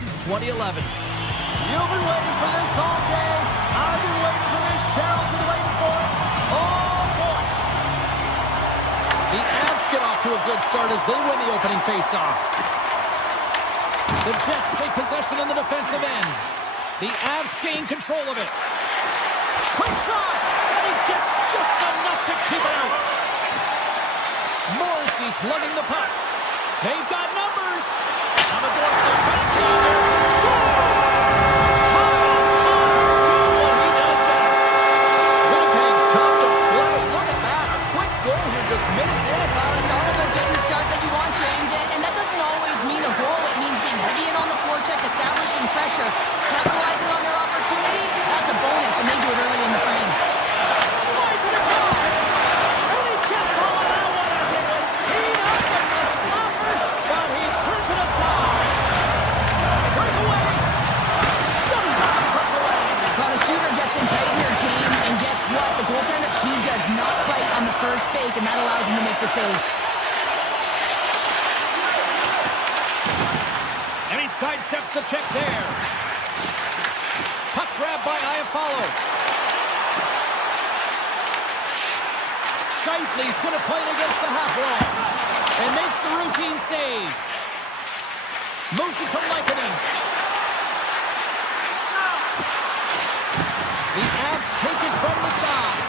since 2011. You've been waiting for this all day. I've been waiting for this. Cheryl's been waiting for it. Oh, boy. The Avs get off to a good start as they win the opening faceoff. The Jets take possession in the defensive end. The Avs gain control of it. Quick shot! And he gets just enough to keep it out. Morrissey's lugging the puck. They've got numbers. On the doorstep, backhander. Scores! Kyle Connor doing what he does best. Winnipeg's come to play. Look at that. A quick goal here just minutes in. Well, it's all about getting the start that you want, James. And that doesn't always mean a goal. It means being heavy in on the forecheck, establishing pressure, capitalizing on their opportunity. That's a bonus, and they do it early in the frame. Slides it across. And he gets all of that one as it was teed up with the slapper. But he puts it aside. Breakaway. Stumped on the breakaway. Well, the shooter gets in tight here, James. And guess what? The goaltender, he does not bite on the first fake, and that allows him to make the save. And he sidesteps the check there. Puck grab by Iafallo. Scheifele's going to play it against the half wall. And makes the routine save. Moves it to Lehkonen. The Avs take it from the side.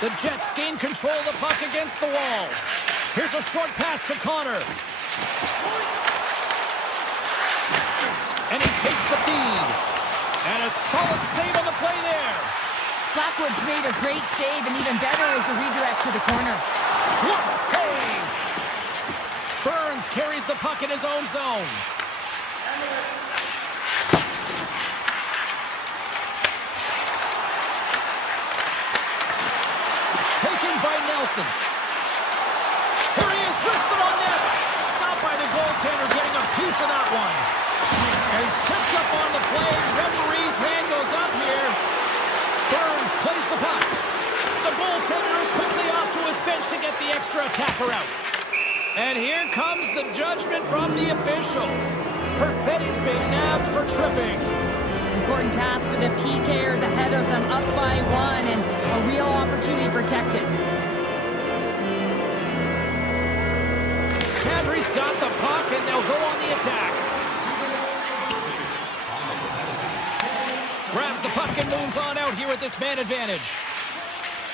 The Jets gain control of the puck against the wall. Here's a short pass to Connor. And he takes the feed. And a solid save on the play there. Blackwood's made a great save, and even better is the redirect to the corner. What save! Burns carries the puck in his own zone. Taken by Nelson. Here he is, wristed on net. Stopped by the goaltender, getting a piece of that one. And he's tripped up on the play. Referee's hand goes up here. Burns plays the puck. The goaltender is quickly off to his bench to get the extra attacker out. And here comes the judgment from the official. Perfetti's being nabbed for tripping. Important task for the PKers ahead of them, up by one, and a real opportunity protected. Kadri's got the puck, and they'll go on the attack. Grabs the puck and moves on out here with this man advantage.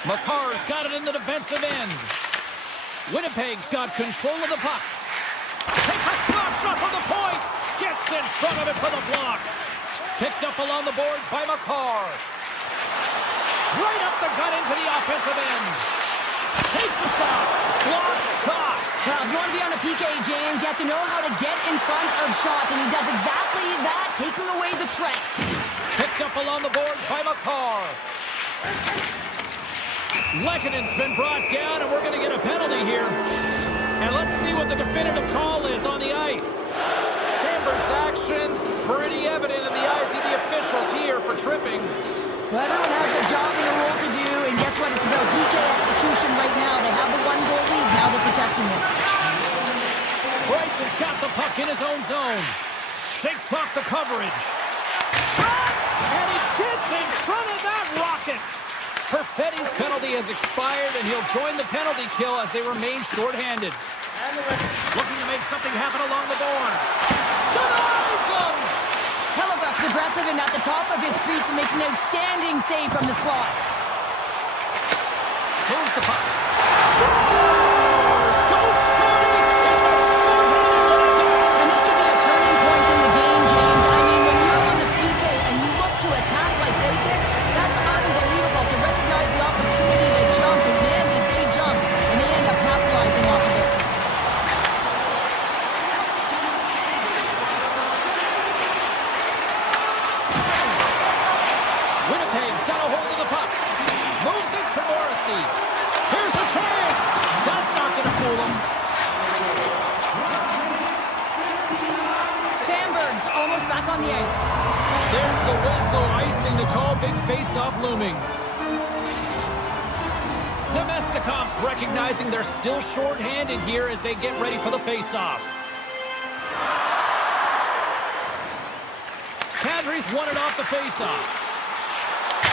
Makar's got it in the defensive end. Winnipeg's got control of the puck. Takes a slap shot from the point. Gets in front of it for the block. Picked up along the boards by Makar. Right up the gut into the offensive end. Takes the shot. Block shot. Well, if you want to be on a PK, James, you have to know how to get in front of shots, and he does exactly that, taking away the threat. Picked up along the boards by Makar. Lehkonen's been brought down, and we're going to get a penalty here. And let's see what the definitive call is on the ice. Sandberg's actions pretty evident in the eyes of the officials here for tripping. Well, everyone has a job and a role to do, and guess what? It's about PK execution right now. They have the one-goal lead. Now they're protecting it. Bryson's got the puck in his own zone. Shakes off the coverage. And he gets in front of that rocket. Perfetti's penalty has expired, and he'll join the penalty kill as they remain shorthanded. Looking to make something happen along the boards. Denies him! Hellebuck's aggressive and at the top of his crease and makes an outstanding save from the slot. Moves the puck. Scores! Go Shorty! It's a short-handed Winnipeg! And this could be a turning point in the game, James. I mean, when you're on the PK and you look to attack like they did, that's unbelievable to recognize the opportunity to jump. And man, did they jump. And they end up capitalizing off of it. Winnipeg's got a hold of the puck. Moves it to Morrissey. Here's a chance. That's not going to fool him. Sandberg's almost back on the ice. There's the whistle, icing the call. Big face-off looming. Nemestikov's recognizing they're still short-handed here as they get ready for the face-off. Kadri's won it off the faceoff.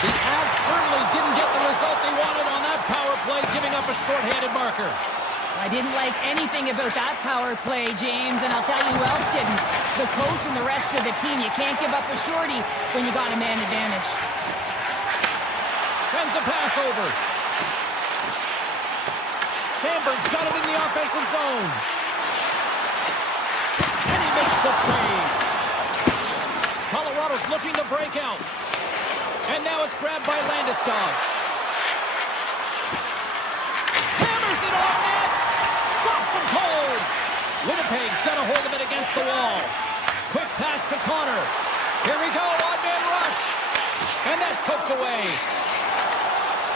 The Avs certainly didn't get the result they wanted on that power play, giving up a shorthanded marker. I didn't like anything about that power play, James, and I'll tell you who else didn't. The coach and the rest of the team. You can't give up a shorty when you got a man advantage. Sends a pass over. Sandberg's got it in the offensive zone. And he makes the save. Colorado's looking to break out. And now it's grabbed by Landeskog. Hammers it on net. Stops him cold. Winnipeg's got a hold of it against the wall. Quick pass to Connor. Here we go, odd-man rush. And that's poked away.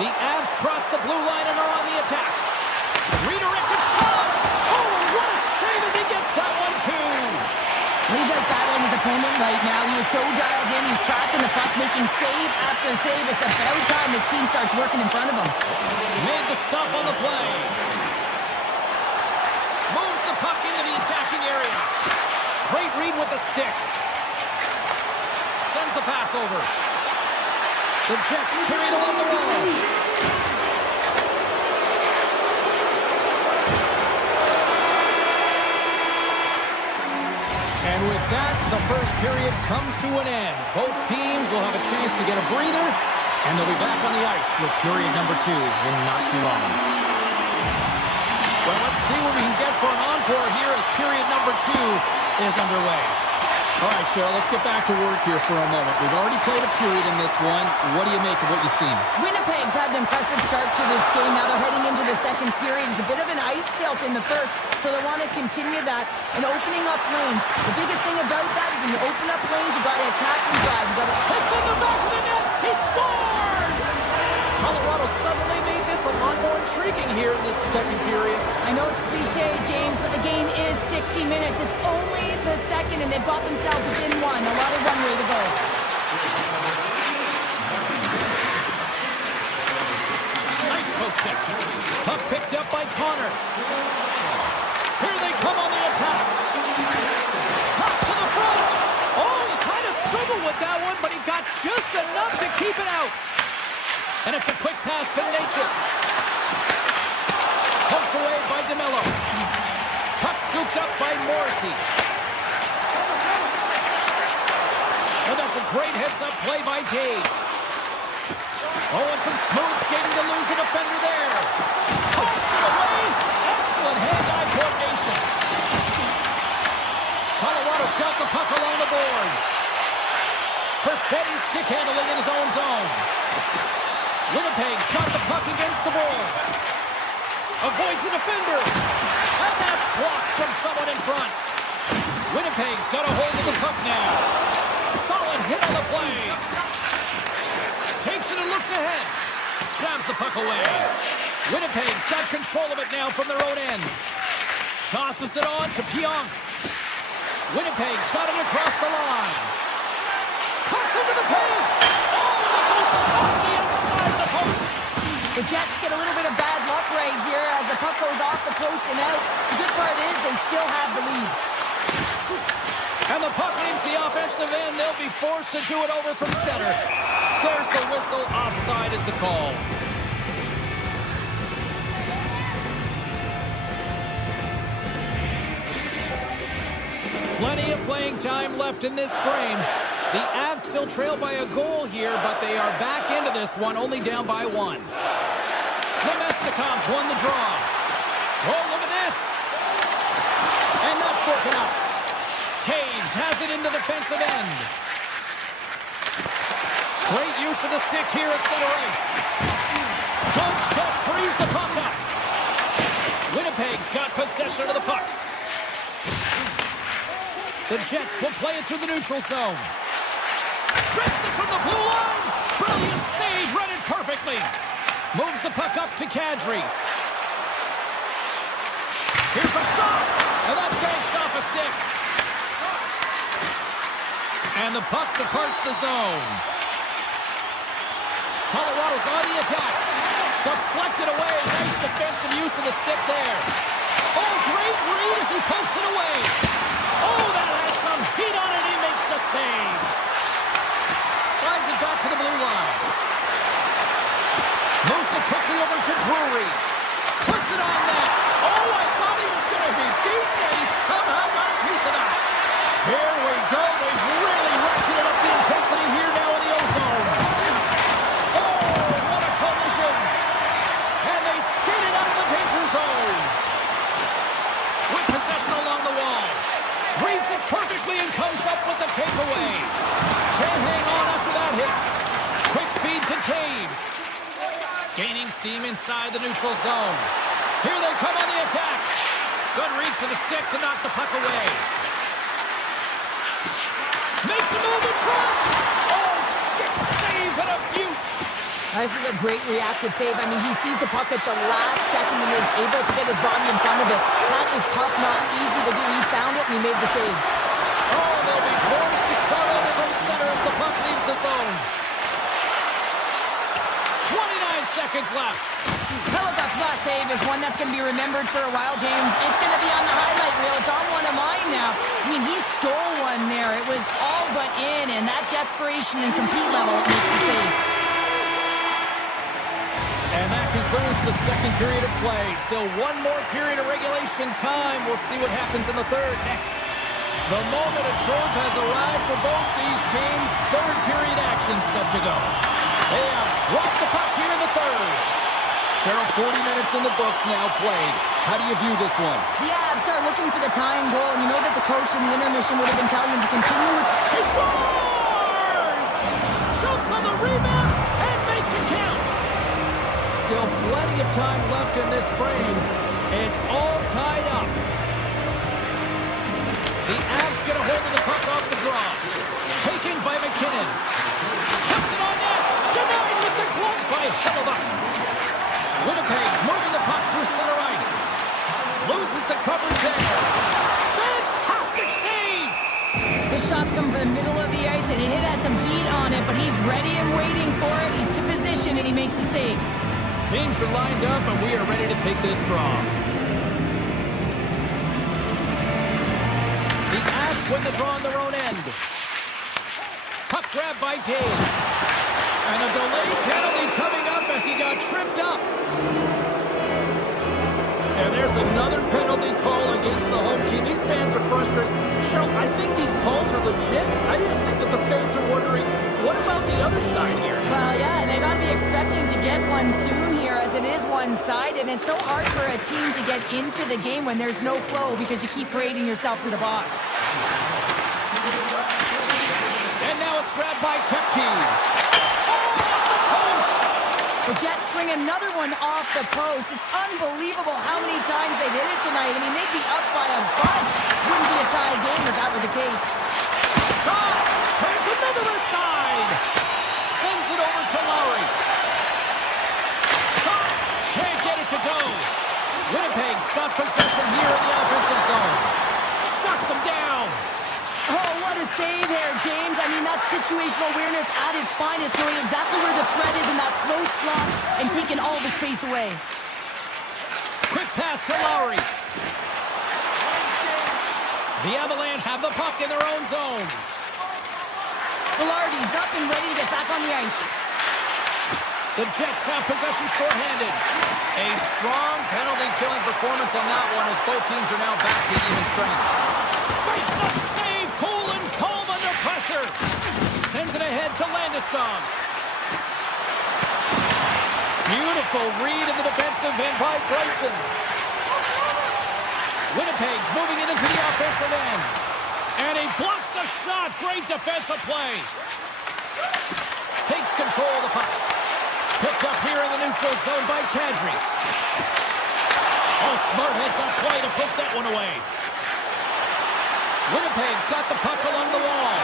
The Avs cross the blue line and are on the attack. Redirected shot. Oh, what a save as he gets that one, too. He's out battling his opponent right now. He is so dialed in. He's tracking the puck, making save after save. It's about time his team starts working in front of him. Made the stop on the play. Moves the puck into the attacking area. Great read with the stick. Sends the pass over. The Jets carry it along the wall. And with that, the first period comes to an end. Both teams will have a chance to get a breather, and they'll be back on the ice with period number 2 in not too long. Well, let's see what we can get for an encore here as period number 2 is underway. All right, Cheryl, let's get back to work here for a moment. We've already played a period in this one. What do you make of what you've seen? Winnipeg's had an impressive start to this game. Now they're heading into the second period. It's a bit of an ice tilt in the first, so they want to continue that and opening up lanes. The biggest thing about that is when you open up lanes, you got to attack and drive. You got to... It's in the back of the net. He scores! Colorado suddenly made this a lot more intriguing here in this second period. I know it's cliche, James, but the game is 60 minutes. It's only the second, and they've got themselves within one. A lot of runway to go. Nice poke check. Puck picked up by Connor. Here they come on the attack. Toss to the front. Oh, he kind of struggled with that one, but he got just enough to keep it out. And it's a quick pass to Natchez. Poked away by DeMello. Puck scooped up by Morrissey. And that's a great heads-up play by Taves. Oh, and some smooth skating to lose a defender there. Toss it away. Excellent hand-eye coordination. Colorado's got the puck along the boards. Perfetti stick handling in his own zone. Winnipeg's got the puck against the boards. Avoids the defender. And that's blocked from someone in front. Winnipeg's got a hold of the puck now. Solid hit on the play. Takes it and looks ahead. Jabs the puck away. Winnipeg's got control of it now from their own end. Tosses it on to Pionk. Winnipeg's got it across the line. Cuts into the paint. Oh, and it goes off the outside of the post. The Jets get a little bit of bad luck right here as the puck goes off the post and out. The good part is they still have the lead. And the puck leaves the offensive end. They'll be forced to do it over from center. There's the whistle. Offside is the call. Plenty of playing time left in this frame. The Avs still trail by a goal here, but they are back into this one, only down by 1. Nemestikov's won the draw. Oh, look at this. And that's broken up. Taves has it in the defensive end. Great use of the stick here at center ice. Good shot, frees the puck up. Winnipeg's got possession of the puck. The Jets will play it through the neutral zone. Rips it from the blue line. Brilliant save, read it perfectly. Moves the puck up to Kadri. Here's a shot. And that banks off a stick. And the puck departs the zone. Colorado's on the attack. Deflected away. Nice defensive use of the stick there. Oh, great read as he pokes it away. Oh, that has some heat on it. He makes the save. perfectly and comes up with the takeaway. Can't hang on after that hit. Quick feed to Taves. Gaining steam inside the neutral zone. Here they come on the attack. Good reach for the stick to knock the puck away. Makes the move in front. Oh, stick save and a beaut. This is a great reactive save. I mean, he sees the puck at the last second and is able to get his body in front of it. That is tough, not easy to do. He found it and he made the save. Oh, they'll be forced to start over from center as the puck leaves the zone. 29 seconds left. Hellebuyck's last save is one that's going to be remembered for a while, James. It's going to be on the highlight reel. It's on one of mine now. I mean, he stole one there. It was all but in, and that desperation and compete level makes the save. And that concludes the second period of play. Still one more period of regulation time. We'll see what happens in the third next. The moment of truth has arrived for both these teams. Third period action set to go. They have dropped the puck here in the third. Cheryl, 40 minutes in the books now played. How do you view this one? The Avs start looking for the tying goal, and you know that the coach in the intermission would have been telling them to continue with... He scores! Jumps on the rebound and makes it count. Still plenty of time left in this frame. It's all tied up. The Avs get a hold of the puck off the draw. Taken by McKinnon. Puts it on net. Denied with the glove by Hellebuyck. Winnipeg's moving the puck through center ice. Loses the coverage there. Fantastic save! The shot's coming from the middle of the ice, and it has some heat on it, but he's ready and waiting for it. He's to position, and he makes the save. Teams are lined up, and we are ready to take this draw. The Avs win the draw on their own end. Puck grab by Taves. And a delayed penalty coming up as he got tripped up. And there's another penalty call against the home team. These fans are frustrated. Cheryl, I think these calls are legit. I just think that the fans are wondering, what about the other side here? Well, yeah, they got to be expecting to get one soon here, as it is one-sided, and it's so hard for a team to get into the game when there's no flow because you keep parading yourself to the box. And now it's grabbed by Kodiak. The Jets swing another one off the post. It's unbelievable how many times they've hit it tonight. I mean, they'd be up by a bunch. Wouldn't be a tie game if that were the case. Shot! Turns another aside! Sends it over to Lowry. Shot! Can't get it to go. Winnipeg's got possession here in the offensive zone. Shuts them down. Oh, what a save there, James. I mean, that situational awareness at its finest, knowing exactly where the threat is in that slow slot and taking all the space away. Quick pass to Lowry. The Avalanche have the puck in their own zone. Velarde's up and ready to get back on the ice. The Jets have possession shorthanded. A strong penalty-killing performance on that one as both teams are now back to even strength. Makes a save, cool and calm under pressure. Sends it ahead to Landeskog. Beautiful read in the defensive end by Bryson. Winnipeg's moving it into the offensive end. And he blocks the shot. Great defensive play. Takes control of the puck. Picked up here in the neutral zone by Kadri. Oh, smart heads up play to put that one away. Winnipeg's got the puck along the wall.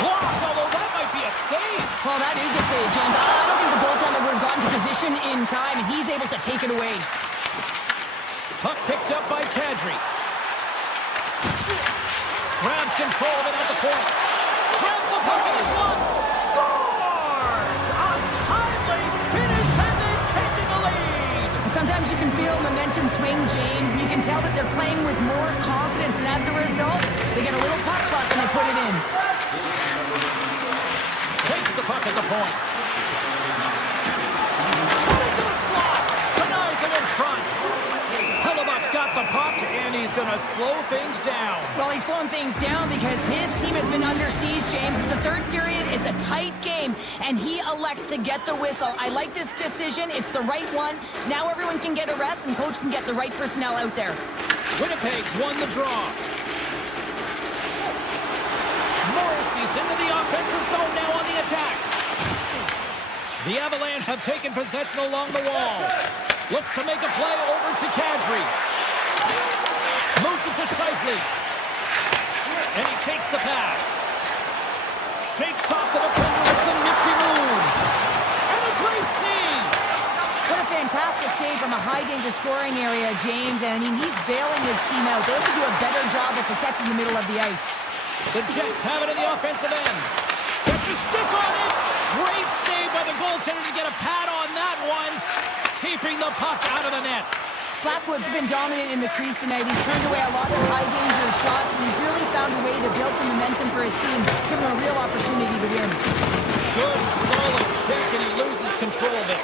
Blocked, although that might be a save. Well, that is a save, James. I don't think the goaltender would have gotten to position in time, and he's able to take it away. Puck picked up by Kadri. Grabs control of it at the point. Grabs the puck in his one. Scores! A timely finish, and they've taken the lead. Sometimes you can feel momentum swing, James, and you can tell that they're playing with more confidence, and as a result, they get a little puck luck and they put it in. Takes the puck at the point. Put into the slot. Denies it in front. Hellebuyck's got the puck, and he's going to slow things down. Well, he's slowing things down because his team has been under siege, James. It's the third period. It's a tight game, and he elects to get the whistle. I like this decision. It's the right one. Now everyone can get a rest, and coach can get the right personnel out there. Winnipeg's won the draw. The Avalanche have taken possession along the wall. Looks to make a play over to Kadri. Moves it to Scheifele. And he takes the pass. Shakes off the defender with some nifty moves. And a great save. What a fantastic save from a high-danger scoring area, James. And, I mean, he's bailing his team out. They have to do a better job of protecting the middle of the ice. The Jets have it in the offensive end. Gets a stick on it. Great save by the goaltender to get a pad on that one. Keeping the puck out of the net. Blackwood's been dominant in the crease tonight. He's turned away a lot of high-danger shots, and he's really found a way to build some momentum for his team, give him a real opportunity to win. Good, solid check, and he loses control of it.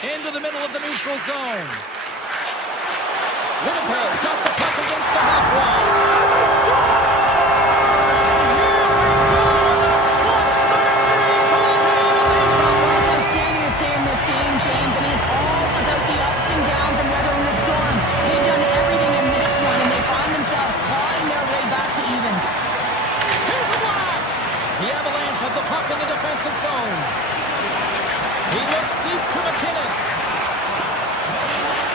Into the middle of the neutral zone. Winnipeg's got the puck against the half wall. It's outstanding to stay in this game, James. I mean, it's all about the ups and downs and weathering the storm. They've done everything in this one, and they find themselves clawing their way back to evens. Here's the blast! The Avalanche have the puck in the defensive zone. He looks deep to McKinnon.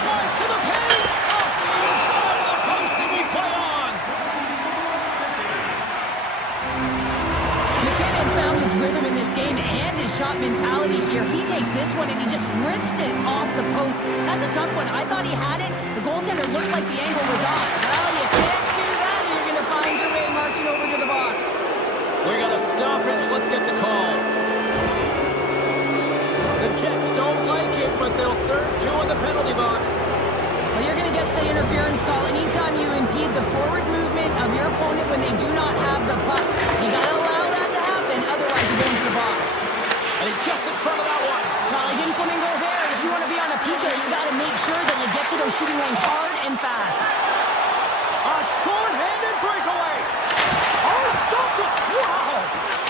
Drives to the paint. Off the inside of the post, and we play on. McKinnon's found his rhythm in this game and his shot mentality here. He takes this one and he just rips it off the post. That's a tough one. I thought he had it. The goaltender looked like the angle was off. Well, you can't do that, or you're going to find your way marching over to the box. We got a stoppage. Let's get the call. The Jets don't like it, but they'll serve two in the penalty box. Well, you're going to get the interference call anytime you impede the forward movement of your opponent when they do not have the puck. You got to allow that to happen, otherwise you go into the box. And he gets in front of that one. Well, he didn't flamingo there. If you want to be on a PK, you got to make sure that you get to those shooting lanes hard and fast. A short-handed breakaway. Oh, stopped it. Wow.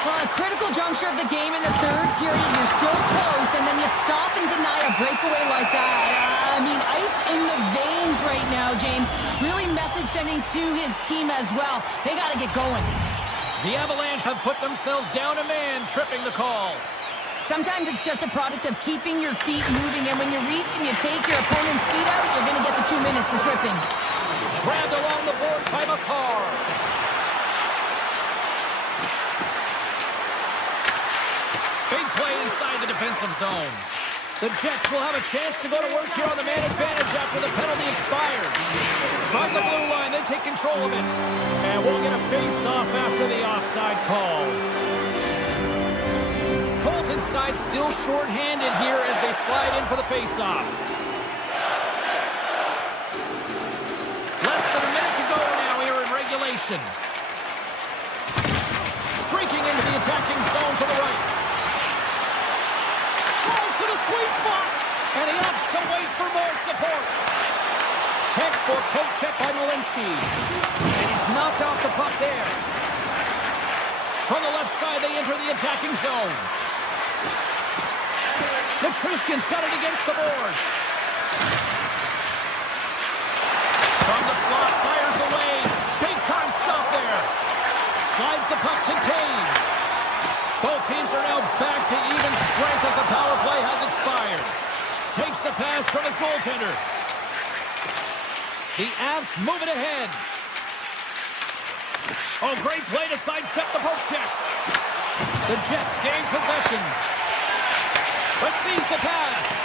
Well, a critical juncture of the game in the third period. You're still close, and then you stop and deny a breakaway like that. I mean, ice in the veins right now, James. Really message sending to his team as well. They got to get going. The Avalanche have put themselves down a man, tripping the call. Sometimes it's just a product of keeping your feet moving, and when you reach and you take your opponent's feet out, you're going to get the 2 minutes for tripping. Grabbed along the board by McCarr. Big play inside the defensive zone. The Jets will have a chance to go to work here on the man advantage after the penalty expired. From the blue line, they take control of it. And we'll get a face-off after the offside call. Colton's side still short-handed here as they slide in for the face-off. Less than a minute to go now here in regulation. Streaking into the attacking zone to the right. Tries to the sweet spot, and he opts to wait for more support. Textbook poke check by Malinsky. And he's knocked off the puck there. From the left side, they enter the attacking zone. Nichushkin's got it against the boards. From the slot, fires away. Big time stop there. Slides the puck to Taves. Both teams are now back to even strength as the power play has expired. Takes the pass from his goaltender. The Avs move it ahead. Oh, great play to sidestep the poke check. The Jets gain possession. Receives the pass.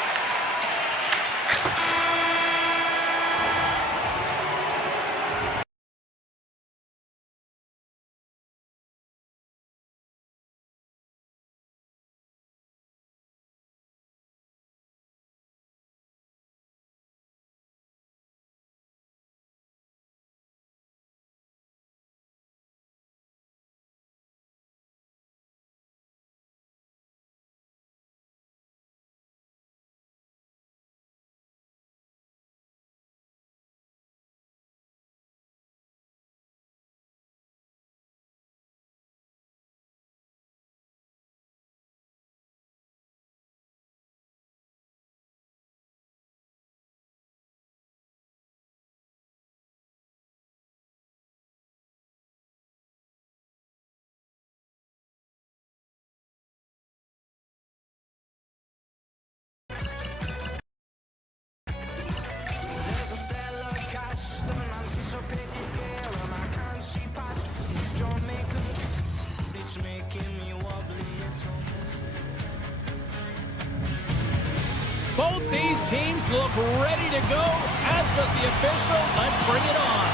Both these teams look ready to go, as does the official. Let's bring it on.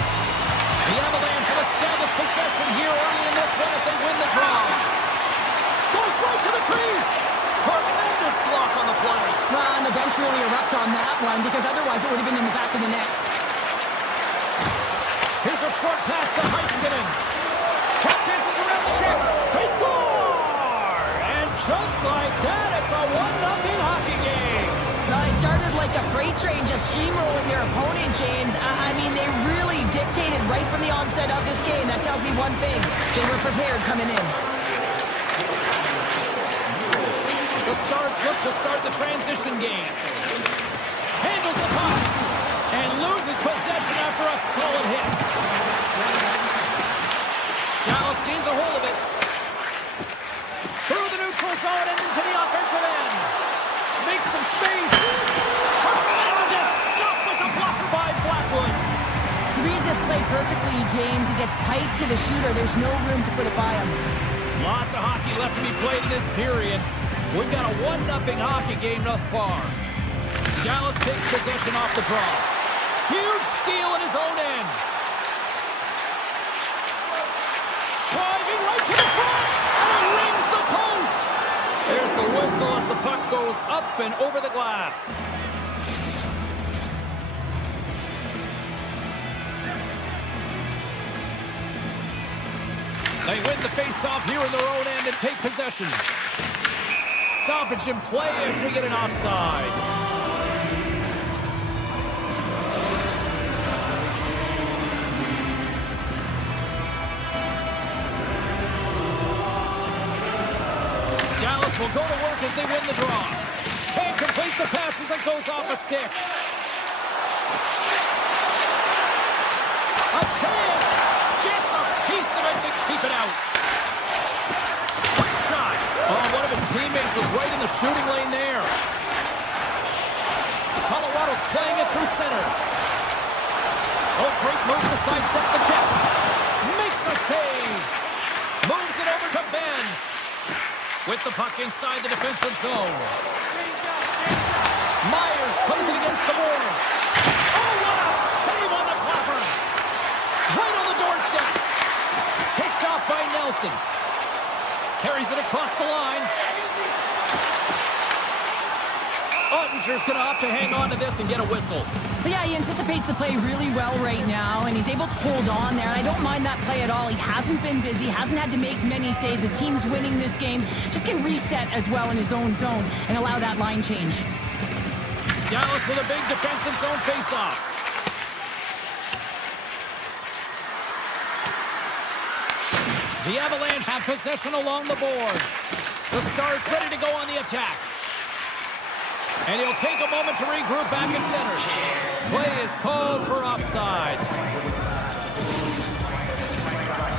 The Avalanche have established possession here early in this one as they win the draw. Goes right to the crease. Tremendous block on the play. Well, and the bench really erupts on that one because otherwise it would have been in the back of the net. Here's a short pass to Heiskanen. Tap dances around the check. They score! And just like that, it's a 1-0 hockey game. Well, they started like a freight train just steamrolling their opponent, James. I mean, they really dictated right from the onset of this game. That tells me one thing. They were prepared coming in. The Stars look to start the transition game. Handles the puck and loses possession after a solid hit. Dallas gains a hold of it. Through the neutral zone and into the offensive end. Makes some space. Tremendous stop with the blocker by Blackwood. He reads this play perfectly, James. He gets tight to the shooter. There's no room to put it by him. Lots of hockey left to be played in this period. We've got a 1-0 hockey game thus far. Dallas takes possession off the draw. Huge steal in his own end. Driving right to the front, and he rings the post. There's the whistle as the puck goes up and over the glass. They win the face-off here in their own end and take possession. Stoppage in play as they get an offside. Dallas will go to work as they win the draw. Can't complete the pass as it goes off a stick. A chance! Gets a piece of it to keep it out. Quick shot! Oh, one of his teammates was right in the shooting lane there. Colorado's playing it through center. Oh, great move to sidestep the check. Makes a save. Moves it over to Ben. With the puck inside the defensive zone. Myers plays it against the boards. Oh, what a save on the clapper. Right on the doorstep. Picked off by Nelson. Carries it across the line. Ottinger's going to opt to hang on to this and get a whistle. But yeah, he anticipates the play really well right now, and he's able to hold on there. I don't mind that play at all. He hasn't been busy, hasn't had to make many saves. His team's winning this game. Just can reset as well in his own zone and allow that line change. Dallas with a big defensive zone faceoff. The Avalanche have possession along the boards. The Stars ready to go on the attack. And he'll take a moment to regroup back at center. Play is called for offside.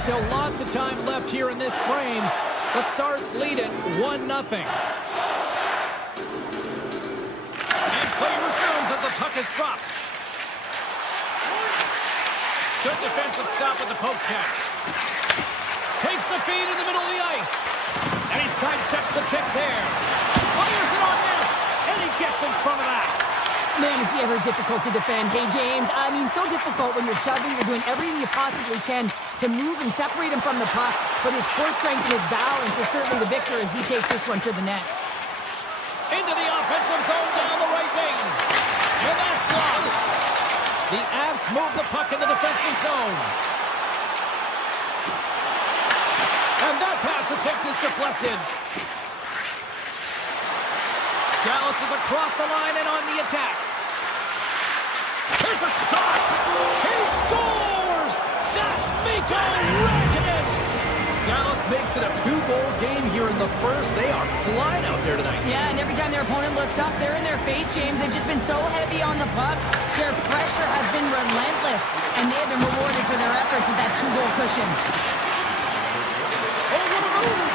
Still lots of time left here in this frame. The Stars lead it 1-0. And play resumes as the puck is dropped. Good defensive stop with the poke check. Takes the feed in the middle of the ice. And he sidesteps the check there. Fires it on net. And he gets in front of that. Man, is he ever difficult to defend. Hey, James, I mean, so difficult when you're shoving, you're doing everything you possibly can to move and separate him from the puck. But his core strength and his balance is certainly the victor as he takes this one to the net. Into the offensive zone down the right wing. And that's blocked. The Avs move the puck in the defensive zone. And that pass attempt is deflected. Dallas is across the line and on the attack. There's a shot. He scores. That's Mikko Rantanen. Dallas makes it a 2-goal game here in the first. They are flying out there tonight. Yeah, and every time their opponent looks up, they're in their face, James. They've just been so heavy on the puck. Their pressure has been relentless, and they have been rewarded for their efforts with that 2-goal cushion. Oh, what a move.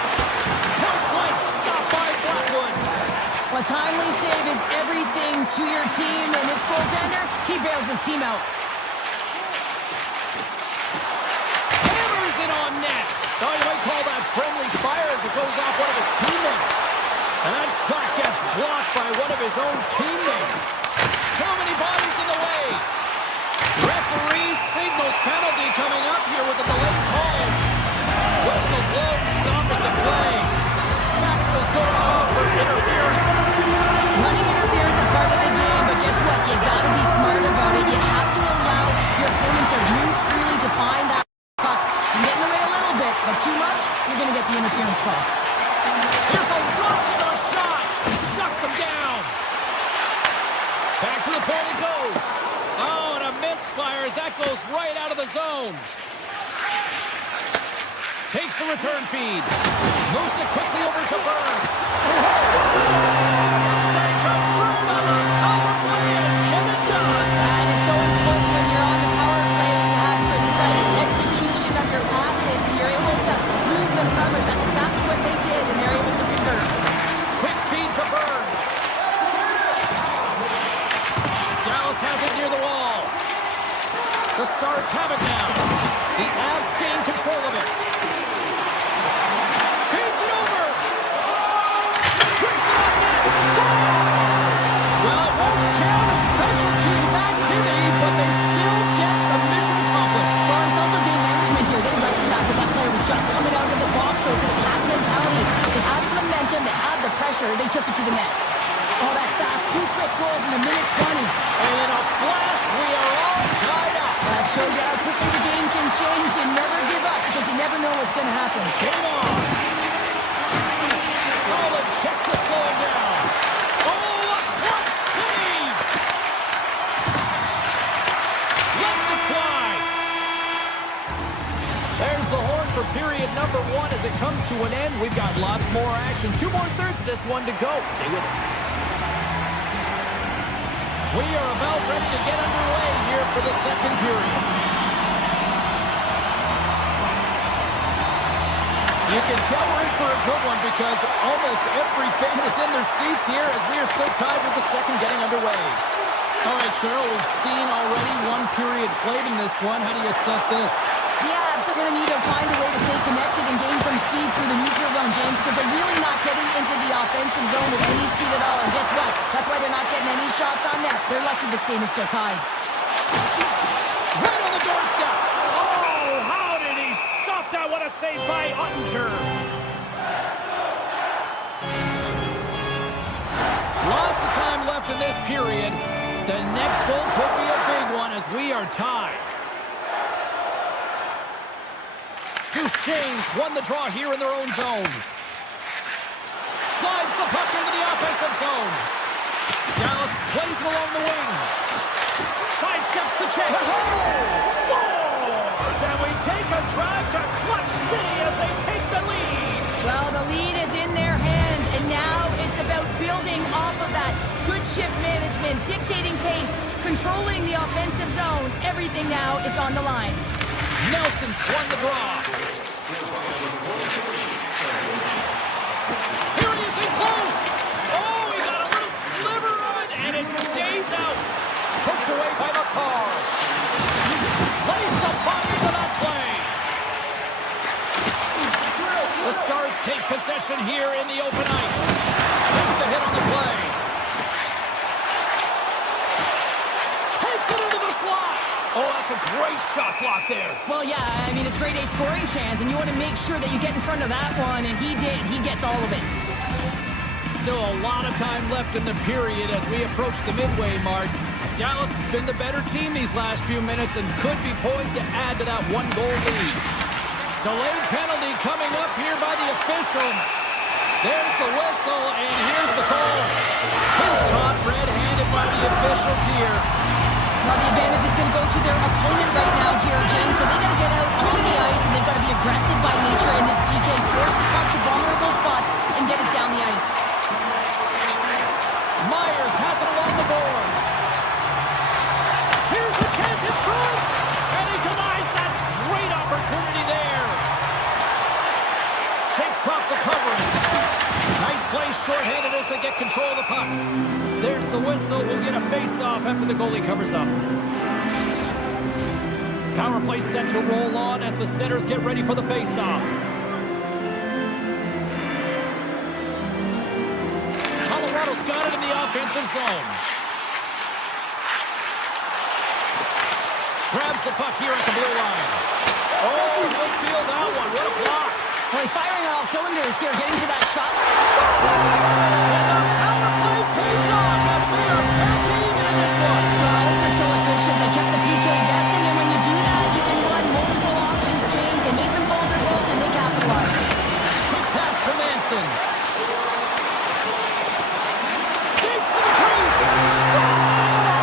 Point blank stop by Blackwood. A timely save is everything to your team, and this goaltender, he bails his team out. Hammers it on net. Oh, you might call that friendly fire as it goes off one of his teammates. And that shot gets blocked by one of his own teammates. Penalty coming up here with a delayed call. Whistle blown, stopping the play. Maxwell's going off for interference. Running interference is part of the game, but guess what? You gotta be smart about it. You have to allow your opponent to move freely to find that puck. You get in the way a little bit, but too much, you're gonna get the interference call. Here's a rocket of a shot. Shuts him down. Back to the point it goes. Oh, and a misfire as that goes right out of the zone. Takes the return feed. Moves it quickly over to Burns. Stay confirmed on the power play and get it done. And it's so important when you're on the power play to have precise execution of your passes, and you're able to move the numbers. That's exactly what they did, and they're able to convert. Quick feed to Burns. Dallas has it near the wall. The Stars have it now. The Avs gain control of it. Feeds it over. Puts it on net. Scores! Well, it won't count as special teams activity, but they still get the mission accomplished. Well, it's also game management here. They recognize that that player was just coming out of the box, so it's attack mentality. They had the momentum, they had the pressure, they took it to the net. Oh, that's fast. 2 quick goals in a minute 20. And in a flash, we are all tied up. That shows you how quickly the game can change. You never give up because you never know what's going to happen. Game on. Solid check to slow him down. Oh, a clutch save. Lets it fly. There's the horn for period number 1 as it comes to an end. We've got lots more action. 2 more thirds, just 1 to go. Stay with us. We are about ready to get underway here for the second period. You can tell we're in for a good one because almost every fan is in their seats here as we are still tied with the second getting underway. All right, Cheryl, we've seen already 1 period played in this one. How do you assess this? The Avs are going to need to find a way to stay connected and gain some speed through the neutral zone, James, because they're really not getting into the offensive zone with any speed at all. And guess what? That's why they're not getting any shots on net. They're lucky this game is still tied. Right on the doorstep. Oh, how did he stop that? What a save by Ottinger. Lots of time left in this period. The next goal could be a big one as we are tied. Duchesne's won the draw here in their own zone. Slides the puck into the offensive zone. Dallas plays it along the wing. Sidesteps the check. Scores! And we take a drive to Clutch City as they take the lead. Well, the lead is in their hands, and now it's about building off of that. Good shift management, dictating pace, controlling the offensive zone. Everything now, it's on the line. Nelson's won the draw. Here he is in close. Oh, he got a little sliver of it, and it stays out. Poked away by the car. Plays the body into that play. The Stars take possession here in the open ice. Takes a hit on the play. Takes it into the slot. Oh, that's a great shot block there. Well, yeah, I mean, it's grade A scoring chance, and you want to make sure that you get in front of that one, and he did. He gets all of it. Still a lot of time left in the period as we approach the midway mark. Dallas has been the better team these last few minutes and could be poised to add to that 1-goal lead. Delayed penalty coming up here by the official. There's the whistle, and here's the call. He's caught red-handed by the officials here. Now the advantage is going to go to their opponent right now here, James, so they got to get out on the ice, and they've got to be aggressive by nature in this PK, force the puck to vulnerable spots, and get it down the ice. Myers has it along the boards. Here's the chance in front, and he denies that great opportunity there. Shakes off the covering. Nice play shorthanded as they get control of the puck. There's the whistle. We'll get a face-off after the goalie covers up. Power play set to roll on as the centers get ready for the face-off. Colorado's got it in the offensive zone. Grabs the puck here at the blue line. Oh, good field that one. What a block. Well, he's firing on all cylinders here, getting to that shot. And the power play pays off as we are back to even in this one. This was so efficient. They kept the PK guessing, and when you do that, you can run multiple options, James. They make them vulnerable, and they capitalize. Quick pass to Manson. Skates in the crease. Scores!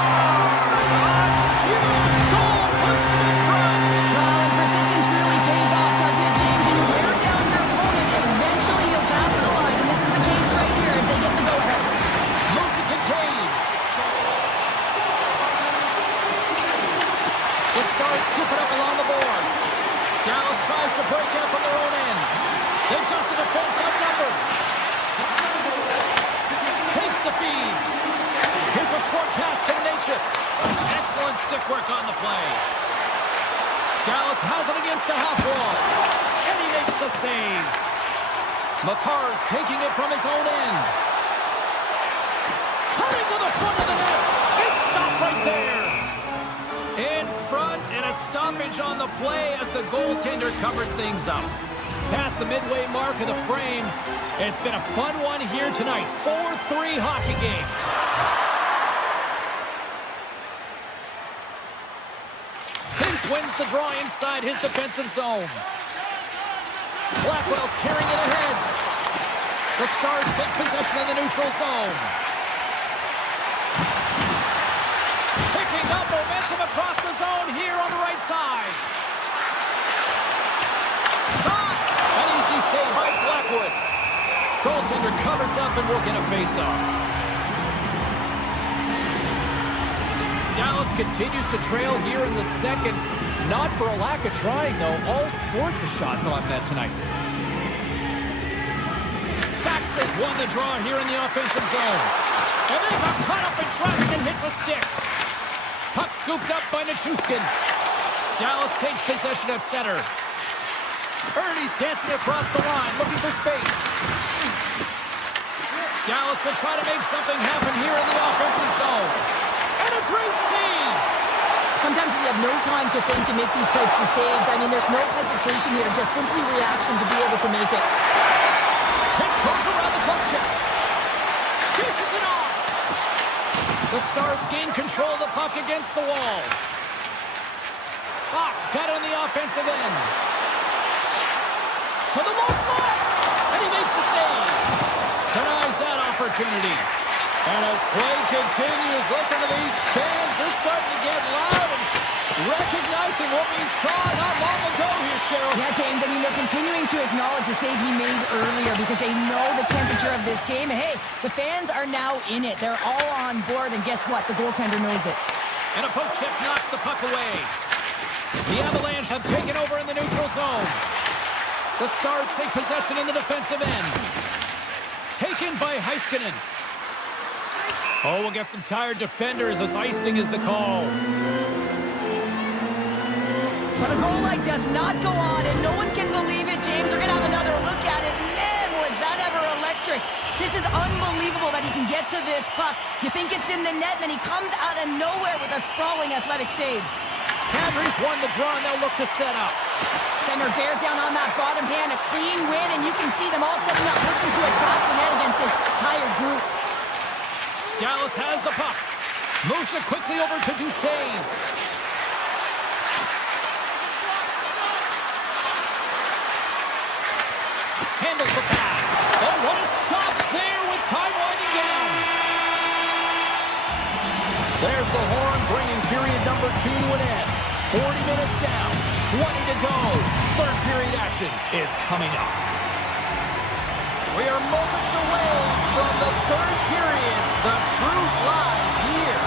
A huge goal puts them in front. Well, and persistence really pays off, doesn't it, James? And you wear down your opponent, eventually you'll capitalize, and this is the case right here as they get the go-ahead. Moves it to Taves. The Stars scoop it up along the boards. Dallas tries to break out from their own end. They've got the defense outnumbered. Takes the feed. Here's a short pass to Natchez. Excellent stick work on the play. Dallas has it against the half wall. And he makes the save. McCarr's taking it from his own end. Cutting to the front of the net. Big stop right there. In front, and a stoppage on the play as the goaltender covers things up. Past the midway mark of the frame. It's been a fun one here tonight. 4-3 hockey game. Vince wins the draw inside his defensive zone. Blackwell's carrying it ahead. The Stars take possession of the neutral zone. Picking up momentum across the zone here on the right side. Shot! An easy save by Blackwood. Goaltender covers up and will get a face-off. Dallas continues to trail here in the second. Not for a lack of trying, though. All sorts of shots on net tonight. Fax has won the draw here in the offensive zone. And they got caught up in traffic and hits a stick. Puck scooped up by Nichushkin. Dallas takes possession at center. Ernie's dancing across the line, looking for space. Dallas will try to make something happen here in the offensive zone. And a great save! Sometimes when you have no time to think and make these types of saves, I mean, there's no hesitation here, just simply reaction to be able to make it. Tiptoes around the puck check. Dishes it off. The Stars gain control of the puck against the wall. Fox got on the offensive end. To the low slot. And he makes the save. Denies that opportunity. And as play continues, listen to these fans. They're starting to get loud and recognizing what we saw not long ago here, Cheryl. Yeah, James, I mean, they're continuing to acknowledge the save he made earlier because they know the temperature of this game. And hey, the fans are now in it. They're all on board, and guess what? The goaltender knows it. And a poke check knocks the puck away. The Avalanche have taken over in the neutral zone. The Stars take possession in the defensive end. Taken by Heiskanen. Oh, we'll get some tired defenders as icing is the call. But a goal like does not go on, and no one can believe it, James. We're going to have another look at it. Man, was that ever electric. This is unbelievable that he can get to this puck. You think it's in the net, and then he comes out of nowhere with a sprawling athletic save. Cadbury's won the draw, and they'll look to set up. Center bears down on that bottom hand, a clean win, and you can see them all setting up, looking to attack the net against this tired group. Dallas has the puck. Moves it quickly over to Duchesne. Handles the pass. Oh, what a stop there with time winding down. There's the horn, bringing period number 2 to an end. 40 minutes down, 20 to go. Third period action is coming up. We are moments away from the third period. The truth lies here.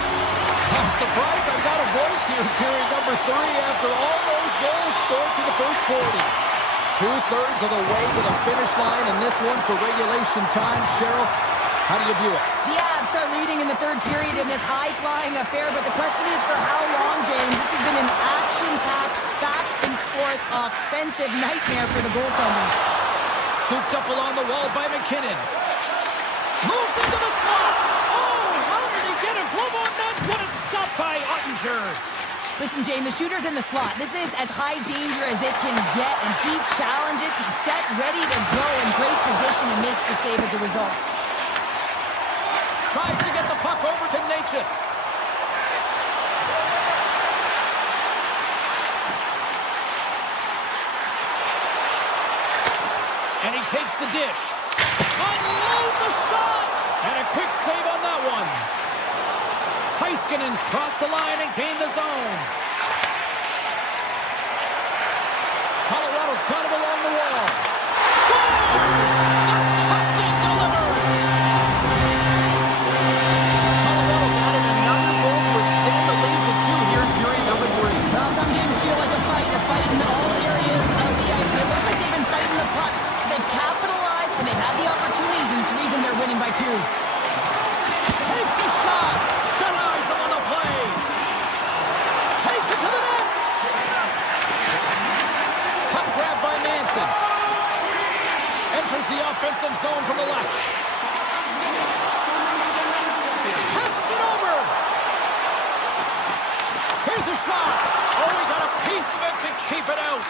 I'm surprised I've got a voice here in period number 3 after all those goals scored through the first 40. 2/3 of the way to the finish line in this one for regulation time. Cheryl, how do you view it? The Avs start leading in the third period in this high-flying affair, but the question is for how long, James? This has been an action-packed, back-and-forth offensive nightmare for the goaltenders. Scooped up along the wall by McKinnon. Moves into the slot. Oh, how did he get a glove on that? What a stop by Ottinger. Listen, Jane, the shooter's in the slot. This is as high danger as it can get, and he challenges. He's set, ready to go in great position, and makes the save as a result. Tries to get the puck over to Natchez. And he takes the dish. Unloads a shot! And a quick save on that one. Heiskanen's crossed the line and gained the zone. Colorado's got him along the wall. Scores! The puck that delivers! Colorado's added another goal to extend the lead to 2 here in period number 3. Well, some games feel like a fight in all areas of the ice. It looks like they've been fighting the puck. They've capitalized when they've had the opportunities, and it's the reason they're winning by 2. Takes a shot. Denies him on the play. Takes it to the net. Puck grab by Manson. Enters the offensive zone from the left. Passes it over. Here's a shot. Oh, he got a piece of it to keep it out.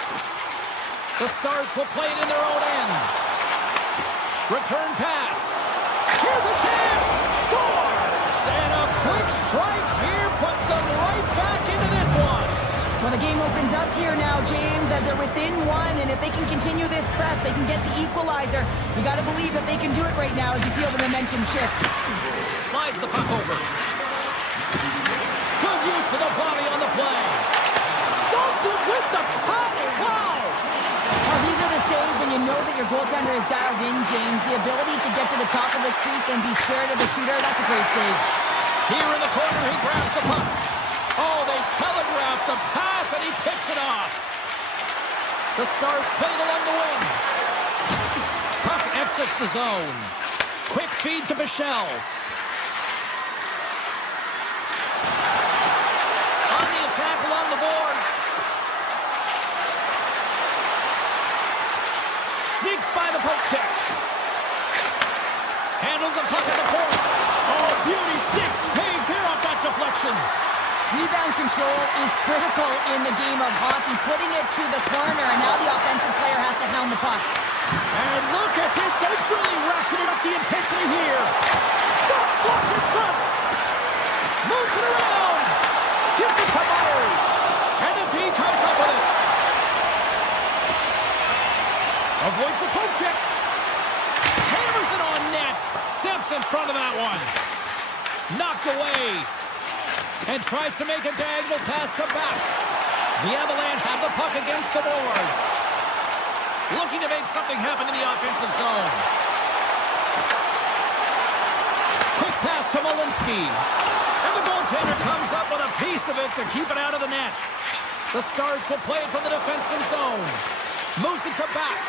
The Stars will play it in their own end. Return pass. Here's a chance. Scores! And a quick strike here puts them right back into this one. Well, the game opens up here now, James, as they're within 1, and if they can continue this press, they can get the equalizer. You got to believe that they can do it right now as you feel the momentum shift. Slides the puck over. Good use of the body on the play. Stopped it with the paddle. Wow! Well, these are the saves when you know that your goaltender is dialed in, James. The ability to get to the top of the crease and be scared of the shooter, that's a great save. Here in the corner, he grabs the puck. Oh, they telegraphed the pass, and he picks it off. The Stars play it along the wing. Puck exits the zone. Quick feed to Michel. On the attack along the boards. Sneaks by the poke check. Handles the puck at the point. Oh, beauty sticks. Save there off that deflection. Rebound control is critical in the game of hockey, putting it to the corner, and now the offensive player has to hound the puck. And look at this. They've really ratcheted up the intensity here. That's blocked in front. Moves it around. Gives it to Myers. And the D comes up with it. Avoids the poke check. Hammers it on net. Steps in front of that one. Knocked away. And tries to make a diagonal pass to back. The Avalanche have the puck against the boards. Looking to make something happen in the offensive zone. Quick pass to Malinsky. And the goaltender comes up with a piece of it to keep it out of the net. The Stars will play it from the defensive zone. Moves it to back.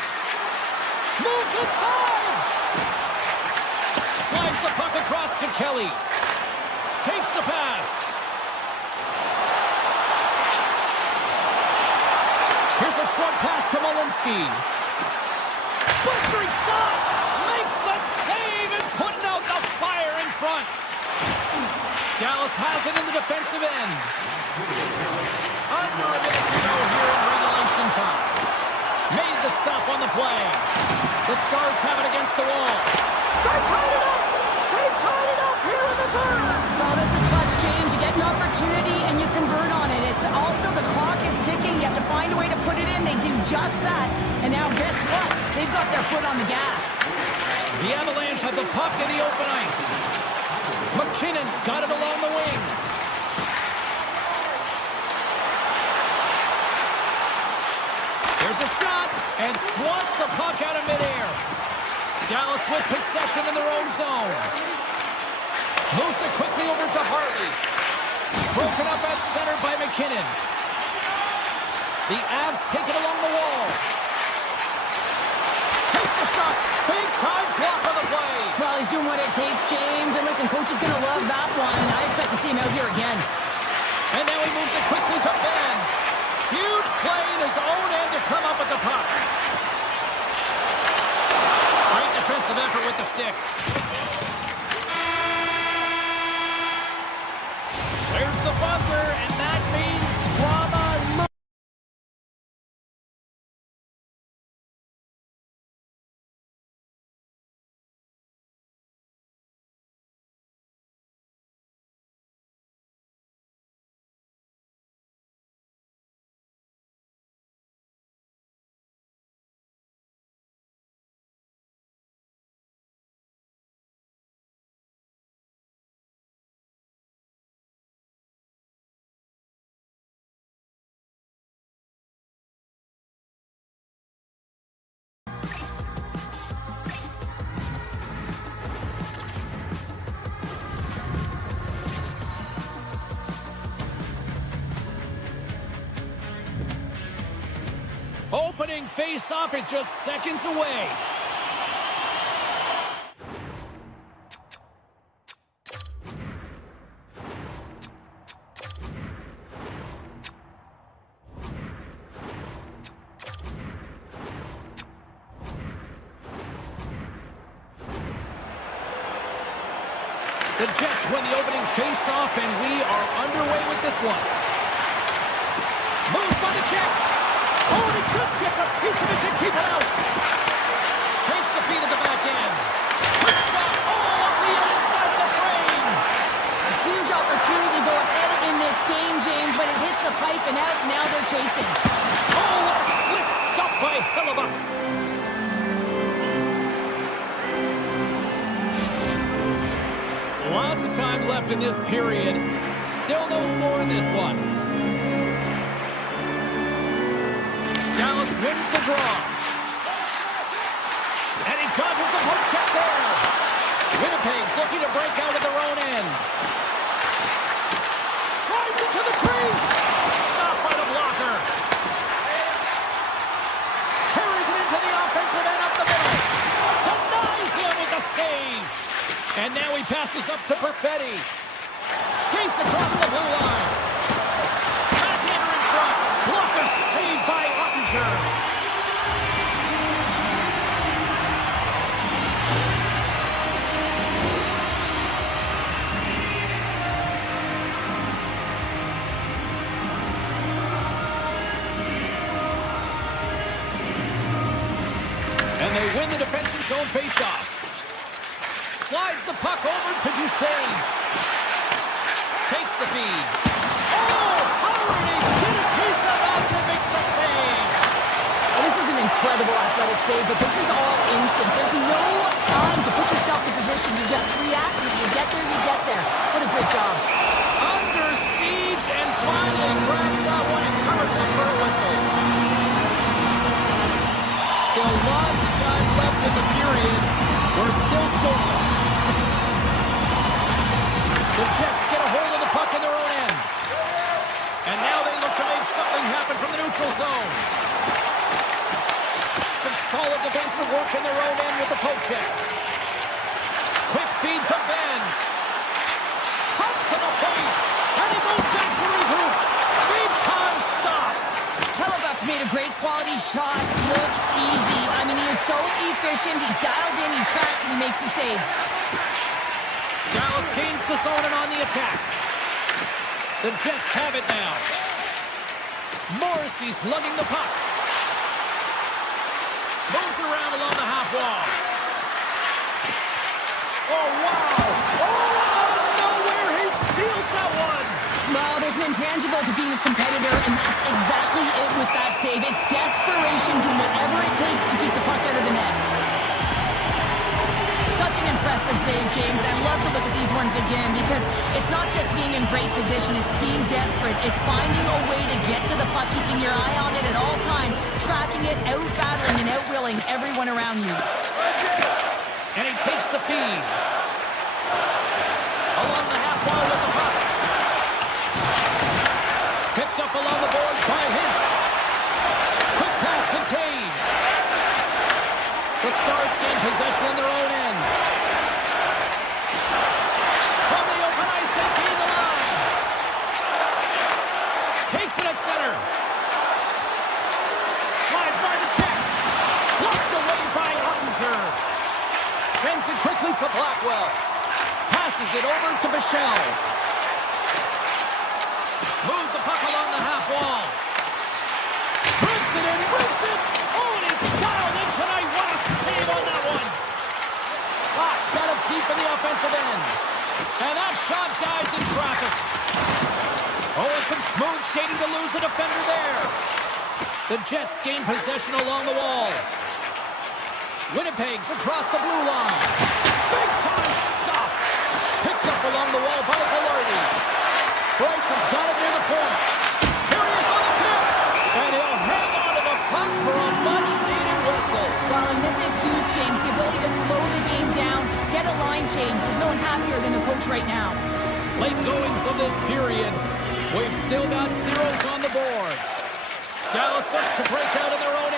Moves inside. Slides the puck across to Kelly. Takes the pass. Here's a short pass to Malinsky. Blistering shot! Makes the save and putting out the fire in front. Dallas has it in the defensive end. Under a minute to go here in regulation time. Made the stop on the play. The Stars have it against the wall. They tied it up! They tied it up here in the third! Well, this is clutch, James. You get an opportunity and you convert on it. It's also the clock is ticking. You have to find a way to put it in. They do just that. And now guess what? They've got their foot on the gas. The Avalanche have the puck in the open ice. McKinnon's got it along the wing. There's a shot, and swats the puck out of midair. Dallas with possession in their own zone. Moves it quickly over to Hartley. Broken up at center by McKinnon. The Avs take it along the walls. Takes a shot. Big time block on the play. Well, he's doing what it takes, James. And listen, coach is going to love that one. And I expect to see him out here again. And now he moves it quickly to Ben. Huge play in his own end to come up with the puck. Great defensive effort with the stick. There's the buzzer, and that means Opening face-off is just seconds away. The Jets win the opening face-off, and we are underway with this one. Moves by the check. Oh, and he just gets a piece of it to keep it out. Takes the feed at the back end. Quick shot. Oh, off the outside of the frame. A huge opportunity to go ahead in this game, James, but it hits the pipe and out. Now they're chasing. Oh, what a slick stop by Hellebuck. Lots of time left in this period. Still no score in this one. Dallas wins the draw. And he dodges the poke check there. Winnipeg's looking to break out of their own end. Drives it to the crease. Stopped by the blocker. Carries it into the offensive end up the middle. Denies him with the save. And now he passes up to Perfetti. Skates across the blue line. Backhander in front. Blocker saved by Ottinger. And they win the defensive zone faceoff. Slides the puck over to Duchesne. Takes the feed. Oh, Howard, he did a piece of that to make the save. Well, this is an incredible athletic save, but this is all instant. There's no time to put yourself in position to just react. If you get there, you get there. What a great job. Under siege and finally grabs that one and covers up for a whistle. Still lots of time left in the period. We're still scoreless. The Jets get a hold of the puck in their own end. And now they look to make something happen from the neutral zone. Some solid defensive work in their own end with the poke check. Quick feed to Ben. Cuts to the paint. And he goes back to regroup. Big time stop. Hellebuck's made a great quality shot look easy. I mean, he is so efficient. He's dialed in, he tracks, and he makes the save. Dallas gains the zone and on the attack. The Jets have it now. Morrissey's lugging the puck. Moves it around along the half wall. Oh, wow. Oh, out of nowhere, he steals that one. Well, there's an intangible to being a competitor, and that's exactly it with that save. It's desperation, doing whatever it takes to keep the puck out of the net. Such an impressive save, James. I love to look at these ones again because it's not just being in great position, it's being desperate. It's finding a way to get to the puck, keeping your eye on it at all times, tracking it, out-battling and out-willing everyone around you. And he takes the feed. Along the half wall with the puck. Picked up along the boards by Hintz. Quick pass to Taves. The Stars gain possession on their own end. From the open ice, they gain the line. Takes it at center. Slides by the check. Blocked away by Ottinger. Sends it quickly to Blackwell. Passes it over to Bichelle. Moves the puck along the half wall. Rips it and rips it. Oh, and he's dialed in tonight. What a save on that one. Fox got it deep in the offensive end. And that shot dies in traffic. Oh, and some smooth skating to lose the defender there. The Jets gain possession along the wall. Winnipeg's across the blue line. Big time stop. Picked up along the wall by Velarde. Bryson's got it near the point. Here he is on the tip. And he'll hang on to the puck for a much-needed whistle. Well, and this is huge, James. The ability to slow the game down, get a line change. There's no one happier than the coach right now. Late goings of this period. We've still got zeros on the board. Dallas looks to break out in their own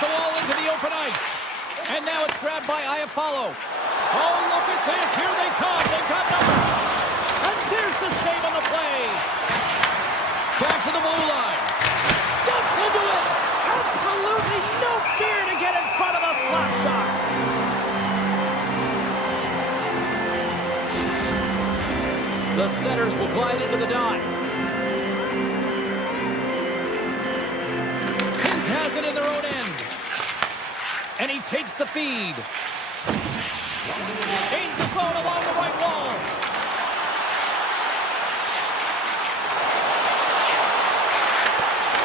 the wall into the open ice. And now it's grabbed by Iafallo. Oh, look at this. Here they come. They've got numbers. And there's the save on the play. Back to the blue line. Steps into it. Absolutely no fear to get in front of the slap shot. The Senators will glide into the dot. Pins has it in their own end. And he takes the feed. Gains the zone along the right wall.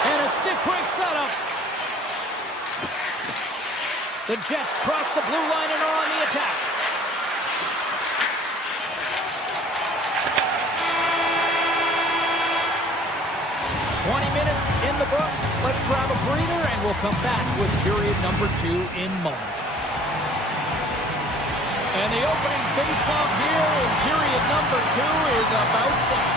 And a stick break setup. The Jets cross the blue line and are on the attack. In the books. Let's grab a breather and we'll come back with period number 2 in moments. And the opening face-off here in period number 2 is about set.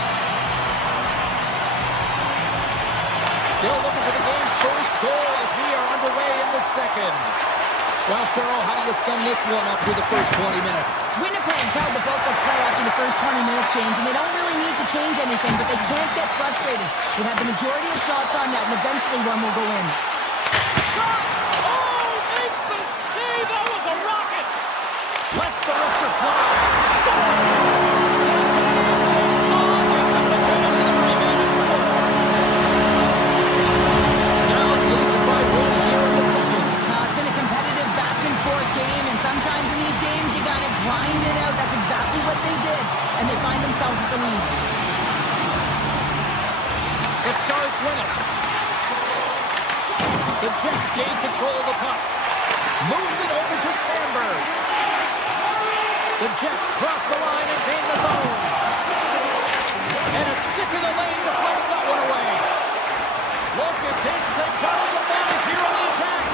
Still looking for the game's first goal as we are underway in the second. Well, Cheryl, how do you sum this one up through the first 20 minutes? Winnipeg's held the bulk of play after the first 20 minutes, James, and they don't really need to change anything, but they can't get frustrated. They've had the majority of shots on net, and eventually one will go in. Shot! Oh, makes the save! That was a rocket! Lets the wrister fly. Stars! That time they saw they took advantage of the rebound and scored. Dallas leads it by 1 here in the second. Now, it's been a competitive back-and-forth game, and sometimes in these games you gotta grind it out. That's exactly what they did, and they find themselves with the lead. The Stars win it. The Jets gain control of the puck. Moves it over to Sandberg. The Jets cross the line and gain the zone. And a stick in the lane deflects that one away. Look at this. They've got some bodies here on the attack.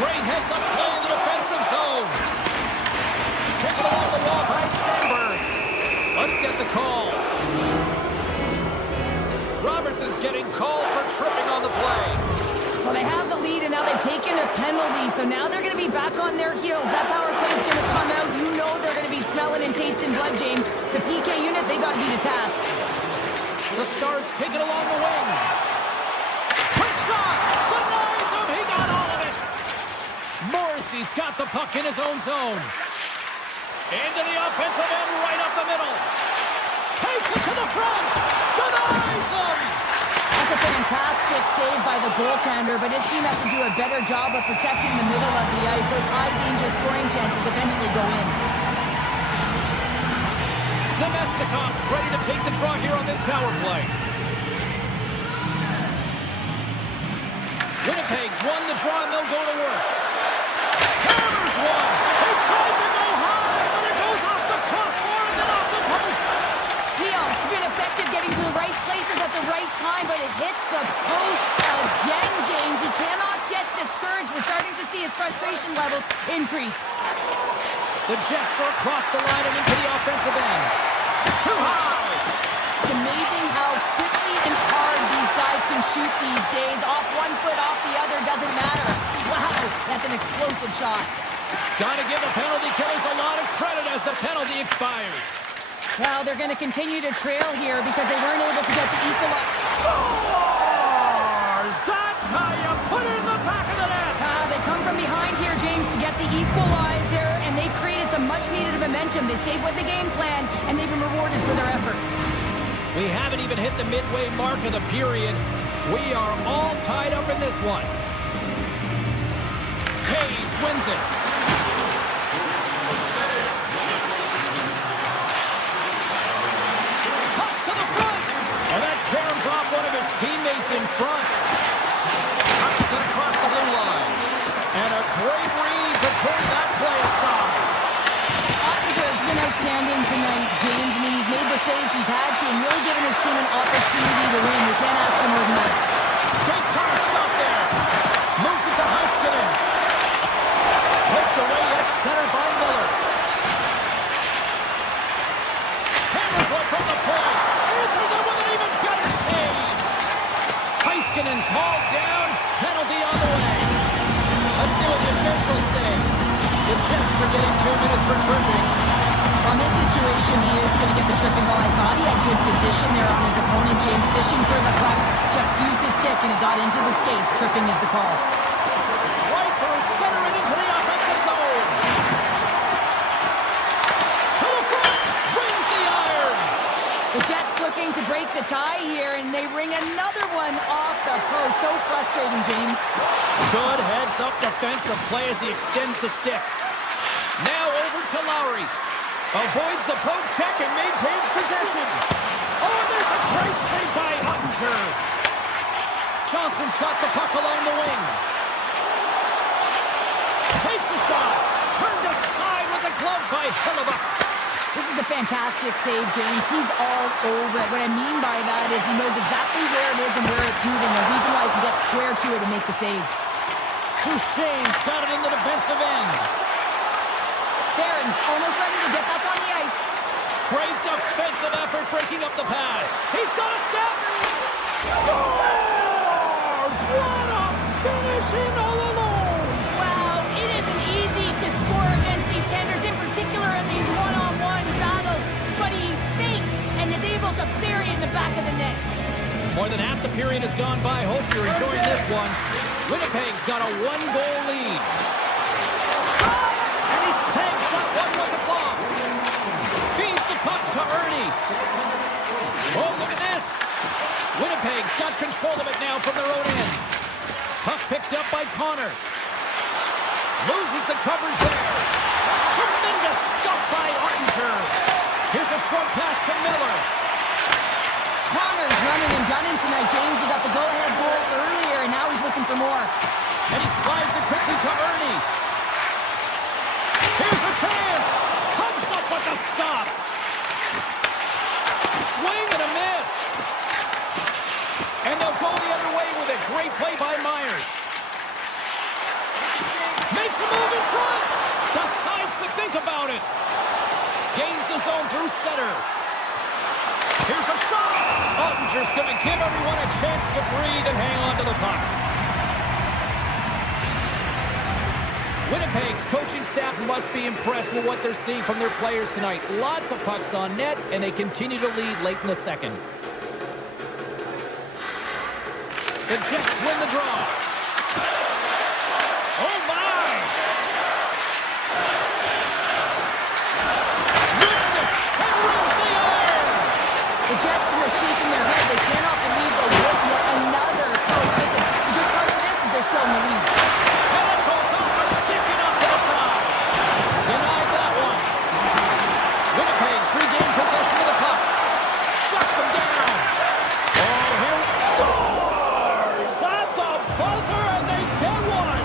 Great heads-up play in the defensive zone. Taken along the wall by Sandberg. Let's get the call. Robertson's getting called for tripping on the play. Well, they have the lead, and now they've taken a penalty, so now they're going to be back on their heels. That power play is going to come out. You know they're going to be smelling and tasting blood, James. The PK unit, they got to be the task. The Stars take it along the wing. Quick shot! Denies him! He got all of it! Morrissey's got the puck in his own zone. Into the offensive end, right up the middle. Takes it to the front! Denies him! That's a fantastic save by the goaltender, but his team has to do a better job of protecting the middle of the ice. Those high-danger scoring chances eventually go in. Nemestikov's ready to take the draw here on this power play. Winnipeg's won the draw and they'll go to work. Hammers one! They tried to go high, but it goes off the crossbar and then off the post! Leon's been effective getting to the right places at the right time, but it hits the post again, James. He cannot get discouraged. We're starting to see his frustration levels increase. The Jets are across the line and into the offensive end. Too high! It's amazing how quickly and hard these guys can shoot these days. Off one foot, off the other, doesn't matter. Wow, that's an explosive shot. Gotta give the penalty killers a lot of credit as the penalty expires. Well, they're going to continue to trail here because they weren't able to get the equalizer. Scores! That's how you put it in the back of the net! They come from behind here, James, to get the equalizer, and they created some much-needed momentum. They stayed with the game plan, and they've been rewarded for their efforts. We haven't even hit the midway mark of the period. We are all tied up in this one. Hayes wins it. Toss to the front. And that caroms off one of his teammates in front. Cuts it across the blue line. And a great read to turn that play aside. Ottinger's been outstanding tonight, James. I mean, he's made the saves he's had to and really given his team an opportunity to win. You can't ask for more than that. Big time stop there. Moves it to Heiskanen. Poked away at center by Miller. Hammers one from the point. Answers it with an even better save. Heiskanen's hauled down. Penalty on the way. are getting 2 minutes for tripping. On this situation, he is going to get the tripping call. I thought he had good position there on his opponent. James fishing for the puck. Just used his stick and it got into the skates. Tripping is the call. Right through center and into the offensive zone. To the front. Brings the iron. The Jets looking to break the tie here, and they ring another one off the post. So frustrating, James. Good heads-up defensive play as he extends the stick. Now over to Lowry. Avoids the poke check and maintains possession. Oh, and there's a great save by Ottinger. Johnson's got the puck along the wing. Takes a shot. Turned aside with a glove by Hillebuck. This is a fantastic save, James. He's all over it. What I mean by that is he knows exactly where it is and where it's moving. The reason why he can get square to it and make the save. Duchesne's got it in the defensive end. Barron's almost ready to get back on the ice. Great defensive effort breaking up the pass. He's got a step. Scores! What a finish in all alone! Wow, it isn't easy to score against these tenders, in particular in these one-on-one battles. But he fakes and is able to bury it in the back of the net. More than half the period has gone by. Hope you're enjoying this one. Winnipeg's got a one-goal lead. And he snags shot one with the block. Feeds the puck to Ernie. Oh, look at this. Winnipeg's got control of it now from their own end. Puck picked up by Connor. Loses the coverage there. Tremendous stuff by Ottinger. Here's a short pass to Miller. Connor's running and gunning tonight, James. He got the go-ahead goal earlier, and now he's looking for more. And he slides it quickly to Ernie. Here's a chance. Comes up with the stop. Swing and a miss. And they'll go the other way with it. Great play by Myers. Makes a move in front. Decides to think about it. Gains the zone through center. Here's a shot. Ottinger's going to give everyone a chance to breathe and hang on to the puck. Winnipeg's coaching staff must be impressed with what they're seeing from their players tonight. Lots of pucks on net, and they continue to lead late in the second. The Jets win the draw. Oh, my! Rips it and rings the iron! The Jets are shaking their head. They cannot believe they hit yet another post. Listen, the good part of this is they're still in the lead. And it goes off the stick and up to the side. Denied that one. Winnipeg's regained possession of the puck. Shuts them down. Oh, here scores at the buzzer, and they get one.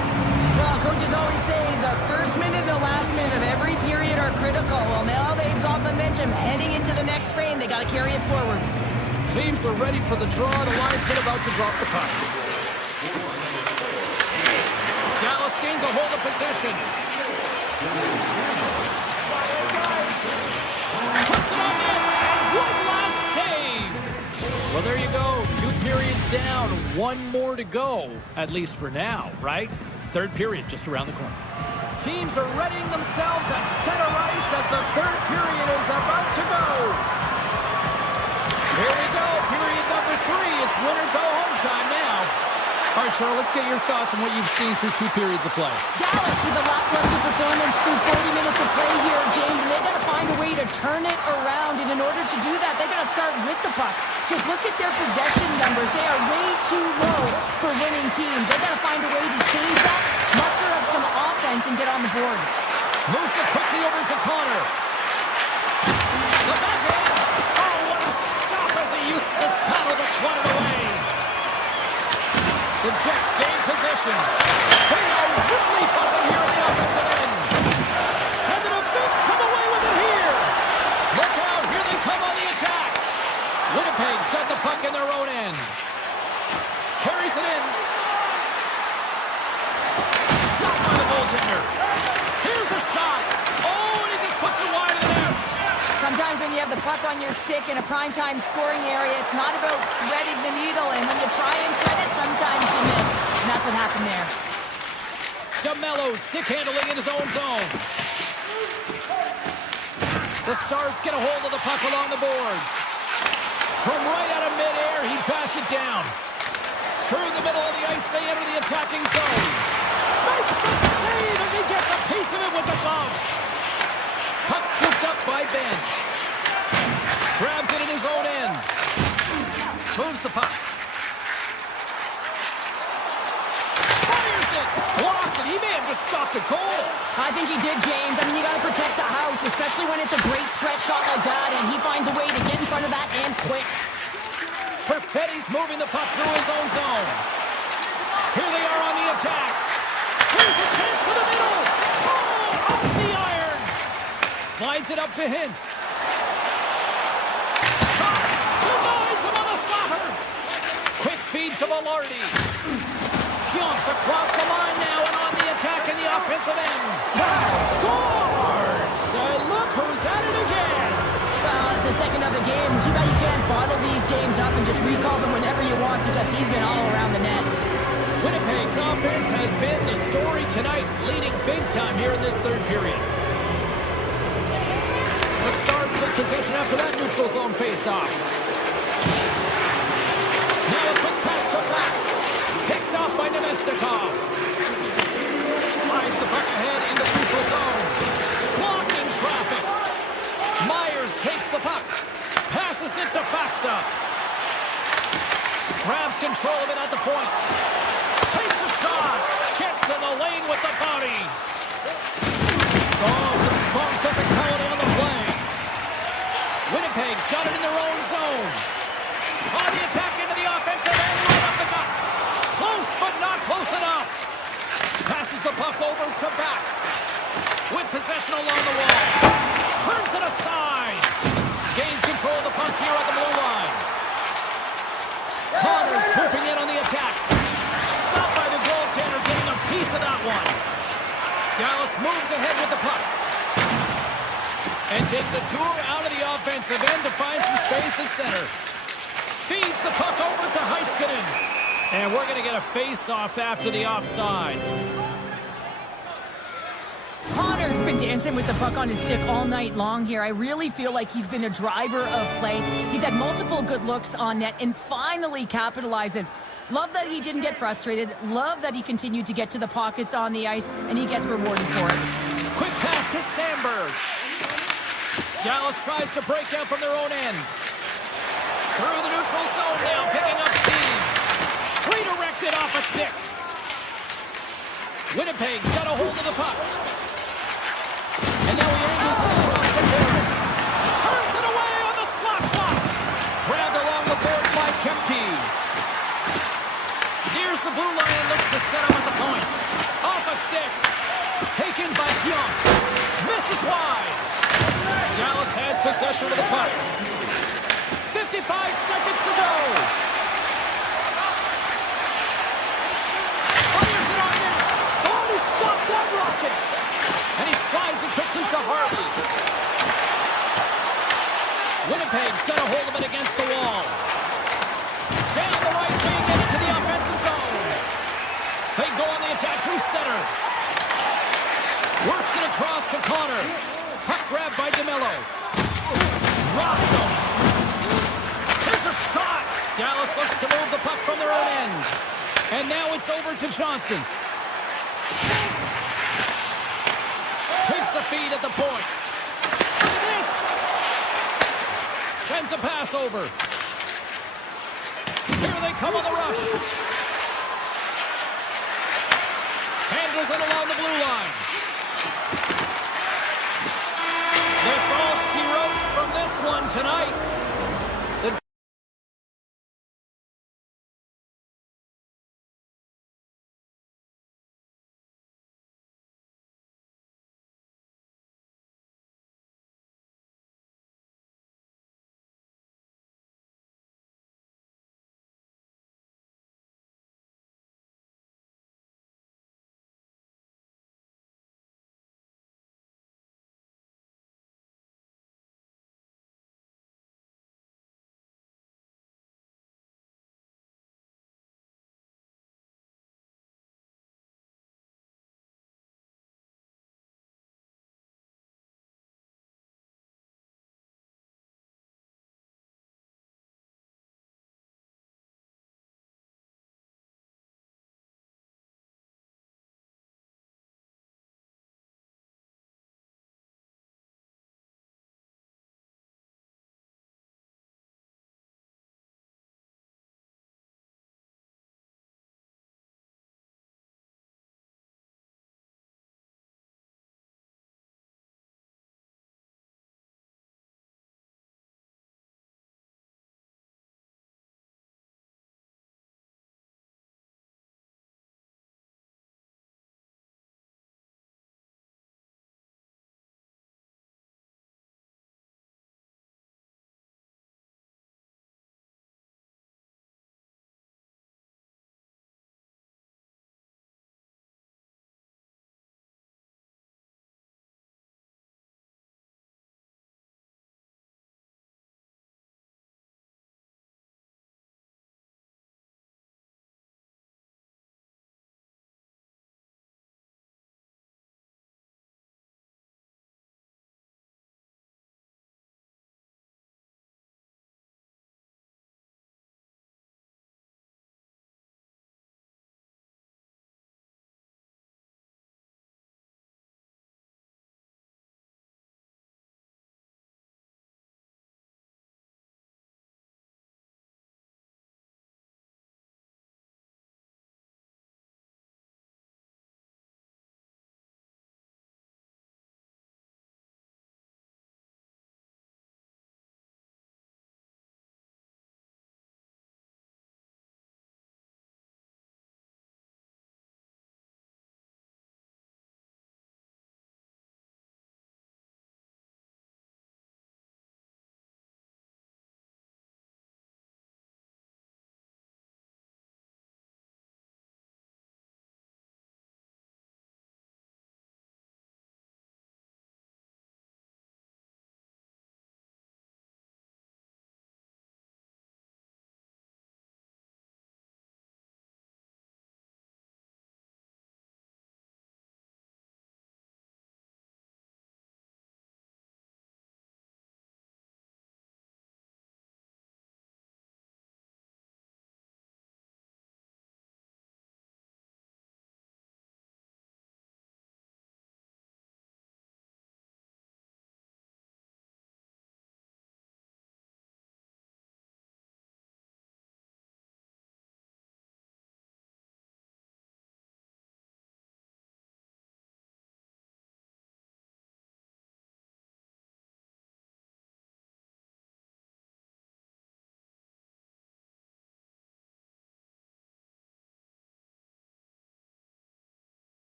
Well, coaches always say the first minute and the last minute of every period are critical. Well, now they've got momentum heading into the next frame. They got to carry it forward. Teams are ready for the draw. The linesman about to drop the puck. Dallas gains a hold of possession. Puts it on net, and one last save. Well, there you go. 2 periods down, 1 more to go, at least for now, right? Third period just around the corner. Teams are readying themselves at center ice as the third period is about to go. Here we go, period number 3. It's win or go home time now. All right, Cheryl, let's get your thoughts on what you've seen through 2 periods of play. Dallas with a lackluster performance through 40 minutes of play here, James, and they've got to find a way to turn it around. And in order to do that, they've got to start with the puck. Just look at their possession numbers. They are way too low for winning teams. They've got to find a way to change that, muster up some offense, and get on the board. Moves it quickly over to Connor. The backhand. Oh, what a stop as he uses his power to swat it away. The Jets gain possession. They are really buzzing here in the offensive end. And the defense come away with it here. Look out, here they come on the attack. Winnipeg's got the puck in their own end. Carries it in. Stopped by the goaltender. Here's a shot. Oh, and he just puts it wide of the net. Sometimes when you have the puck on your stick in a primetime scoring area, it's not about threading the needle, and when you try and thread it, sometimes you miss. And that's what happened there. DeMello stick handling in his own zone. The Stars get a hold of the puck along the boards. From right out of midair, he bats it down. Through the middle of the ice, they enter the attacking zone. Makes the save as he gets a piece of it with the glove. Puck scooped up by Ben. Grabs it in his own end. Moves the puck. Fires it. Blocked it. He may have just stopped a goal. I think he did, James. I mean, you got to protect the house, especially when it's a great threat shot like that, and he finds a way to get in front of that and quick. Perfetti's moving the puck through his own zone. Here they are on the attack. Here's a chance to the middle. Oh, off the iron. Slides it up to Hintz. Shot. Denies him on the slapper. Quick feed to Velarde. Pionks across the line now and on the attack in the offensive end. Scores! Look who's at it again. Well, it's the second of the game. Too bad you can't bottle these games up and just recall them whenever you want because he's been all around the net. Winnipeg's offense has been the story tonight, leading big time here in this third period. The Stars took possession after that neutral zone face-off. Now a quick pass to Back. Picked off by Nemesnikov. Slides the puck ahead in the neutral zone. Blocking traffic. Myers takes the puck. Passes it to Faksa. Grabs control of it at the point. Takes a shot. Gets in the lane with the body. Oh, some strong physicality on the play. Winnipeg's got it in their own zone. On the attack into the offensive end. Right up the gut. Close, but not close enough. Passes the puck over to Back. With possession along the wall. Turns it aside. Gains control of the puck here at the blue line. Connor swooping in on the attack. Stopped by the goaltender, getting a piece of that one. Dallas moves ahead with the puck. And takes a tour out of the offensive end to find some space at center. Feeds the puck over to Heiskanen. And we're going to get a face-off after the offside. Connor's been dancing with the puck on his stick all night long here. I really feel like he's been a driver of play. He's had multiple good looks on net and finally capitalizes. Love that he didn't get frustrated. Love that he continued to get to the pockets on the ice, and he gets rewarded for it. Quick pass to Sandberg. Dallas tries to break out from their own end. Through the neutral zone now, picking up speed. Redirected off a stick. Winnipeg's got a hold of the puck. And now he angles it across the board. Turns it away on the slap shot. Grabbed along the board by Kempke. Nears the blue line and looks to set him at the point. Off a stick. Taken by Pionk. Misses wide. Dallas has possession of the puck. 55 seconds to go. Fires it on net. Oh, he stopped that rocket. And he slides it quickly to Harvey. Winnipeg's got a hold of it against the wall. Down the right wing and into the offensive zone. They go on the attack through center. Works it across to Connor. Puck grab by DeMello. Rocks him. Here's a shot. Dallas looks to move the puck from their own end. And now it's over to Johnston. Takes the feed at the point. Look at this. Sends a pass over. Here they come on the rush. Handles it along the blue line. That's all she wrote from this one tonight.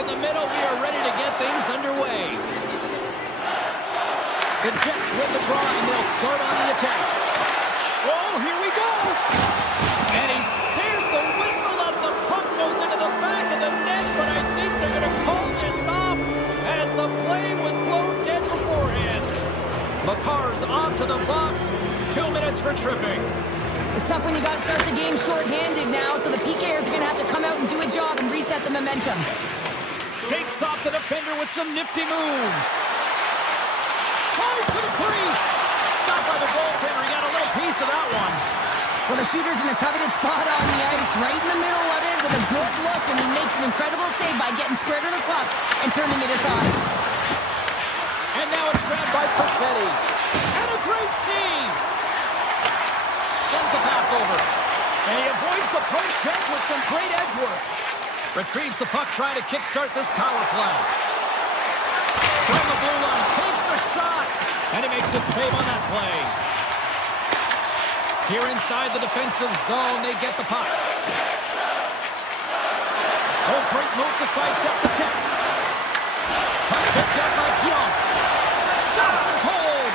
in the middle. We are ready to get things underway. The Jets with the draw, and they'll start on the attack. Oh, here we go. And there's the whistle as the puck goes into the back of the net, but I think they're going to call this off as the play was blown dead beforehand. McCarr's off to the box. 2 minutes for tripping. It's tough when you got to start the game short-handed now, so the PKers are going to have to come out and do a job and reset the momentum. Shakes off the defender with some nifty moves. Tries to the crease. Stopped by the goaltender. He got a little piece of that one. Well, the shooter's in a coveted spot on the ice, right in the middle of it with a good look, and he makes an incredible save by getting square to the puck and turning it aside. And now it's grabbed by Perfetti. And a great save. Sends the pass over. And he avoids the poke check with some great edge work. Retrieves the puck, trying to kickstart this power play. From the blue line, takes a shot. And he makes the save on that play. Here inside the defensive zone, they get the puck. Oh, great move to sidestep the check. Puck picked up by Pionk. Stops him cold.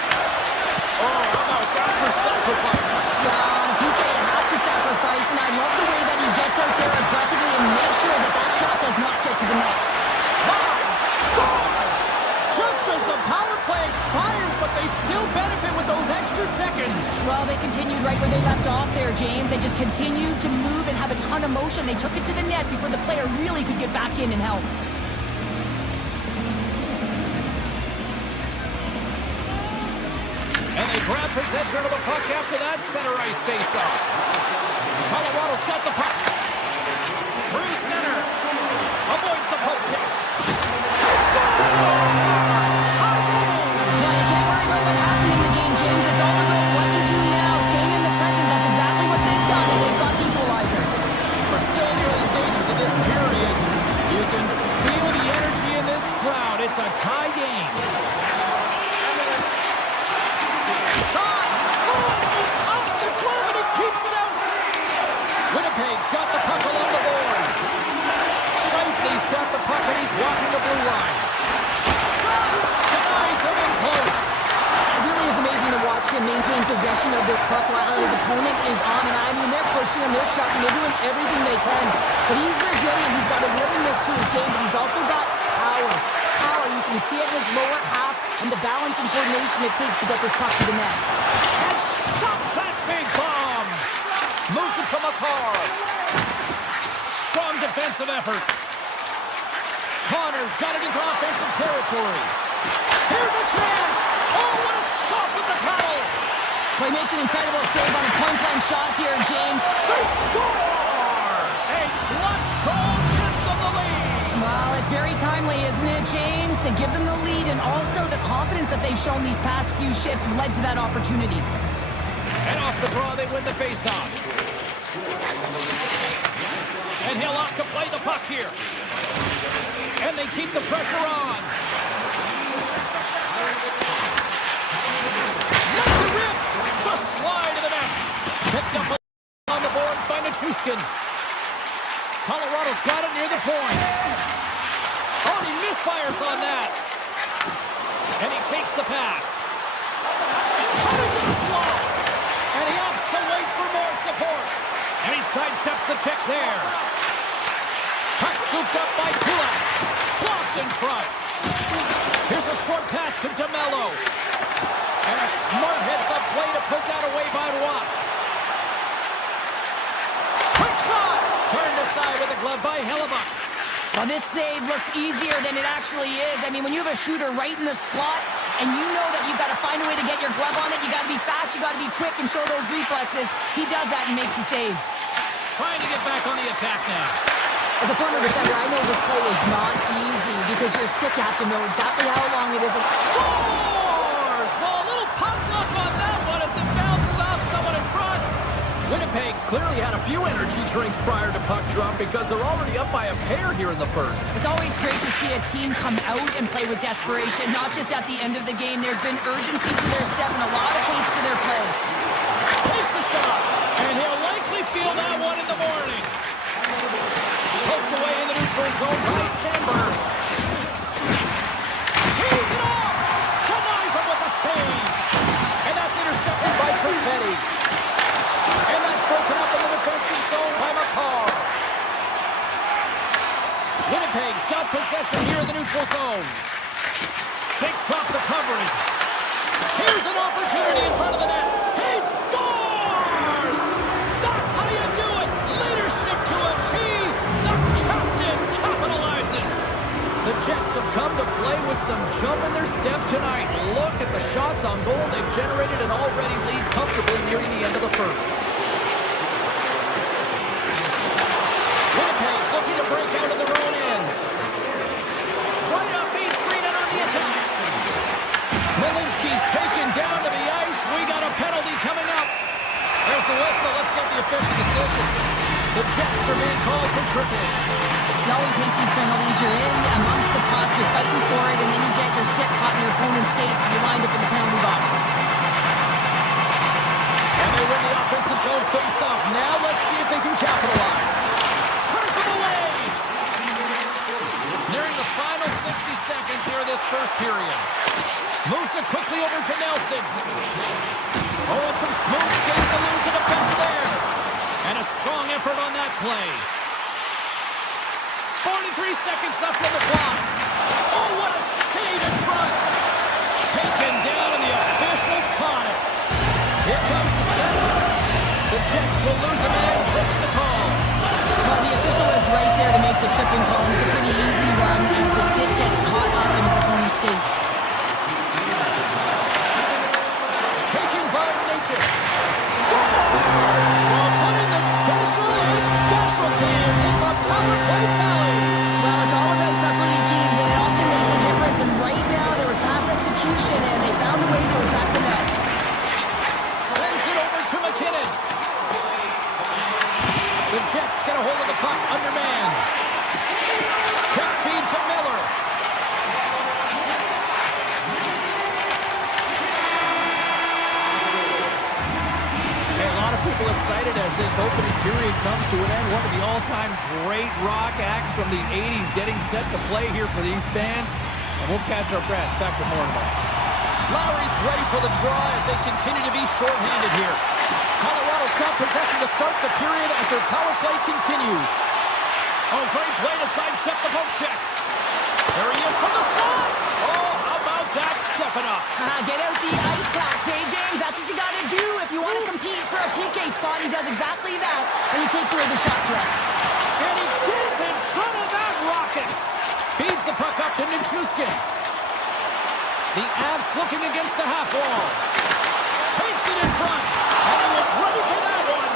Oh, how about that for sacrifice? Well, PK have to sacrifice, and I love the way that he gets out there aggressively and makes sure that that shot does not get to the net. Scores! Just as the power play expires, but they still benefit with those extra seconds. Well, they continued right where they left off there, James. They just continued to move and have a ton of motion. They took it to the net before the player really could get back in and help. And they grab possession of the puck after that center ice face-off. Colorado's got the puck. Through center. Avoids the poke check. Scores! Tie game! Well, you can't worry about what happened in the game, James. It's all about what you do now. Staying in the present, that's exactly what they've done, and they've got the equalizer. We're still in the early stages of this period. You can feel the energy in this crowd. It's a tie game. Shot! Oh, goes off the glove and he keeps it out. Winnipeg's got the puck along the boards. Shifley's got the puck and he's walking the blue line. Shot! Denies him in close. It really is amazing to watch him maintain possession of this puck while his opponent is on. And I mean, they're pushing him, they're shutting, they're doing everything they can. But he's resilient. He's got a willingness to his game, but he's also got power. Power, you can see it in his lower half and the balance and coordination it takes to get this puck to the net. And stops that big bomb. Moves it to McCarr. Strong defensive effort. Connor's got it into offensive territory. Here's a chance. Oh, what a stop with the paddle. Well, he makes an incredible save on a point-blank shot here, James. They score! A clutch goal gives them the lead. Well, it's very timely, isn't it, James? To give them the lead, and also the confidence that they've shown these past few shifts led to that opportunity. And off the draw, they win the faceoff. And he'll opt to play the puck here. And they keep the pressure on. Let's it rip! Just slide to the net. Picked up on the boards by Nichushkin. Colorado's got it near the point. Oh, he misfires on that. And he takes the pass. Cutting to the slot. And he opts to wait for more support. And he sidesteps the check there. Puck scooped up by Kodiak. Blocked in front. Here's a short pass to DeMello. And a smart heads-up play to put that away by Watt. Quick shot! Turned aside with a glove by Hellebuck. Well, this save looks easier than it actually is. I mean, when you have a shooter right in the slot, and you know that you've got to find a way to get your glove on it, you got to be fast, you got to be quick and show those reflexes. He does that and makes the save. Trying to get back on the attack now. As a former defender, I know this play is not easy because you're sick. You have to know exactly how long it is. Scores! Well, a little puck luck on that one as it bounces off someone in front. Winnipeg's clearly had a few energy drinks prior to puck drop because they're already up by a pair here in the first. It's always great to see a team come out and play with desperation, not just at the end of the game. There's been urgency to their step and a lot of pace to their play. Takes a shot, and he'll likely feel that one in the morning. Poked away in the neutral neutral zone by Sandberg. He's it off! Denies him with a save! And that's intercepted by Perfetti. And that's broken up in the defensive zone by McCarr. Winnipeg's got possession here in the neutral zone. Takes off the coverage. Here's an opportunity in front of the net. He scores! That's how you do it! Leadership to a T. The captain capitalizes. The Jets have come to play with some jump in their step tonight. Look at the shots on goal. They've generated an already lead comfortably nearing the end of the first. Winnipeg's looking to break out of their own end. Right up Main Street and on the attack. Malinski's taken down to the ice. We got a penalty coming up. There's the whistle. Let's get the official decision. The Jets are being called for tripping. You always hate these penalties. You're in amongst the puck, you're fighting for it, and then you get your stick caught in your opponent's skates, and you wind up in the penalty box. And they win the offensive zone face-off. Now let's see if they can capitalize. Turns them away. Nearing the final 60 seconds here of this first period. Moves it quickly over to Nelson. Oh, and some smooth skating to lose the defender there. And a strong effort on that play. 43 seconds left on the clock. Oh, what a save in front. Taken down, and the officials caught it. Here comes the sentence. The Jets will lose a man, tripping the call. Well, the official is right there to make the tripping call, and it's a pretty easy one as the stick gets caught up in his opponent's skates. Taken by Natchez. Scores! Well, put in the special and special teams. It's a power play tally. Well, it's all about specialty teams, and it often makes a difference. And right now, there was pass execution, and they found a way to attack the net. Sends it over to McKinnon. The Jets get a hold of the puck under man. Quick feed to Miller. Hey, a lot of people excited as this opening period comes to an end. One of the all-time great rock acts from the 80s getting set to play here for these fans. And we'll catch our breath. Back to more in a moment. Lowry's ready for the draw as they continue to be shorthanded here. Colorado's got possession to start the period as their power play continues. Oh, great play to sidestep the poke check. There he is from the slot. Oh, how about that stepping up? Get out the ice packs, eh, James? That's what you got to do if you want to compete for a PK spot. He does exactly that, and he takes away the shot threat. And he gets in front of that rocket. Feeds the puck up to Nichushkin. The Avs looking against the half wall. Takes it in front. And he was ready for that one.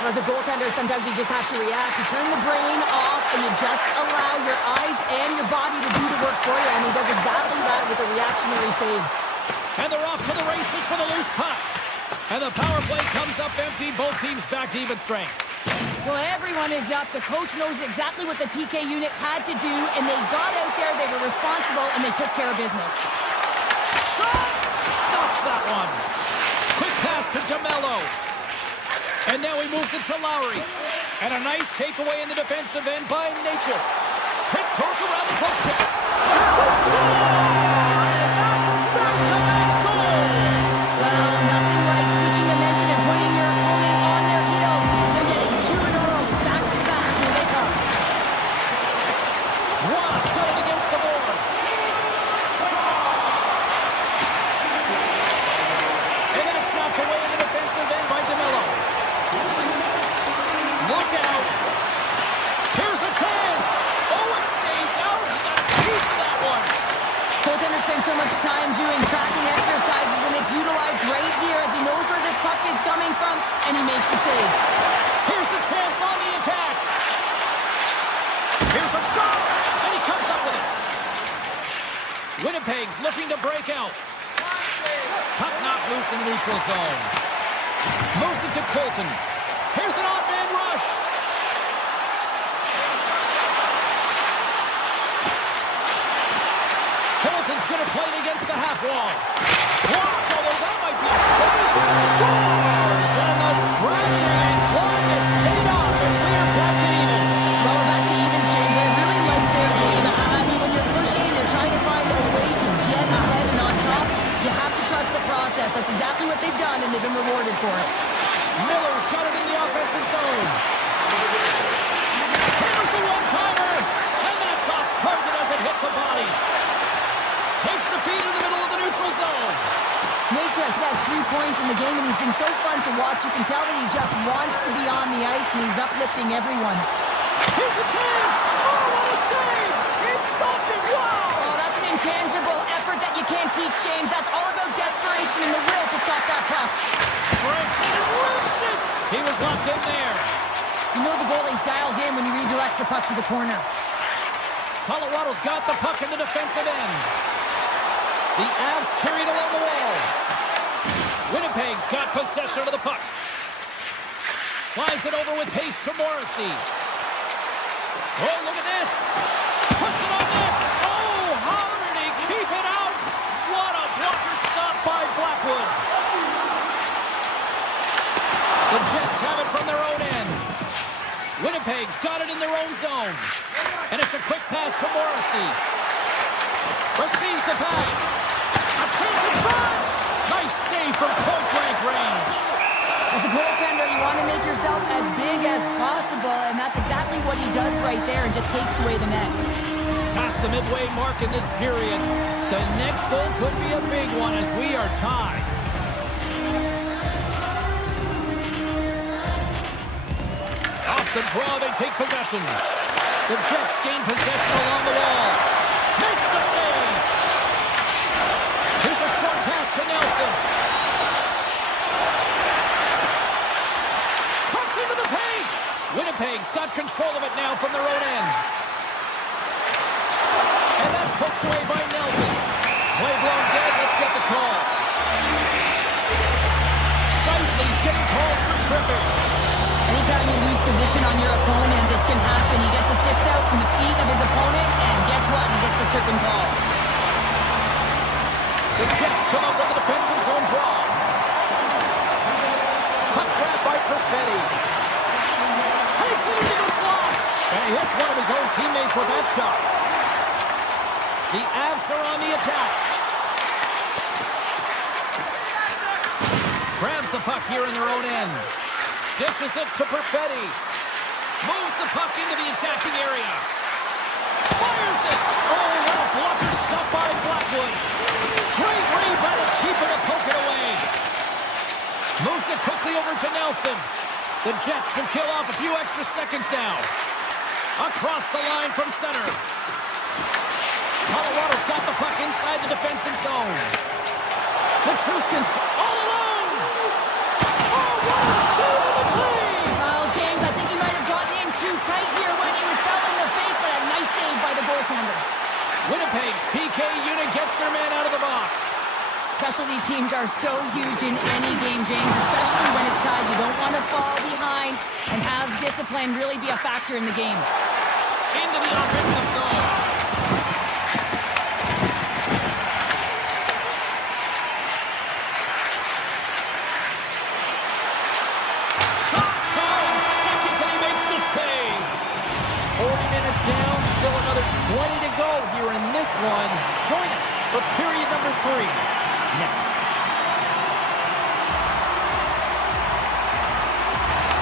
As a goaltender, sometimes you just have to react. You turn the brain off, and you just allow your eyes and your body to do the work for you. And he does exactly that with a reactionary save. And they're off to the races for the loose puck. And the power play comes up empty. Both teams back to even strength. Well, everyone is up. The coach knows exactly what the PK unit had to do, and they got out there, they were responsible, and they took care of business. Stops that one. Quick pass to DeMello. And now he moves it to Lowry. And a nice takeaway in the defensive end by Natchez. Tiptoes around the poke check. Score! And that's back-to-back goals! Well, nothing like switching dimension and putting your opponent on their heels. They're getting two in a row, back-to-back. Here they come. Ross got it against the boards. And that's knocked away in the defensive end by DeMello. Look out. Here's a chance. Oh, it stays out. He got a piece of that one. Goaltender spends so much time doing tracking exercises, and it's utilized right here as he knows where this puck is coming from, and he makes the save. Here's a chance on the attack. Here's a shot. And he comes up with it. Winnipeg's looking to break out. Puck knocked loose in the neutral zone. Moves it to Colton. Here's an odd-man rush. Colton's going to play it against the half wall. Blocked, although that might be a save. Scores! And the scratching and clawing is paid off as we are back to even. Well, we're back to evens, James. That's exactly what they've done, and they've been rewarded for it. Miller's got it in the offensive zone. Here's the one-timer, and that's off target as it hits a body. Takes the feed in the middle of the neutral zone. Nate just has 3 points in the game, and he's been so fun to watch. You can tell that he just wants to be on the ice, and he's uplifting everyone. Here's a chance. Oh, what a save! He stopped it. Wow! Oh, that's an intangible effort that you can't teach, James. That's all about desperation and the will to stop that puck. Breaks it and rips it. He was locked in there. You know the goalie's dialed in when he redirects the puck to the corner. Colorado's got the puck in the defensive end. The Avs carried along the wall. Winnipeg's got possession of the puck. Slides it over with pace to Morrissey. Oh, look at this. Puts it on net. Oh, how did he keep it out? What a blocker stop by Blackwood. The Jets have it from their own end. Winnipeg's got it in their own zone. And it's a quick pass to Morrissey. Receives the pass. A chance in front. Nice save from point-blank range. As a goaltender, you want to make yourself as big as possible, and that's exactly what he does right there and just takes away the net. Past the midway mark in this period. The next goal could be a big one as we are tied. Off the draw, they take possession. The Jets gain possession along the wall. Makes the save. Here's a short pass to Nelson. Cuts into the paint. Winnipeg's got control of it now from their own end. And that's poked away by Nelson. Play blown dead. Let's get the call. Shifley's getting called for tripping. Anytime you lose position on your opponent, this can happen. He gets the sticks out in the feet of his opponent, and guess what? He gets the tripping call. The Jets come up with the defensive zone draw. Puck grab by Perfetti. Takes it into the slot. And he hits one of his own teammates with that shot. The Avs are on the attack. Grabs the puck here in their own end. Dishes it to Perfetti. Moves the puck into the attacking area. Fires it. Oh, what a blocker stop by Blackwood. Great read by the keeper to poke it away. Moves it quickly over to Nelson. The Jets can kill off a few extra seconds now. Across the line from center. Colorado's got the puck inside the defensive zone. The Truskins all alone. Oh, what a save of the play. Well, James, I think he might have gotten in too tight here when he was selling the fake, but a nice save by the goaltender. Winnipeg's PK unit gets their man out of the box. Specialty teams are so huge in any game, James, especially when it's tied. You don't want to fall behind and have discipline really be a factor in the game. Into the offensive zone. Shot 5 seconds and he makes the save. 40 minutes down, still another 20 to go here in this one. Join us for period number 3. Next.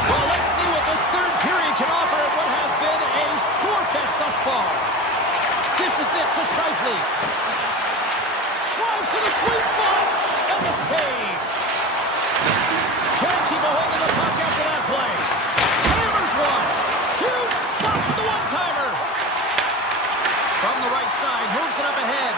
Well, let's see what this third period can offer at what has been a score fest thus far. Dishes it to Shifley. Drives to the sweet spot, and the save. Can't keep a hold of the puck after that play. Hammers one. Huge stop with the one-timer. From the right side, moves it up ahead.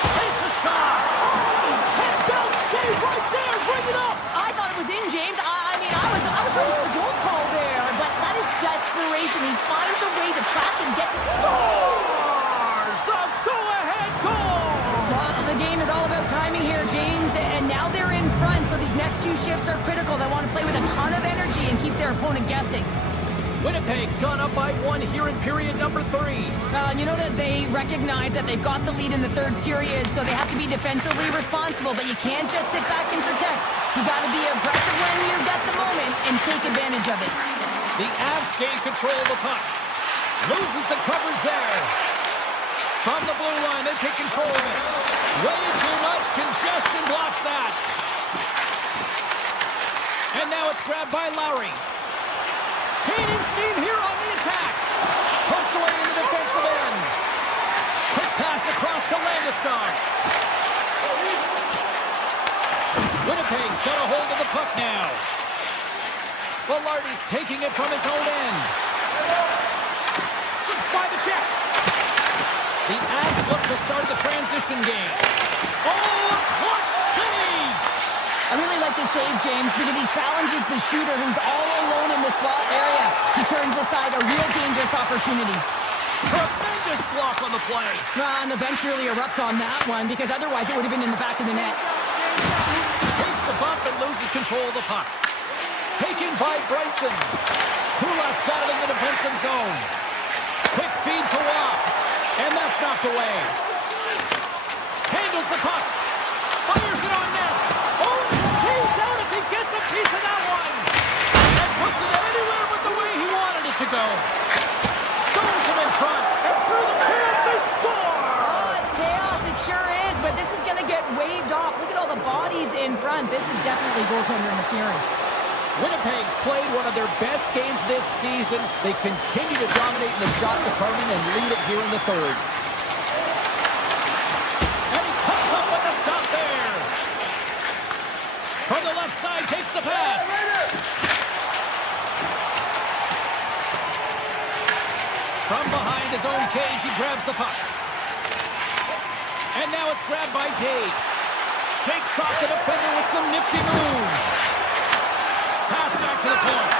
Takes a shot. Oh, 10-bell save right there. Bring it up. I thought it was in, James. I mean, I was ready for the goal call there, but that is desperation. He finds a way to track and get to the score. Scores the go-ahead goal. Well, the game is all about timing here, James, and now they're in front, so these next few shifts are critical. They want to play with a ton of energy and keep their opponent guessing. Winnipeg's gone up by 1 here in period number 3. You know that they recognize that they've got the lead in the third period, so they have to be defensively responsible, but you can't just sit back and protect. You got to be aggressive when you get the moment and take advantage of it. The Avs gain control of the puck. Loses the coverage there. From the blue line, they take control of it. Way too much congestion. It's grabbed by Lowry. Gaining steam here on the attack. Poked away in the defensive end. Quick pass across to Landeskog. Winnipeg's got a hold of the puck now. Velarde's taking it from his own end. Slips by the check. The Avs look to start the transition game. Oh, a clutch save! I really like this save, James, because he challenges the shooter who's all alone in the slot area. He turns aside a real dangerous opportunity. Tremendous block on the play. And the bench really erupts on that one, because otherwise it would have been in the back of the net. Takes a bump and loses control of the puck. Taken by Bryson. Kulak's got it in the defensive zone. Quick feed to Watt. And that's knocked away. Handles the puck. Fires it on net. Oh, and stays out as he gets a piece of that one. And puts it anywhere but the way he wanted it to go. Stones him in front. And through the chaos, they score. Oh, it's chaos. It sure is, but this is going to get waved off. Look at all the bodies in front. This is definitely goaltender interference. Winnipeg's played one of their best games this season. They continue to dominate in the shot department and lead it here in the third. And he comes up with the stop there. From the left side, takes the pass. From behind his own cage, he grabs the puck. And now it's grabbed by Taves. Shakes off the defender with some nifty moves. Pass back to the point.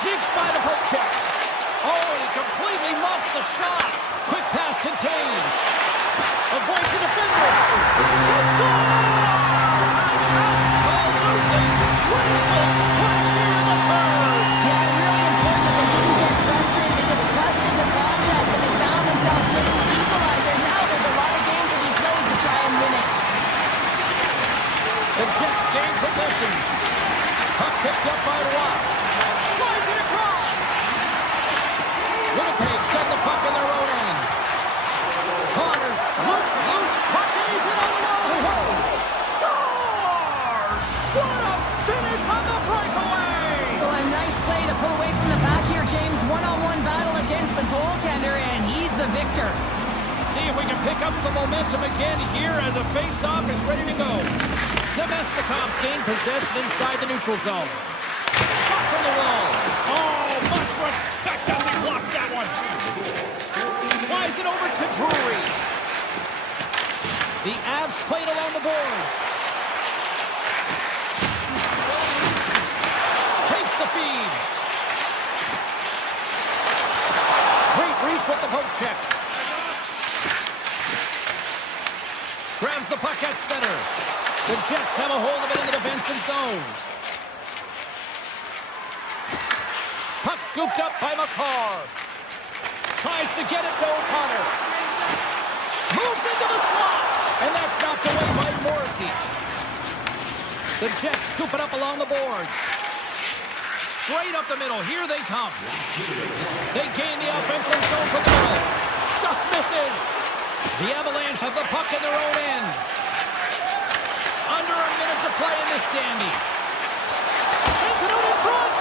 Sneaks by the poke check. Oh, and he completely muffs the shot. Quick pass to Taves. Avoids the defender. He scores! Absolutely triple strike here in the third. Yeah, really important that they didn't get frustrated. They just trusted the process, and they found themselves getting the equalizer. Now there's a lot of games to be played to try and win it. The Jets gain possession. Puck picked up by Watt. Slides it across. Winnipeg's got the puck in their own end. Connors, loose puck, and he's in alone. Scores! What a finish on the breakaway. Well, a nice play to pull away from the back here, James. One-on-one battle against the goaltender, and he's the victor. See if we can pick up some momentum again here as the face-off is ready to go. Nemestikov's gained possession inside the neutral zone. Shot from the wall. Oh, much respect as he blocks that one. Flies it over to Drury. The Avs played along the boards. Takes the feed. Great reach with the poke check. Grabs the puck at center. The Jets have a hold of it in the defensive zone. Puck scooped up by McCarr. Tries to get it to O'Connor. Moves into the slot. And that's knocked away by Morrissey. The Jets scoop it up along the boards. Straight up the middle. Here they come. They gain the offensive zone from the middle. Just misses. The Avalanche have the puck in their own end. Under a minute to play in this dandy. Sends it out in front.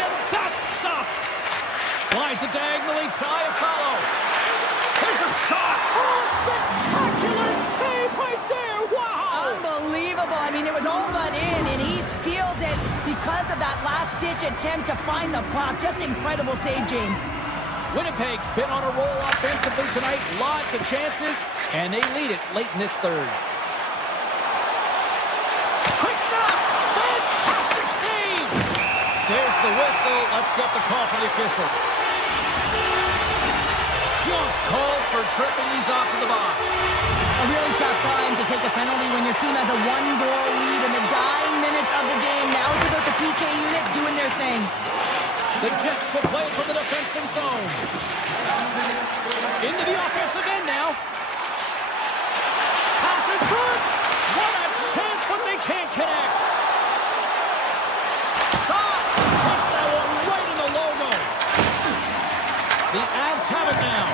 And that's stopped. Slides it diagonally to Iafallo. There's a shot. Oh, spectacular save right there. Wow. Unbelievable. I mean, it was all but in, and he steals it because of that last-ditch attempt to find the puck. Just incredible save, James. Winnipeg's been on a roll offensively tonight. Lots of chances, and they lead it late in this third. Quick snap! Fantastic save! There's the whistle. Let's get the call from the officials. Fionk's called for tripping. He's off to the box. A really tough time to take a penalty when your team has a one-goal lead in the dying minutes of the game. Now it's about the PK unit doing their thing. The Jets will play from the defensive zone. Into the offensive end now. Pass in front. What a chance, but they can't connect. Shot. Takes that one right in the logo. The Avs have it now.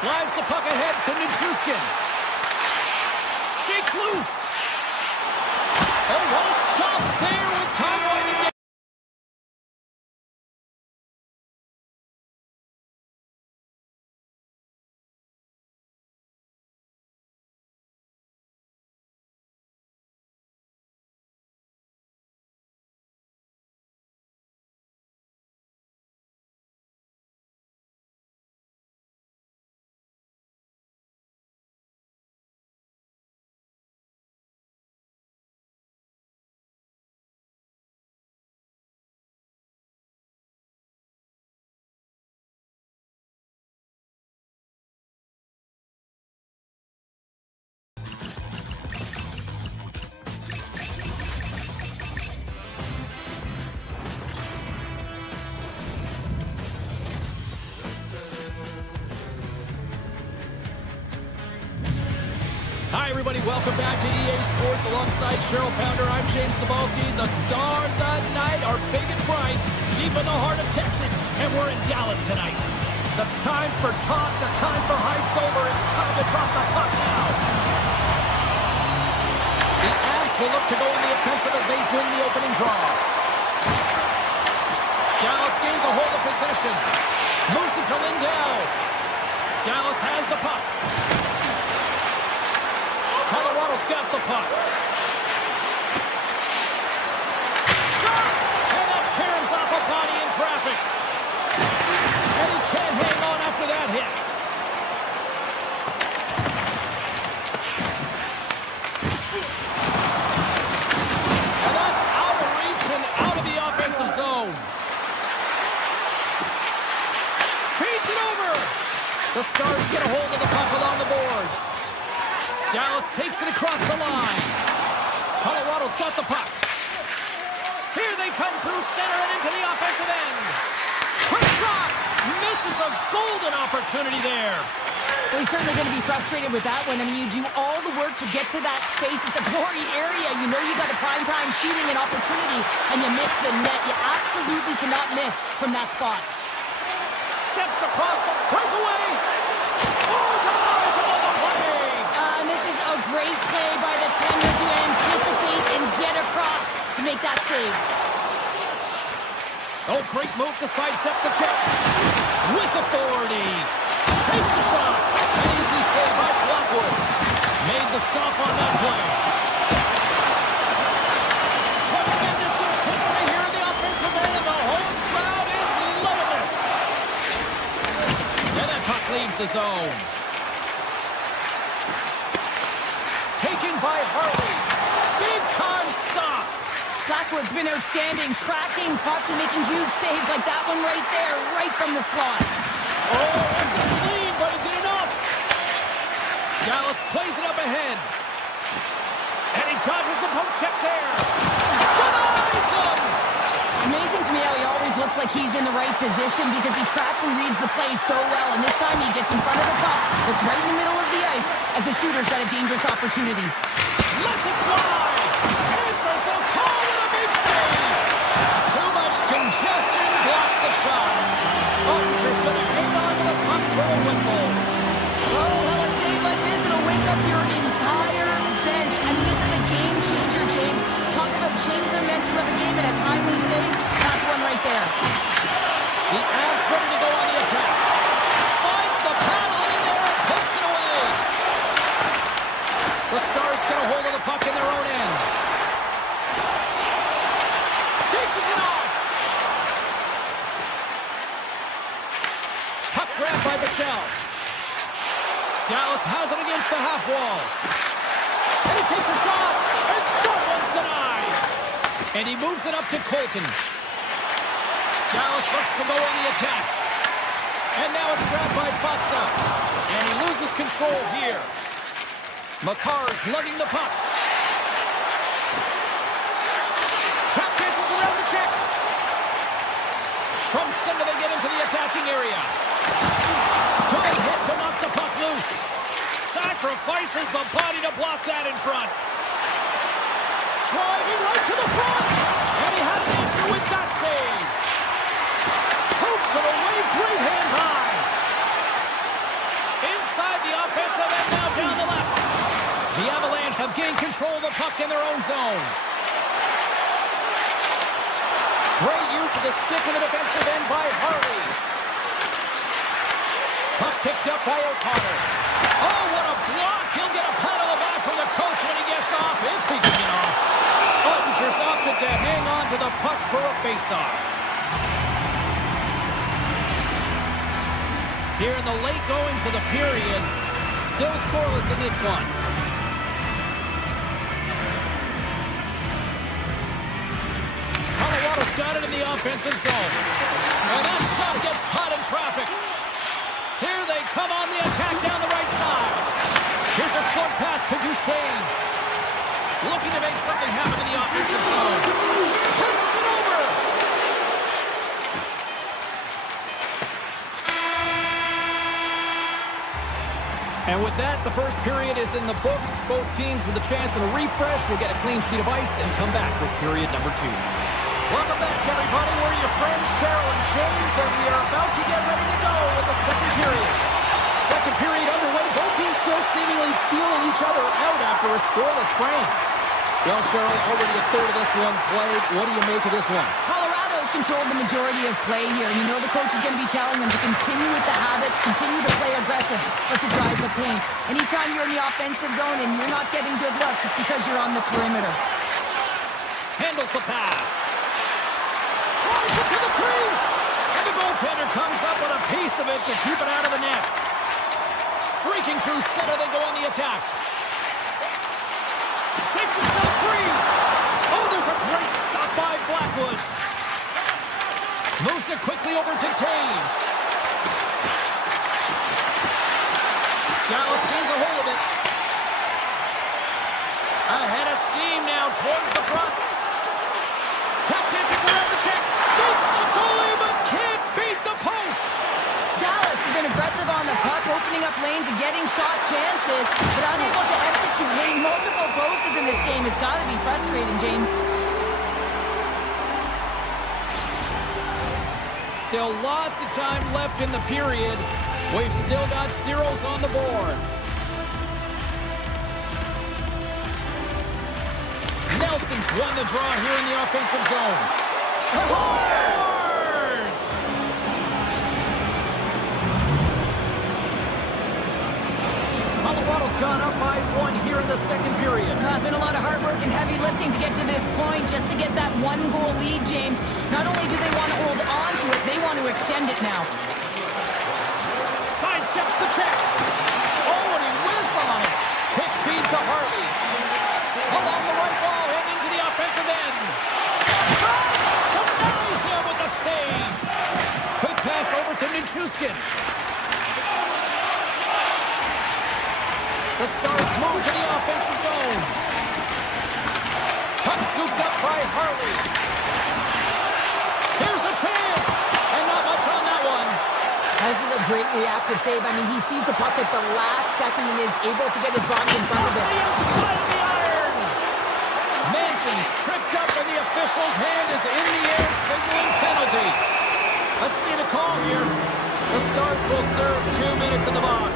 Slides the puck ahead to Nichushkin. Shakes loose. Oh, what a stop there with time everybody. Welcome back to EA Sports. Alongside Cheryl Pounder, I'm James Cebulski. The stars at night are big and bright, deep in the heart of Texas, and we're in Dallas tonight. The time for talk, the time for hype's over. It's time to drop the puck now. The Avs will look to go on the offensive as they win the opening draw. Dallas gains a hold of possession. Moves it to Lindell. Dallas has the puck. Colorado's got the puck. Shot! And that caroms off a body in traffic. And he can't hang on after that hit. And that's out of reach and out of the offensive zone. Feeds it over. The Stars get a hold of the puck along the boards. Dallas takes it across the line. Colorado's got the puck. Here they come through center and into the offensive end. Quick shot! Misses a golden opportunity there. Well, he's certainly going to be frustrated with that one. I mean, you do all the work to get to that space. It's a glory area. You know you got a primetime shooting an opportunity, and you miss the net. You absolutely cannot miss from that spot. Steps across the breakaway. Oh, denies him on the play. And this is a great play by the tender to anticipate and get across to make that save. Oh, great move to sidestep the check. With authority. Takes a shot. An easy save by Blackwood. Made the stop on that play. Tremendous intensity here in the offensive end, and the home crowd is loving this. And that puck leaves the zone. Taken by Harley. Big time stop. Blackwood's been outstanding, tracking pucks and making huge saves like that one right there, right from the slot. Oh, wasn't clean, but he did enough. Dallas plays it up ahead. And he dodges the poke check there. Denies him! It's amazing to me how he always looks like he's in the right position because he tracks and reads the play so well, and this time he gets in front of the puck that's right in the middle of the ice as the shooter's got a dangerous opportunity. Lets it fly! Answers the call with a big save! Too much congestion blocks the shot. Archer's gonna hang on to the puck for a whistle. Oh, well, a save like this, it'll wake up your entire bench. I mean, this is a game changer, James. Talk about changing the momentum of the game and a timely save. That's one right there. The Avs ready to go on the attack. Slides the paddle in there and puts it away. The Stars get a hold of the puck in their own end. Dishes it off. Puck grabbed by Michelle. Dallas has it against the half wall. And he takes a shot. And that one's denied. And he moves it up to Colton. Dallas looks to go on the attack. And now it's grabbed by Fatsa. And he loses control here. Makar's lugging the puck. Tap dances around the check. From center they get into the attacking area. Good hit to knock the puck loose. Sacrifices the body to block that in front. Driving right to the front. And he had an answer with that save. Pokes it away, great hand high. Inside the offensive end, now down the left. The Avalanche have gained control of the puck in their own zone. Great use of the stick in the defensive end by Harley. Puck picked up by O'Connor. Oh, what a block. He'll get a pat on the back from the coach when he gets off, if he can get off. Ottinger's opted to hang on to the puck for a face-off. Here in the late goings of the period, still scoreless in this one. Colorado's got it in the offensive zone. And that shot gets caught in traffic. Here they come on the attack down the right side. Here's a short pass to Duchesne. Looking to make something happen in the offensive zone. Passes it over. And with that, the first period is in the books. Both teams with a chance at a refresh will get a clean sheet of ice and come back with period number 2. Welcome back, everybody. We're your friends, Cheryl and James, and we are about to get ready to go with the second period. Second period underway. Both teams still seemingly feeling each other out after a scoreless frame. Well, Cheryl, already a third of this one played. What do you make of this one? Colorado's controlled the majority of play here. You know the coach is going to be telling them to continue with the habits, continue to play aggressive, but to drive the paint. Anytime you're in the offensive zone and you're not getting good looks, it's because you're on the perimeter. Handles the pass. Tries it to the crease. And the goaltender comes up with a piece of it to keep it out of the net. Streaking through center, they go on the attack. Shakes himself free. Oh, there's a great stop by Blackwood. Moves it quickly over to Taves. Dallas gains a hold of it. Ahead of steam now towards the front. Tap dances around the check. Beats the goalie, but can't beat the post. Dallas has been aggressive on the puck, opening up lanes and getting shot chances, but unable to execute. Hitting multiple posts in this game has got to be frustrating, James. Still lots of time left in the period. We've still got zeros on the board. Nelson's won the draw here in the offensive zone. Scores! Colorado's gone up by 1 here in the second period. It's been a lot of hard work and heavy lifting to get to this point, just to get that 1-goal lead, James. Not only do they want to hold on to it, they want to extend it now. Sidesteps the check. Oh, and he whiffs on it. Quick feed to Hartley. Along the right wall, heading to the offensive end. Denies him with a save. Quick pass over to Nichushkin. The Stars move to the offensive zone. Puck scooped up by Hartley. Here's a chance. And not much on that one. This is a great reactive save. I mean, he sees the puck at the last second and is able to get his body in front of it. The outside of the iron. Manson's tripped up and the official's hand is in the air, signaling penalty. Let's see the call here. The Stars will serve 2 minutes in the box.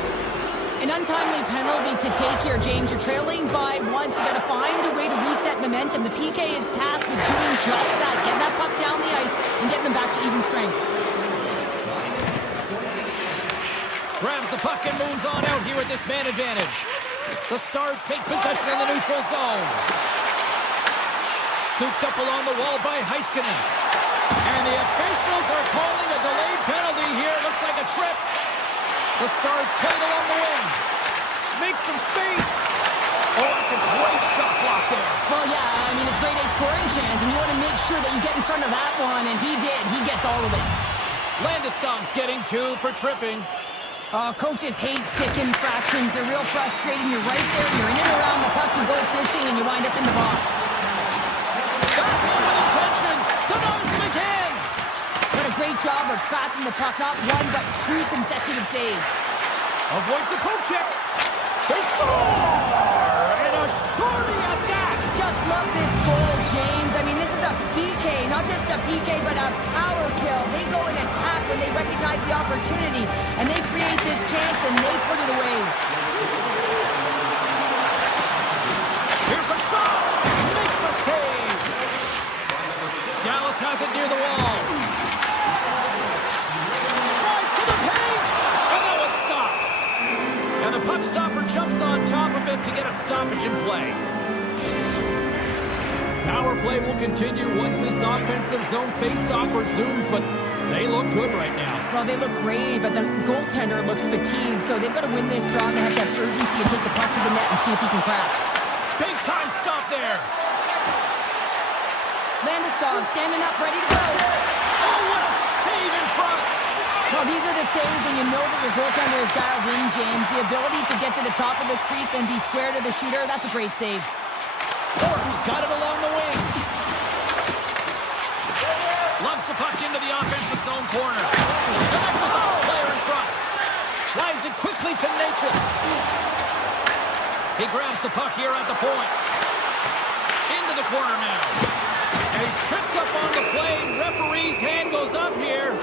An untimely penalty to take here, James. You're trailing by 1, so you got to find a way to reset momentum. The PK is tasked with doing just that. Get that puck down the ice and get them back to even strength. Grabs the puck and moves on out here at this man advantage. The Stars take possession in the neutral zone. Scooped up along the wall by Heiskanen. And the officials are calling a delayed penalty here. It looks like a trip. The Stars played along the wing. Make some space. Oh, that's a great shot block there. Well, yeah, I mean, it's grade A scoring chance, and you want to make sure that you get in front of that one, and he did. He gets all of it. Landeskog's getting 2 for tripping. Coaches hate stick infractions. They're real frustrating. You're right there. You're in and around the puck. You go fishing, and you wind up in the box. Backhand with intention. Denies him again. What a great job of trapping the puck. Not 1, but 2 consecutive saves. Avoids the poke check. They score! And a shorty at that! Just love this goal, James. I mean, this is a PK. Not just a PK, but a power kill. They go and attack when they recognize the opportunity. And they create this chance, and they put it away. Here's a shot! Makes a save! Dallas has it near the wall. Tries to the paint! And now it's stopped. And the puck stopper jumps on top of it to get a stoppage in play. Power play will continue once this offensive zone face-off resumes, but they look good right now. Well, they look great, but the goaltender looks fatigued, so they've got to win this draw. They have to have urgency and take the puck to the net and see if he can crack. Big time stop there. Landeskog standing up, ready to go. Oh, what a save in front. Well, these are the saves when you know that your goaltender is dialed in, James. The ability to get to the top of the crease and be square to the shooter, that's a great save. Horton's got it along the wing. Lumps the puck into the offensive zone corner. And that was off player in front. Slides it quickly quickly to Natchez. He grabs the puck here at the point. Into the corner now. And he's tripped up on the play. Referee's hand goes up here.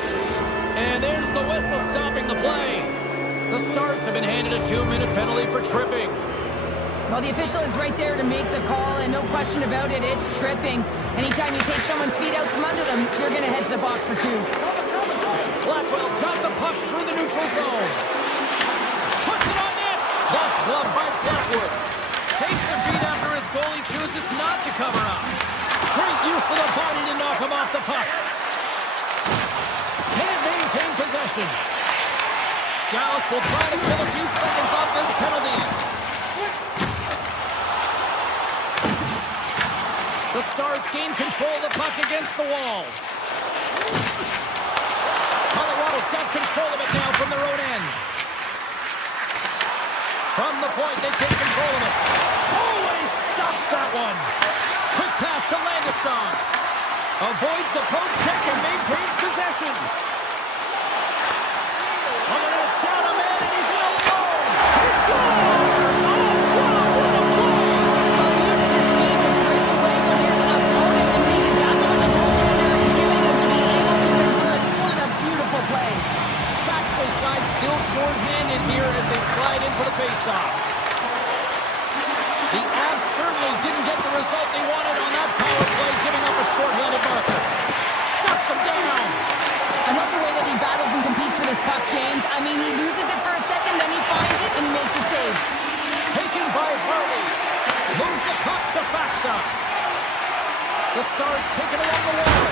And there's the whistle stopping the play. The Stars have been handed a 2-minute penalty for tripping. Well, the official is right there to make the call, and no question about it, it's tripping. Anytime you take someone's feet out from under them, you're going to head to the box for 2. Blackwell's got the puck through the neutral zone. Puts it on net. Lost glove by Blackwood. Takes the feet after his goalie chooses not to cover up. Great use of the body to knock him off the puck. Can't maintain possession. Dallas will try to kill a few seconds off this penalty. The Stars gain control of the puck against the wall. Colorado's got control of it now from their own end. From the point, they take control of it. Oh, and he stops that one. Quick pass to Landeskog. Avoids the poke check and maintains possession. Look at this, down a man, and he's in alone. He scores! Oh, wow, what a play! Well, he uses his speed to break away from his opponent and makes exactly what the goaltender is giving him to be able to convert. What a beautiful play. Faxley side still short-handed here as they slide in for the face-off. The Avs certainly didn't get the result they wanted on that power play, giving up a short-handed marker. Shuts him down. I love the way that he battles and competes for this puck, James. I mean, he loses it for a second, then he finds it, and he makes the save. Taken by Harley. Moves the puck to Faxa. The Stars take it along the wall.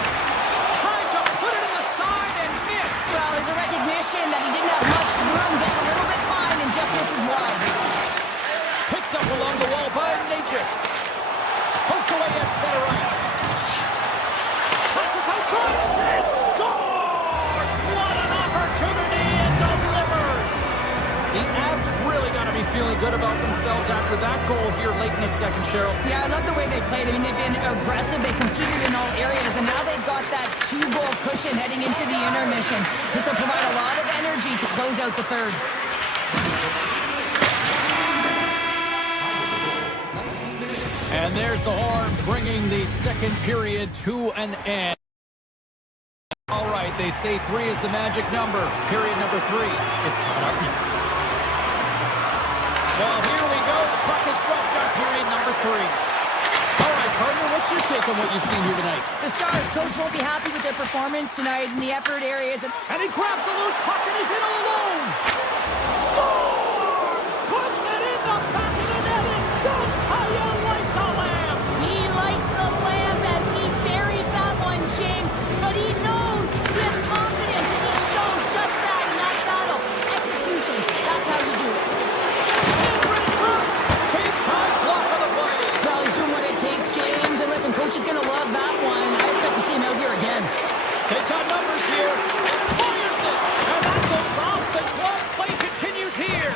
Tried to put it in the side and missed. Well, there's a recognition that he didn't have much room, gets a little bit fine, and just misses wide. Picked up along the wall by Natchez. Poked away at center ice. Passes out front and scores! What an opportunity and delivers! The Avs really got to be feeling good about themselves after that goal here late in the second, Cheryl. Yeah, I love the way they played. I mean, they've been aggressive. They competed in all areas, and now they've got that 2-goal cushion heading into the intermission. This will provide a lot of energy to close out the third. And there's the horn, bringing the second period to an end. All right, they say 3 is the magic number. Period number 3 is coming up next. Well, here we go. The puck is dropped on period number 3. All right, partner, what's your take on what you've seen here tonight? The Stars coach won't be happy with their performance tonight in the effort areas. And he grabs the loose puck and he's in all alone. Scores! Puts it in the back of the net, and that's how you light the lamp. He lights the lamp as he buries that one, James. But he knows he has confidence, and he shows just that in that battle. Execution, that's how you do it. He's ready for big time block on the play. Well, he's doing what it takes, James. And listen, coach is going to love that one. I expect to see him out here again. They've got numbers here. Fires it. And that goes off the glove. Play continues here.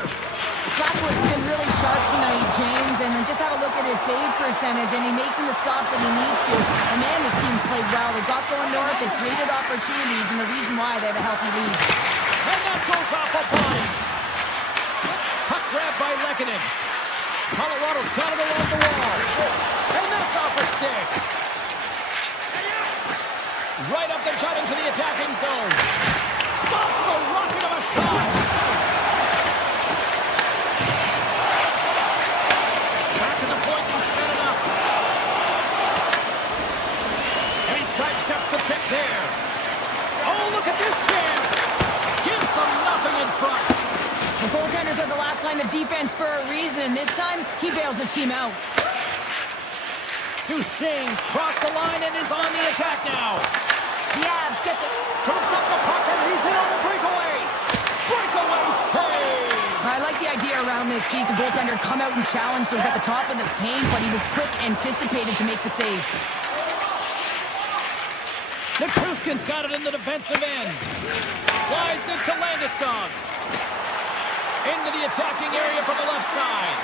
Blackwood's been really sharp tonight, James, and just have a look at his save percentage, and he's making the stops that he needs to. And man, this team's played well. They got going north, they created opportunities, and the reason why they have a healthy lead. And that goes off a body. Puck grabbed by Lehkonen. Colorado's got it along the wall. And that's off a stick. Right up the gut into the attacking zone. Stops the rocket of a shot. Back to the point and set it up. And he sidesteps the check there. Oh, look at this chance. Gives them nothing in front. The goaltenders are the last line of defense for a reason. This time, he bails his team out. Duchesne's crossed the line and is on the attack now. The Avs get the... Scoops up the puck and he's in on the breakaway. Breakaway save. I like the idea around this, Keith. The goaltender come out and challenge those at the top of the paint, but he was quick, anticipated to make the save. Nichushkin's got it in the defensive end. Slides into Landeskog. Into the attacking area from the left side.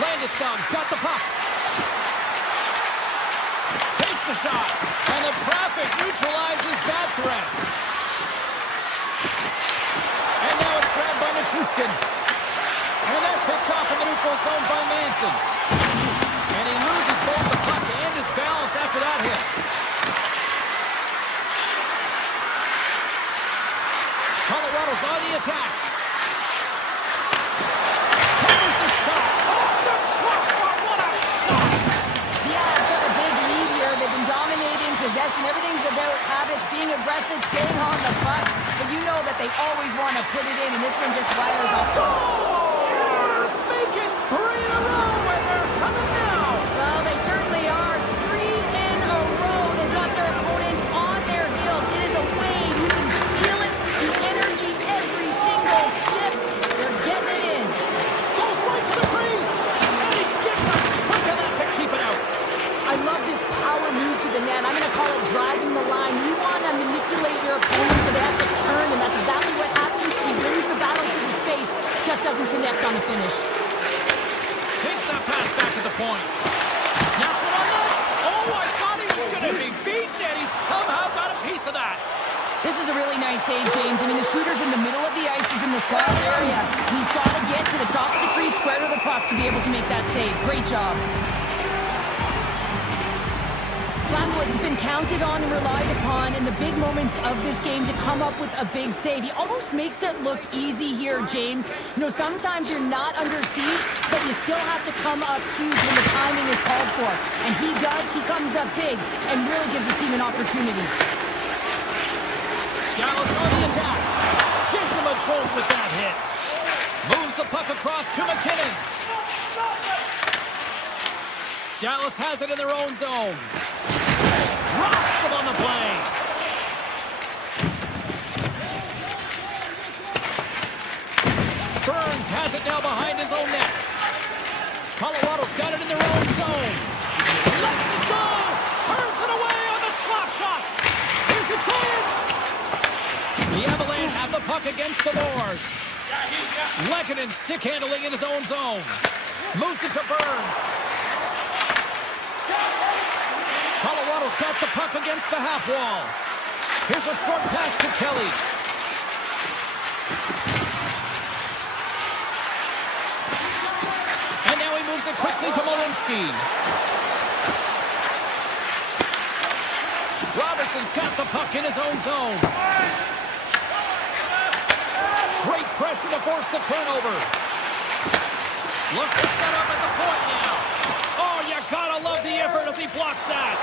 Landeskog's got the puck. broken. And that's picked off in the neutral zone by Manson. And he loses both the puck and his balance after that hit. Colorado's on the attack. Hammers the shot. Oh, the crossbar, what a shot! The Avs have a big lead here. They've been dominating possession. Everything's about habits, being aggressive, staying on the puck. But you know that they always want to put it in, and this one just fires off. Stars make it 3 in a row, and they're coming now. Well, they certainly are. 3 in a row. They've got their opponents on their heels. It is a wave. You can feel it. The energy every single shift. They're getting it in. Goes right to the crease. And he gets a trick of that to keep it out. I love this power move to the net. I'm going to call it driving the line. You want to manipulate your opponent so they have to turn, and that's exactly what happens. He brings the battle to the space, just doesn't connect on the finish. Takes that pass back to the point. Snaps it on net. Oh, I thought he was going to be beaten, and he somehow got a piece of that. This is a really nice save, James. I mean, the shooter's in the middle of the ice. He's in the slot area. He's got to get to the top of the crease, square to the puck to be able to make that save. Great job. Flatwood's been counted on and relied upon in the big moments of this game to come up with a big save. He almost makes it look easy here, James. You know, sometimes you're not under siege, but you still have to come up huge when the timing is called for. And he does. He comes up big and really gives the team an opportunity. Dallas on the attack. Gives him a jolt with that hit. Moves the puck across to McKinnon. Dallas has it in their own zone. Rocks him on the play. Burns has it now behind his own net. Colorado's got it in their own zone. Lets it go. Turns it away on the slap shot. Here's the chance. The Avalanche have the puck against the boards. Lehkonen stick handling in his own zone. Moves it to Burns. Colorado's got the puck against the half wall. Here's a short pass to Kelly. And now he moves it quickly to Malinsky. Robertson's got the puck in his own zone. Great pressure to force the turnover. Looks to set up at the point now. Oh, you gotta love the effort as he blocks that.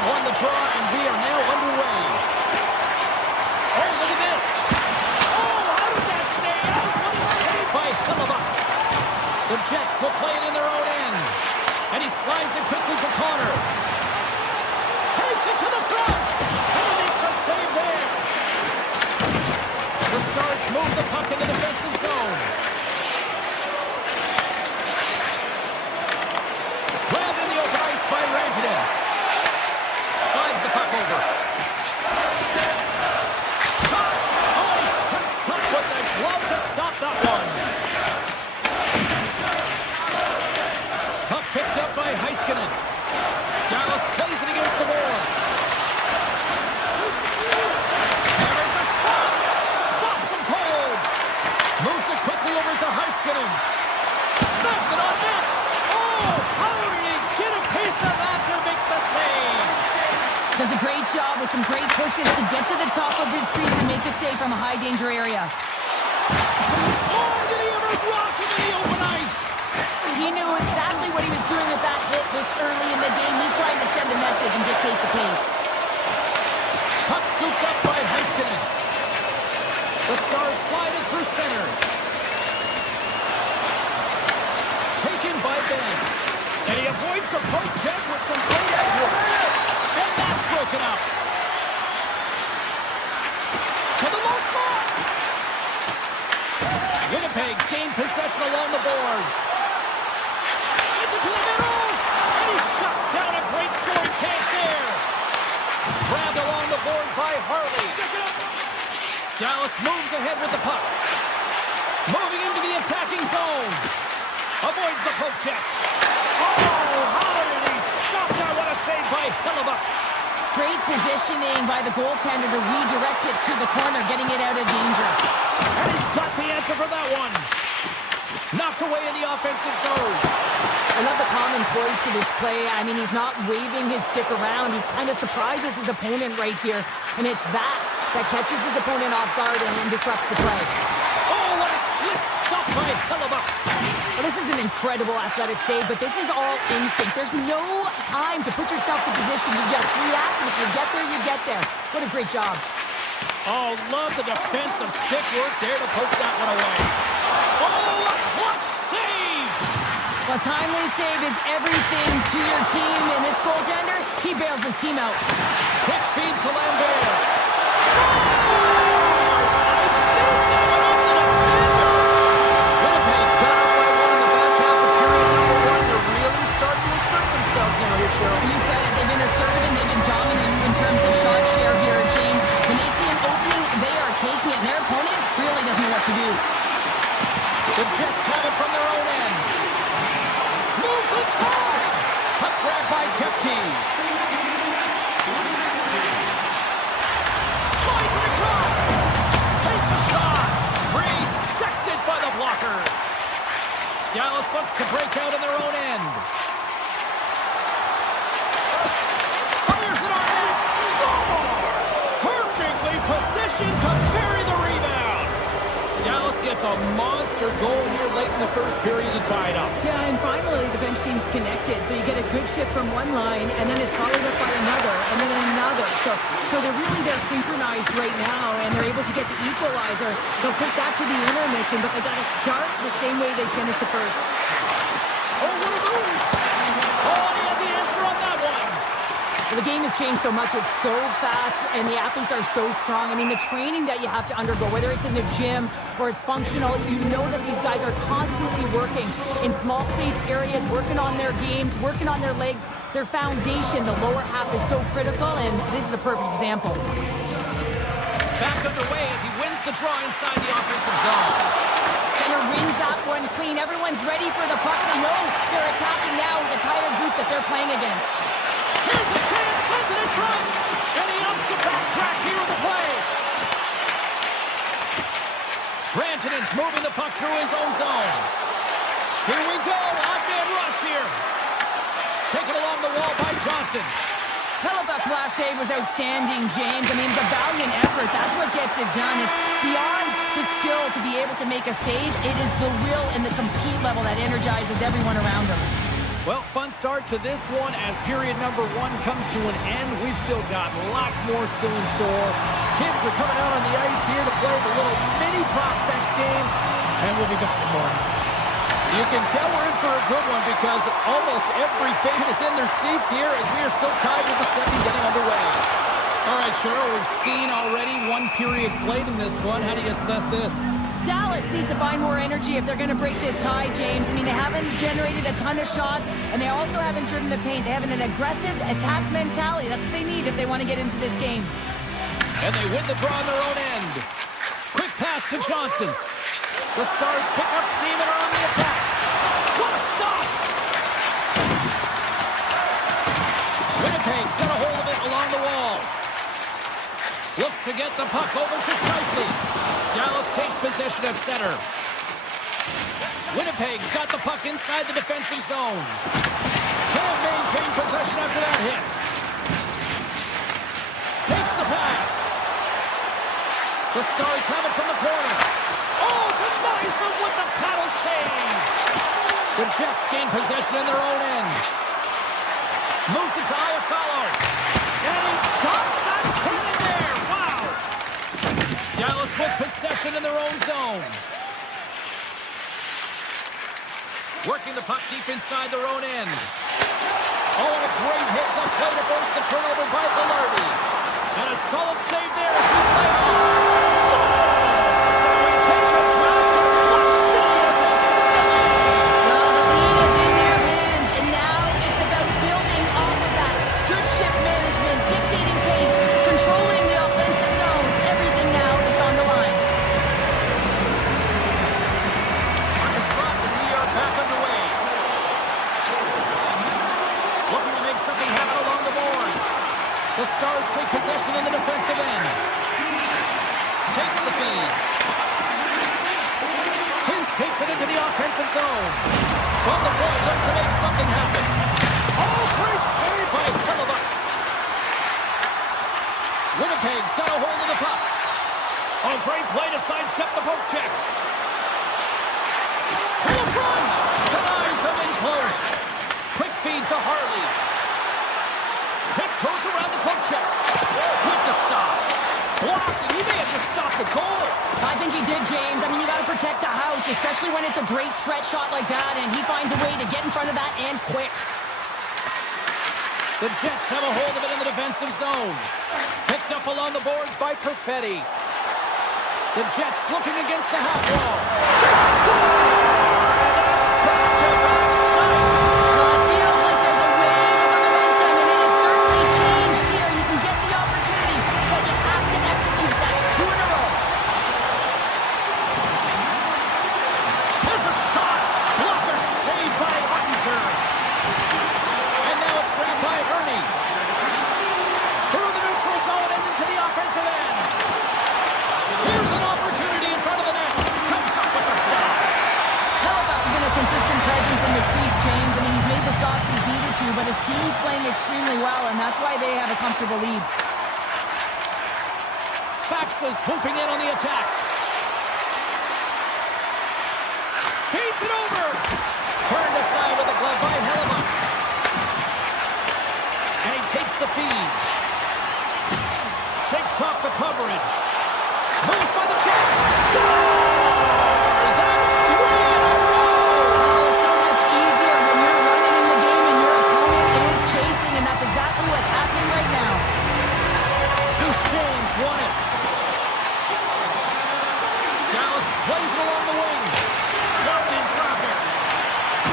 have won the draw, and we are now underway. Oh, look at this. Oh, how did that stay out? What a save by Hellebuyck. The Jets will play it in their own end. And he slides it quickly to Connor. Takes it to the front. And he makes a save there. the puck in the defensive zone. Grabbed in the open ice by Rantanen. Slides the puck over. Shot! Oh, he steps up with the glove to stop that one. Puck picked up by Heiskanen. Dallas plays it against the boards. Hammers a shot. Stops him cold. Moves it quickly over to Heiskanen. Snaps it on net. Oh, how did he get a piece of that to make the save? Does a great job with some great pushes to get to the top of his crease and make the save from a high-danger area. Oh, did he ever rock him in the open ice? He knew exactly what he was doing with that hit this early in the game. He's trying to send a message and dictate the pace. Puck scooped up by Heiskanen. The Stars slide it through center. Taken by Ben. And he avoids the poke check with some great edge work. And that's broken up. To the low slot. Winnipeg's gained possession along the boards. Sends it to the middle. And he shuts down a great scoring chance there. Grabbed along the boards by Harley. Dallas moves ahead with the puck. Moving into the attacking zone. Avoids the poke check. Oh, how did he stop that? What a save by Hellebuck. Great positioning by the goaltender to redirect it to the corner, getting it out of danger. And he's got the answer for that one. Knocked away in the offensive zone. I love the common poise to this play. I mean, he's not waving his stick around. He kind of surprises his opponent right here. And it's that catches his opponent off guard and disrupts the play. Oh, what a slick stop by Hellebuck. Well, this is an incredible athletic save, but this is all instinct. There's no time to put yourself to position to just react. If you get there, you get there. What a great job. Oh, love the defensive stick work there to poke that one away. Oh, a clutch save! A timely save is everything to your team, and this goaltender, he bails his team out. Quick feed to Lambert. Scores! I think that went off the defender. Winnipeg's got up by one in the back half of period number one. They're really starting to assert themselves now here, Cheryl. You said it. They've been assertive and they've been dominant in terms of shot share here, James. When they see an opening, they are taking it, and their opponent really doesn't know what to do. The Jets have it from their own end. Moves inside. Puck grab by Kepke. Slides it across. Takes a shot. Rejected by the blocker. Dallas looks to break out in their own end. Fires it on net. Scores! Perfectly positioned to bury the rebound. Dallas gets a monster goal here late in the first period to tie it up. Yeah, and finally the bench team's connected. So you get a good shift from one line, and then it's followed up by another, and then another. So they're synchronized right now, and they're able to get the equalizer. They'll take that to the intermission, but they got to start the same way they finished the first. Oh, what a move! Oh, he had the answer on that one. Well, the game has changed so much. It's so fast, and the athletes are so strong. I mean, the training that you have to undergo, whether it's in the gym or it's functional, you know that these guys are constantly working in small space areas, working on their games, working on their legs. Their foundation, the lower half, is so critical, and this is a perfect example. Back underway as he wins the draw inside the offensive zone. Jenner wins that one clean. Everyone's ready for the puck. They know they're attacking now with the entire group that they're playing against. Here's a chance, sends it in front, and he opts to backtrack here with the play. Rantanen's moving the puck through his own zone. Here we go, odd man rush here. Taken along the wall by Johnston. Hellebuck's last save was outstanding, James. I mean, it's a valiant effort. That's what gets it done. It's beyond the skill to be able to make a save. It is the will and the compete level that energizes everyone around him. Well, fun start to this one as period number one comes to an end. We've still got lots more still in store. Kids are coming out on the ice here to play the little mini prospects game, and we'll be back in the morning. You can tell we're in for a good one because almost every fan is in their seats here as we are still tied with the second getting underway. All right, Cheryl, we've seen already one period played in this one. How do you assess this? Dallas needs to find more energy if they're going to break this tie, James. I mean, they haven't generated a ton of shots, and they also haven't driven the paint. They have an aggressive attack mentality. That's what they need if they want to get into this game. And they win the draw on their own end. Quick pass to Johnston. The Stars pick up steam and are on the attack. What a stop! Winnipeg's got a hold of it along the wall. Looks to get the puck over to Scheifele. Dallas takes possession at center. Winnipeg's got the puck inside the defensive zone. Can't maintain possession after that hit. Takes the pass. The Stars have it from the corner. Oh, denies him with the paddle save. The Jets gain possession in their own end. Moves it to Iafallo. And he stops that cannon there. Wow. Dallas with possession in their own zone. Working the puck deep inside their own end. Oh, and a great heads-up play to force the turnover by Velarde. And a solid save there as we play on. Stars! And we take a drag to Clutch City as they take the lead. Well, the lead is in their hands, and now it's about building off of that. Good shift management, dictating pace, controlling the offensive zone. Everything now is on the line. Puck is dropped and we are back underway. Looking to make something happen along the boards. The Stars take possession in the defensive end. Takes the feed. Hintz takes it into the offensive zone. From the point, looks to make something happen. Oh, great save by Hellebuyck. Winnipeg's got a hold of the puck. Oh, great play to sidestep the poke check. To the front. Denies him in close. Quick feed to Harley. Tiptoes around the poke check. With the stop. Blocked, and he may have just stopped the goal. I think he did, James. I mean, you got to protect the house, especially when it's a great threat shot like that, and he finds a way to get in front of that and quick. The Jets have a hold of it in the defensive zone. Picked up along the boards by Perfetti. The Jets looking against the half wall. They score! And that's back-to-back snipes. Well, it feels like there's a wave of momentum, and it has certainly changed here. You can get the opportunity, but you have to execute. That's 2 in a row. There's a shot. Blocker saved by Ottinger. And now it's grabbed by Ernie. Through the neutral zone and into the offensive end. Here's an opportunity in front of the net. Comes up with the stop. Hellebuyck's been a consistent presence in the crease, James. I mean, he's made the stops he's needed to, but his team's playing extremely well, and that's why they have a comfortable lead. Faxas swooping in on the attack. Feeds it over. Turned aside with a glove by Hellebuyck. And he takes the feed. Shakes off the coverage. Moves by the check. Stars! That's 3 in a row! Oh, it's so much easier when you're running in the game and your opponent is chasing, and that's exactly what's happening right now. Duchesne's won it. Dallas plays it along the wing. Jumped in traffic.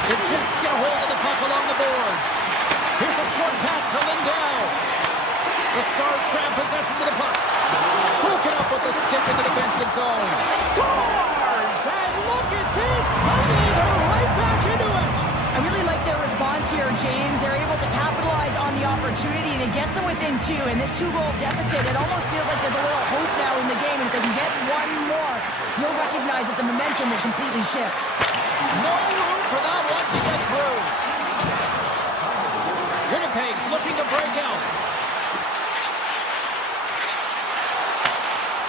The Jets get a hold of the puck along the boards. Here's a short pass to Lindell. The Stars grab possession of the puck. Broken up with a skip in the defensive zone. Stars! And look at this! Suddenly they're right back into it! I really like their response here, James. They're able to capitalize on the opportunity, and it gets them within 2. And this 2-goal deficit, it almost feels like there's a little hope now in the game. And if they can get one more, you'll recognize that the momentum will completely shift. No room for that one to get through. Winnipeg's looking to break out.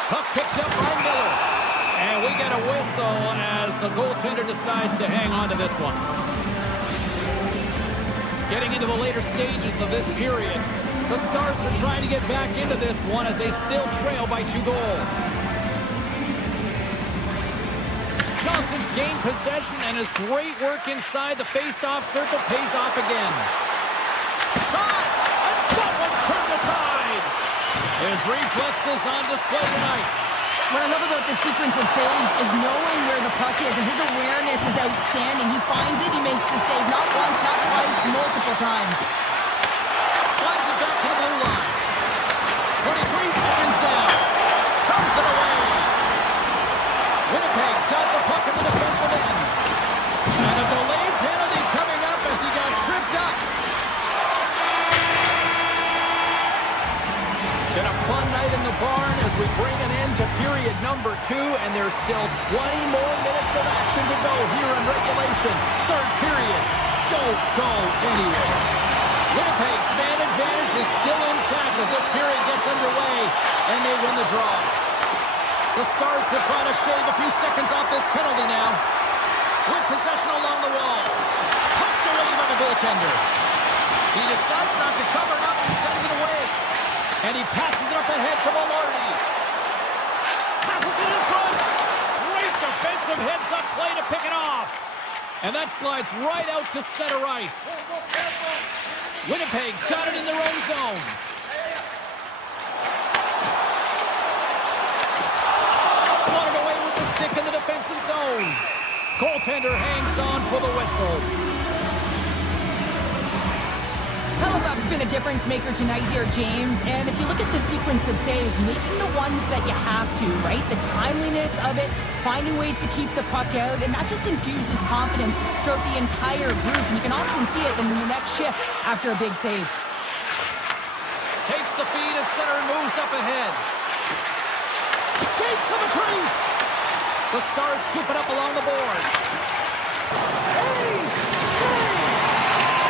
Puck picked up by Miller. And we get a whistle as the goaltender decides to hang on to this one. Getting into the later stages of this period, the Stars are trying to get back into this one as they still trail by 2 goals. Johnston's gained possession, and his great work inside the face-off circle pays off again. Shot! And that one's turned aside! His reflexes on display tonight. What I love about this sequence of saves is knowing where the puck is, and his awareness is outstanding. He finds it, he makes the save. Not once, not twice, multiple times. Slides it back to the blue line. 23 seconds now. Turns it away. Winnipeg's got the puck in the defensive end. And a delayed penalty coming up as he got tripped up. Been a fun night in the barn as we bring an end to period number 2, and there's still 20 more minutes of action to go here in regulation. Third period. Don't go anywhere. Winnipeg's man advantage is still intact as this period gets underway, and they win the draw. The Stars will try to shave a few seconds off this penalty now. With possession along the wall. Pumped away by the goaltender. He decides not to cover it up and sends it away. And he passes it up ahead to Velarde. Passes it in front. Great defensive heads-up play to pick it off. And that slides right out to center ice. Winnipeg's got it in their own zone. Swatted away with the stick in the defensive zone. Goaltender hangs on for the whistle. Hellebuyck's been a difference maker tonight here, James. And if you look at the sequence of saves, making the ones that you have to, right? The timeliness of it, finding ways to keep the puck out, and that just infuses confidence throughout the entire group. And you can often see it in the next shift after a big save. Takes the feed at center and moves up ahead. Skates to the crease. The Stars scoop it up along the boards.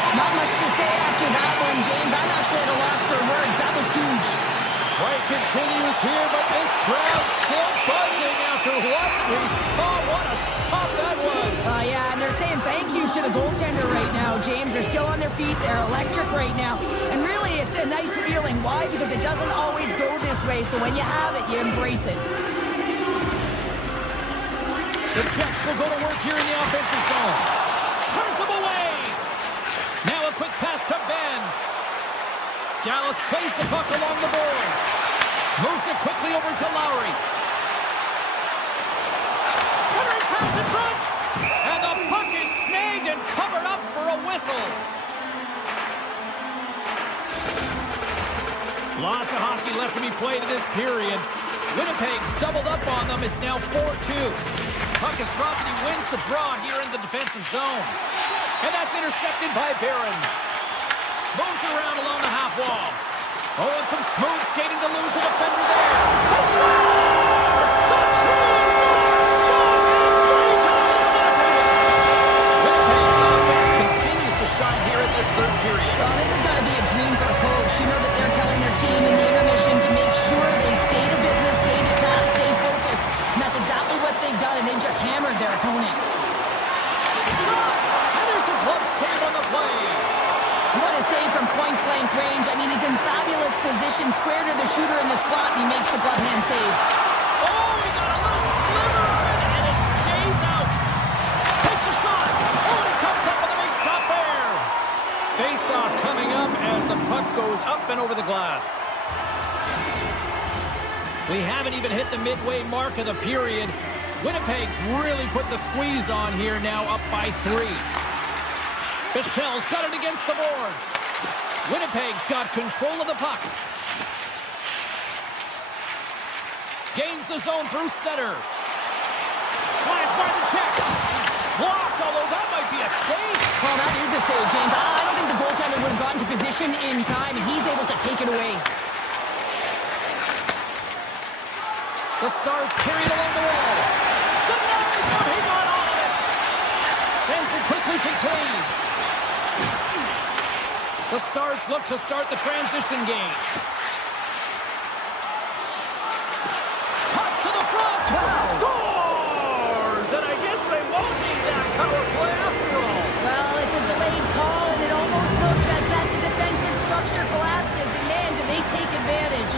Not much to say after that one, James. I'm actually at a loss for words. That was huge. Play continues here, but this crowd still buzzing after what we saw. What a stop that was. Yeah, and they're saying thank you to the goaltender right now, James. They're still on their feet. They're electric right now. And really, it's a nice feeling. Why? Because it doesn't always go this way. So when you have it, you embrace it. The Jets will go to work here in the offensive zone. Turns them away. Now a quick pass to Ben. Dallas plays the puck along the boards. Moves it quickly over to Lowry. Centering pass in front. And the puck is snagged and covered up for a whistle. Lots of hockey left to be played in this period. Winnipeg's doubled up on them. It's now 4-2. Puck is dropped and he wins the draw here in the defensive zone. And that's intercepted by Barron. Moves it around along the half wall. Oh, and some smooth skating to lose the defender there. They score! The true North Strong and three-time Winnipeg. Winnipeg's offense continues to shine here in this third period. Well, this has got to be a dream for a coach. You know that they're telling their team in the intermission to make sure they stay to business, stay to task, stay focused. And that's exactly what they've done, and they've just hammered their opponent. And there's a glove save on the play. What a save from point-blank range. I mean, he's in fabulous position, square to the shooter in the slot, and he makes the glove hand save. Oh, he got a little sliver of it, and it stays out. Takes a shot. Oh, and it comes up with a big stop there. Face-off coming up as the puck goes up and over the glass. We haven't even hit the midway mark of the period. Winnipeg's really put the squeeze on here, now up by 3. Michel's got it against the boards. Winnipeg's got control of the puck. Gains the zone through center. Slides by the check. Blocked, although that might be a save. Well, that is a save, James. I don't think the goaltender would have gotten to position in time, and he's able to take it away. The Stars carry it along the wall. Denies him. He got all of it. Sends it quickly to Taves. The Stars look to start the transition game. Toss to the front. Wow. Scores! And I guess they won't need that power play after all. Well, it's a delayed call, and it almost looks as that the defensive structure collapses. And, man, do they take advantage.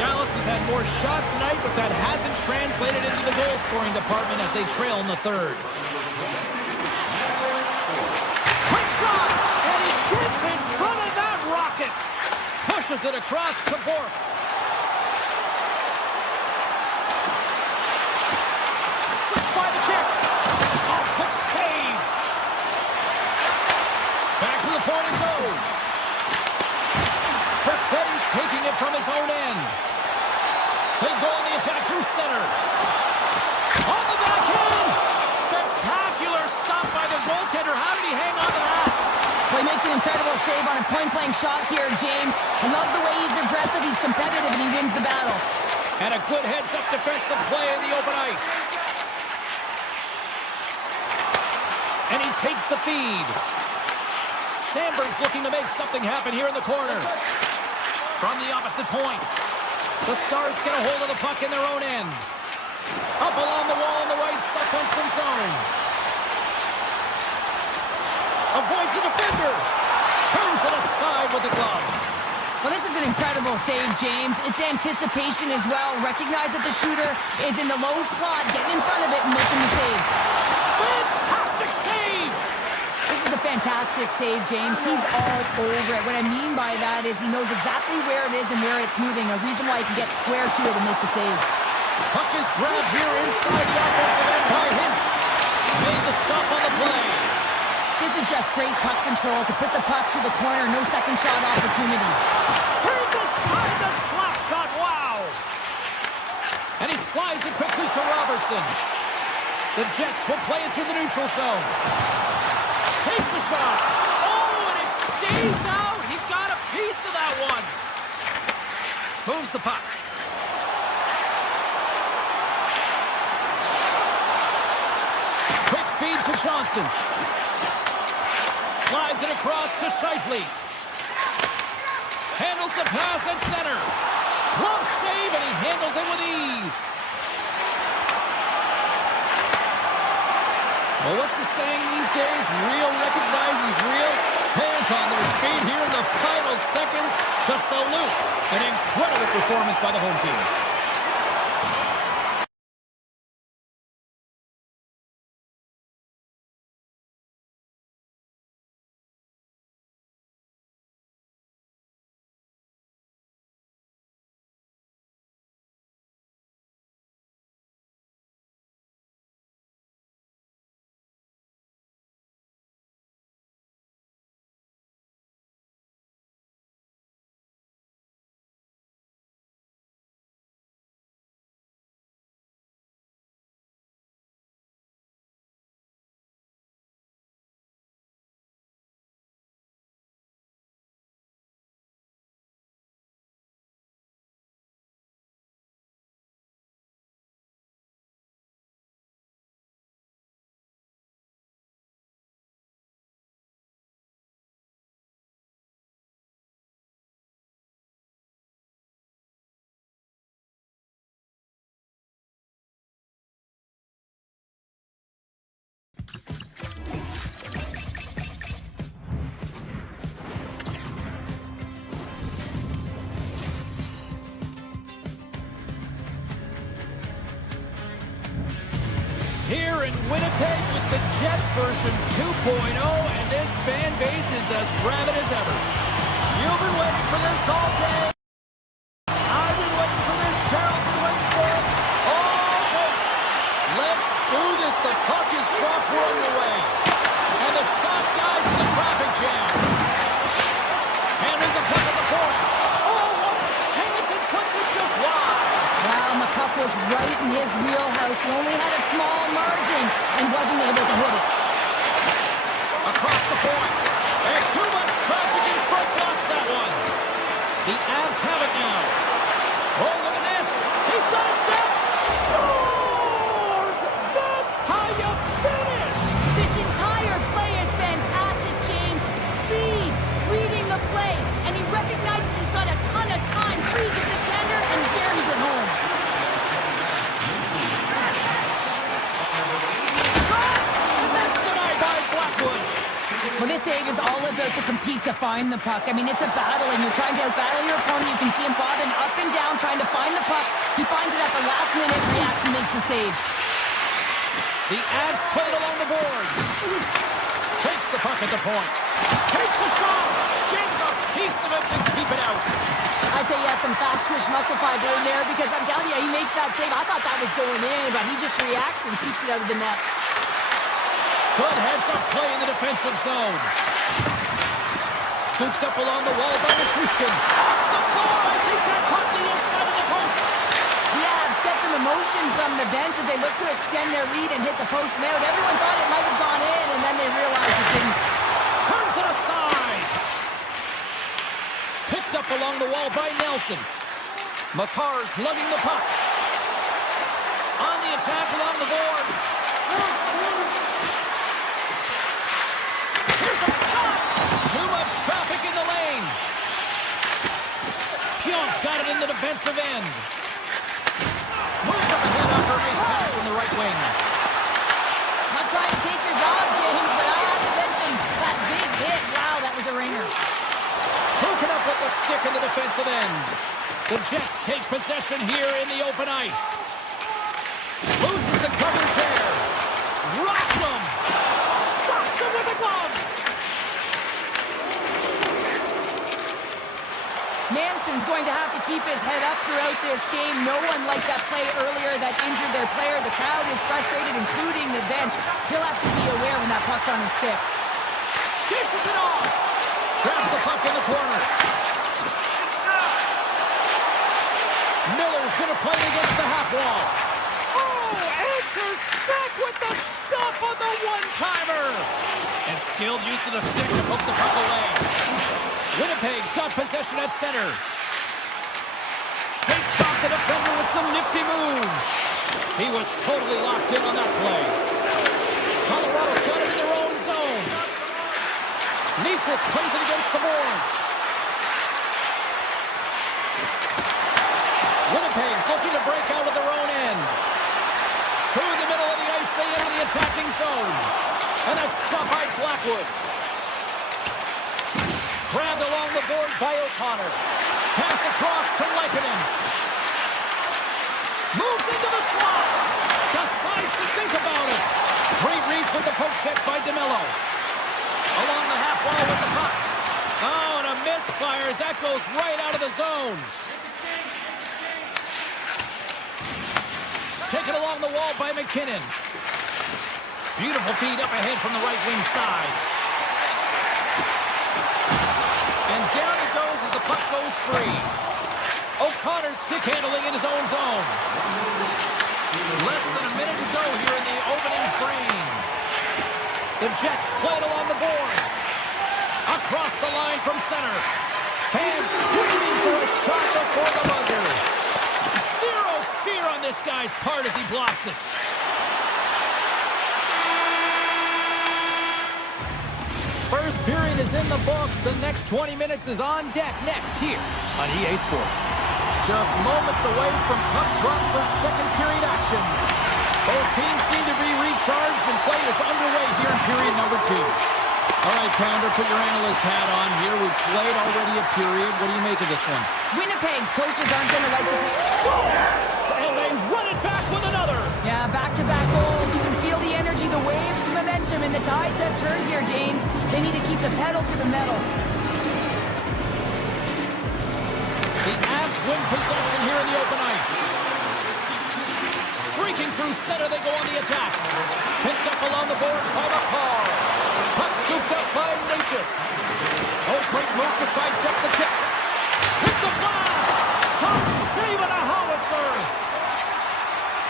Dallas has had more shots tonight, but that hasn't translated into the goal-scoring department as they trail in the third. Quick shot! And he gets in front of that rocket. Pushes it across to Bork. goes. Perfetti's taking it from his own end. They go on the attack through center. On the backhand. Spectacular stop by the goaltender. How did he hang on to that? Well, he makes an incredible save on a point-blank shot here, James. I love the way he's aggressive, he's competitive, and he wins the battle. And a good heads-up defensive play in the open ice. And he takes the feed. Sandberg's looking to make something happen here in the corner. From the opposite point. The Stars get a hold of the puck in their own end. Up along the wall in the right offensive zone. Avoids the defender. Turns it aside with the glove. Well, this is an incredible save, James. It's anticipation as well. Recognize that the shooter is in the low slot, getting in front of it and making the save. Fantastic save! This is a fantastic save, James. He's all over it. What I mean by that is he knows exactly where it is and where it's moving. A reason why he can get square to it and make the save. Puck is grabbed here inside the offensive end by Hintz. Made the stop on the play. This is just great puck control to put the puck to the corner. No second shot opportunity. Turns aside the slap shot. Wow. And he slides it quickly to Robertson. The Jets will play it through the neutral zone. Takes a shot. Oh, and it stays out. He got a piece of that one. Moves the puck. Quick feed to Johnston. Slides it across to Scheifele. Handles the pass at center. Close save, and he handles it with ease. Well, what's the saying these days? Real recognizes real. Fans on their feet here in the final seconds to salute an incredible performance by the home team. Here in Winnipeg with the Jets version 2.0, and this fan base is as rabid as ever. You've been waiting for this all day. I've been waiting for this. Cheryl's been waiting for it. Oh, boy. Let's do this. The puck is dropped. We're underway. And the shot dies in the traffic jam. And there's a puck at the point. Oh, what a chance. It puts it just wide. Wow, and the puck was right in his wheelhouse. He only had a small margin and wasn't able to hit it. Across the point. And too much traffic in front blocks that one. The Avs have it now. Oh, look at this. He's got a step. Scores! That's how you finish. This entire play is fantastic, James. Speed, reading the play, and he recognizes he's got a ton of time, freezes the tender, and buries it home. And that's denied by Blackwood. Well, this save is all about the compete to find the puck. I mean, it's a battle, and you're trying to outbattle your opponent. You can see him bobbing up and down, trying to find the puck. He finds it at the last minute, reacts, and makes the save. The Avs play it along the boards. Takes the puck at the point. Takes a shot. Gets a piece of it to keep it out. I'd say he has some fast twitch muscle fiber in there because I'm telling you, he makes that save. I thought that was going in, but he just reacts and keeps it out of the net. Good heads-up play in the defensive zone. scooped up along the wall by Matruskin. Off the bar! I think that caught the inside of the post. The Avs get some emotion from the bench as they look to extend their lead and hit the post and out. Everyone thought it might have gone in, and then they realized it didn't. Turns it aside. Picked up along the wall by Nelson. Makar's lugging the puck. On the attack along the boards. Here's a shot. Too much traffic in the lane. Pionk's got it in the defensive end. Moves up ahead after a nice pass from the right wing. Not trying to take your job, James, but I have to mention that big hit. Wow, that was a ringer. Hooking up with the stick in the defensive end. The Jets take possession here in the open ice. Loses the coverage there. Rocked him. Stops him with a glove. Manson's going to have to keep his head up throughout this game. No one liked that play earlier that injured their player. The crowd is frustrated, including the bench. He'll have to be aware when that puck's on his stick. Dishes it off. Grabs the puck in the corner. Miller's going to play against the half wall. Oh, answers back with the stop on the one-timer. And skilled use of the stick to poke the puck away. Winnipeg's got possession at center. Shakes off the defender with some nifty moves. He was totally locked in on that play. Colorado's got it in their own zone. Nietris plays it against the boards. Winnipeg's looking to break out of their own end. Through the middle of the ice, they enter the attacking zone. And that's stopped by Blackwood. Grabbed along the boards by O'Connor. Pass across to Lehkonen. Moves into the slot. Decides to think about it. Great reach with the poke check by DeMello. Along the half wall with the puck. Oh, and a misfire as that goes right out of the zone. Taken along the wall by McKinnon. Beautiful feed up ahead from the right wing side. And down it goes as the puck goes free. O'Connor's stick handling in his own zone. Less than a minute to go here in the opening frame. The Jets play it along the boards. Across the line from center. Fans screaming for a shot before the buzzer. Zero fear on this guy's part as he blocks it. First period is in the books. The next 20 minutes is on deck next here on EA Sports. Just moments away from puck drop for second period action. Both teams seem to be recharged and play is underway here in period number 2. All right, Pounder, put your analyst hat on here. We've played already a period. What do you make of this one? Winnipeg's coaches aren't going to like the... Scores! And they run it back with another. Yeah, back-to-back goals. You can feel the energy, the wave, the momentum, and the tides have turned here, James. They need to keep the pedal to the metal. The Avs win possession here in the open ice. Streaking through center, they go on the attack. Picked up along the boards by Makar. Puck scooped up by Natchez. Oh, great move to sidestep the kick. Hit the blast. Tom saving a howitzer.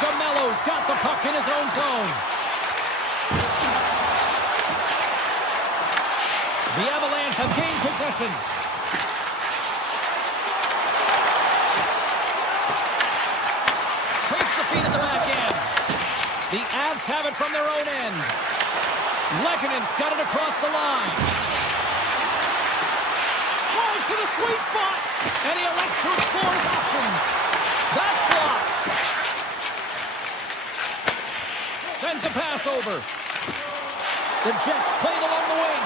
DeMello's got the puck in his own zone. The Avalanche have gained possession. Takes the feed at the back end. The Avs have it from their own end. Lehkonen's got it across the line. Drives to the sweet spot. And he elects to explore his options. That's blocked. Sends a pass over. The Jets play it along the wing.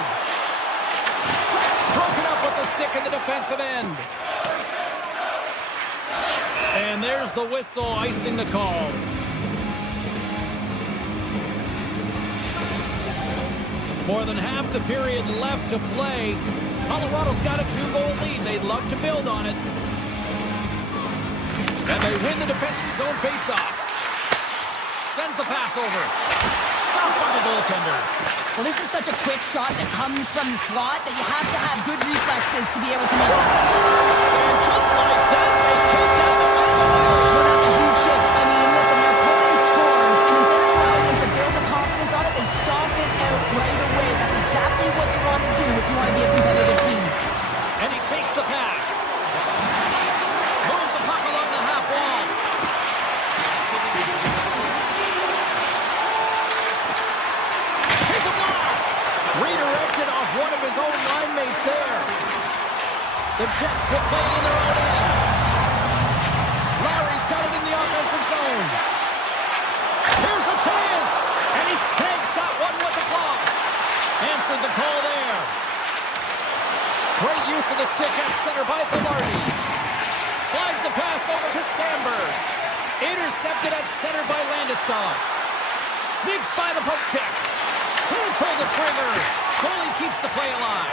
Broken up with the stick in the defensive end. And there's the whistle icing the call. More than half the period left to play. Colorado's got a 2-goal lead. They'd love to build on it. And they win the defensive zone faceoff. Sends the pass over. Stop Stopped by the goaltender. Well, this is such a quick shot that comes from the slot that you have to have good reflexes to be able to make it. And just like that, they take that momentum away. Well, that's a huge shift. I mean, listen, their opponent scores, and instead of allowing them to build the confidence on it, they stomp it out right away. That's exactly what you want to do if you want to be a competitive team. And he takes the pass. Moves the puck along the half wall. Here's a blast. Redirected off one of his own line mates there. The Jets will play in their own end. Lowry's got it in the offensive zone. Here's a chance. And he snags that one with the glove. Answered the call there. Great use of the stick at center by Velarde. Slides the pass over to Sandberg. Intercepted at center by Landeskog. Sneaks by the poke check. Can't pull the trigger. Goalie keeps the play alive.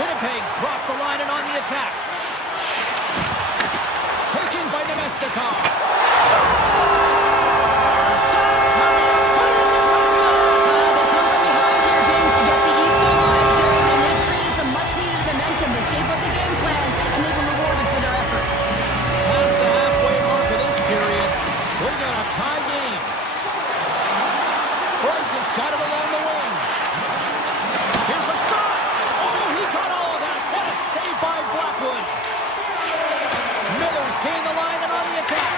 Winnipeg's crossed the line and on the attack. Taken by Nemestikov. That's how you put it in the They come from behind here, James, to get the equalizer, and they've created some much-needed momentum. They stayed with the game plan, and they've been rewarded for their efforts. Past the halfway mark of this period, we got a tie game. Bryson's got it along the wings. Here's a shot. Oh, he got all of that. What a save by Blackwood. Miller's gained the line and on the attack.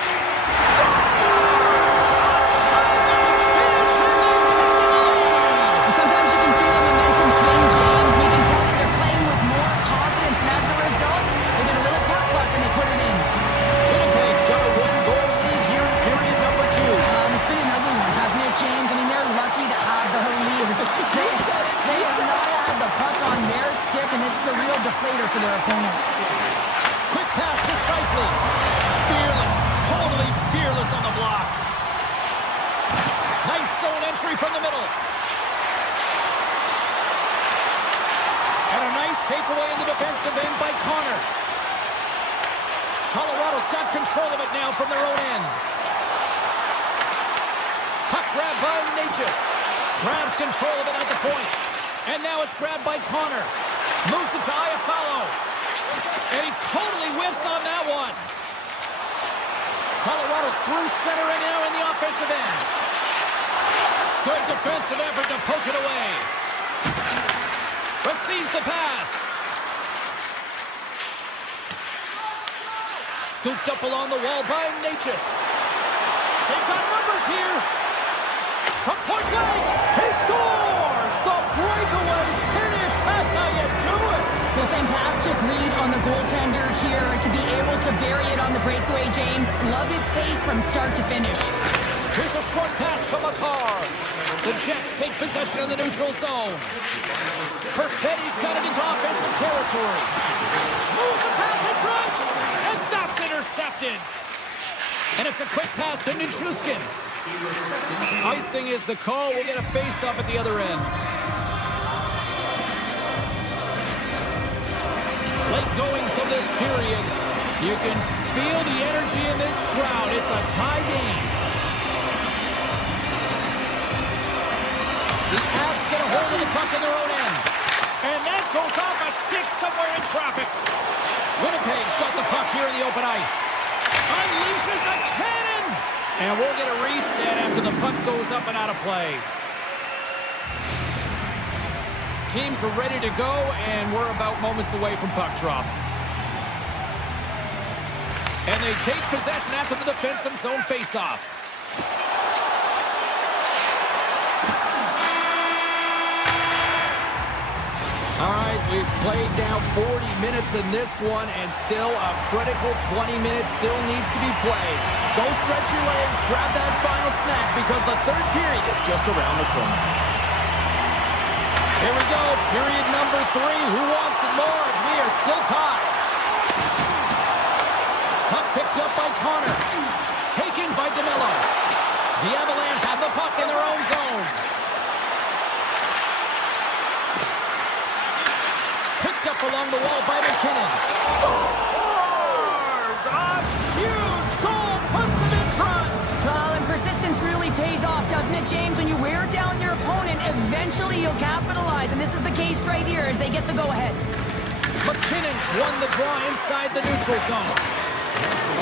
Scores! A timely finish, and they've taken the lead. Sometimes you can feel the momentum swing, James, and you can tell that they're playing with more confidence, and as a result, they get a little pop puck and they put it in. Winnipeg's got a one-goal lead here in period number 2. It's been an ugly one, hasn't it, James? I mean, they're lucky to have the lead. They have not had the puck on their stick, and this is a real deflator for their opponent. Quick pass to Scheifele. Fearless, totally fearless on the block. Nice zone entry from the middle. And a nice takeaway in the defensive end by Connor. Colorado's got control of it now from their own end. Puck grabbed by Natchez. Grabs control of it at the point. And now it's grabbed by Connor. Moves it to Iafallo. And he totally whiffs on that one. Colorado's through center and now in the offensive end. Good defensive effort to poke it away. Receives the pass. Scooped up along the wall by Natchez. They've got numbers here. From point blank, he scores! The breakaway finish, that's how you do it! Well, fantastic read on the goaltender here to be able to bury it on the breakaway, James. Love his pace from start to finish. Here's a short pass to Makar. The Jets take possession of the neutral zone. Perfetti's got it into offensive territory. Moves the pass in front, and that's intercepted. And it's a quick pass to Nichushkin. Icing is the call. We'll get a face-off at the other end. Late goings of this period. You can feel the energy in this crowd. It's a tie game. The Avs get a hold of the puck in their own end. And that goes off a stick somewhere in traffic. Winnipeg's got the puck here in the open ice. Unleashes a cannon! And we'll get a reset after the puck goes up and out of play. Teams are ready to go, and we're about moments away from puck drop. And they take possession after the defensive zone faceoff. All right, we've played now 40 minutes in this one, and still a critical 20 minutes still needs to be played. Go stretch your legs, grab that final snack, because the third period is just around the corner. Here we go, period number 3. Who wants it more? We are still tied. Puck picked up by Connor. Taken by DeMello. The Avalanche have the puck in their own zone. Picked up along the wall by McKinnon. Scores! A huge goal puts them in front. Well, and persistence really pays off, doesn't it, James? When you eventually you'll capitalize, and this is the case right here as they get the go-ahead. McKinnon's won the draw inside the neutral zone.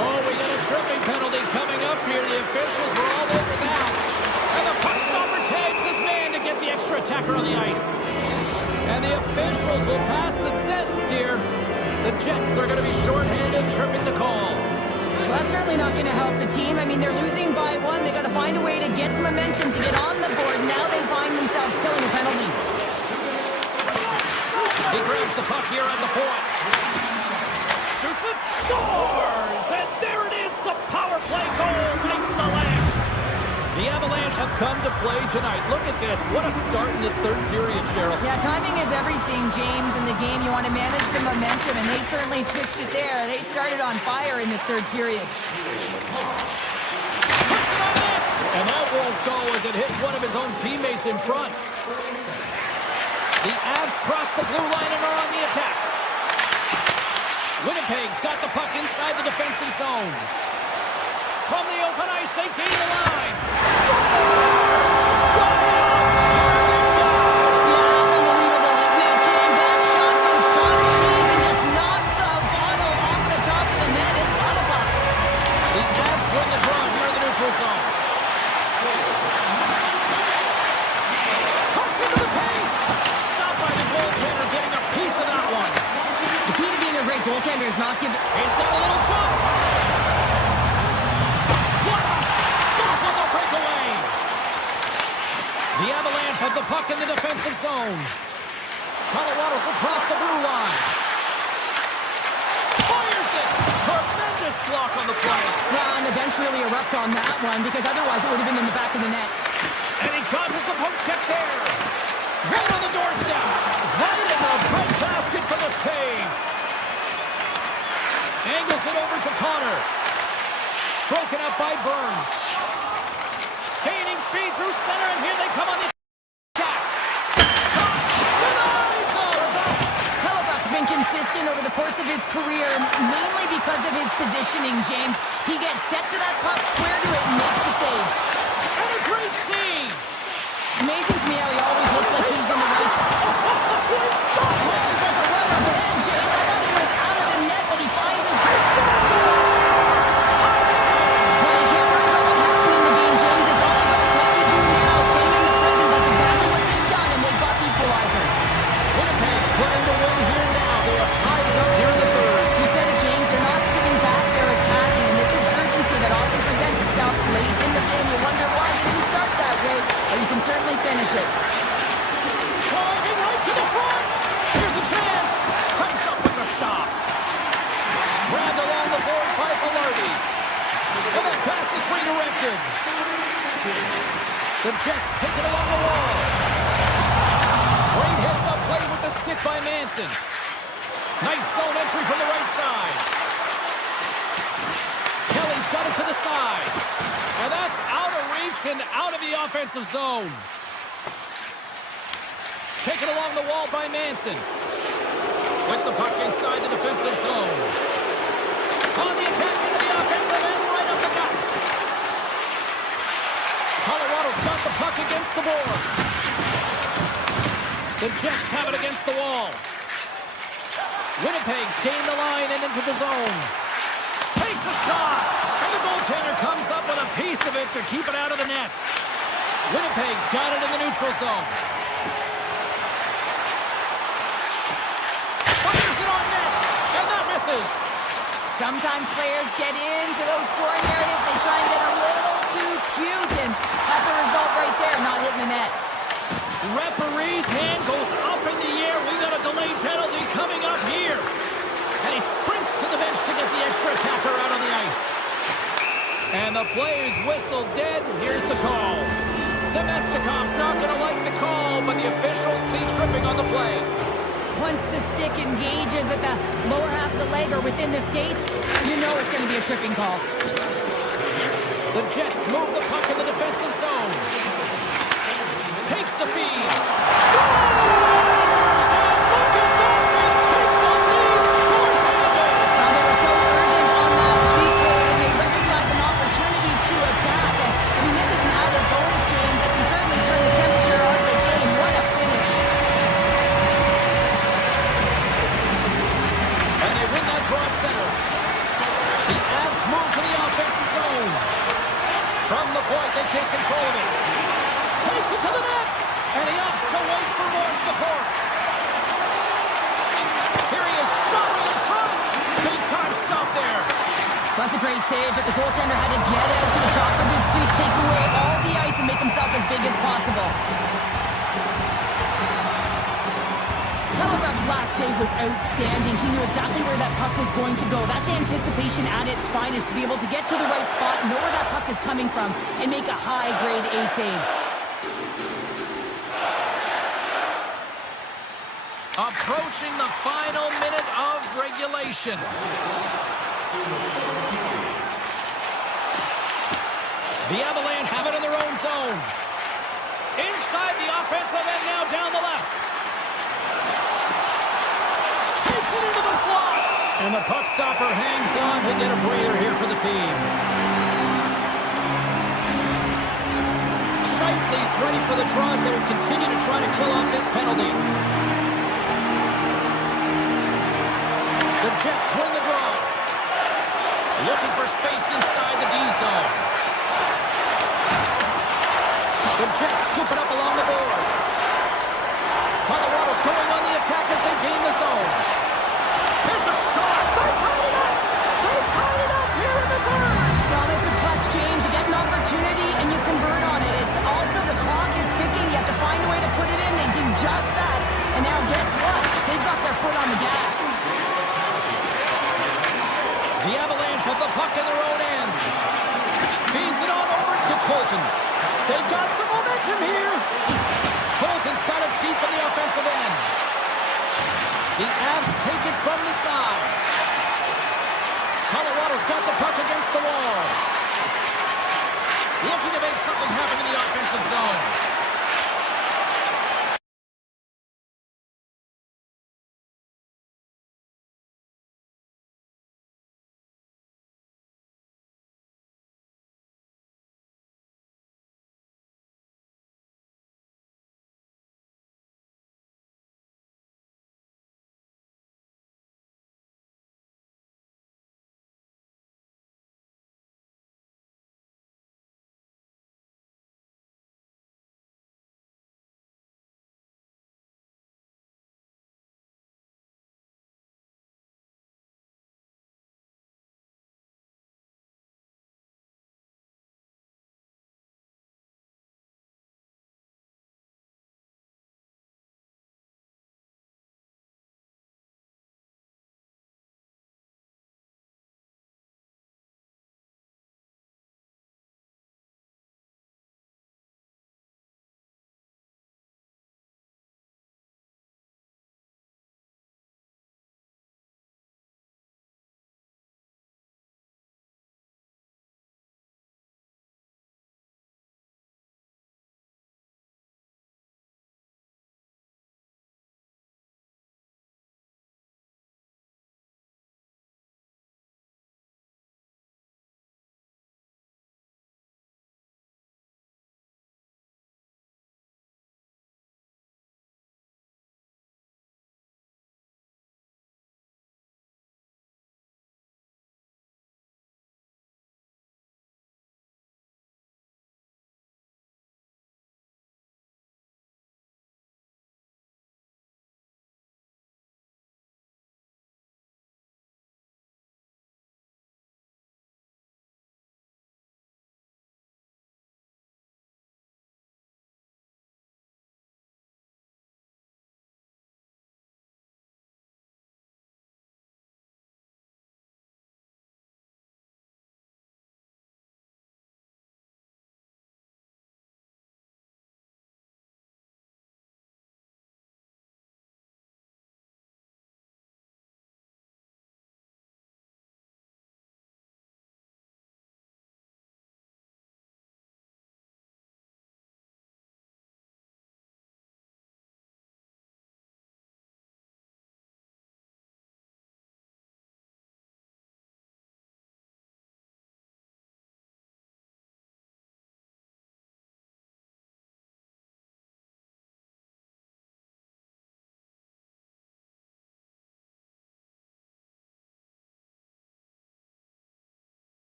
Oh, we got a tripping penalty coming up here. The officials were all over that. And the puck stopper tags his man to get the extra attacker on the ice. And the officials will pass the sentence here. The Jets are going to be shorthanded, tripping the call. Well, that's certainly not going to help the team. I mean, they're losing by one. They got to find a way to get some momentum to get on the board. Now they find themselves killing a penalty. He grabs the puck here at the point. Shoots it, scores! And there it is, the power play goal makes the leg. The Avalanche have come to play tonight. Look at this. What a start in this third period, Cheryl. Yeah, timing is everything, James, in the game. You want to manage the momentum, and they certainly switched it there. They started on fire in this third period. Puts it on net, and that won't go as it hits one of his own teammates in front. The Avs cross the blue line and are on the attack. Winnipeg's got the puck inside the defensive zone. From the open ice, they gain the line. Goaltender is not giving... He's got a little jump. What a stop on the breakaway. The Avalanche have the puck in the defensive zone. Colorado's across the blue line. Fires it. Tremendous block on the play. Well, and the bench really erupts on that one because otherwise it would have been in the back of the net. And he dodges the poke check there. Right on the doorstep. Right in the bread basket for the save. Angles it over to Connor. Broken up by Burns. Gaining speed through center, and here they come on the attack. Shot denies him. Hellebuyck's been consistent over the course of his career, mainly because of his positioning, James. He gets set to that puck, square to it, and makes the save. And a great save. Amazing to me how he always looks like he's in the right. Stop. Plays like a rubber band, James. I thought he was out of the net, but he finds his... certainly finish it. Driving right to the front. Here's a chance. Comes up with the stop. Grabbed along the board by Velarde. And that pass is redirected. The Jets take it along the wall. Great heads up play with the stick by Manson. Nice zone entry from the right side. Kelly's got it to the side. And that's out of reach and out of the offensive zone. Taken along the wall by Manson. With the puck inside the defensive zone. On the attack into the offensive end, right up the gut. Colorado's got the puck against the boards. The Jets have it against the wall. Winnipeg's gained the line and into the zone. Takes a shot. And the goaltender comes up with a piece of it to keep it out of the net. Winnipeg's got it in the neutral zone. Fires it on net. And that misses. Sometimes players get into those scoring areas. They try and get a little too cute. And that's a result right there, not hitting the net. Referee's hand goes up in the air. We got a delayed penalty coming up here. And he sprints to the bench to get the extra attacker out on the ice. And the play is whistled dead. Here's the call. Nemestikov's not going to like the call, but the officials see tripping on the play. Once the stick engages at the lower half of the leg or within the skates, you know it's going to be a tripping call. The Jets move the puck in the defensive zone. Takes the feed. Scores! And look at that! They take the lead short-handed. Now they were so urgent on that PK, and they recognize an opportunity to attack. I mean, this is an added bonus, James, that can certainly turn the temperature of the game. What a take control of it. Takes it to the net. And he opts to wait for more support. Here he is, shot right in front. Big time stop there. That's a great save, but the goaltender had to get out to the top of his crease, take away all the ice, and make himself as big as possible. Halifax's last save was outstanding. He knew exactly where that puck was going to go. That's anticipation at its finest, to be able to get to the right spot, know where that puck is coming from, and make a high-grade A save. Approaching the final minute of regulation. The Avalanche have it in their own zone. Inside the offensive end now down the left. Takes it into the slot. And the puck stopper hangs on to get a breather here for the team. Shifley's ready for the draws. They will continue to try to kill off this penalty. The Jets win the draw. Looking for space inside the D zone. The Jets scoop it up along the boards. Colorado's going on the attack as they gain the zone. Here's a shot. They tied it up. They tied it up here in the third. Well, this is clutch, James. You get an opportunity and you convert on it. It's also the clock is ticking. You have to find a way to put it in. They do just that. And now guess what? They've got their foot on the gas. The Avalanche have the puck in their own end. Feeds it on over to Colton. They've got some momentum here. Colton's got it deep in the offensive end. The Avs take it from the side. Colorado's got the puck against the wall. Looking to make something happen in the offensive zone.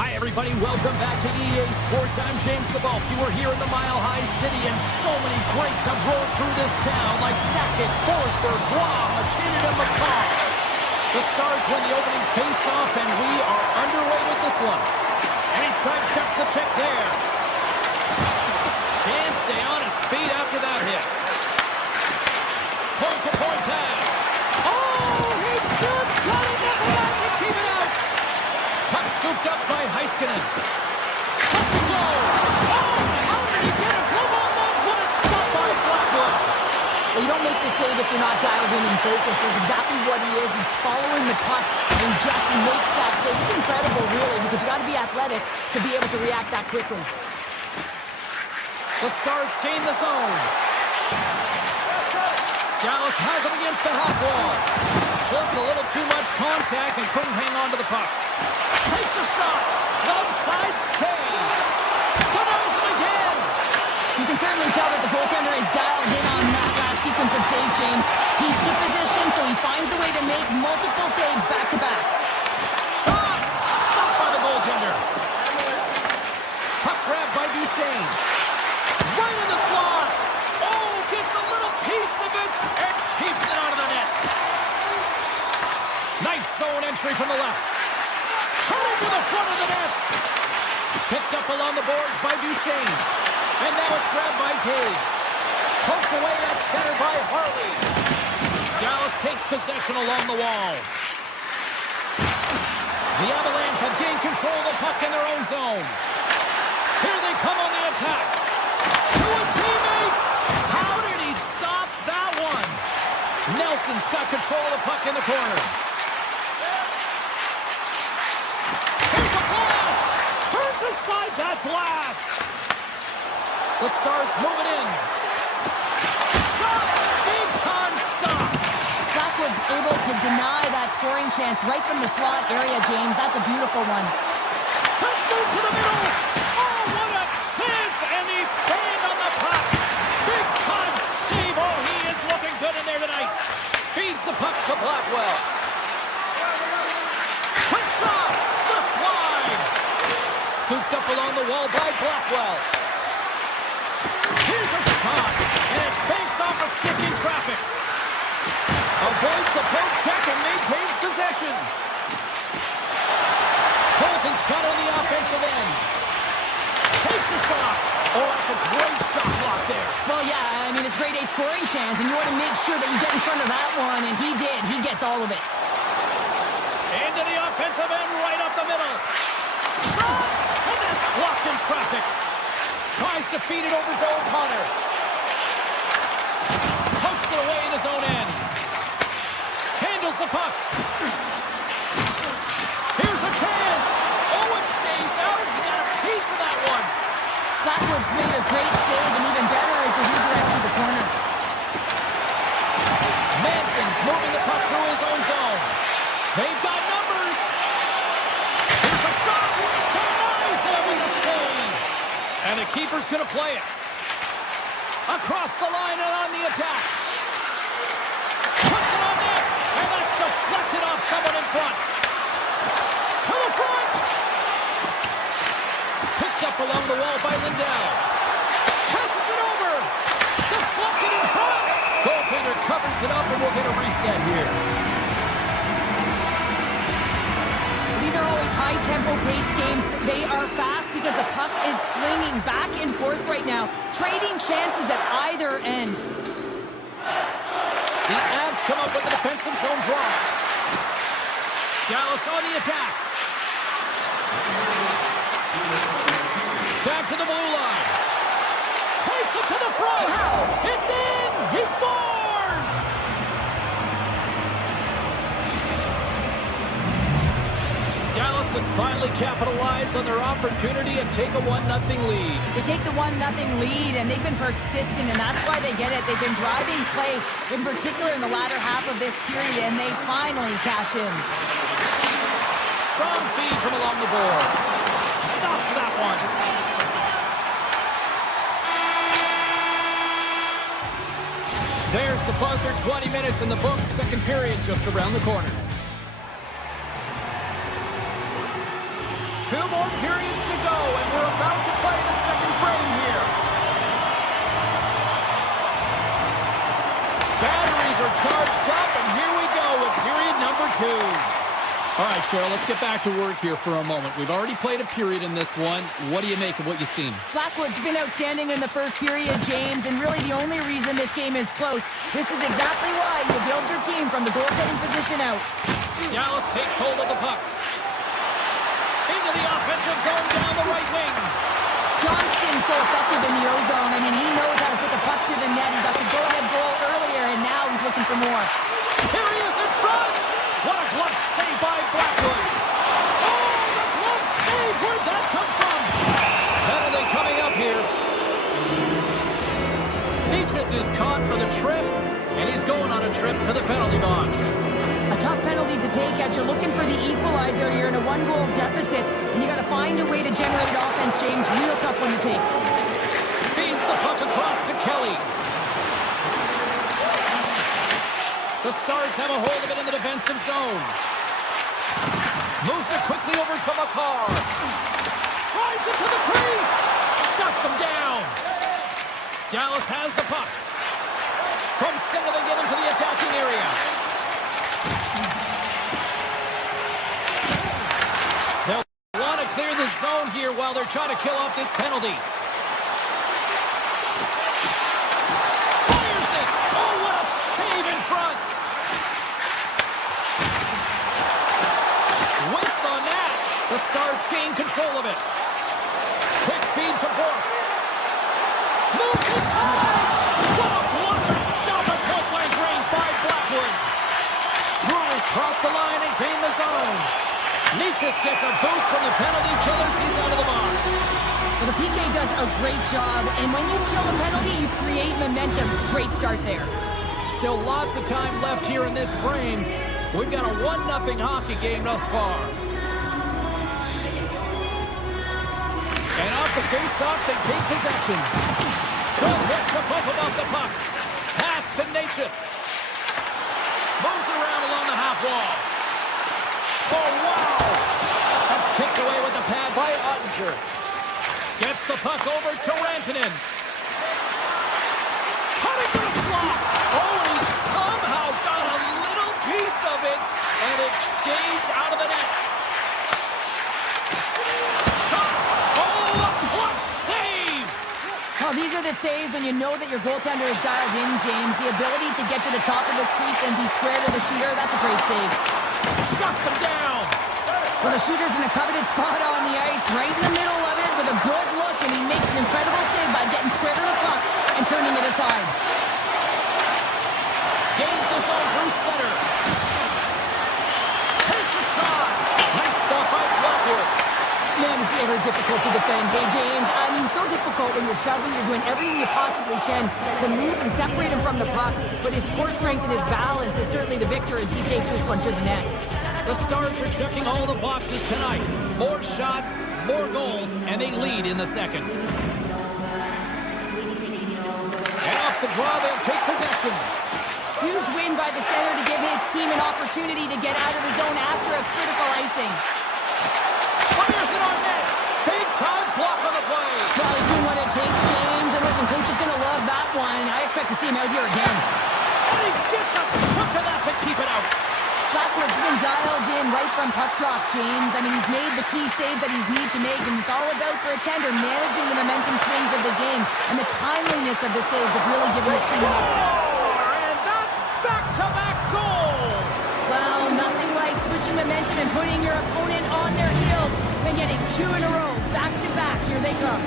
Hi, everybody. Welcome back to EA Sports. I'm James Cebulski. We're here in the Mile High City, and so many greats have rolled through this town, like Sackett, Forsberg, Guam, McKinnon, and McCall. The Stars win the opening face-off, and we are underway with this one. And he sidesteps the check there. Can't stay on his feet after that hit. Point-to-point pass. Oh, he just got enough of that to keep it out. Puck scooped up by Heiskanen. Let's it go! Oh, how did he get a glove on that? What a stop by Blackwood. Well, you don't make the save if you're not dialed in and focused. That's exactly what he is. He's following the puck and just makes that save. It's incredible, really, because you got to be athletic to be able to react that quickly. The Stars gain the zone. Dallas has him against the half wall. Just a little too much contact and couldn't hang on to the puck. Takes a shot. Left side save. Denies him again. You can certainly tell that the goaltender is dialed in on that last sequence of saves, James. He's to position, so he finds a way to make multiple saves back-to-back. Shot. Stopped by the goaltender. Puck grabbed by Duchesne. Right in the slot. Oh, gets a little piece of it and keeps it out of the net. Nice zone entry from the left. Turning to the front of the net. Picked up along the boards by Duchesne. And now it's grabbed by Taves. Poked away at center by Harley. Dallas takes possession along the wall. The Avalanche have gained control of the puck in their own zone. Here they come on the attack. To his teammate. How did he stop that one? Nelson's got control of the puck in the corner. Here's a blast. Turns aside that blast. The Stars move it in. Shot. Big time stop. Blackwood's able to deny that scoring chance right from the slot area, James. That's a beautiful one. Let's move to the middle. Oh, what a chance. And he fanned on the puck. Big time save. Oh, he is looking good in there tonight. Feeds the puck to Blackwell. Quick shot. Just wide. Scooped up along the wall by Blackwell. Here's a shot. And it banks off a stick in traffic. Avoids the poke check and maintains possession. Colton's got on the offensive end. Takes a shot. Oh, that's a great shot block there. Well, yeah, I mean, it's grade A scoring chance, and you want to make sure that you get in front of that one, and he did. He gets all of it. Into the offensive end, right up the middle. Shot! And that's blocked in traffic. Tries to feed it over to O'Connor. Pokes it away in his own end. Handles the puck. Here's a chance. Oh, it stays out. He got a piece of that one. Blackwood's made a great save, and even better is the redirect to the corner. Manson's moving the puck through his own zone. They've got numbers. Here's a shot. Denies him with a save. And the keeper's going to play it. Across the line and on the attack. Puts it on net. And that's deflected off someone in front. To the front. Picked up along the wall by Lindell. Passes it over. Deflected in front. Goaltender covers it up and we'll get a reset here. These are always high-tempo pace games. They are fast because the puck is swinging back and forth right now, trading chances at either end. The Avs come up with a defensive zone draw. Dallas on the attack. Back to the blue line. Takes it to the front. It's in. He scores. Dallas has finally capitalized on their opportunity and take a 1-0 lead. They take the 1-0 lead, and they've been persistent, and that's why they get it. They've been driving play, in particular in the latter half of this period, and they finally cash in. Strong feed from along the boards. Stops that one. There's the buzzer. 20 minutes in the books. Second period just around the corner. 2 more periods to go, and we're about to play the second frame here. Batteries are charged up, and here we go with period number 2. All right, Cheryl, let's get back to work here for a moment. We've already played a period in this one. What do you make of what you've seen? Blackwood's been outstanding in the first period, James, and really the only reason this game is close. This is exactly why you build your team from the goaltending position out. Dallas takes hold of the puck. Into the offensive zone down the right wing. Johnston's so effective in the O-zone. I mean, he knows how to put the puck to the net. He got the go-ahead goal earlier, and now he's looking for more. Here he is in front. What a glove save by Blackwood. Oh, the glove save. Where'd that come from? Penalty coming up here. Beaches is caught for the trip, and he's going on a trip to the penalty box. A tough penalty to take as you're looking for the equalizer. You're in a 1-goal deficit, and you got to find a way to generate offense, James. Real tough one to take. Feeds the puck across to Kelly. The Stars have a hold of it in the defensive zone. Moves it quickly over to McCarr. Drives it to the crease. Shuts him down. Dallas has the puck. From center they get into the attacking area. They'll want to clear the zone here while they're trying to kill off this penalty. Fires it. Oh, what a save in front. Whiffs on that. The Stars gain control of it. Quick feed to Bork. Moves inside. What a blocker. Stop at point-blank range by Blackwood. Brewers cross the line and gain the zone. Nikas gets a boost from the penalty killers. He's out of the box. Well, the PK does a great job, and when you kill a penalty, you create momentum. Great start there. Still lots of time left here in this frame. We've got a 1-0 hockey game thus far. And off the face-off, they take possession. Good hit to bump about the puck. Pass to Nikas. Moves around along the half wall. Oh, wow! That's kicked away with the pad by Ottinger. Gets the puck over to Rantanen. Cutting to the slot. Oh, and he somehow got a little piece of it, and it stays out of the net. Shot. Oh, a clutch save! Well, these are the saves when you know that your goaltender is dialed in, James. The ability to get to the top of the crease and be square to the shooter, that's a great save. Shuts him down. Well, the shooter's in a coveted spot on the ice, right in the middle of it with a good look, and he makes an incredible save by getting square to the puck and turning it aside. Gains the zone through center. Takes a shot. Nice stop by Blackwood. Man, is he ever difficult to defend. Hey, James, I mean, so difficult when you're shoving, you're doing everything you possibly can to move and separate him from the puck, but his core strength and his balance is certainly the victor as he takes this one to the net. The Stars are checking all the boxes tonight. More shots, more goals, and they lead in the second. And off the draw, they'll take possession. Huge win by the center to give his team an opportunity to get out of the zone after a critical icing. Fires it on net. Big time block on the play. Well, he's doing what it takes, James. And listen, coach is going to love that one. I expect to see him out here again. And he gets a chunk of that to keep it out. Blackwood's been dialed in right from puck drop, James. I mean, he's made the key save that he's need to make, and it's all about for a tender managing the momentum swings of the game, and the timeliness of the saves have really given his team. And that's back-to-back goals. Well, nothing like switching momentum and putting your opponent on their heels and getting 2 in a row, back-to-back. Here they come.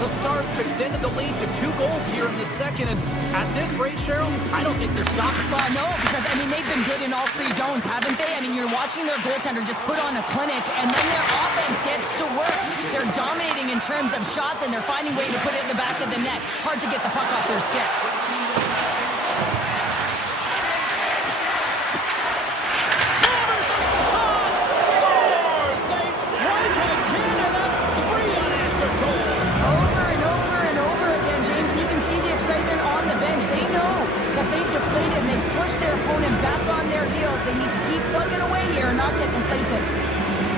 The Stars have extended the lead to 2 goals here in the second, and at this rate, Cheryl, I don't think they're stopping. Well, no, because, I mean, they've been good in all 3 zones, haven't they? I mean, you're watching their goaltender just put on a clinic, and then their offense gets to work. They're dominating in terms of shots, and they're finding a way to put it in the back of the net. Hard to get the puck off their stick. Hammers a shot! Scores! They strike again, and that's 3 unanswered goals. Over and over and over again, James, and you can see the excitement on the bench. They know that they've deflated and they've pushed their opponent back on their heels. They need to keep plugging away here and not get complacent.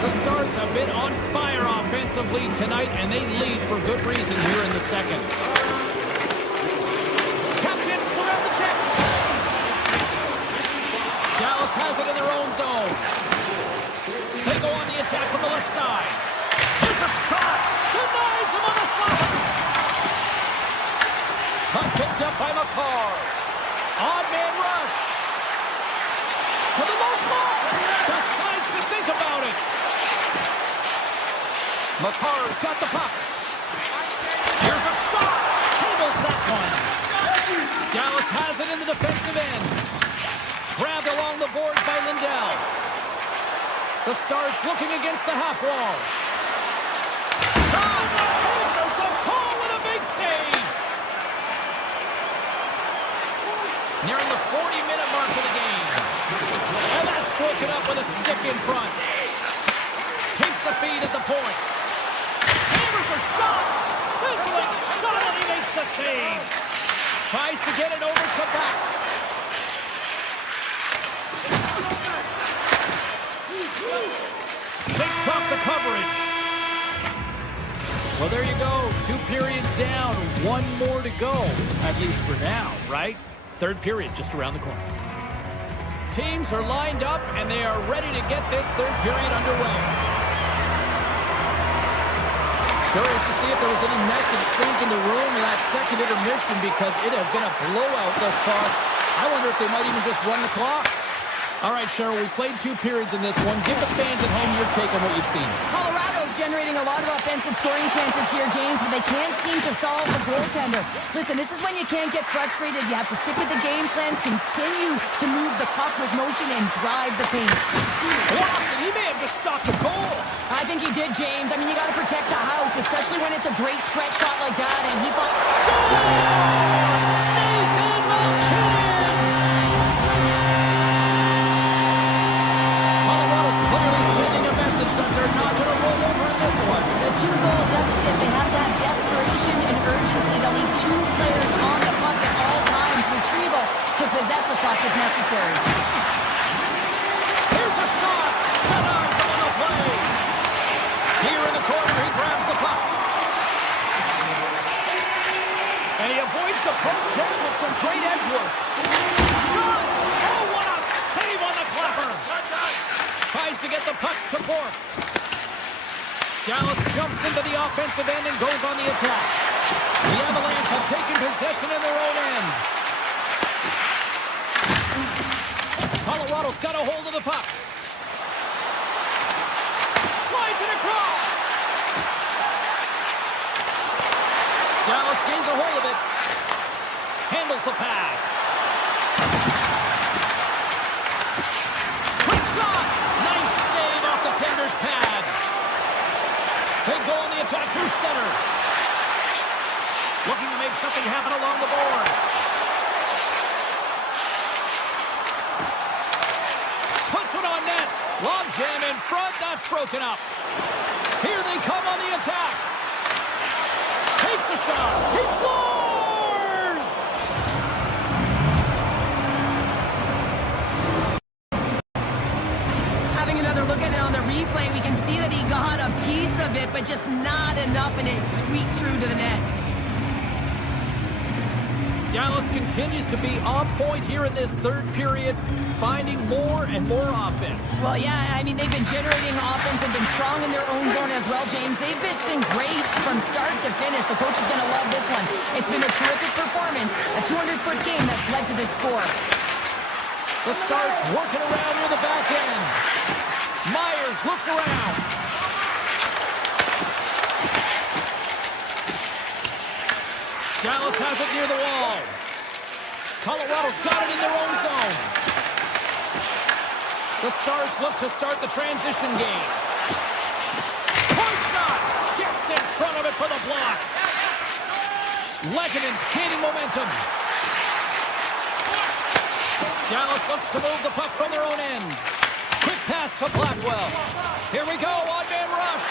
The Stars have been on fire offensively tonight, and they lead for good reason here in the second. Tap dances around the check. Dallas has it in their own zone. They go on the attack from the left side. Here's a shot. Denies him on the slot. Puck picked up by McCarr. Odd man rush. To the low slot. Decides to think about it. McCarr's got the puck. Here's a shot. Handles that one. Dallas has it in the defensive end. Grabbed along the boards by Lindell. The Stars looking against the half wall. Shot! Answers the call with a big save. Nearing the 40-minute mark of the game. And that's broken up with a stick in front. Takes the feed at the point. Hammers a shot. Sizzling shot, and he makes the save. Tries to get it over to back. Takes off the coverage. Well, there you go. 2 periods down. 1 more to go. At least for now, right? Third period just around the corner. Teams are lined up, and they are ready to get this third period underway. Curious to see if there was any message sent in the room in that second intermission, because it has been a blowout thus far. I wonder if they might even just run the clock. All right, Cheryl, we played 2 periods in this one. Give the fans at home your take on what you've seen. Colorado's generating a lot of offensive scoring chances here, James, but they can't seem to solve the goaltender. Listen, this is when you can't get frustrated. You have to stick with the game plan, continue to move the puck with motion, and drive the paint. Blocked, and he may have just stopped the goal. I think he did, James. I mean, you got to protect the house, especially when it's a great threat shot like that, and he fought. Scores! Nathan McKinnon! Colorado's clearly sending a message that they're not going to roll over in this one. The 2-goal deficit, they have to have desperation and urgency. They'll need 2 players on the puck at all times. Retrieval to possess the puck is necessary. Here's a shot. Denies him on the play. Here in the corner, he grabs the puck. And he avoids the poke check with some great edge work. Shot! Oh, what a save on the clapper! Tries to get the puck to Bourque. Dallas jumps into the offensive end and goes on the attack. The Avalanche have taken possession in their own end. Colorado's got a hold of the puck. Slides it across. Dallas gains a hold of it. Handles the pass. Quick shot. Nice save off the tender's pad. They go on the attack through center. Looking to make something happen along the boards. Puts one on net. Long jam in front. That's broken up. Here they come on the attack. Takes a shot. He scores! Having another look at it on the replay, we can see that he got a piece of it, but just not enough, and it squeaks through to the net. Dallas continues to be on point here in this third period, finding more and more offense. Well, yeah, I mean, they've been generating offense. They've been strong in their own zone as well, James. They've just been great from start to finish. The coach is going to love this one. It's been a terrific performance, a 200-foot game that's led to this score. The Stars working around near the back end. Myers looks around. Dallas has it near the wall. Colorado's got it in their own zone. The Stars look to start the transition game. Point shot! Gets in front of it for the block. Lekkonen's gaining momentum. Dallas looks to move the puck from their own end. Quick pass to Blackwell. Here we go, one-man rush.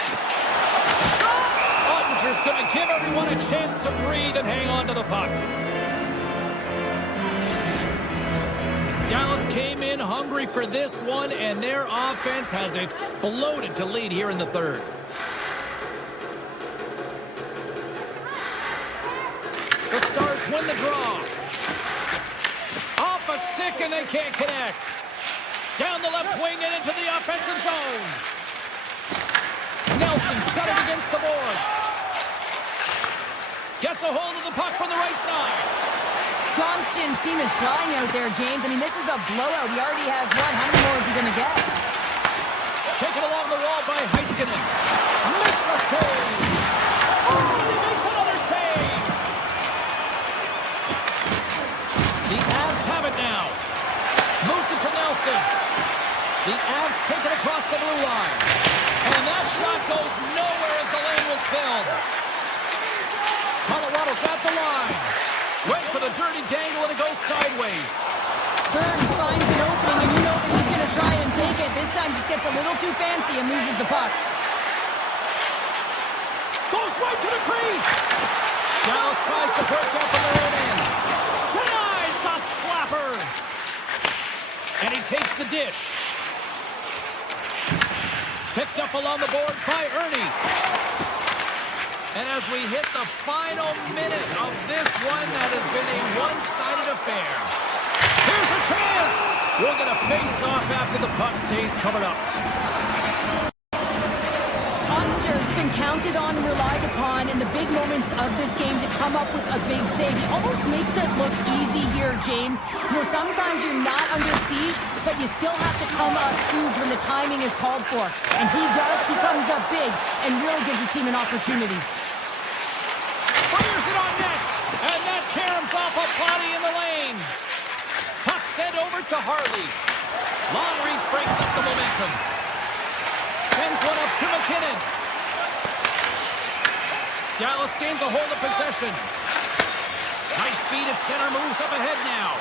Shot! Ottinger's going to give everyone a chance to breathe and hang on to the puck. Dallas came in hungry for this one, and their offense has exploded to lead here in the third. The Stars win the draw. Off a stick, and they can't connect. Down the left wing and into the offensive zone. Nelson's got it against the boards. Gets a hold of the puck from the right side. Johnston's team is flying out there, James. I mean, this is a blowout. He already has one. How many more is he going to get? Taken along the wall by Heiskanen. Makes a save. Oh, he makes another save. The Avs have it now. Moves it to Nelson. The Avs take it across the blue line. And that shot goes nowhere as the lane was filled. Colorado's at the line. Wait for the dirty dangle, and it goes sideways. Burns finds an opening, and you know that he's going to try and take it. This time just gets a little too fancy and loses the puck. Goes right to the crease. Dallas tries to break out from their own end. Denies the slapper. And he takes the dish. Picked up along the boards by Ernie. And as we hit the final minute of this one, that has been a one-sided affair. Here's a chance! We're going to face off after the puck stays covered up. Onster's been counted on and relied upon in the big moments of this game to come up with a big save. He almost makes it look easy here, James. You know, sometimes you're not under siege, but you still have to come up huge when the timing is called for. And he does. He comes up big and really gives his team an opportunity. Fires it on net, and that caroms off a body in the lane. Puck sent over to Harley. Long reach breaks up the momentum. Sends one up to McKinnon. Dallas gains a hold of possession. Nice feed at center, moves up ahead now.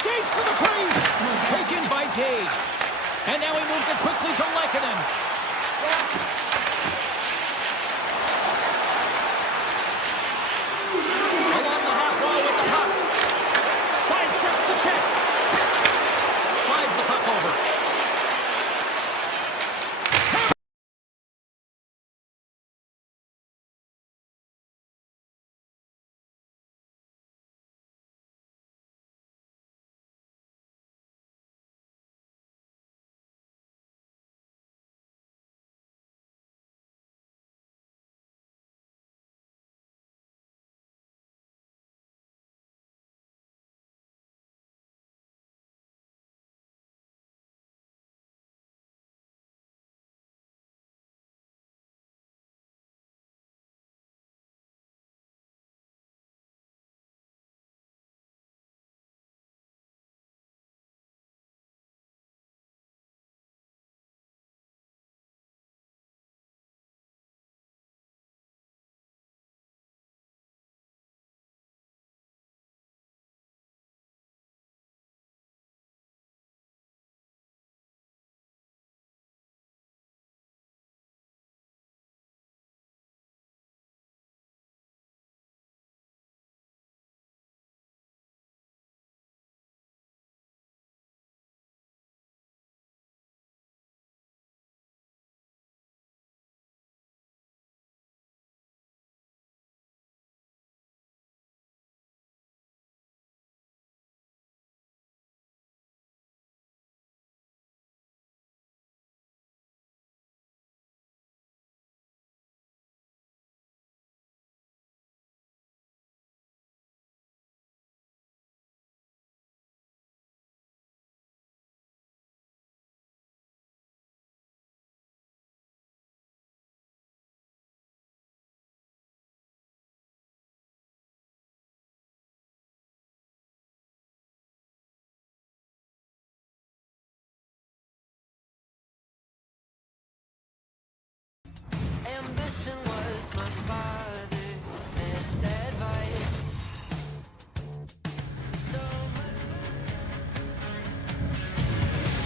Skates to the crease. Taken by Taves. And now he moves it quickly to Lehkonen. Along the half wall with the puck. Sidesteps the check. Slides the puck over.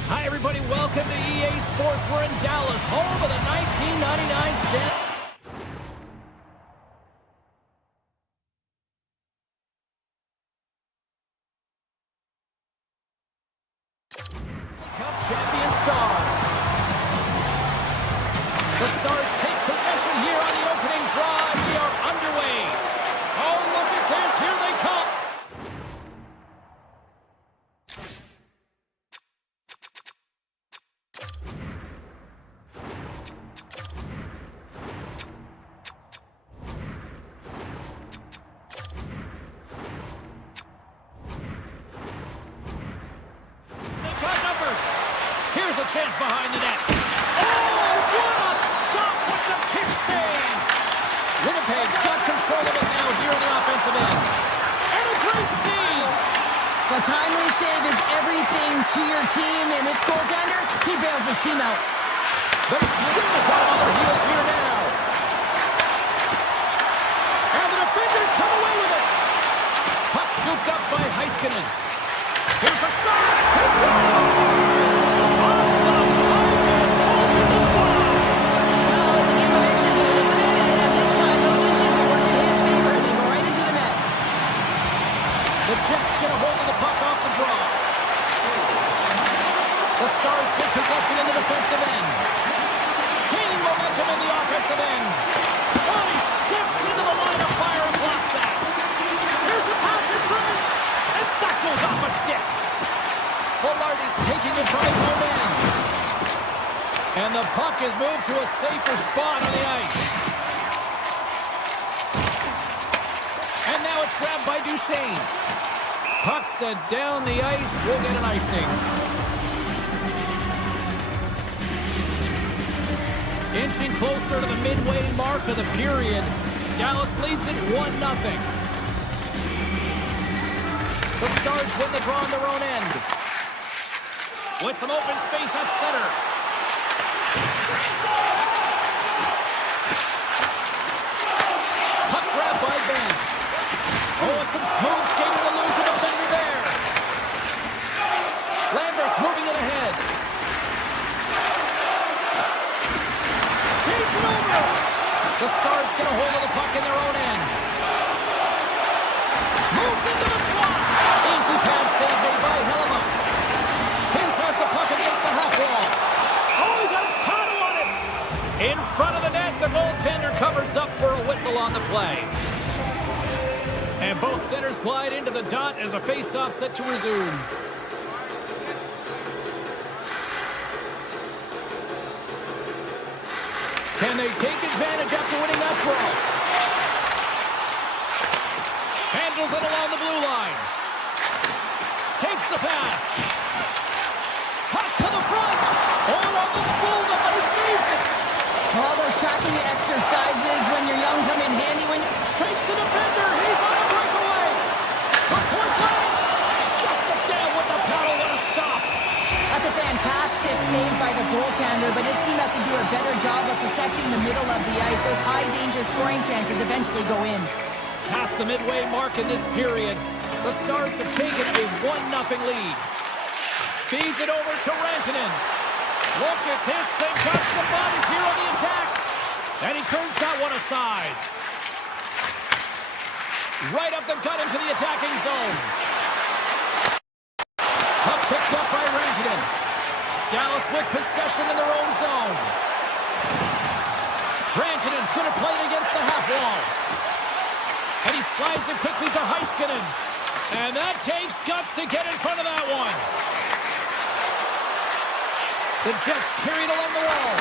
Hi, everybody. Welcome to EA Sports. We're in Dallas, home of the 1999 Stanley Stars. The Stars take possession here on the opening drive. We are underway. Oh, look at this. Here they come. They've got numbers. Here's a chance behind the net. Oh, what a stop with the kick save. Winnipeg's got control of it now here in the offensive end. And a great save. The timely save is everything to your team, and this goaltender, he bails his team out. But it's Winnipeg got on their heels here now. And the defenders come away with it. Puck scooped up by Heiskanen. Here's a shot. He scores! Off the poke and ultimate wide. Well, it's a game of inches, isn't it? And this time, those inches are working in his favor, and they go right into the net. The Jets get a hold of the puck off the draw. The Stars take possession in the defensive end. Gaining momentum in the offensive end. Oh, he steps into the line of fire and blocks that. Here's a pass in front. And that goes off a stick. Bullardi's taking it from his own end. And the puck is moved to a safer spot on the ice. And now it's grabbed by Duchesne. Puck set down the ice. We'll get an icing. Inching closer to the midway mark of the period. Dallas leads it 1-0. The Stars win the draw on their own end. With some open space at center. Puck grab by Ben. Oh, and some smooth skating to lose a defender there. Lambert's moving it ahead. Feeds it over. The Stars get a hold of the puck in their own end. Moves into the slot. Easy pass save made by Hellebuck. Hintz has the puck against the half wall. Oh, he got a paddle on it. In front of the net, the goaltender covers up for a whistle on the play. And both centers glide into the dot as a face-off set to resume. Can they take advantage after winning that draw? Handles it along the blue line. Takes the pass. Cuts to the front. Oh, on the spool, but he saves it. All those tracking exercises when you're young come in handy when... Fakes the defender. He's on a breakaway. For point blank. Shuts it down with the paddle. What a stop. That's a fantastic save by the goaltender, but his team has to do a better job of protecting the middle of the ice. Those high-danger scoring chances eventually go in. Past the midway mark in this period, the Stars have taken a 1-0 lead. Feeds it over to Rantanen. Look at this. They've got some bodies here on the attack. And he turns that one aside. Right up the gut into the attacking zone. Puck picked up by Rantanen. Dallas with possession in their own zone. Rantanen's going to play it against the half wall. And he slides it quickly to Heiskanen. And that takes guts to get in front of that one. The Jets carried along the wall.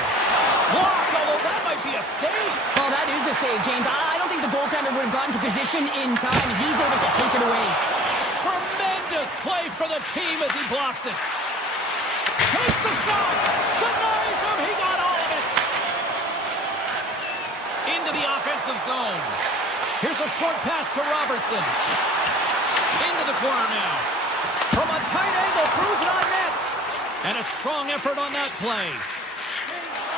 Blocked, although that might be a save. Well, that is a save, James. I don't think the goaltender would have gotten to position in time. He's able to take it away. Tremendous play for the team as he blocks it. Takes the shot. Denies him. He got all of it. Into the offensive zone. Here's a short pass to Robertson. Into the corner now. From a tight angle, throws it on net. And a strong effort on that play.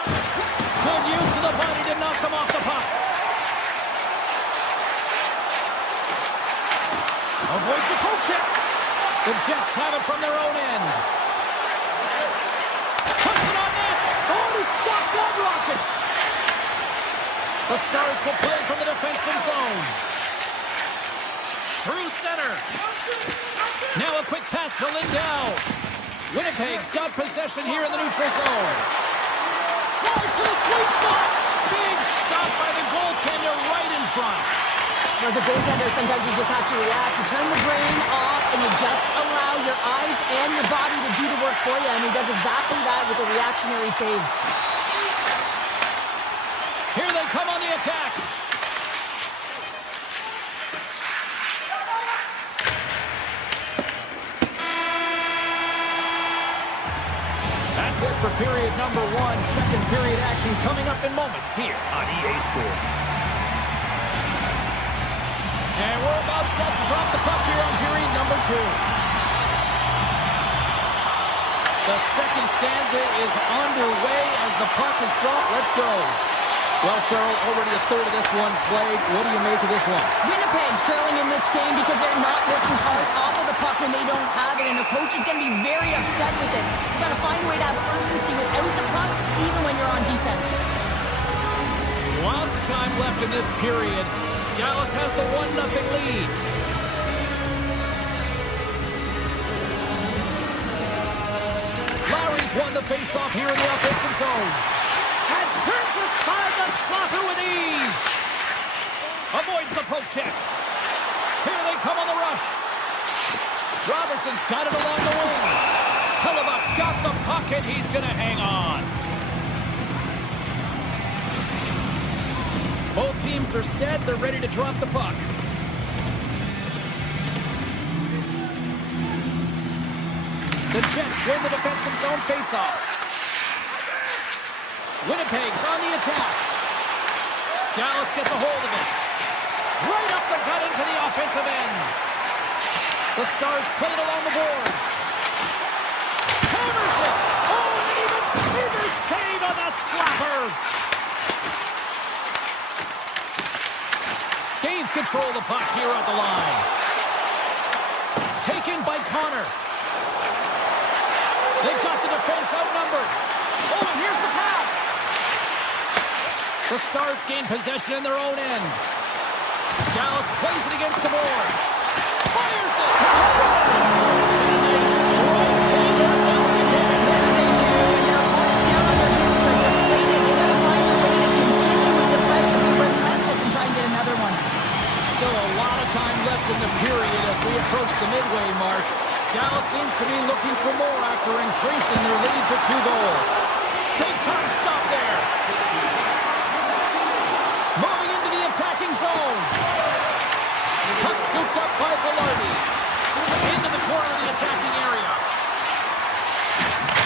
Good use of the body to knock them off the puck. Avoids the poke check. The Jets have it from their own end. Puts it on net. Oh, he stopped that rocket. The Stars will play from the defensive zone. Through center. Now a quick pass to Lindell. Winnipeg's got possession here in the neutral zone. Drives to the sweet spot. Big stop by the goaltender right in front. As a goaltender, sometimes you just have to react. You turn the brain off and you just allow your eyes and your body to do the work for you. And he does exactly that with a reactionary save. Here they come on the attack. That's it for period number 1. Second period action coming up in moments here on EA Sports. And we're about set to drop the puck here on period number 2. The second stanza is underway as the puck is dropped. Let's go. Well, Cheryl, already a third of this one played. What do you make of this one? Winnipeg's trailing in this game because they're not working hard off of the puck when they don't have it, and the coach is going to be very upset with this. You've got to find a way to have urgency without the puck, even when you're on defense. Lots of time left in this period. Dallas has the 1-0 lead. Lowry's won the faceoff here in the offensive zone. And turns aside the slapper with ease. Avoids the poke check. Here they come on the rush. Robertson's got it along the wing. Hellebuck's got the puck and he's going to hang on. Both teams are set. They're ready to drop the puck. The Jets win the defensive zone faceoff. Winnipeg's on the attack. Dallas gets a hold of it. Right up the gut into the offensive end. The Stars play it along the boards. Hammers it. Oh, and an even bigger save on the slapper. Gains control of the puck here at the line. Taken by Connor. They've got the defense outnumbered. Oh, and here's the pass. The Stars gain possession in their own end. Dallas plays it against the boards. Fires it. And they strike Kodiak once again. There they do, and their opponent's down on their heels. They're deflated. They got to find a way to continue with the pressure, be relentless, and try and get another one. Still a lot of time left in the period as we approach the midway mark. Dallas seems to be looking for more after increasing their lead to 2 goals. Big time stop there. Moving into the attacking zone. Puck scooped up by Velarde. Into the corner of the attacking area.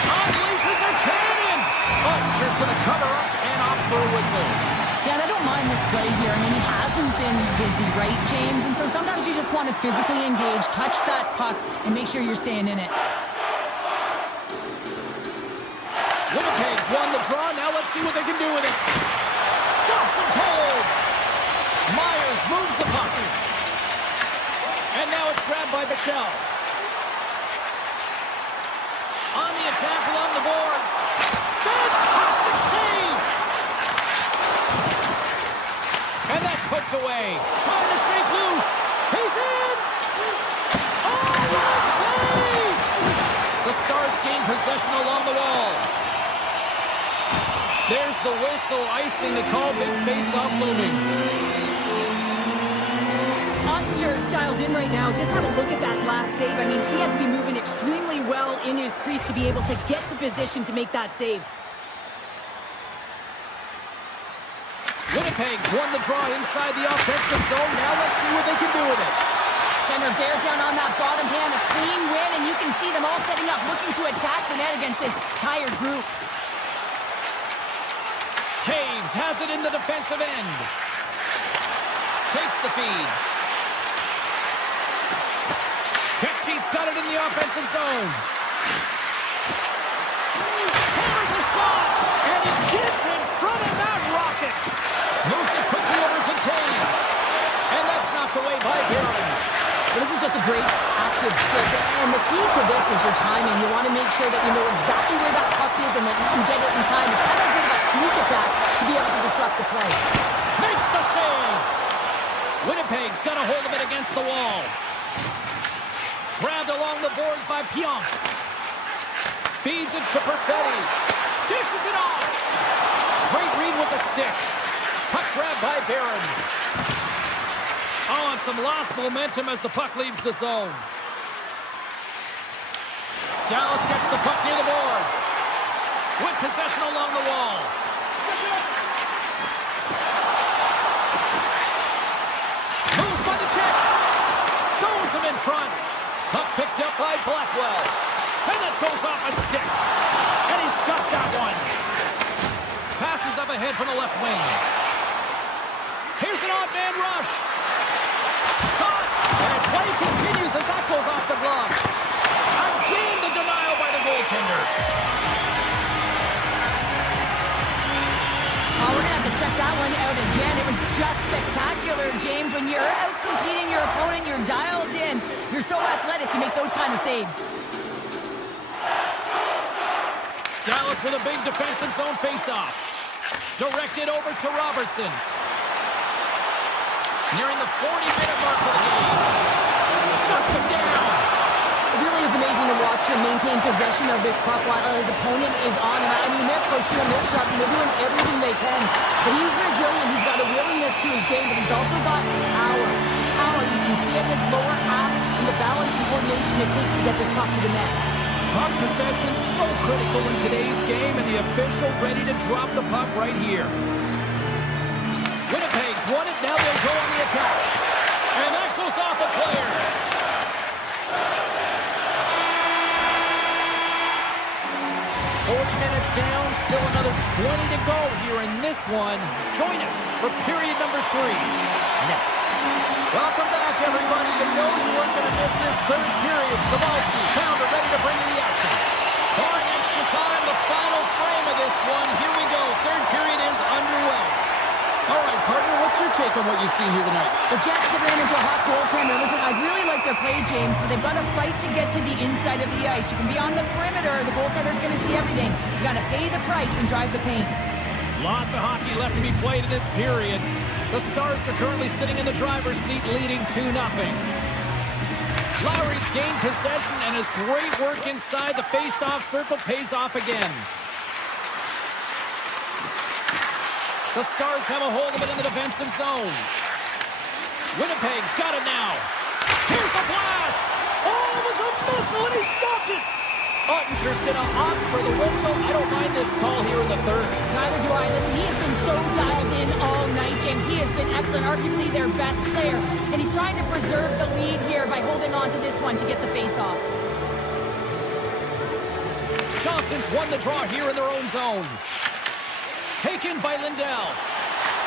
Unleashes a cannon. Butcher's going to cover up and opt for a whistle. Yeah, and I don't mind this play here. I mean, he hasn't been busy, right, James? And so sometimes you just want to physically engage, touch that puck, and make sure you're staying in it. Winnipeg's won the draw. Now let's see what they can do with it. Stops him cold. Myers moves the puck. And now it's grabbed by Bichelle. On the attack along the boards. Fantastic save. And that's poked away. Trying to shake loose. He's in. Oh, what a save. The Stars gain possession along the wall. There's the whistle, icing the call, big face-off looming. Ottinger's dialed in right now. Just have a look at that last save. I mean, he had to be moving extremely well in his crease to be able to get to position to make that save. Winnipeg's won the draw inside the offensive zone. Now let's see what they can do with it. Center bears down on that bottom hand. A clean win, and you can see them all setting up, looking to attack the net against this tired group. Taves has it in the defensive end. Takes the feed. Kepke's got it in the offensive zone. Hammers a shot, and it gets in front of that rocket. Moves it quickly over to Taves. And that's knocked away by Barron. Well, this is just a great active stick, and the key to this is your timing. You want to make sure that you know exactly where that puck is and that you can get it in time. It's kind of a bit of a sneak attack to be able to disrupt the play. Makes the save. Winnipeg's got a hold of it against the wall. Grabbed along the boards by Pionk. Feeds it to Perfetti. Dishes it off. Great read with the stick. Puck grab by Barron. Oh, and some lost momentum as the puck leaves the zone. Dallas gets the puck near the boards. With possession along the wall. Moves by the check. Stones him in front. Puck picked up by Blackwell. And that goes off a stick. And he's got that one. Passes up ahead from the left wing. Here's an odd man rush. Shot. And play continues as that goes off the glove. Again, the denial by the goaltender. Oh, we're going to have to check that one out again. It was just spectacular, James. When you're out competing your opponent, you're dialed in. You're so athletic to make those kind of saves. Dallas with a big defensive zone faceoff. Directed over to Robertson. Nearing the 40-minute mark of the game. Shuts him down. It really is amazing to watch him maintain possession of this puck while his opponent is on him. I mean, they're pushing him, they're shoving, they're doing everything they can. But he's resilient, he's got a willingness to his game, but he's also got power. Power, you can see in his lower half and the balance and coordination it takes to get this puck to the net. Puck possession so critical in today's game, and the official ready to drop the puck right here. Winnipeg's won it, now they'll go on the attack. And that goes off a player. 40 minutes down, still another 20 to go here in this one. Join us for period number 3 next. Welcome back, everybody. You know you weren't going to miss this third period. Sabalski, Pounder ready to bring in the action. Barring extra time, the final frame of this one. Here we go. Third period is underway. All right, partner, what's your take on what you've seen here tonight? The Jets have ran into a hot goaltender. Listen, I really like their play, James, but they've got to fight to get to the inside of the ice. You can be on the perimeter. The goaltender's going to see everything. You got to pay the price and drive the paint. Lots of hockey left to be played in this period. The Stars are currently sitting in the driver's seat, leading 2-0. Lowry's gained possession, and his great work inside the face-off circle pays off again. The Stars have a hold of it in the defensive zone. Winnipeg's got it now. Here's a blast! Oh, it was a missile, and he stopped it! Ottinger's going to opt for the whistle. I don't mind this call here in the third. Neither do I. Listen, he has been so dialed in all night, James. He has been excellent, arguably their best player. And he's trying to preserve the lead here by holding on to this one to get the face-off. Johnson's won the draw here in their own zone. Taken by Lindell.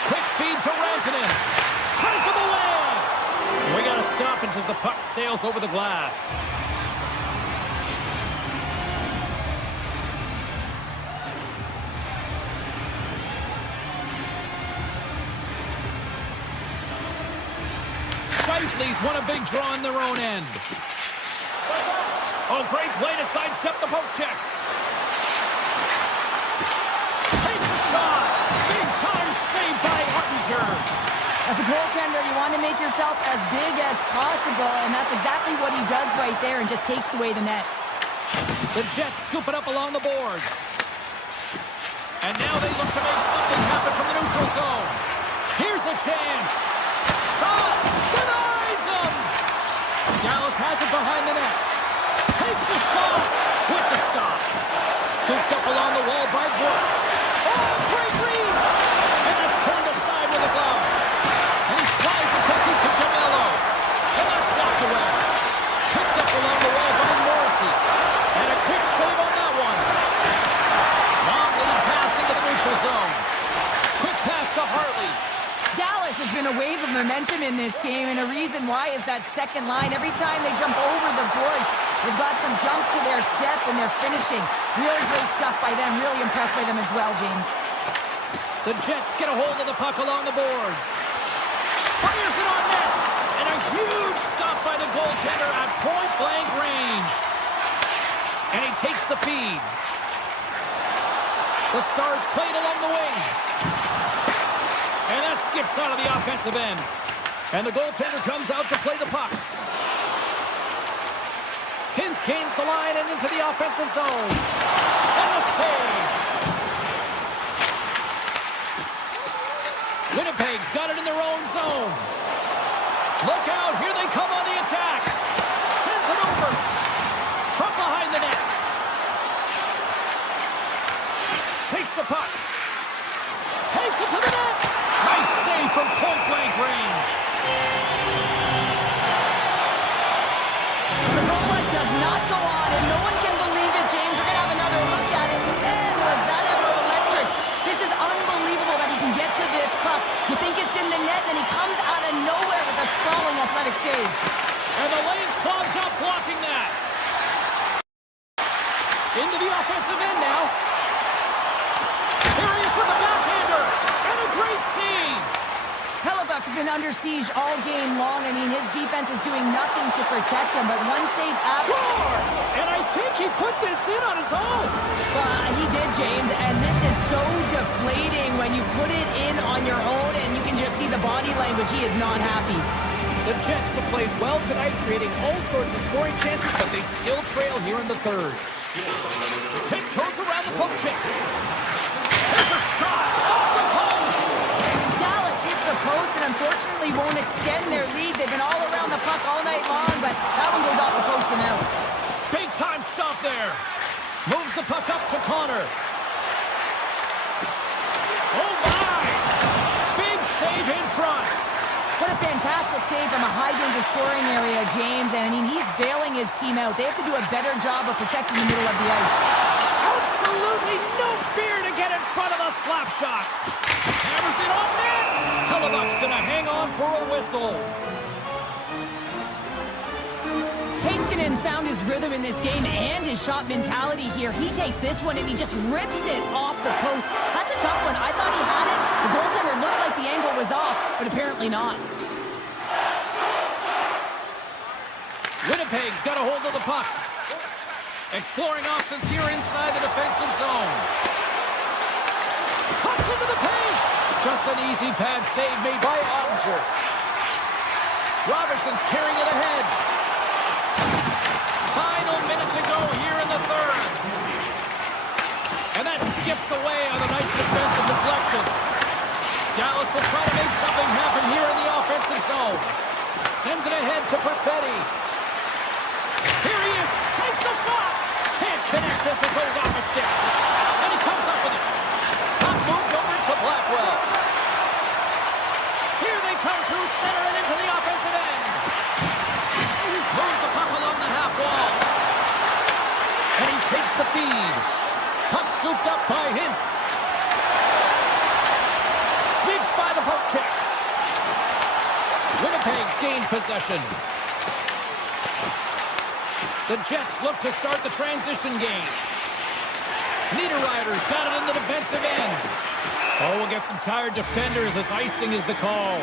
Quick feed to Rantanen. Punts him away. We got to stop as the puck sails over the glass. Shifley's won a big draw on their own end. Oh, great play to sidestep the poke check. Takes a shot. Big time save by Ottinger. As a goaltender, you want to make yourself as big as possible, and that's exactly what he does right there and just takes away the net. The Jets scoop it up along the boards. And now they look to make something happen from the neutral zone. Here's a chance. Shot! Denies him! Dallas has it behind the net. Takes a shot with the stop. Scooped up along the wall by Brook. Oh, great read! And that's turned aside with a glove. And he slides it quickly to Jamello. And that's blocked away. Picked up along the wall by Morrissey. And a quick save on that one. Long lead pass into the neutral zone. Quick pass to Hartley. Dallas has been a wave of momentum in this game, and a reason why is that second line. Every time they jump over the boards, they've got some jump to their step, and they're finishing. Really great stuff by them. Really impressed by them as well, James. The Jets get a hold of the puck along the boards. Fires it on net, and a huge stop by the goaltender at point-blank range. And he takes the feed. The Stars play it along the wing. And that skips out of the offensive end. And the goaltender comes out to play the puck. Hintz gains the line and into the offensive zone. And the save. Winnipeg's got it in their own zone. Look out, here they come on the attack. Sends it over. From behind the net. Takes the puck. Takes it to the net. Nice save from point-blank range. The robot does not go on, and no one can believe it, James. We're going to have another look at it. Man, was that ever electric. This is unbelievable that he can get to this puck. You think it's in the net, then he comes out of nowhere with a sprawling athletic save. And the lane's clogged up blocking that. Into the offensive end now. Here he is with the backhander. And a great save. Hellebuck's been under siege all game long. I mean, his defense is doing nothing to protect him, but one save after... Scores! And I think he put this in on his own. He did, James, and this is so deflating when you put it in on your own, and you can just see the body language. He is not happy. The Jets have played well tonight, creating all sorts of scoring chances, but they still trail here in the third. Tiptoes around the poke check. There's a shot off the post. Dallas hits the post and unfortunately won't extend their lead. They've been all around the puck all night long, but that one goes off the post and out. Big time stop there. Moves the puck up to Connor. Oh my! Big save in front. What a fantastic save from a high-danger scoring area, James. And, I mean, he's bailing his team out. They have to do a better job of protecting the middle of the ice. Absolutely no fear to get in front of the slap shot. Hammers it on net. Hellebuck's going to hang on for a whistle. Heiskanen's found his rhythm in this game and his shot mentality here. He takes this one and he just rips it off the post. That's a tough one. I thought he had it. The goaltender looked like the angle was off, but apparently not. Winnipeg's got a hold of the puck. Exploring options here inside the defensive zone. Cuts into the paint. Just an easy pad save made by Ottinger. Robertson's carrying it ahead. Final minute to go here in the third. And that skips away on a nice defensive deflection. Dallas will try to make something happen here in the offensive zone. Sends it ahead to Perfetti. Here he is. Takes the shot. Can't connect as it goes off the stick. And he comes up with it. Puck moved over to Blackwell. Here they come through center and into the offensive end. Moves the puck along the half wall. And he takes the feed. Puck scooped up by Hintz. Sneaks by the poke check. Winnipeg's gained possession. The Jets look to start the transition game. Niederreiter's got it in the defensive end. Oh, we'll get some tired defenders as icing is the call.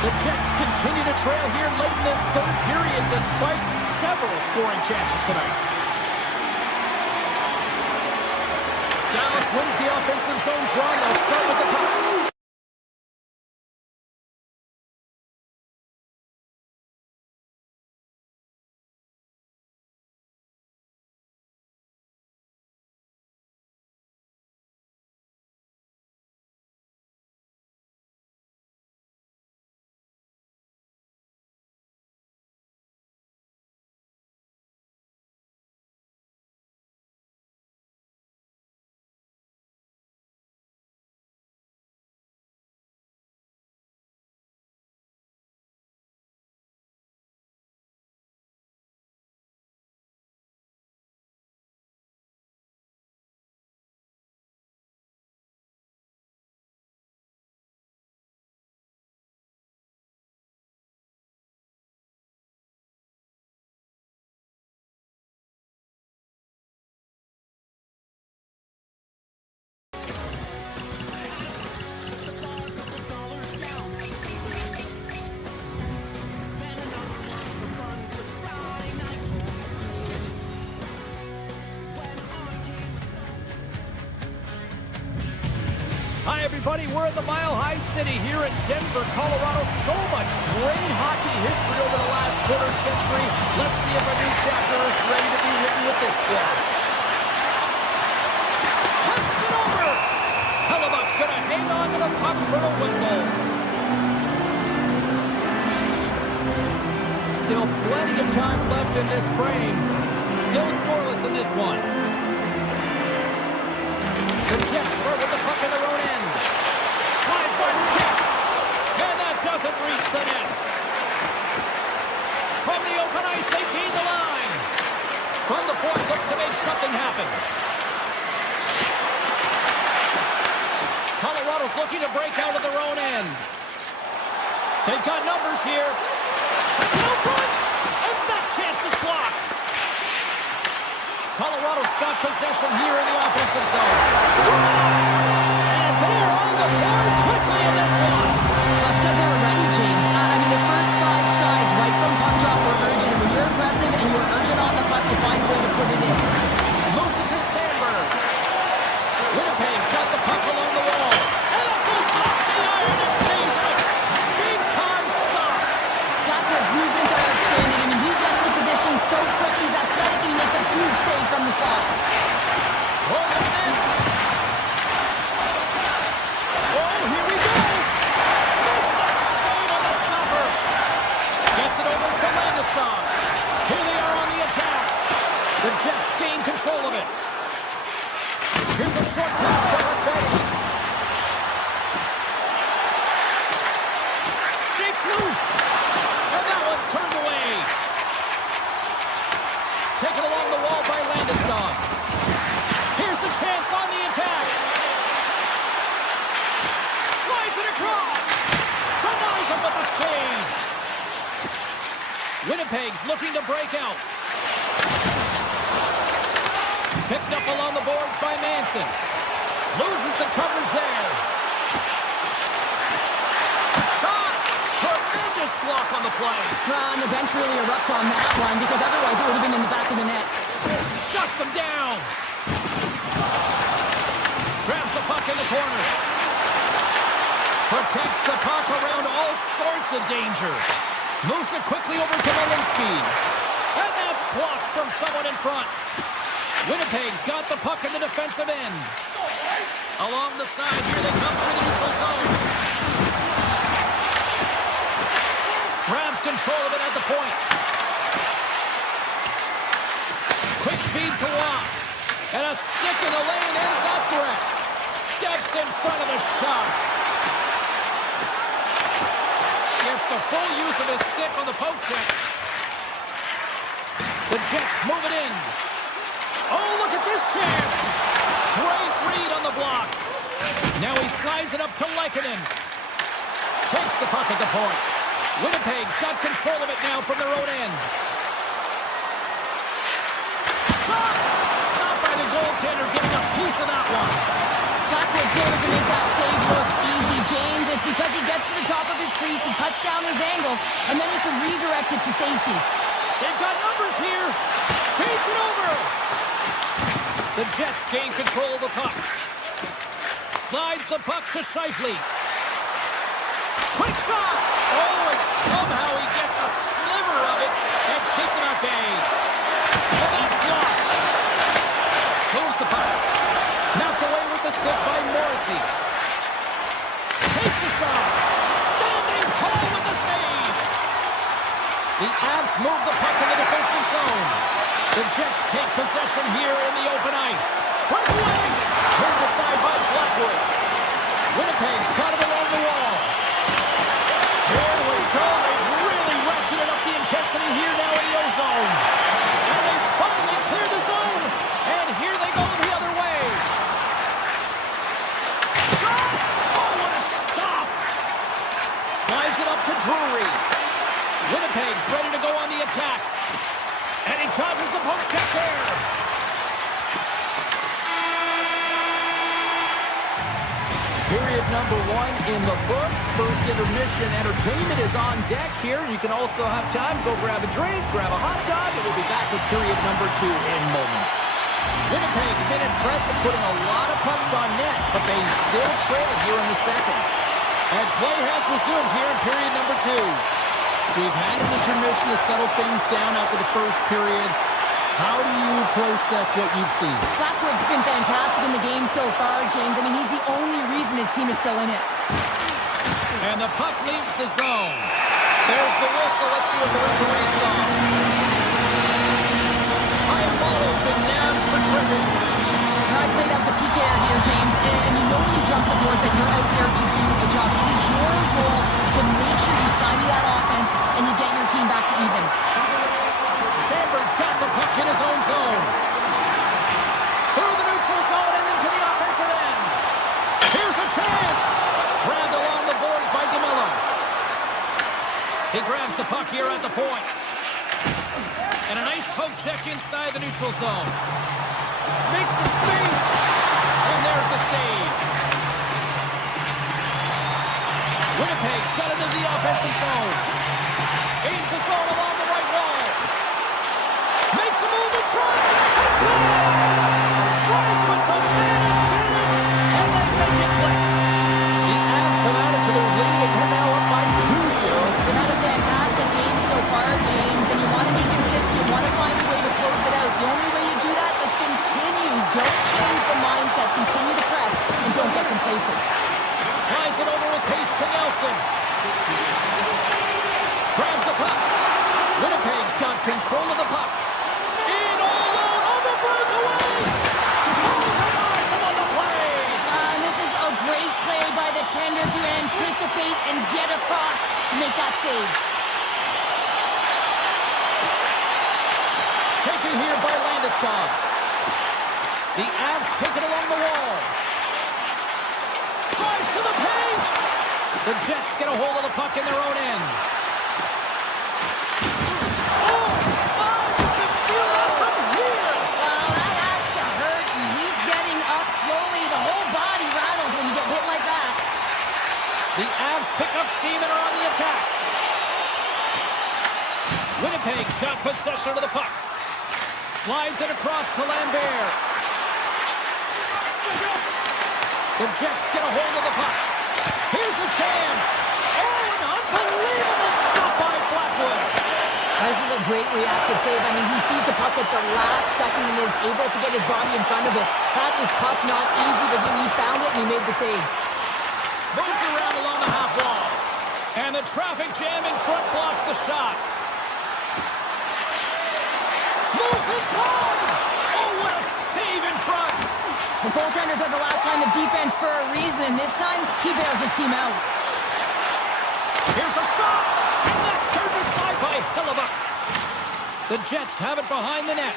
The Jets continue to trail here late in this third period despite several scoring chances tonight. Dallas wins the offensive zone draw. They'll start with the puck. Hi, everybody. We're in the Mile High City here in Denver, Colorado. So much great hockey history over the last quarter century. Let's see if a new chapter is ready to be written with this squad. Passes it over. Hellebuck's going to hang on to the puck for a whistle. Still plenty of time left in this frame. Still scoreless in this one. The Jets start with the puck in their own end. Slides by the Jet. And that doesn't reach the net. From the open ice, they gain the line. From the point, looks to make something happen. Colorado's looking to break out of their own end. They've got numbers here. Sets it out front. And that chance is blocked. Colorado's got possession here in the offensive zone. Scores! And they're on the board quickly in this one. That's because they were ready, James. I mean, the first 5 strides right from puck drop were urgent. And when you're aggressive and you're urgent on the puck, you find a way to put it in. Moves it to Sandberg. Winnipeg's got the puck along the wall. And it goes off the iron and stays out. Big time stop. Blackwood's movements are outstanding. I mean, he gets the position so quick. He's athletic and he makes a huge save from the slot. Oh, look at this. Oh, here we go. Makes the save on the snapper. Gets it over to Landeskog. Here they are on the attack. The Jets gain control of it. Here's a short pass to Perfetti. Shakes loose. And that one's turned away. Taken along the wall by Landeskog. Here's a chance on the attack. Slides it across. Denies him with the save. Winnipeg's looking to break out. Picked up along the boards by Manson. Loses the coverage there. Shot! Tremendous block on the play. And the bench really erupts on that one because otherwise it would have been in the back of the net. Shuts him down. Grabs the puck in the corner. Protects the puck around all sorts of danger. Moves it quickly over to Malinsky. And that's blocked from someone in front. Winnipeg's got the puck in the defensive end. Along the side, here they come through the neutral zone. Grabs control of it at the point. Quick feed to Watt. And a stick in the lane ends that threat. Steps in front of the shot. Gets the full use of his stick on the poke check. The Jets move it in. Oh, look at this chance. Great read on the block. Now he slides it up to Lehkonen. Takes the puck at the point. Winnipeg's got control of it now from their own end. Shot! Stopped by the goaltender, getting a piece of that one. Blackwood's able to make that save look easy, James. It's because he gets to the top of his crease, he cuts down his angles, and then he can redirect it to safety. They've got numbers here. Takes it over. The Jets gain control of the puck. Slides the puck to Scheifele. Quick shot! Oh, and somehow he gets a sliver of it and kicks him at bay. And that's blocked. Moves the puck. Knocked away with the stick by Morrissey. Takes a shot. Standing tall with the save. The Avs move the puck in the defensive zone. The Jets take possession here in the open ice. Breakaway! Turned aside by Blackwood. Winnipeg's got him along the wall. Here we go. They've really ratcheted up the intensity here now in the O-zone. And they finally cleared the zone. And here they go the other way. Shot! Oh, what a stop! Slides it up to Drury. Winnipeg's ready to go on the attack. And he dodges the poke check there. Period number 1 in the books. First intermission entertainment is on deck here. You can also have time to go grab a drink, grab a hot dog, and we'll be back with period number 2 in moments. Winnipeg's been impressive, putting a lot of pucks on net, but they still trail here in the second. And play has resumed here in period number 2. We've had an intermission to settle things down after the first period. How do you process what you've seen? Blackwood's been fantastic in the game so far, James. I mean, he's the only reason his team is still in it. And the puck leaves the zone. There's the whistle. Let's see what the referee saw. Iafallo's been nabbed for tripping. I played as a PK here, James, and you know when you jump the boards that you're out there to do a job. It is your role to make sure you stymie that offense and you get your team back to even. Sandberg's got the puck in his own zone. Through the neutral zone and into the offensive end. Here's a chance. Grabbed along the boards by DeMello. He grabs the puck here at the point. And a nice poke check inside the neutral zone. Makes some space. And there's the save. Winnipeg's got it into the offensive zone. Aims the zone along the right wall. Makes a move in front. And scores! Right with the man advantage. And they make it click. The Avs have added to their lead and are now up by 2, Cheryl. They've had a fantastic game so far, James, and you want to be consistent. You want to find a way to close it out. The only way you do that is continue. Don't change the mindset. Continue to press and don't get complacent. Slides it over with pace to Nelson. Grabs the puck. Winnipeg's got control of the puck. In all alone on the breakaway. Oh, denies him on the play. And this is a great play by the tender to anticipate and get across to make that save. Taken here by Landeskog. The Avs take it along the wall. Drives to the paint. The Jets get a hold of the puck in their own end. Oh, you can feel that from here. Well, that has to hurt, and he's getting up slowly. The whole body rattles when you get hit like that. The Avs pick up steam and are on the attack. Winnipeg's got possession of the puck. Slides it across to Lambert. The Jets get a hold of the puck. Here's a chance. Oh, an unbelievable stop by Blackwood. This is a great reactive save. I mean, he sees the puck at the last second and is able to get his body in front of it. That is tough, not easy to do. He found it and he made the save. Moves around along the half wall. And the traffic jam in front blocks the shot. Moves inside. Oh, what a save in front. The goaltenders are the last line of defense for a reason. This time, he bails his team out. Here's a shot. And that's turned aside by Hellebuck. The Jets have it behind the net.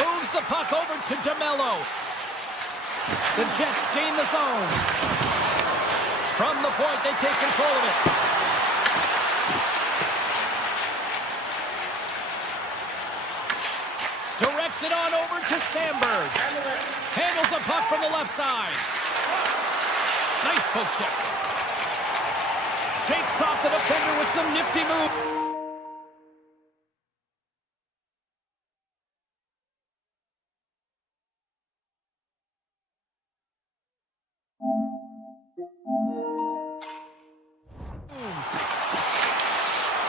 Moves the puck over to DeMello. The Jets gain the zone. From the point, they take control of it. Directs it on over to Sandberg. Handles the puck from the left side. Nice poke check. Shakes off the defender with some nifty move.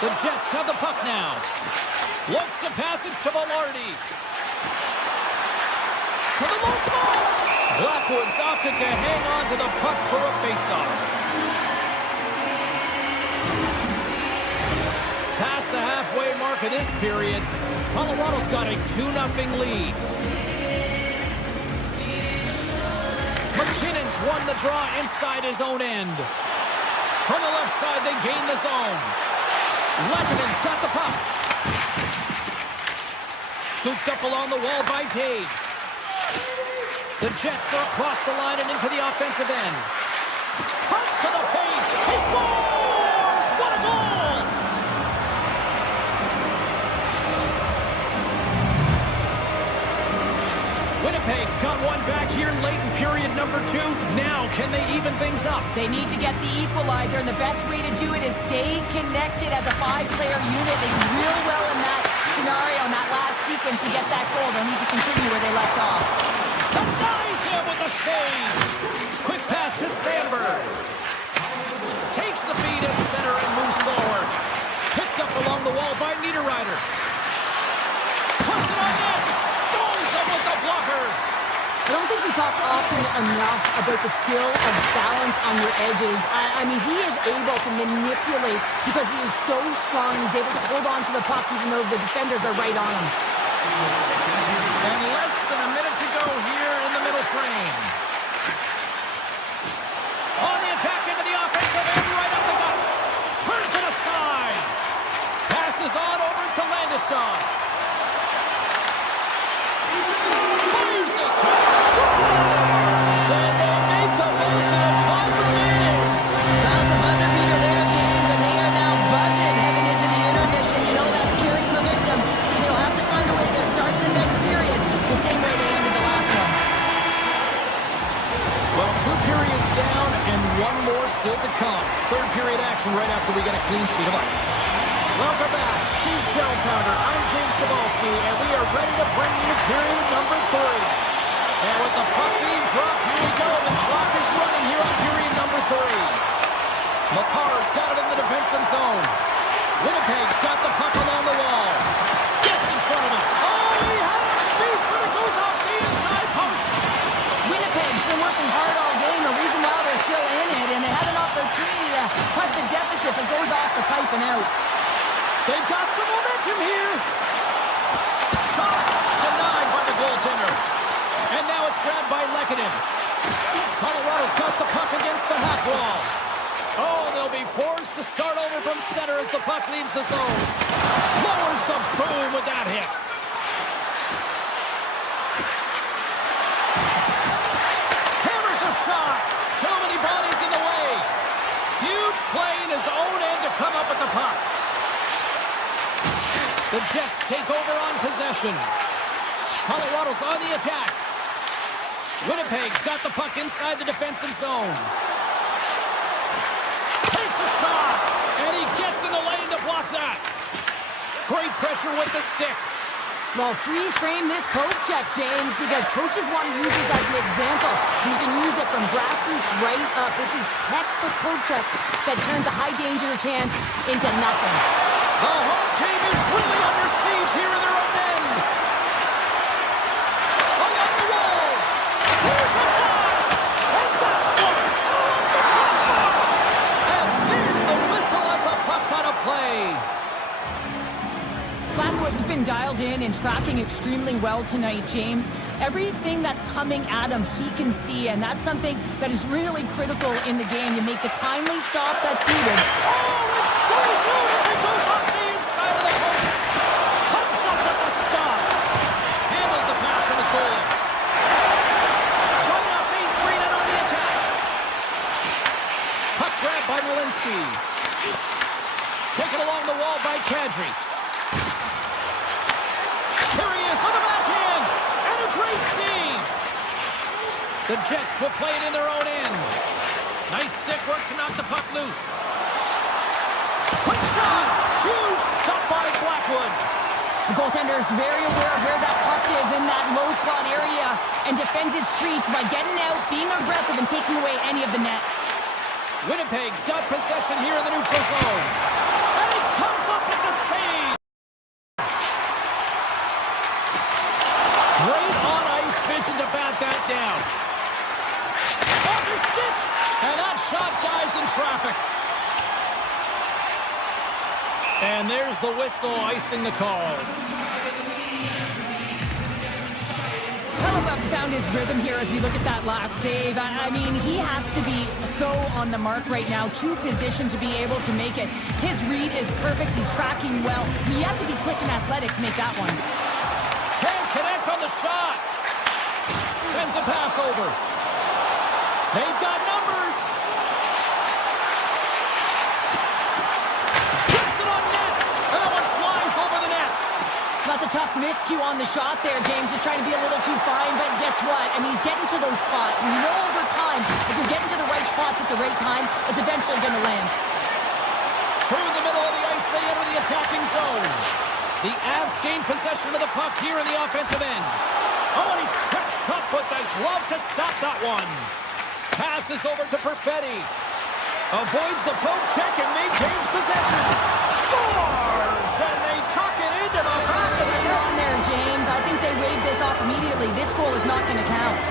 The Jets have the puck now. Looks to pass it to Velarde. To the low slot. Blackwood's opted to hang on to the puck for a faceoff. Past the halfway mark of this period, Colorado's got a 2-0 lead. McKinnon's won the draw inside his own end. From the left side, they gain the zone. Lettman's got the puck. Scooped up along the wall by Taves. The Jets are across the line and into the offensive end. Cuts to the paint. He scores! What a goal! Winnipeg's got one back here late in period number 2. Now, can they even things up? They need to get the equalizer, and the best way to do it is stay connected as a 5-player unit. They do real well in that. So scenario in that last sequence to get that goal. They'll need to continue where they left off. Denies him with the save. Quick pass to Sandberg. Takes the feed at center and moves forward. Picked up along the wall by Niederreiter. Puts it on net. Stones him with the blocker. I don't think we talk often enough about the skill of balance on your edges. I mean, he is able to manipulate because he is so strong. He's able to hold on to the puck even though the defenders are right on him. And less than a minute to go here in the middle frame. On the attack into the offensive end, right up the gut. Turns it aside. Passes on over to Landeskog. Fires it. Scores! And they make the most of the time remaining. That's a buzzer beater there, James, and they are now buzzing heading into the intermission. You know that's carrying momentum. They'll have to find a way to start the next period the same way they ended the last one. Well, 2 periods down and 1 more still to come. Third period action right after we get a clean sheet of ice. Welcome back. She's Shell Pounder. I'm James Cebulski, and we are ready to bring you period number 3. And with the puck being dropped, here we go. The clock is running here on period number 3. McCarr's got it in the defensive zone. Winnipeg's got the puck along the wall. Gets in front of it. Oh, he had it beat, but it goes off the inside post. Winnipeg's been working hard all game. The reason why they're still in it, and they had an opportunity to cut the deficit, but goes off the pipe and out. They've got some momentum here. Shot denied by the goaltender. And now it's grabbed by Lehkonen. Colorado's got the puck against the half wall. Oh, they'll be forced to start over from center as the puck leaves the zone. Lowers the boom with that hit. Hammers a shot. Too many bodies in the way. Huge play in his own end to come up with the puck. The Jets take over on possession. Colorado's on the attack. Winnipeg's got the puck inside the defensive zone. Takes a shot, and he gets in the lane to block that. Great pressure with the stick. Well, freeze frame this poke check, James, because coaches want to use this as an example. You can use it from grassroots right up. This is textbook poke check that turns a high danger chance into nothing. The home team is really under siege here in their own end. Along the wall. Here's a pass. And that's one. On the crossbar. And there's the whistle as the puck's out of play. Flatwood's been dialed in and tracking extremely well tonight, James. Everything that's coming at him, he can see, and that's something that is really critical in the game. You make the timely stop that's needed. Oh, it scores out as it goes off the inside of the post. Comes up with the stop. Handles the pass from his goalie. Right up Main Street and on the attack. Puck grabbed by Walensky. Taken along the wall by Kadri. Here he is on the backhand. And a great save. The Jets will play it in their own end. Nice stick work to knock the puck loose. Quick shot. Huge stop by Blackwood. The goaltender is very aware of where that puck is in that low slot area and defends his crease by getting out, being aggressive, and taking away any of the net. Winnipeg's got possession here in the neutral zone. And he comes up with the save. Great on-ice vision to bat that down. Off his stick. And that shot dies in traffic. And there's the whistle icing the call. Hellebuyck's found his rhythm here as we look at that last save. I mean, he has to be so on the mark right now, true position to be able to make it. His read is perfect. He's tracking well. You have to be quick and athletic to make that one. Can't connect on the shot. Sends a pass over. They've got numbers. Puts it on net. And that one flies over the net. That's a tough miscue on the shot there, James. Just trying to be a little too fine, but guess what? I mean, he's getting to those spots. And you know over time, if you're getting to the right spots at the right time, it's eventually going to land. Through the middle of the ice, they enter the attacking zone. The Avs gain possession of the puck here in the offensive end. Oh, and he steps up with the glove to stop that one. Passes over to Perfetti. Avoids the poke check and maintains possession. Scores! And they tuck it into the back of the Hang net. on there, James. I think they waved this off immediately. This goal is not going to count.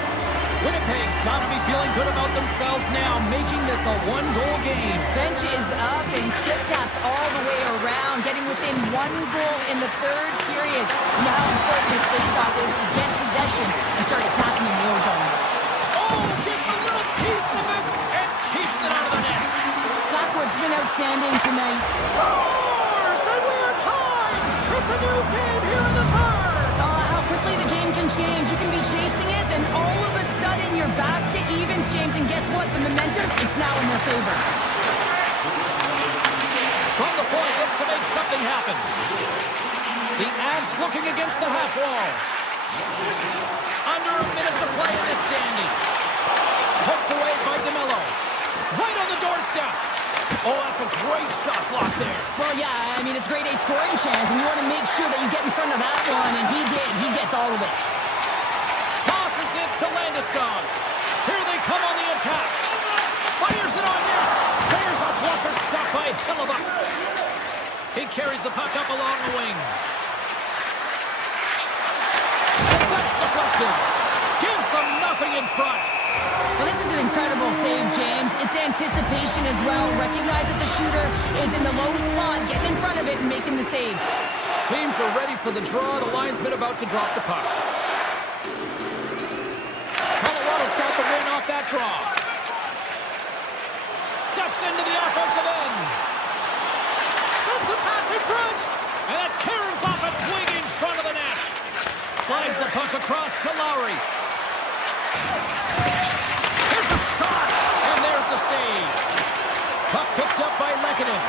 Winnipeg's got to be feeling good about themselves now, making this a one-goal game. Bench is up and stick taps all the way around, getting within 1 goal in the third period. You know how important this face-off is to get possession and start attacking in the ozone. Oh, gets a little piece of it and keeps it out of the net. Blackwood's been outstanding tonight. Scores! And we are tied! It's a new game here in the third! How quickly the game can change. You can be chasing it, then all of a sudden you're back to evens, James, and guess what? The momentum is now in their favor. From the point, looks to make something happen. The Avs looking against the half wall. Under a minute to play in this dandy. Hooked away by DeMello. Right on the doorstep. Oh, that's a great shot block there. Well, yeah, I mean, it's grade A scoring chance, and you want to make sure that you get in front of that one, and he did. He gets all of it. Tosses it to Landeskog. Here they come on the attack. Fires it on net. There's a blocker stop by Hellebuyck. He carries the puck up along the wing. That's deflected. Gives them nothing in front. Well, this is an incredible save, James. It's anticipation as well. Recognize that the shooter is in the low slot, getting in front of it and making the save. Teams are ready for the draw. The linesman about to drop the puck. Colorado's got the win off that draw. Steps into the offensive end. Sends a pass in front. And that caroms off a twig in front of the net. Slides the puck across to Lowry. Here's a shot. And there's the save. Puck picked up by Lehkonen.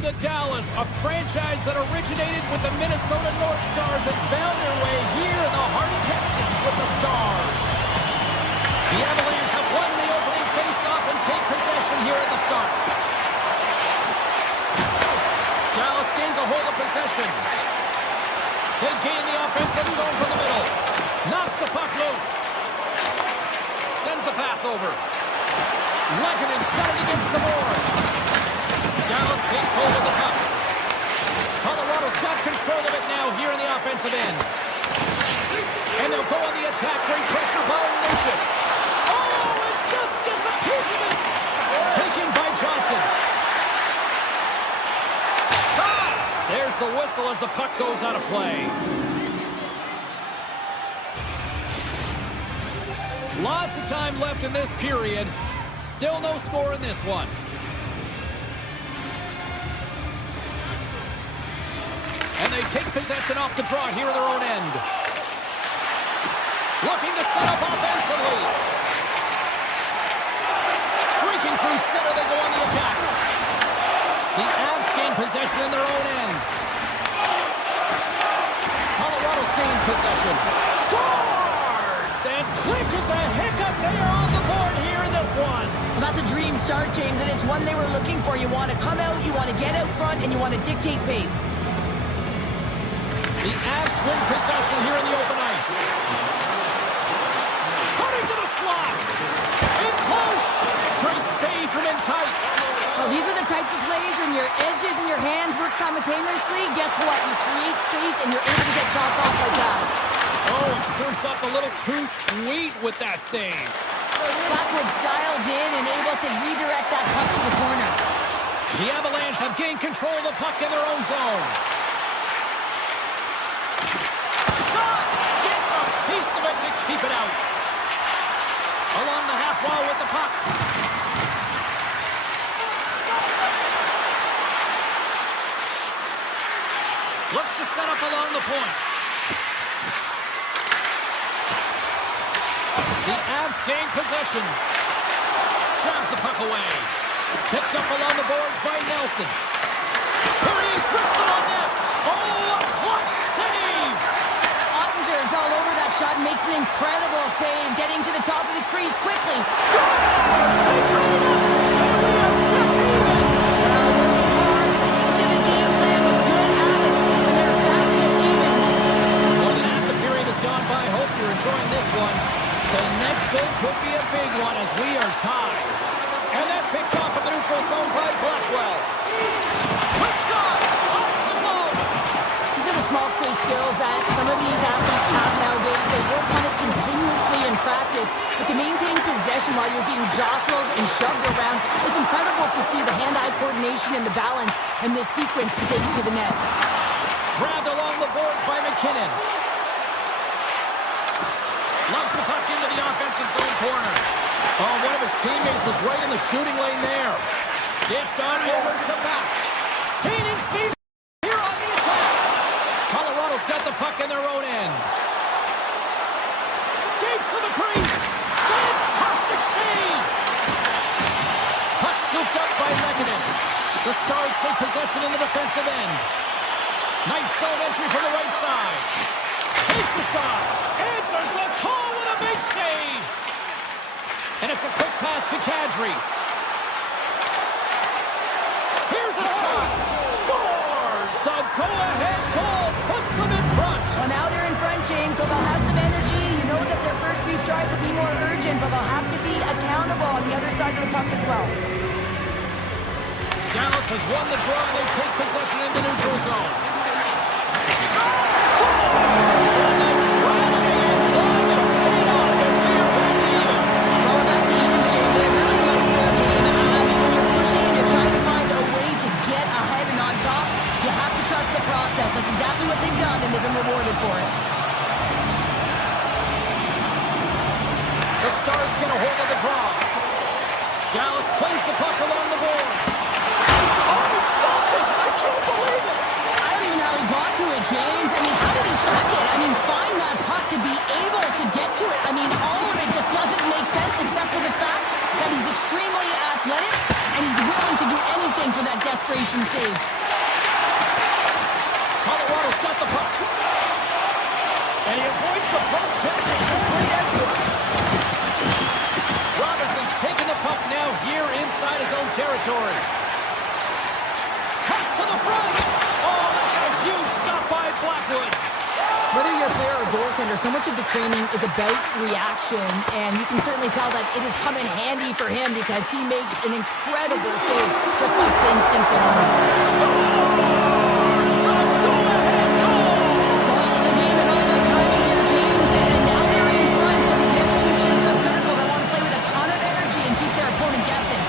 Welcome to Dallas, a franchise that originated with the Minnesota North Stars and found their way here in the heart of Texas with the Stars. The Avalanche have won the opening face-off and take possession here at the start. Dallas gains a hold of possession. They gain the offensive zone from the middle. Knocks the puck loose. Sends the pass over. Lekkinen got it against the boards. Dallas takes hold of the puck. Colorado's got control of it now here in the offensive end. And they'll go on the attack. Great pressure by Lucius. Oh, it just gets a piece of it. Taken by Johnston. Ah! There's the whistle as the puck goes out of play. Lots of time left in this period. Still no score in this one. And they take possession off the draw here in their own end. Looking to set up offensively. Streaking through center, they go on the attack. The Avs gain possession in their own end. Colorado's gained possession. Scores! And quick as a hiccup, they are on the board here in this one. Well, that's a dream start, James, and it's one they were looking for. You want to come out, you want to get out front, and you want to dictate pace. The Avs win possession here in the open ice. Cutting to the slot. In close. Great save from in tight. Well, these are the types of plays when your edges and your hands work simultaneously. Guess what? You create space and you're able to get shots off like that. Oh, it surfs up a little too sweet with that save. Backwards dialed in and able to redirect that puck to the corner. The Avalanche have gained control of the puck in their own zone. Shot! Gets a piece of it to keep it out. Along the half wall with the puck. Looks to set up along the point. The Avs gain possession. Drives the puck away. Picked up along the boards by Nelson. Here he is, wrists it on net. Oh, a clutch save! Ottinger's all over that shot and makes an incredible save, getting to the top of his crease quickly. Scores! They tie it up! And we are back to even! Working hard, sticking to the game plan with good habits, and they're back to evens. More than half the period has gone by. Hope you're enjoying this one. The next goal could be a big one as we are tied. And that's picked off in the neutral zone by Blackwell. Quick shot! Off the glove! These are the small space skills that some of these athletes have nowadays. They work on it continuously in practice. But to maintain possession while you're being jostled and shoved around, it's incredible to see the hand-eye coordination and the balance in this sequence to take it to the net. Grabbed along the boards by McKinnon. Lugs the puck into the offensive zone corner. Oh, one of his teammates was right in the shooting lane there. Dished on over to back. Gaining speed here on the attack. Colorado's got the puck in their own end. Skates to the crease. Fantastic save. Puck scooped up by Lekkinen. The Stars take possession in the defensive end. Nice zone entry from the right side. Takes the shot. Answers the call with a big save. And it's a quick pass to Kadri. Here's a shot. Scores! The go-ahead goal puts them in front. Well, now they're in front, James, so they'll have some energy. You know that their first few strides will be more urgent, but they'll have to be accountable on the other side of the puck as well. Dallas has won the draw and they take possession in the neutral zone. Scores! And the scratching and clawing is paid off as we are back to even. Well, we're back to evens, James. I really like their game. When you're pushing and you're trying to find a way to get ahead and on top, you have to trust the process. That's exactly what they've done, and they've been rewarded for it. The Stars get a hold of the draw. Dallas plays the puck along the boards. Oh, he stopped it! I can't believe it! I don't even know how he got to it, James. I mean, how did he track it? I mean, find that puck to be able to get to it. I mean, all of it just doesn't make sense except for the fact that he's extremely athletic and he's willing to do anything anything for that desperation save. Colorado's got the puck. And he avoids the puck check. It's a great edge work. Robertson's taking the puck now here inside his own territory. Pass to the front. Oh, that's a huge stop by Blackwood. Whether you're a player or goaltender, so much of the training is about reaction, and you can certainly tell that it has come in handy for him because he makes an incredible save just by instincts alone. Scores! The go-ahead goal! Well, the game is all about timing here, James, and now they're in front, so these next two shifts are critical. They want to play with a ton of energy and keep their opponent guessing.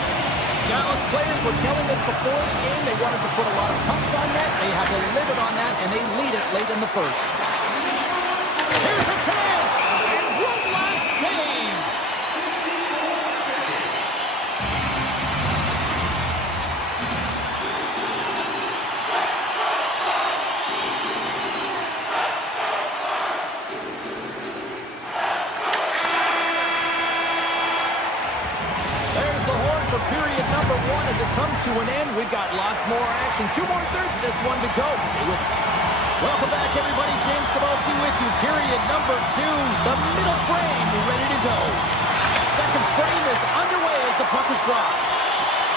Dallas players were telling us before the game they wanted to put a lot of pucks on net. They have a limit on that, and they lead it late in the first. Here's a chance, and one last save. There's the horn for period number 1 as it comes to an end. We've got lots more action. 2 more thirds of this one to go. Stay with us. Welcome back, everybody. James Cebulski with you. Period number 2. The middle frame ready to go. Second frame is underway as the puck is dropped.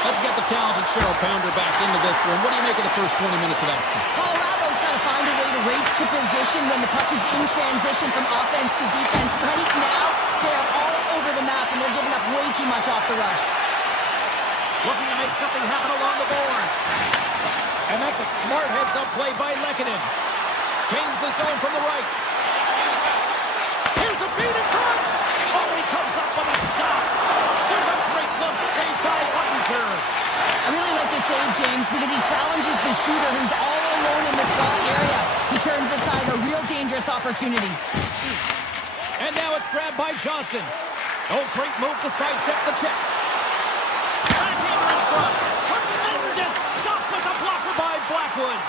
Let's get the talented Cheryl Pounder back into this one. What do you make of the first 20 minutes of action? Colorado's got to find a way to race to position when the puck is in transition from offense to defense. Right now, they're all over the map, and they're giving up way too much off the rush. Looking to make something happen along the boards. And that's a smart heads-up play by Lehkonen. Gains the zone from the right. Here's a beat in front. Oh, he comes up with a stop. There's a great glove save by Ottinger. I really like this save, James, because he challenges the shooter who's all alone in the slot area. He turns aside a real dangerous opportunity. And now it's grabbed by Johnston. Oh, great move to sidestep the check. Backhander in front. Tremendous stop with a blocker by Blackwood.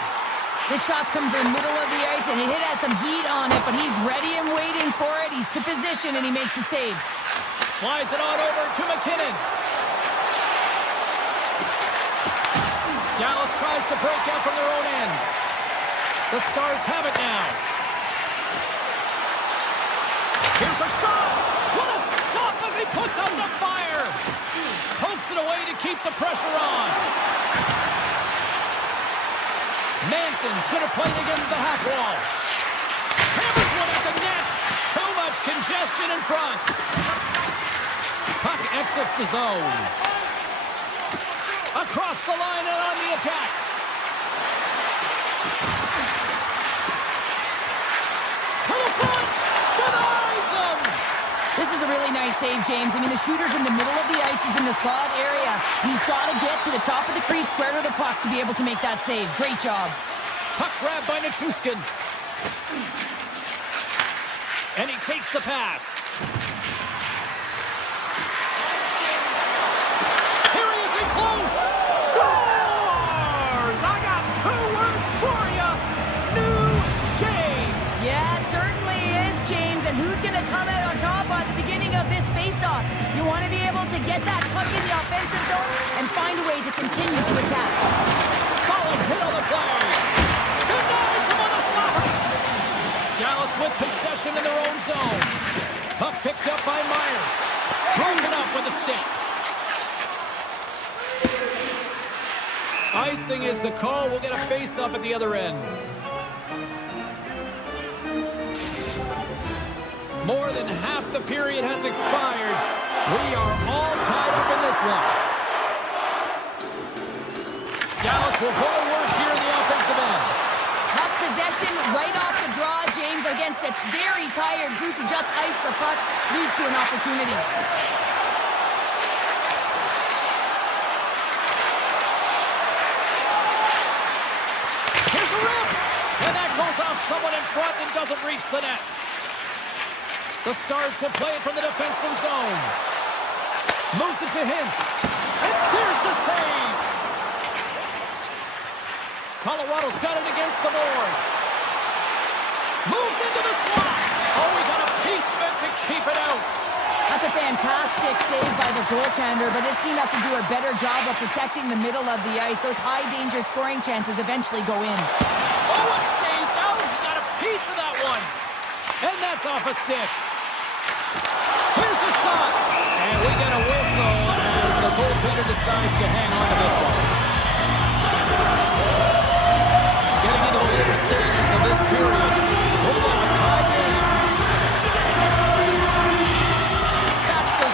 This shot's come to the middle of the ice, and it has some heat on it, but he's ready and waiting for it. He's to position, and he makes the save. Slides it on over to McKinnon. Dallas tries to break out from their own end. The Stars have it now. Here's a shot. What a stop as he puts out the fire. Pokes it away to keep the pressure on. Manson's going to play it against the half wall. Hammers one at the net. Too much congestion in front. Puck exits the zone. Across the line and on the attack. To the front. Denies him. This is a really nice save, James. I mean, the shooter's in the middle of the ice. He's in the slot area. He's got to get to the top of the crease, square to the puck to be able to make that save. Great job. Puck grab by Nichushkin. And he takes the pass. Here he is in close. Scores! I got 2 words for you. New game. Yeah, it certainly is, James. And who's going to come out on top at the beginning of this faceoff? You want to be able to get that puck in the offensive zone and find a way to continue to attack. Solid hit on the play. Denies him on the slapper. Dallas with possession in their own zone. Puck picked up by Myers. Broken up with a stick. Icing is the call. We'll get a face-up at the other end. More than half the period has expired. We are all tied up in this one. Dallas will go to work here in the offensive end. Puck possession right off the draw, James, against a very tired group who just iced the puck, leads to an opportunity. Here's a rip! And that goes off someone in front and doesn't reach the net. The Stars will play it from the defensive zone. Moves it to Hintz. And there's the save! Colorado's got it against the boards. Moves into the slot. Oh, he got a piece of it to keep it out. That's a fantastic save by the goaltender, but his team has to do a better job of protecting the middle of the ice. Those high-danger scoring chances eventually go in. Oh, it stays out. He got a piece of that one. And that's off a stick. Here's a shot. And we get a whistle as the goaltender decides to hang on to this one. Getting into the later stages of this period. We've got a tie game.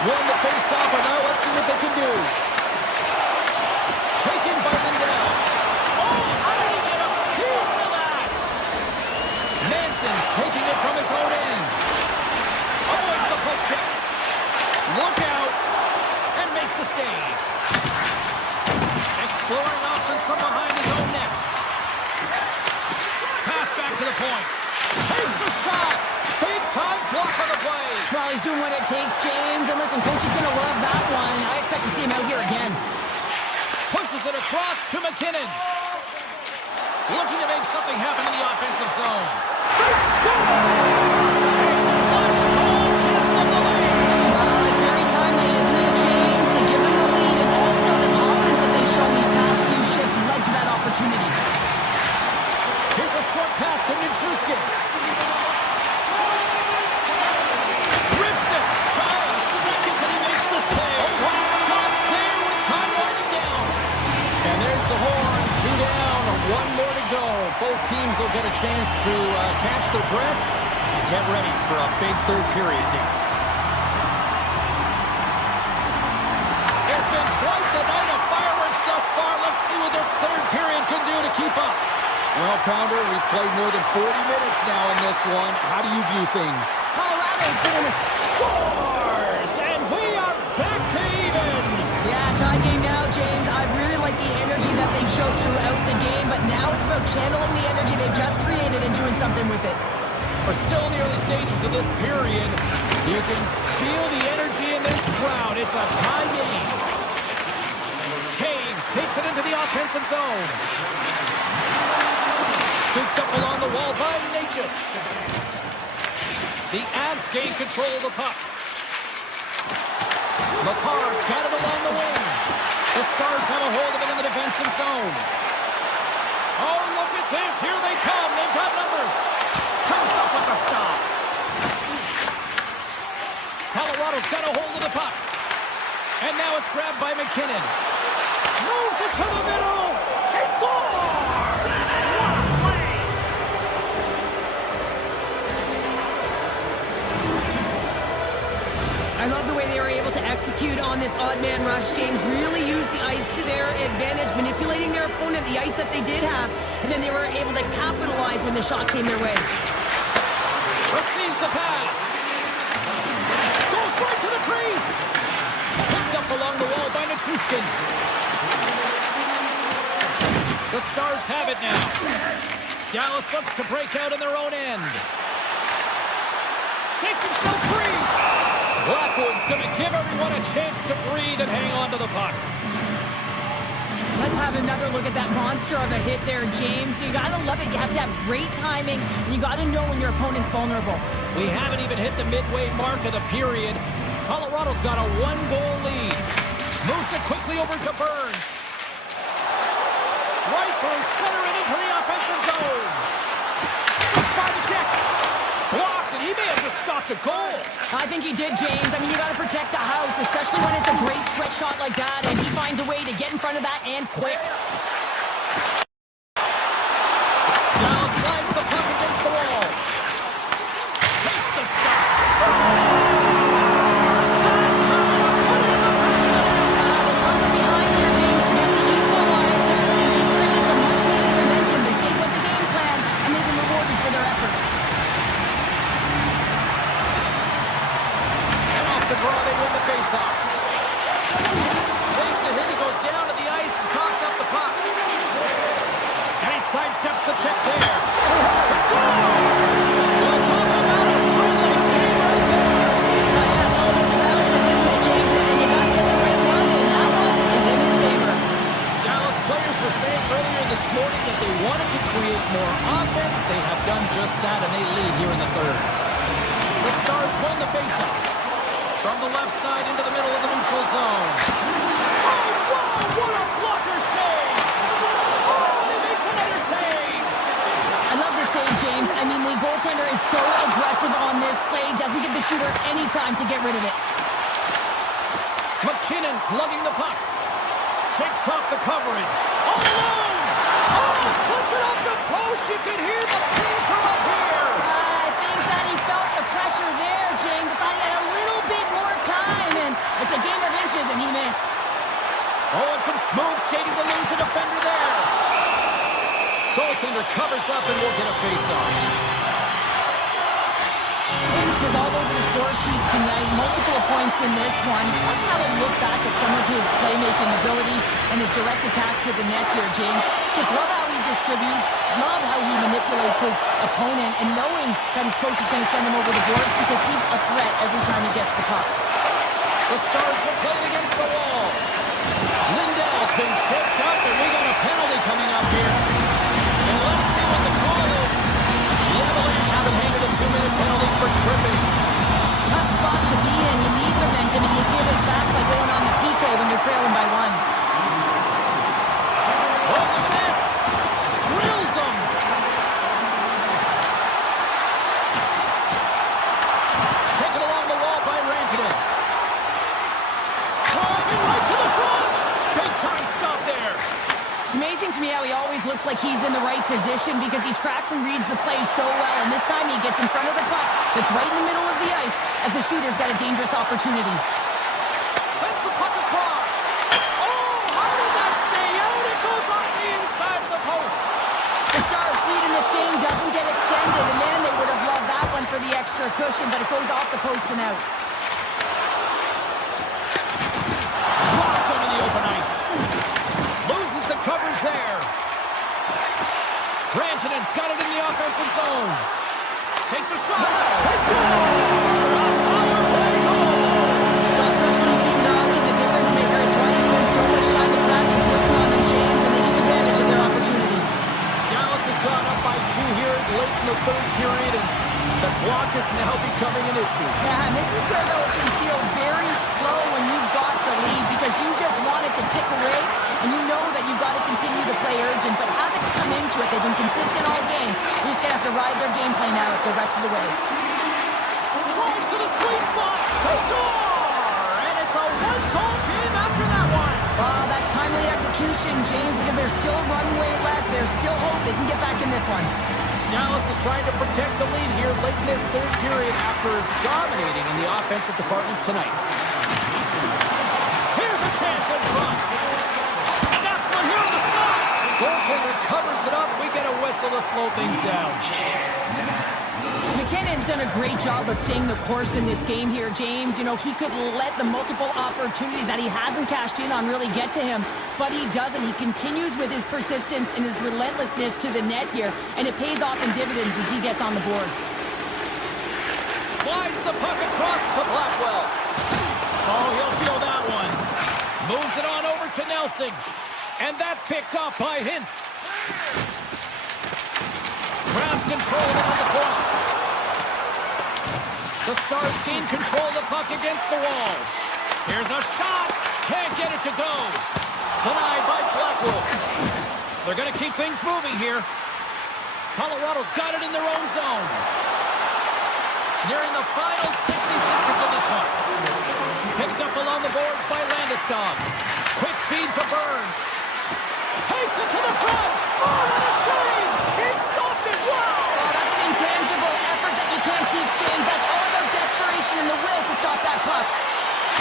Won the face-off, and now let's see what they can do. Taken by Lindell. Oh, how did he get a piece of that? Manson's taking it from his own end. Oh, it's the poke check. Look out, and makes the save. Exploring options from behind his own net. Pass back to the point. Takes a shot. Big-time block on the play. Well, he's doing what it takes, James. And listen, coach is going to love that one. I expect to see him out here again. Pushes it across to McKinnon. Looking to make something happen in the offensive zone. They score! A clutch goal gives them the lead. Well, it's very timely, isn't it, James, to give them the lead and also the confidence that they've shown these past few shifts led to that opportunity. Here's a short pass to Nichushkin. One more to go. Both teams will get a chance to catch their breath and get ready for a big third period next. It's been quite the night of fireworks thus far. Let's see what this third period can do to keep up. Well, Pounder, we've played more than 40 minutes now in this one. How do you view things? Colorado's been in a Scores! And we are back to even. Yeah, tie game now, James. I really like the energy that they showed throughout the game, but now it's about channeling the energy they've just created and doing something with it. We're still in the early stages of this period. You can feel the energy in this crowd. It's a tie game. Taves takes it into the offensive zone. Scooped up along the wall by Natchez. The Avs gain control of the puck. McCarr's got it along the wing. The Stars have a hold of it in the defensive zone. Oh, look at this. Here they come. They've got numbers. Comes up with a stop. Colorado's got a hold of the puck. And now it's grabbed by McKinnon. Moves it to the middle. He scores! What a play! I love the way they were able to execute on this odd man rush. James really used the ice to their advantage, manipulating their opponent, the ice that they did have, and then they were able to capitalize when the shot came their way. Receives the pass. Goes right to the crease. Picked up along the wall by Nichushkin. The Stars have it now. Dallas looks to break out in their own end. Shakes himself free. Blackwood's going to give everyone a chance to breathe and hang on to the puck. Let's have another look at that monster of a hit there, James. You got to love it. You have to have great timing, and you got to know when your opponent's vulnerable. We haven't even hit the midway mark of the period. Colorado's got a one-goal lead. Moves it quickly over to Burns. Right through center and into the offensive zone. Slips by the check. Blocked, and he may have just stopped a goal. I think he did, James. I mean, you got to protect the house, especially when it's a great threat shot like that, and he finds a way to get in front of that and quick. Dallas slides the puck against the wall. Takes the shot. Scores! That's how you put it in the back. The cover behind here, James, to get the equalizer, and he creates a much-needed momentum. They stayed with the game plan, and they've been rewarded for their efforts. The draw, they win the faceoff. Takes a hit, he goes down to the ice and coughs up the puck. And he sidesteps the check there. Scores! Well, talk about a friendly game right there. Yeah, it's all about the bounces, isn't it, James? And you got to get the right one, and that one is in his favor. Dallas players were saying earlier this morning that they wanted to create more offense. They have done just that, and they lead here in the third. The Stars win the faceoff. From the left side into the middle of the neutral zone. Oh, wow, what a blocker save! Oh, and he makes another save! I love this save, James. I mean, the goaltender is so aggressive on this play, doesn't give the shooter any time to get rid of it. McKinnon's lugging the puck. Shakes off the coverage. All alone! Oh, puts it off the post. You can hear the ping from up here. I think that he felt the pressure there, James. I thought he had a little bit more time, and it's a game of inches, and he missed. Oh, and some smooth skating to lose a defender there. Goaltender covers up and will get a face-off. Vince is all over the score sheet tonight. Multiple points in this one. Just let's have a look back at some of his playmaking abilities and his direct attack to the net here, James. Just love how he distributes, love how he manipulates his opponent, and knowing that his coach is going to send him over the boards because he's a threat every time he gets the puck. The Stars will play it against the wall. Lindell's been tripped up, and we got a penalty coming up here. And let's see what the call is. The Avalanche have been handed a 2-minute penalty for tripping. Tough spot to be in. You need momentum, and you give it back by going on the PK when you're trailing by one. Oh, look at this. Drills them. Taken along the wall by Rantanen. Driving right to the front. Big time stop there. It's amazing to me how he always looks like he's in the right position because he tracks and reads the play so well, and this time he gets in front of the puck that's right in the middle of the ice as the shooter's got a dangerous opportunity. Sends the puck across. Oh, how did that stay out? It goes off the inside of the post. The Stars' lead in this game doesn't get extended, and man, they would have loved that one for the extra cushion, but it goes off the post and out. Blocked him in the open ice. Loses the coverage there. Rantanen's got it in the offensive zone. Takes a shot. Let's go! Power play goal! Well, especially teams are often the difference maker. It's why you spend so much time in practice working on them, James, and they took advantage of their opportunity. Dallas has gone up by 2 here late in the third period, and the clock is now becoming an issue. Yeah, and this is where, though, it can feel very slow when you've got the lead because you just want it to tick away, and you know that you've got to continue to play urgent, but habits come into it. They've been consistent all game. You're just going to have to ride their game plan out the rest of the way. Drives to the sweet spot. They score! And it's a one-goal game after that one. Well, that's timely execution, James, because there's still runway left. There's still hope they can get back in this one. Dallas is trying to protect the lead here late in this third period after dominating in the offensive departments tonight. Here's a chance in front. Snaps one here on the slot. Goaltender covers it up. We get a whistle to slow things down. McKinnon's done a great job of staying the course in this game here, James. You know, he could let the multiple opportunities that he hasn't cashed in on really get to him, but he doesn't. He continues with his persistence and his relentlessness to the net here, and it pays off in dividends as he gets on the board. Slides the puck across to Blackwell. Oh, he'll feel that one. Moves it on over to Nelson. And that's picked off by Hintz. Grabs control of it on the point. The Stars gain control of the puck against the wall. Here's a shot. Can't get it to go. Denied by Blackwood. They're going to keep things moving here. Colorado's got it in their own zone. Nearing the final 60 seconds of this one. Picked up along the boards by Landeskog. Quick feed to Burns. Takes it to the front. Oh, what a save! He stopped it. Wow! Oh, that's an intangible effort that you can't teach, James. That's all about desperation and the will to stop that puck.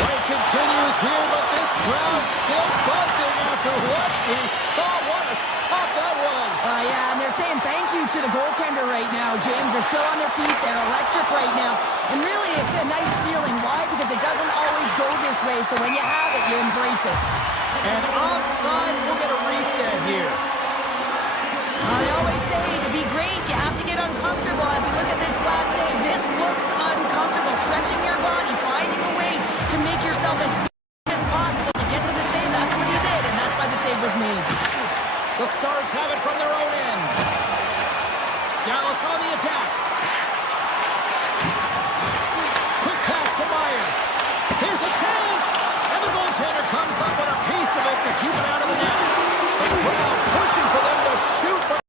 Play continues here, but this crowd still buzzing after what we saw. What a stop that was. Yeah, and they're saying thank you to the goaltender right now, James. They're still on their feet. They're electric right now. And really, it's a nice feeling. Why? Because it doesn't always go this way. So when you have it, you embrace it. And offside, we'll get a reset here. I always say, to be great, you have to get uncomfortable. As we look at this last save, this looks uncomfortable. Stretching your body, finding a way to make yourself as big as possible to get to the save. That's what he did, and that's why the save was made. The Stars have it from their own end. Dallas on the attack. Quick pass to Myers. We're now pushing for them to shoot, but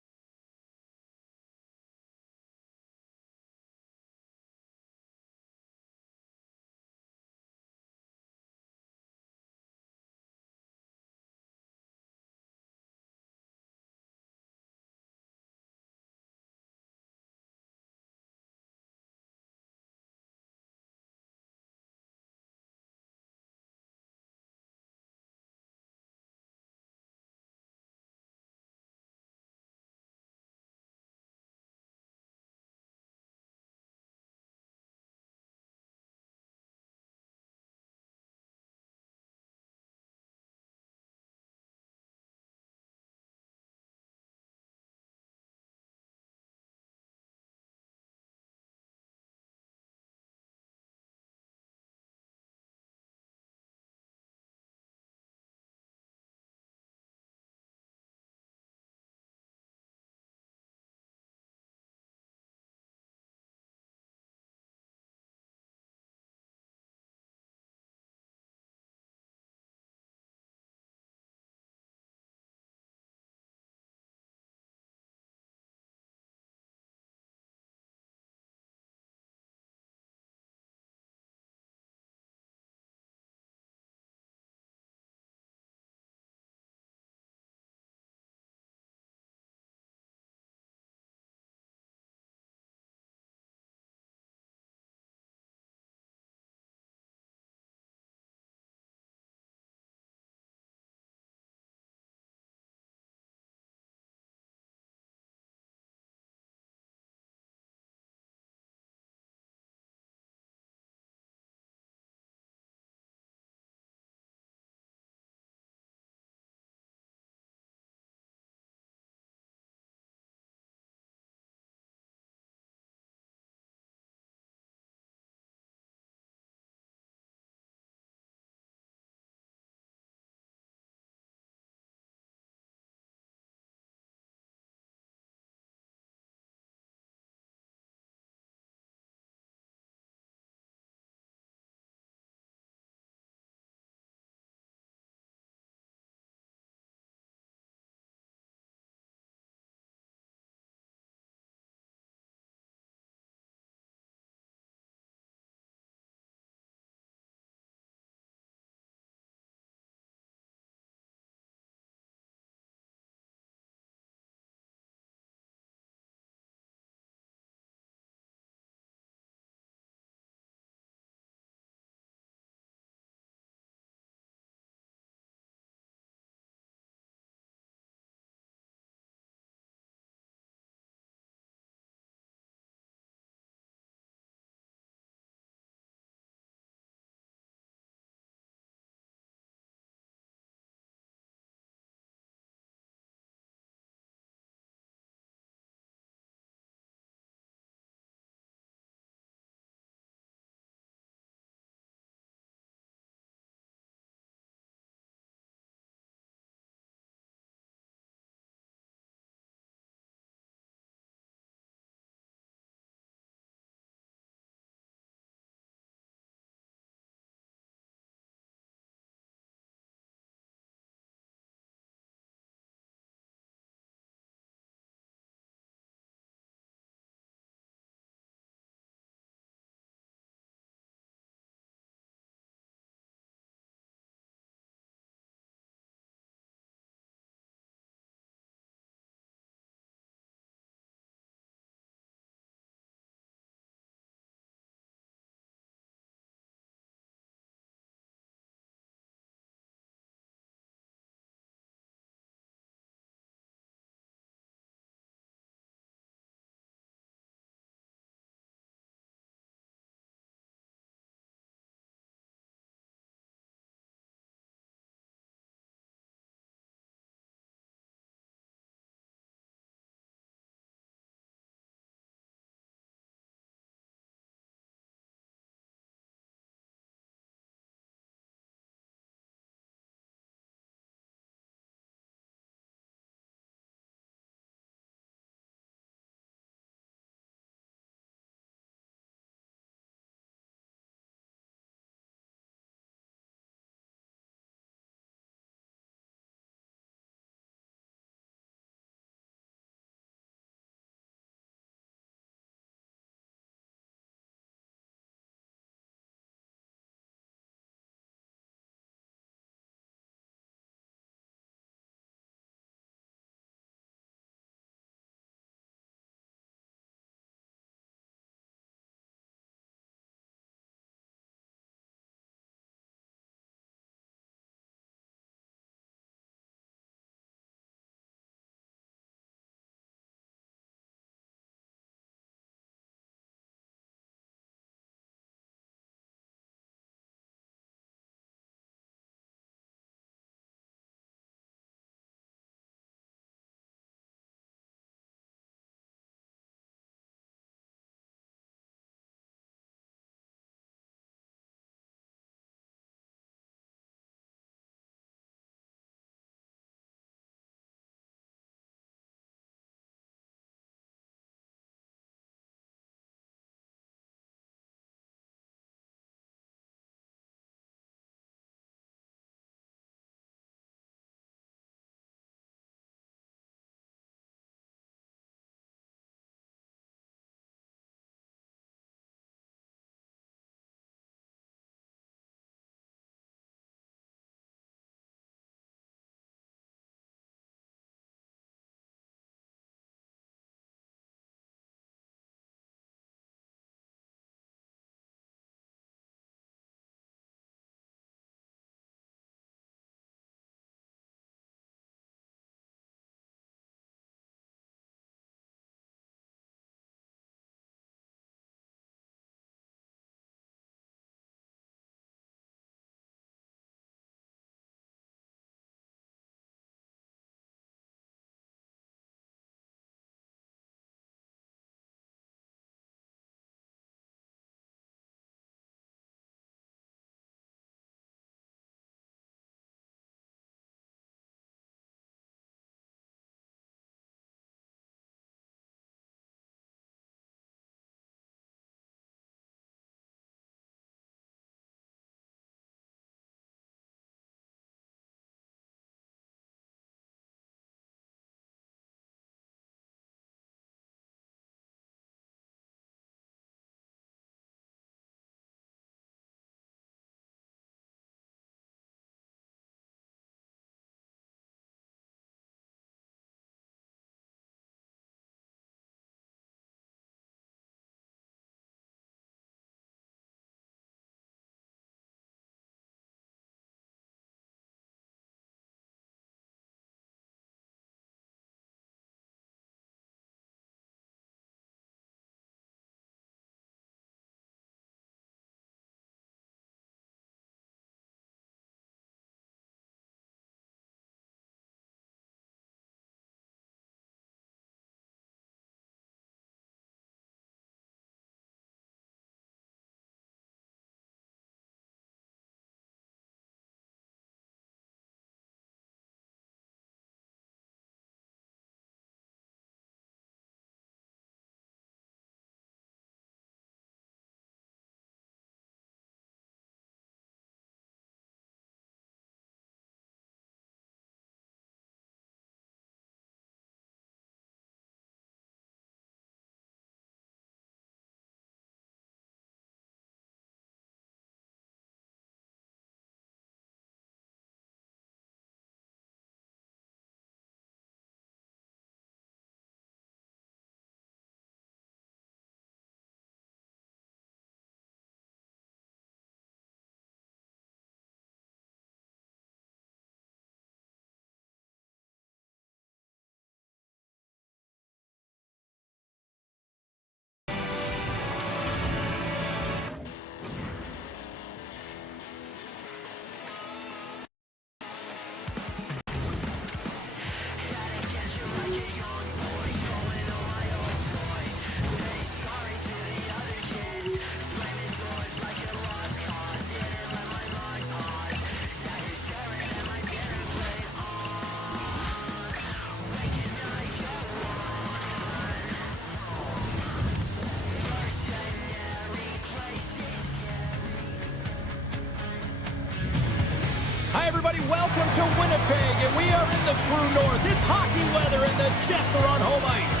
Hi, everybody. Welcome to Winnipeg, and we are in the true north. It's hockey weather, and the Jets are on home ice.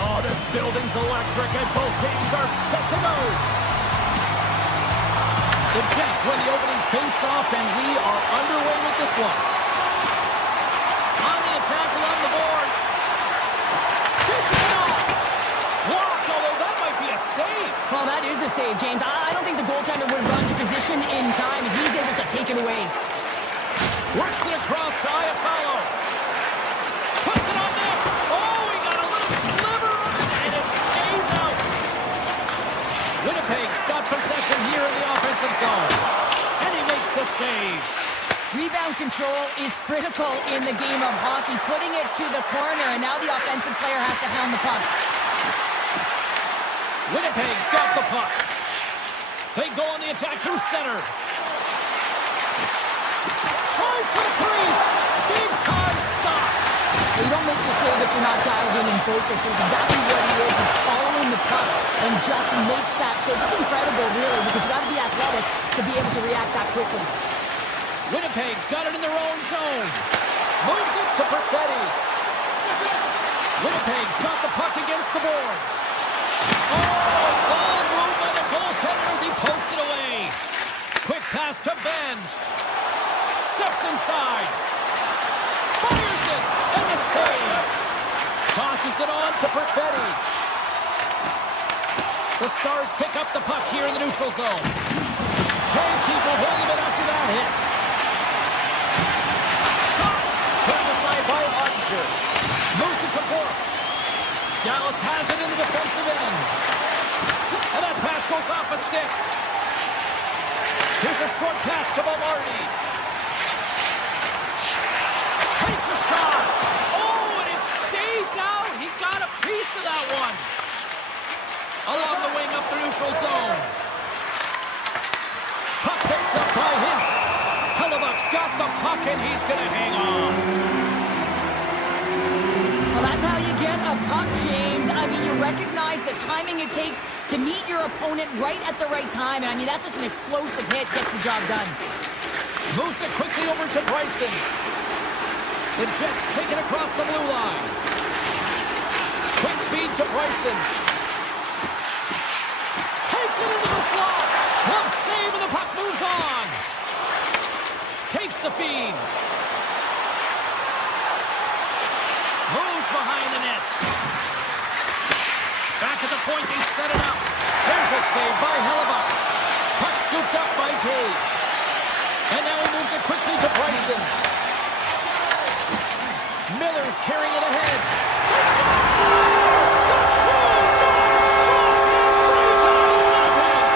Oh, this building's electric, and both teams are set to go. The Jets win the opening face-off, and we are underway with this one. On the attack along the boards. Dishes it off. Blocked, although that might be a save. Well, that is a save, James. I don't think the goaltender would run to position in time, and he's able to take it away. Works it across to Iafallo. Puts it on net. Oh, he got a little sliver on it, and it stays out. Winnipeg's got possession here in the offensive zone. And he makes the save. Rebound control is critical in the game of hockey, putting it to the corner, and now the offensive player has to hound the puck. Winnipeg's got the puck. They go on the attack through center. Tries for the crease. Big time stop. You don't make the save if you're not dialed in and focused. It's exactly what he is. He's following the puck and just makes that save. It's incredible, really, because you got to be athletic to be able to react that quickly. Winnipeg's got it in their own zone. Moves it to Perfetti. Winnipeg's got the puck against the boards. Oh, ball moved by the goaltender as he pokes it away. Quick pass to Ben. Steps inside. Fires it. And the save. Tosses it on to Perfetti. The Stars pick up the puck here in the neutral zone. Can't keep a hold of it after that hit. Turned aside by Ottinger. Moves it to Bork. Dallas has it in the defensive end. And that pass goes off a stick. Here's a short pass to Velarde. Takes a shot. Oh, and it stays out. He got a piece of that one. Along the wing up the neutral zone. Puck picked up by Hintz. Hellebuck's got the puck, and he's going to hang on. Well, that's how you get a puck, James. I mean, you recognize the timing it takes to meet your opponent right at the right time. And I mean, that's just an explosive hit, gets the job done. Moves it quickly over to Bryson. The Jets take it across the blue line. Quick feed to Bryson. Takes it into the slot. Glove save, and the puck moves on. Takes the feed. Moves behind the net. Back at the point, they set it up. There's a save by Hellebuck. Puck scooped up by Toews. And now he moves it quickly to Bryson. Miller's carrying it ahead. The true North strong and fragile Winnipeg.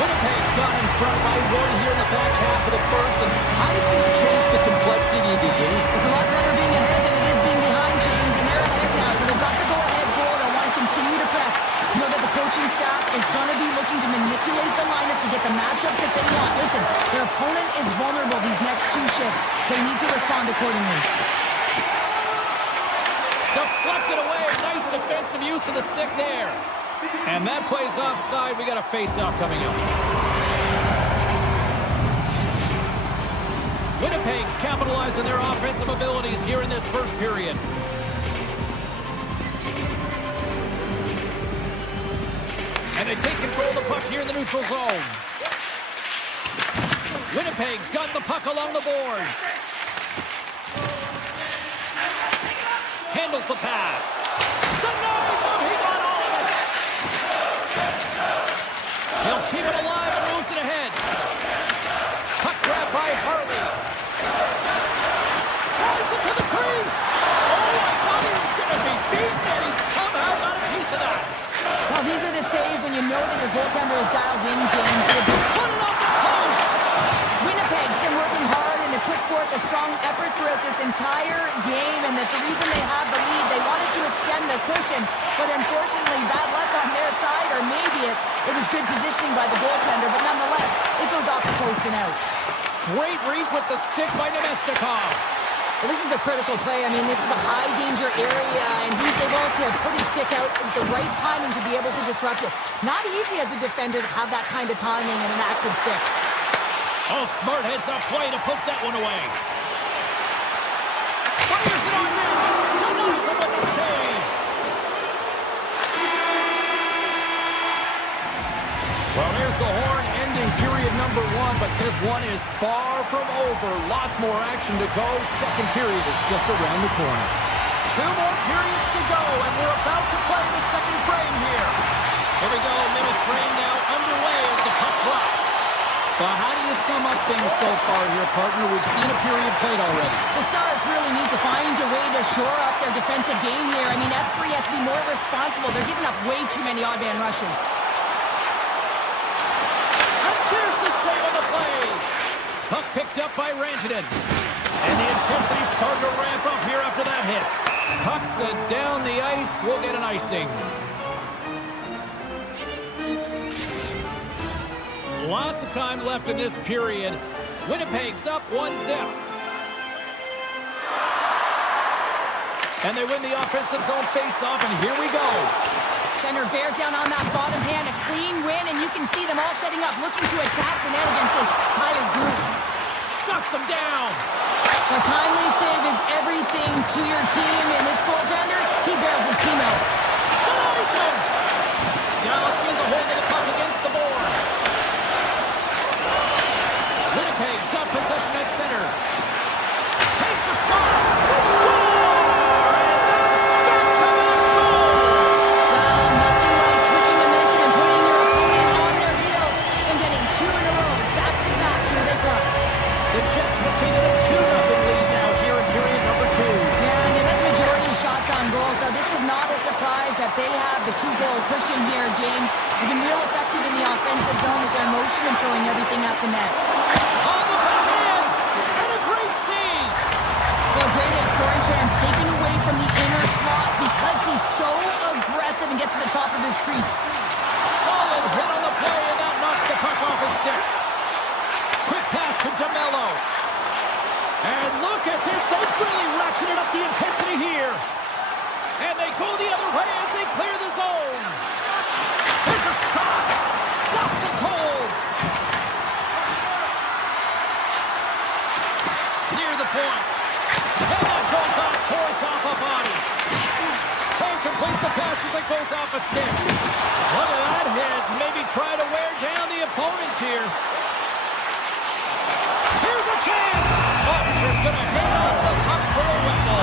Winnipeg's got in front by one here in the back half of the first. And how does this change the complexity of the game? It's a lot better being ahead than it is being behind, James, and they're ahead now, so they've got to go ahead goal. They want to continue to press. Know that the coaching staff is going to be looking to manipulate the lineup to get the matchups that they want. Listen, their opponent is vulnerable these next two shifts. They need to respond accordingly. Deflected away. Nice defensive use of the stick there. And that plays offside. We got a face-off coming up. Winnipeg's capitalizing their offensive abilities here in this first period. And they take control of the puck here in the neutral zone. Winnipeg's got the puck along the boards. Handles the pass. Denies him. He got all of it. He'll keep it alive and moves it ahead. Puck grab by Harley. Tries it to the crease. Oh, I thought he was going to be beaten, and he somehow got a piece of that. Well, these are the saves when you know that your goaltender is dialed in, James. Put it off the post. Winnipeg's been working hard and to put forth a strong effort throughout this entire game, and that's the reason they have the lead. They wanted to extend the cushion, but unfortunately, bad luck on their side, or maybe it was good positioning by the goaltender, but nonetheless, it goes off the post and out. Great reach with the stick by Nemestikov. Well, this is a critical play. I mean, this is a high-danger area, and he's able to put his stick out at the right timing to be able to disrupt it. Not easy as a defender to have that kind of timing and an active stick. Oh, smart heads-up play to poke that one away. Fires it on net. Denies him with the save. Well, there's the horn ending period number 1, but this one is far from over. Lots more action to go. Second period is just around the corner. 2 more periods to go, and we're about to play the second frame here. Here we go, middle frame now underway as the puck drops. Well, how do you sum up things so far here, partner? We've seen a period played already. The Stars really need to find a way to shore up their defensive game here. I mean, F3 has to be more responsible. They're giving up way too many odd man rushes. There's the save on the play. Puck picked up by Rantanen. And the intensity's starting to ramp up here after that hit. Puck's down the ice. We'll get an icing. Lots of time left in this period. Winnipeg's up 1-0. And they win the offensive zone face-off, and here we go. Center bears down on that bottom hand, a clean win, and you can see them all setting up, looking to attack the net against this tired group. Shuts them down. A timely save is everything to your team, and this goaltender, he bails his team out. Denies him. Dallas gains a hold of the puck against the boards. Winnipeg's got possession at center. Takes a shot. They score! And that's back-to-back goals. Nothing like switching momentum and putting your opponent on their heels and getting 2 in a row, back-to-back. Here they come. The Jets have taken a 2-0 lead now here in period number 2. Yeah, and they met the majority of shots on goal, so this is not a surprise that they have the 2-goal cushion here, James. They've been real effective in the offensive zone with their motion and throwing everything at the net. On the backhand! And a great save! Well, great scoring chance taken away from the inner slot because he's so aggressive and gets to the top of his crease. Solid hit on the play, and that knocks the puck off his stick. Quick pass to DeMello. And look at this. They've really ratcheted up the intensity here. And they go the other way as they clear the zone. There's a shot. Stops him cold. Near the point. And that goes off, course off a body. Can't complete the pass as it goes off a stick. Look at that hit. Maybe try to wear down the opponents here. Here's a chance. Butcher's going to hang on to the puck for a whistle.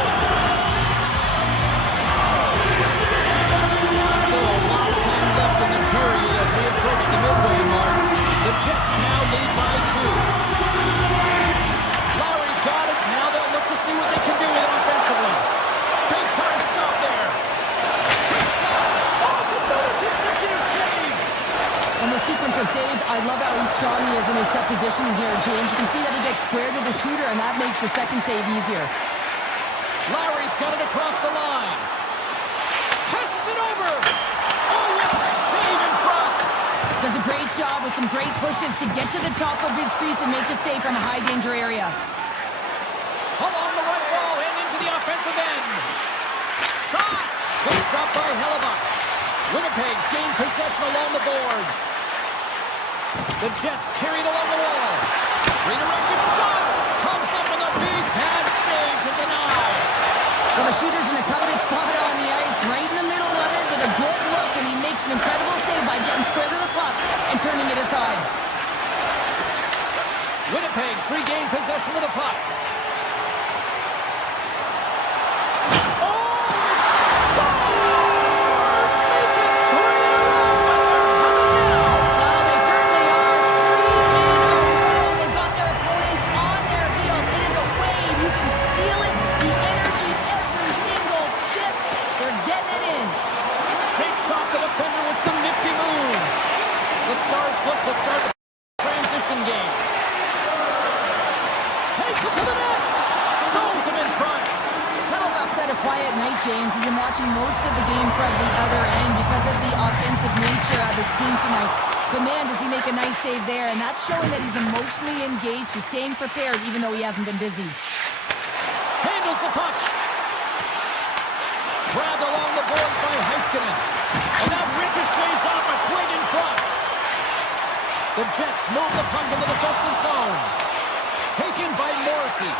Still a lot of time left in the period as we approach the midway mark. The Jets now lead by 2. Lowry's got it. Now they'll look to see what they can do with it offensively. Big time stop there. Quick shot. Oh, it's another consecutive save. On the sequence of saves, I love how strong he is in his set position here, James. You can see that he gets square to the shooter, and that makes the second save easier. Lowry's got it across the line. Passes it over. Oh, what a save in front. Does a great job with some great pushes to get to the top of his crease and make the save from a high-danger area. Along the right wall and into the offensive end. Shot. Good stop by Hellebuck. Winnipeg's gained possession along the boards. The Jets carried along the wall. Redirected shot. Comes up with a big pass save to deny. Well, the shooter's in a coveted spot on the ice, right in the middle of it with a good look, and he makes an incredible save by getting square to the puck and turning it aside. Winnipeg's regained possession of the puck. Look to start the transition game. Takes it to the net. Stones him in front. Hellebuck's had a quiet night, James. He's been watching most of the game from the other end because of the offensive nature of his team tonight. But man, does he make a nice save there. And that's showing that he's emotionally engaged. He's staying prepared even though he hasn't been busy. And handles the puck. Grabbed along the boards by Heiskanen. And that ricochets off a twig in front. The Jets move the puck in the defensive zone. Taken by Morrissey.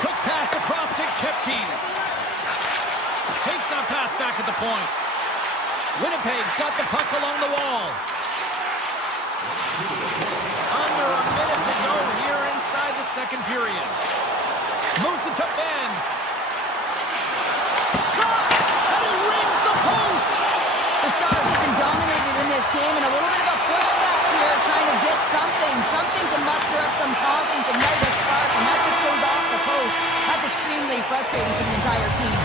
Quick pass across to Kepke. Takes that pass back at the point. Winnipeg's got the puck along the wall. Under a minute to go here inside the second period. Moves it to Ben. Shot! And he rings the post! The Stars have been dominated in this game, and a little bit of a pushback here, trying to get something to muster up some confidence, ignite a spark, and that just goes off the post. That's extremely frustrating for the entire team.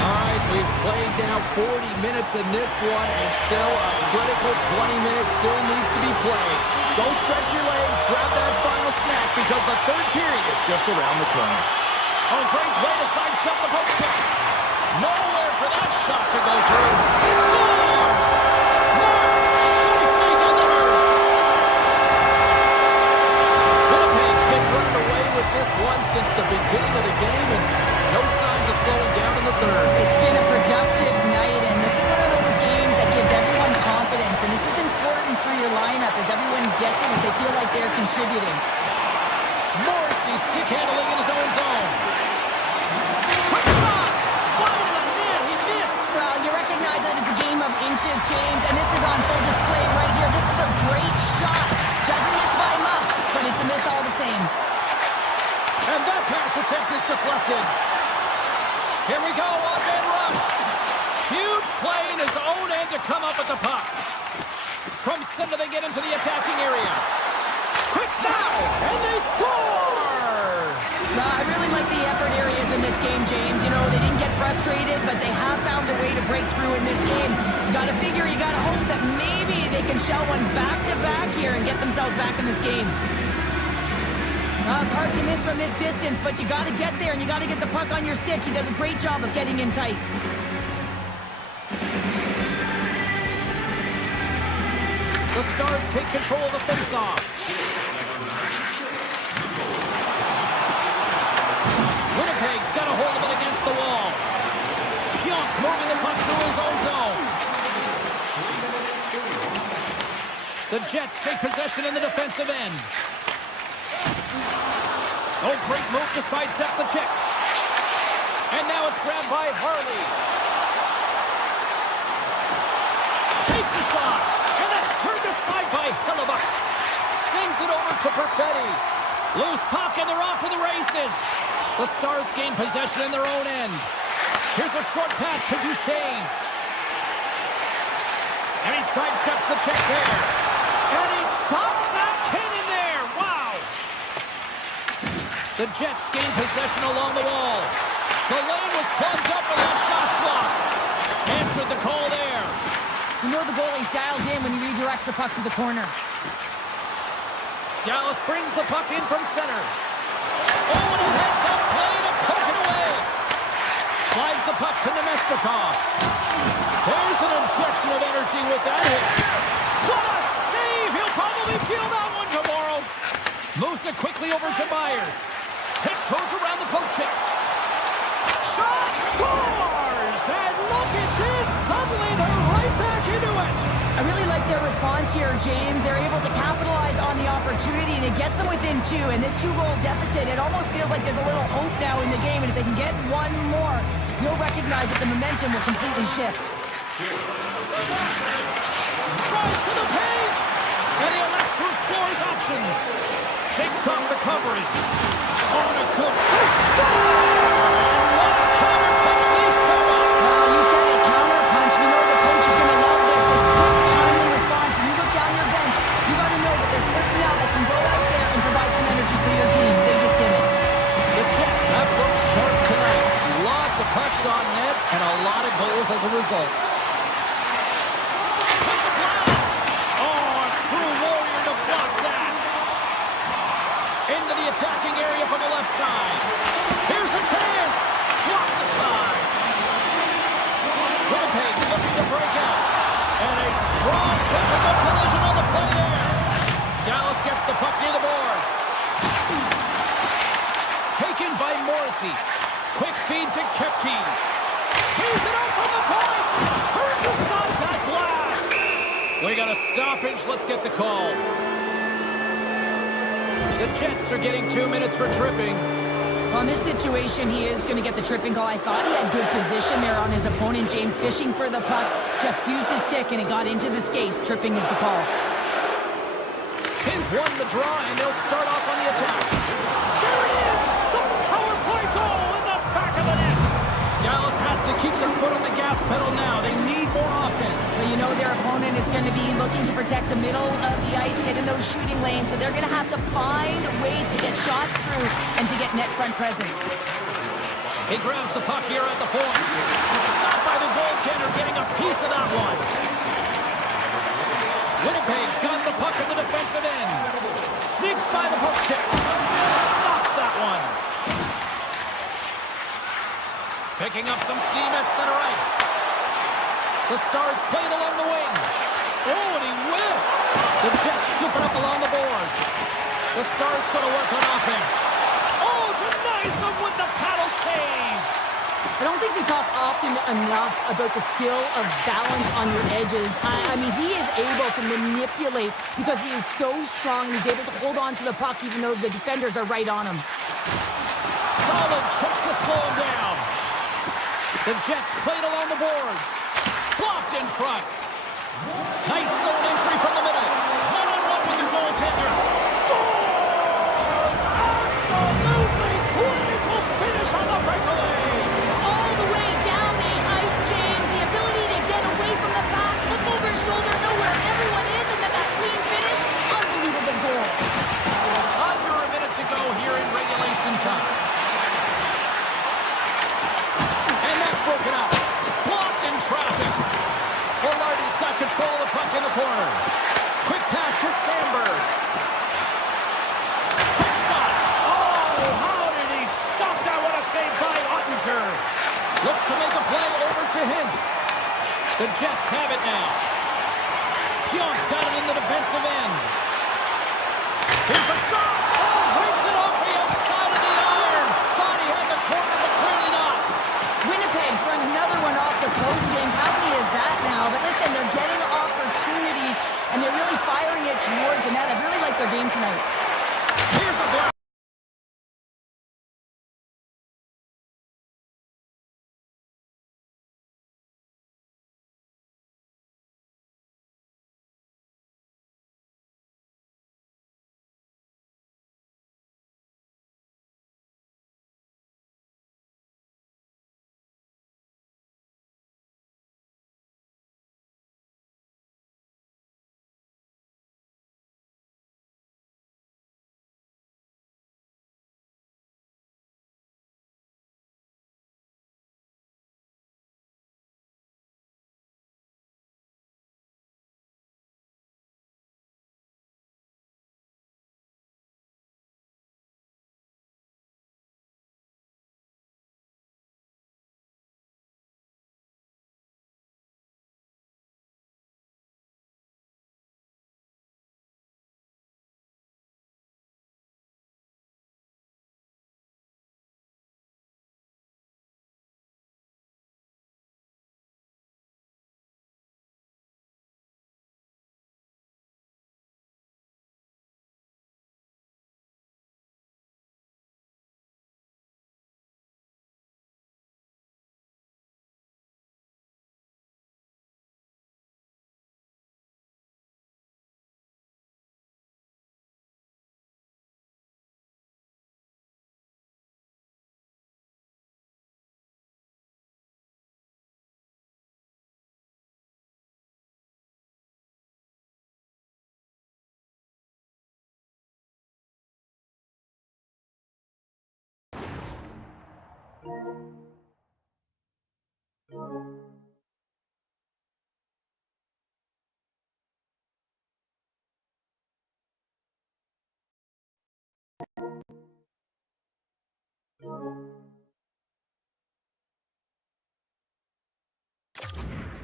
All right, we've played now 40 minutes in this one, and still a critical 20 minutes still needs to be played. Go stretch your legs, grab that final snack, because the third period is just around the corner. Oh, great way to sidestep the post check. Nowhere for that shot to go through. He scores! Mark safely delivers. Winnipeg's been running away with this one since the beginning of the game, and no signs of slowing down in the third. It's been a productive night, and this is one of those games that gives everyone confidence, and this is important for your lineup as everyone gets it, as they feel like they're contributing. Morrissey stick handling in his own zone. Quick shot! Wide of the net, he missed! Well, you recognize that it's a game of inches, James, and this is on full display right here. This is a great shot. Doesn't miss by much, but it's a miss all the same. And that pass attempt is deflected. Here we go, one-man rush. Huge play in his own end to come up with the puck. From center, they get into the attacking area. Quick now, and they score! I really like the effort areas in this game, James. You know, they didn't get frustrated, but they have found a way to break through in this game. You gotta figure, you gotta hope that maybe they can shell one back-to-back here and get themselves back in this game. Well, it's hard to miss from this distance, but you got to get there, and you got to get the puck on your stick. He does a great job of getting in tight. The Stars take control of the faceoff. Winnipeg's got a hold of it against the wall. Pionk's moving the puck through his own zone. The Jets take possession in the defensive end. Oh, great move to sidestep the check. And now it's grabbed by Harley. Takes the shot. And that's turned aside by Hellebuck. Sends it over to Perfetti. Loose puck, and they're off to the races. The Stars gain possession in their own end. Here's a short pass to Duchesne. And he sidesteps the check there. And he stops that cannon there. Wow. The Jets gain possession along the wall. The lane was plugged up and that shot's blocked. Answered the call there. You know the goalie's dialed in when he redirects the puck to the corner. Dallas brings the puck in from center. Oh, and he heads up play to poke it away. Slides the puck to Nemestikov. There's an injection of energy with that hit. What a save! He'll probably feel that one tomorrow. Moves it quickly over to Myers. Tiptoes around the poke check. Shot! Scores! And look at this! Suddenly they're right back into it! I really like their response here, James. They're able to capitalize on the opportunity, and it gets them within two. And this two-goal deficit, it almost feels like there's a little hope now in the game. And if they can get one more, you'll recognize that the momentum will completely shift. Tries to the paint! And he elects to explore his options. Shakes off the coverage. On a good... They score! And what a counter-punch they set up! Well, you said it, counter-punch. We know the coach is going to love this. This quick, timely response. When you look down your bench, you got to know that there's personnel that can go out there and provide some energy for your team. They just did it. The Jets have looked sharp tonight. Lots of pucks on net and a lot of goals as a result. With the blast! Oh, a true warrior to block that! Into the attacking area from the left side. Here's a chance! Blocked aside. Winnipeg's looking to break out. And a strong physical collision on the play there. Dallas gets the puck near the boards. Taken by Morrissey. Quick Avalanche, let's get the call. The Jets are getting 2 minutes for tripping. Well, in this situation, he is going to get the tripping call. I thought he had good position there on his opponent. James fishing for the puck, just used his stick, and it got into the skates. Tripping is the call. Pins won the draw, and they'll start off on the attack. There it is! The power play goal in the back of the net! Dallas has to keep their foot on the gas pedal now. They need more offense. But you know their opponent is going to be looking to protect the middle of the ice, get in those shooting lanes, so they're going to have to find ways to get shots through and to get net front presence. He grabs the puck here at the point. Stopped by the goaltender, getting a piece of that one. Winnipeg's got the puck at the defensive end. Sneaks by the poke check. Stops that one. Picking up some steam at center ice. The Stars played along the wing. Oh, and he whiffs. The Jets scoop it up along the boards. The Stars going to work on offense. Oh, denies him with the paddle save! I don't think we talk often enough about the skill of balance on your edges. I mean, he is able to manipulate because he is so strong. He's able to hold on to the puck even though the defenders are right on him. Solid check to slow him down. The Jets played along the boards. Blocked in front. Nice zone entry from the middle. One-on-one with the goaltender. Scores! Absolutely clinical finish on the breakaway! All the way down the ice, James. The ability to get away from the back, look over his shoulder, know where everyone is, and then that clean finish. Unbelievable goal. Under a minute to go here in regulation time. And that's broken up. Blocked in traffic. Velarde's got control of the puck in the corner. Quick pass to Sandberg. Quick shot. Oh, how did he stop that? What a save by Ottinger! Looks to make a play over to Hintz. The Jets have it now. Pionk's got it in the defensive end. Here's a shot. Oh, breaks it off the outside of the iron. Thought he had the corner, but clearly not. Winnipeg's run another one off the post, James. How many is that now? But listen, they're getting opportunities, and they're really firing it towards the net. I really like their game tonight. Here's a block.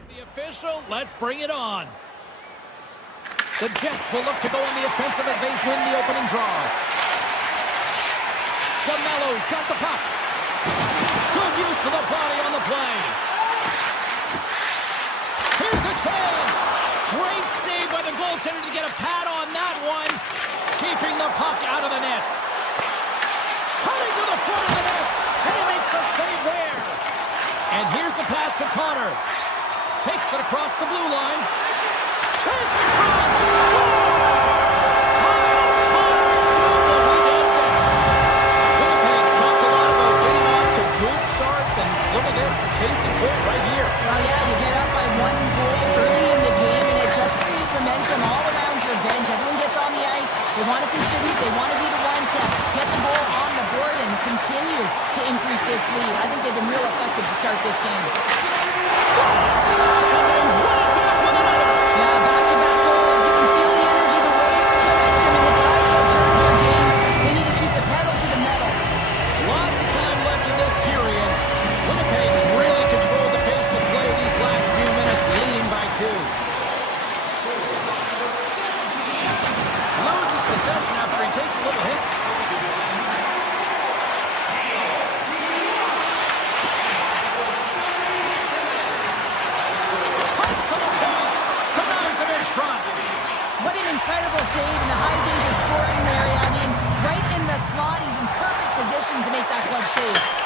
The official, let's bring it on. The Jets will look to go on the offensive as they win the opening draw. DeMello's got the puck. Good use of the body on the play. Here's a chance. Great save by the goaltender to get a pad on that one. Keeping the puck out of the net. Cutting to the front of the net. And he makes the save there. And here's the pass to Connor. Takes it across the blue line. Chance in front. Scores! Kyle Connor doing what he does best. Winnipeg's talked a lot about getting off to good starts. And look at this. Case in point right here. Well, yeah, you get up by 1 goal early in the game, and it just creates momentum all around your bench. Everyone gets on the ice. They want to contribute. They want to be the one to get the goal on the board and continue to increase this lead. I think they've been real effective to start this game. Scores! And they run it back with another. Yeah, back-to-back goals. You can feel the energy, the wave, the momentum, and the tides have turned here, James. They need to keep the pedal to the metal. Lots of time left in this period. Winnipeg's really controlled the pace of play these last few minutes, leading by 2. Loses possession after he takes a little hit. Comes to the point. Denies him in front. What an incredible save in the high-danger scoring area. I mean, right in the slot. He's in perfect position to make that clutch save.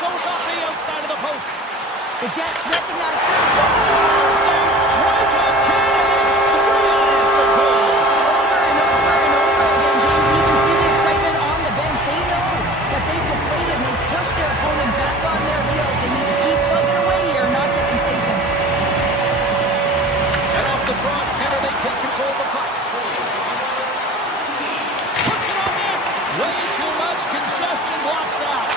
Goes off the outside of the post. The Jets recognize Scores! They strike a candidate's 3 unanswered goals. over and over and over again, James. And you can see the excitement on the bench. They know that they've deflated and they've pushed their opponent back on their heels. They need to keep plugging away here, not get complacent. And off the draw center, they take control of the puck. Puts it on net. Way too much congestion blocks that.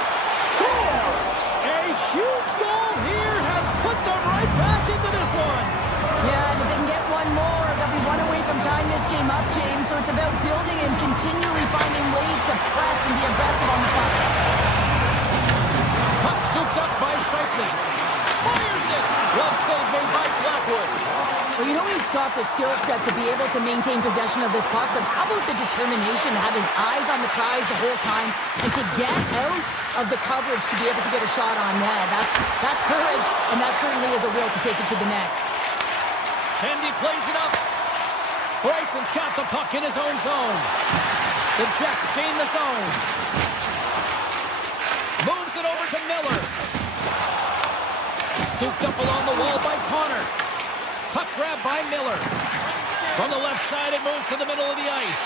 Scores! A huge goal here has put them right back into this one. Yeah, and if they can get one more, they'll be one away from tying this game up, James. So it's about building and continually finding ways to press and be aggressive on the puck. Puck scooped up by Scheifele. Fires it. Glove save made by Blackwood. Well, you know he's got the skill set to be able to maintain possession of this puck, but how about the determination to have his eyes on the prize the whole time and to get out of the coverage to be able to get a shot on net? That's courage, and that certainly is a will to take it to the net. Kendi plays it up. Bryson's got the puck in his own zone. The Jets gain the zone. Moves it over to Miller. Scooped up along the wall by Connor. Puck grab by Miller. From the left side, it moves to the middle of the ice.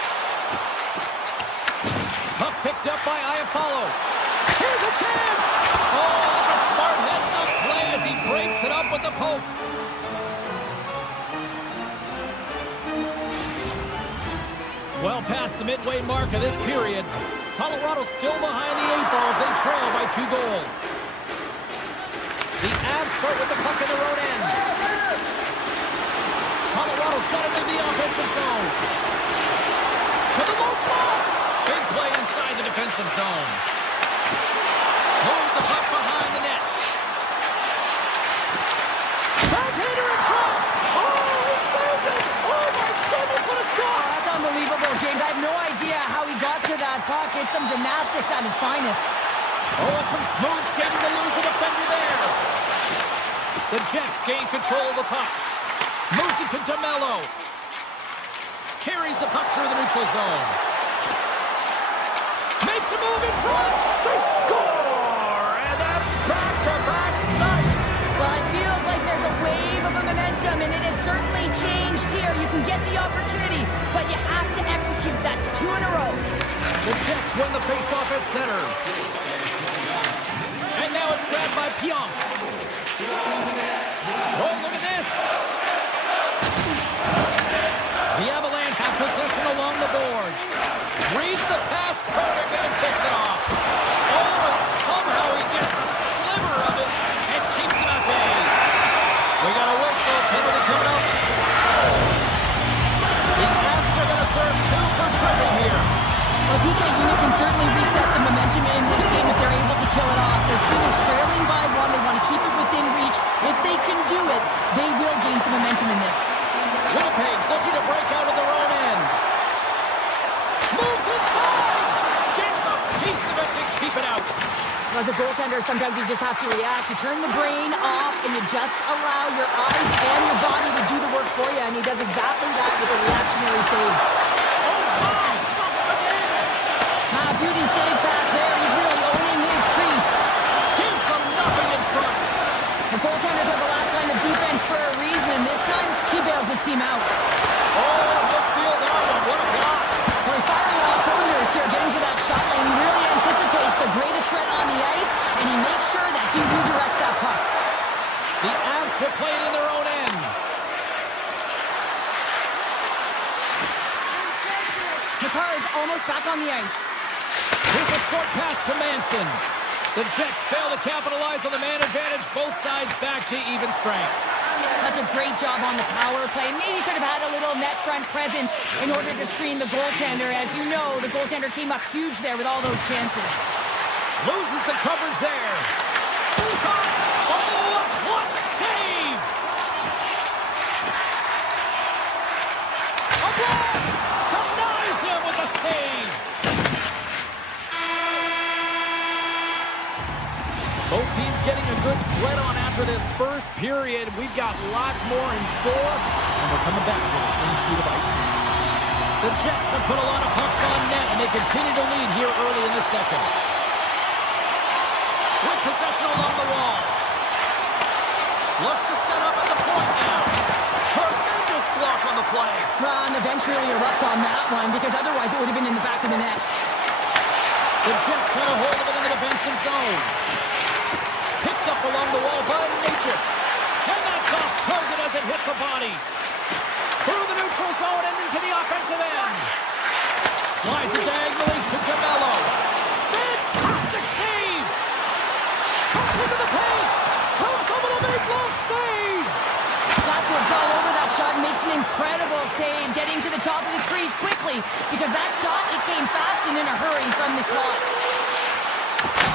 Puck picked up by Iafallo. Here's a chance! Oh, that's a smart heads-up play as he breaks it up with the poke. Well past the midway mark of this period. Colorado still behind the 8 balls. They trail by 2 goals. The Avs start with the puck in their own end. Colorado's got it in the offensive zone. To the low slot. Big play inside the defensive zone. Moves the puck behind the net. Backhander in front. Oh, he saved it. Oh, my goodness, what a stop. Oh, that's unbelievable, James. I have no idea how he got to that puck. It's some gymnastics at its finest. Oh, and some smooth skating to lose the defender there. The Jets gain control of the puck. Moves it to DeMello. Carries the puck through the neutral zone. Makes a move in front. They score! And that's back-to-back snites. Well, it feels like there's a wave of momentum, and it has certainly changed here. You can get the opportunity, but you have to execute. That's 2 in a row. The Jets win the faceoff at center. And now it's grabbed by Pionk. Oh, look at this. The Avalanche have possession along the boards. Reads the pass perfectly and picks it off. Oh, and somehow he gets a sliver of it and keeps it at bay. We got a whistle. Penalty coming up. The Avs are going to serve 2 for tripping here. Well, PK unit can certainly reset the momentum in this game if they're able to kill it off. Their team is trailing by 1. They want to keep it within As a goaltender, sometimes you just have to react. You turn the brain off and you just allow your eyes and your body to do the work for you, and he does exactly that with a reactionary save. Beauty save back there. He's really owning his crease. Gives them nothing in front. The goaltenders are the last line of defense for a reason. This time, he bails his team out. Oh, midfield that one. What a block. Well, he's firing all cylinders here, getting to that shot lane. He really anticipates the greatest threat on the ice, and he makes sure that he redirects that puck. The Avs will play it in their own end. Makar is almost back on the ice. Here's a short pass to Manson. The Jets fail to capitalize on the man advantage. Both sides back to even strength. That's a great job on the power play. Maybe could have had a little net front presence in order to screen the goaltender. As you know, the goaltender came up huge there with all those chances. Loses the coverage there. Shot. Oh, a clutch save. A blast. Denies him with a save. Both teams getting a good sweat on after this first period. We've got lots more in store, and we're coming back with a clean sheet of ice next. The Jets have put a lot of pucks on net, and they continue to lead here early in the second. With possession along the wall. Looks to set up at the point now. Tremendous block on the play. Well, and the bench really erupts on that one, because otherwise it would have been in the back of the net. The Jets had a hold of it in the defensive zone. Picked up along the wall by Natchez. And that's off target as it hits the body. Through the neutral zone and into the offensive end. Slides it diagonally to Jamello. Fantastic save. Cuts into the paint. Comes over the big glove save. Blackwood's all over that shot and makes an incredible save, getting to the top of his crease quickly, because that shot, it came fast and in a hurry from the slot.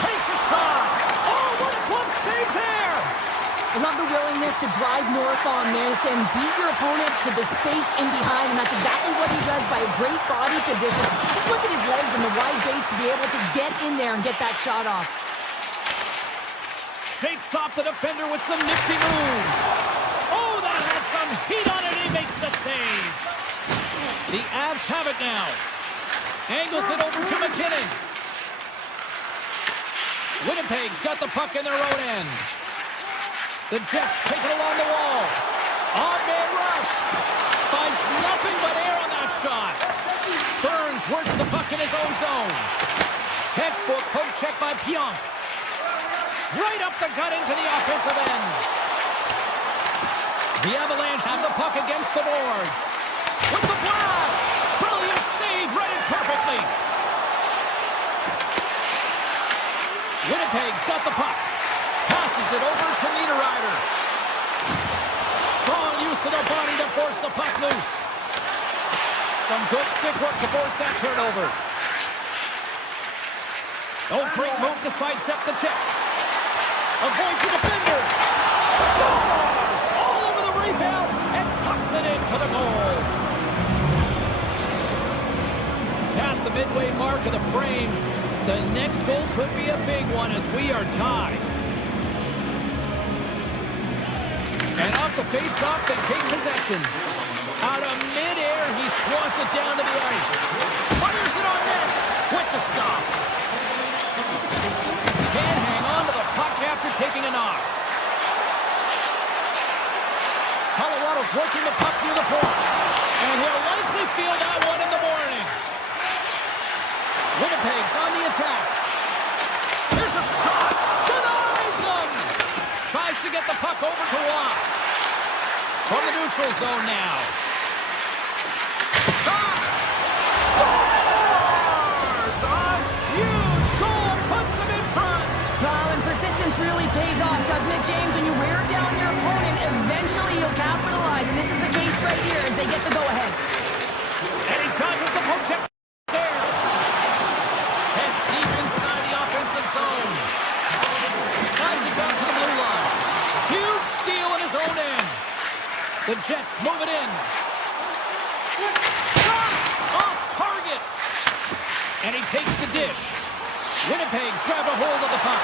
Takes a shot. Oh, what a glove save there. I love the willingness to drive north on this and beat your opponent to the space in behind, and that's exactly what he does by a great body position. Just look at his legs and the wide base to be able to get in there and get that shot off. Shakes off the defender with some nifty moves. Oh, that has some heat on it. He makes the save. The Avs have it now. Angles it over to McKinnon. Winnipeg's got the puck in their own end. The Jets take it along the wall. On-man rush. Finds nothing but air on that shot. Burns works the puck in his own zone. Textbook poke check by Pionk. Right up the gut into the offensive end. The Avalanche have the puck against the boards. With the blast. Brilliant save, read it perfectly. Winnipeg's got the puck. Passes it over to Niederreiter. Strong use of their body to force the puck loose. Some good stick work to force that turnover. Oh, great move to sidestep the check. Avoids the defender. Scores! All over the rebound and tucks it into the goal. Past the midway mark of the frame, the next goal could be a big one as we are tied. And off the face-off, they take possession. Out of midair, he swats it down to the ice. Fires it on net with the stop. Can't hang on to the puck after taking a knock. Colorado's working the puck near the point. And he'll likely feel that one in the morning. Winnipeg's on the attack. Here's a shot. Denies him. Tries to get the puck over to Watt. From the neutral zone now. Shot. Scores! A huge goal puts him in front. Well, and persistence really pays off, doesn't it, James? When you wear down your opponent, eventually you'll capitalize. And this is the case right here as they get the go-ahead. And he dodges the poke check there. Heads deep inside the offensive zone. Slides it back to the blue line. Huge steal in his own end. The Jets move it in. Shot! Off target. And he takes the dish. Winnipeg's grabbed a hold of the puck.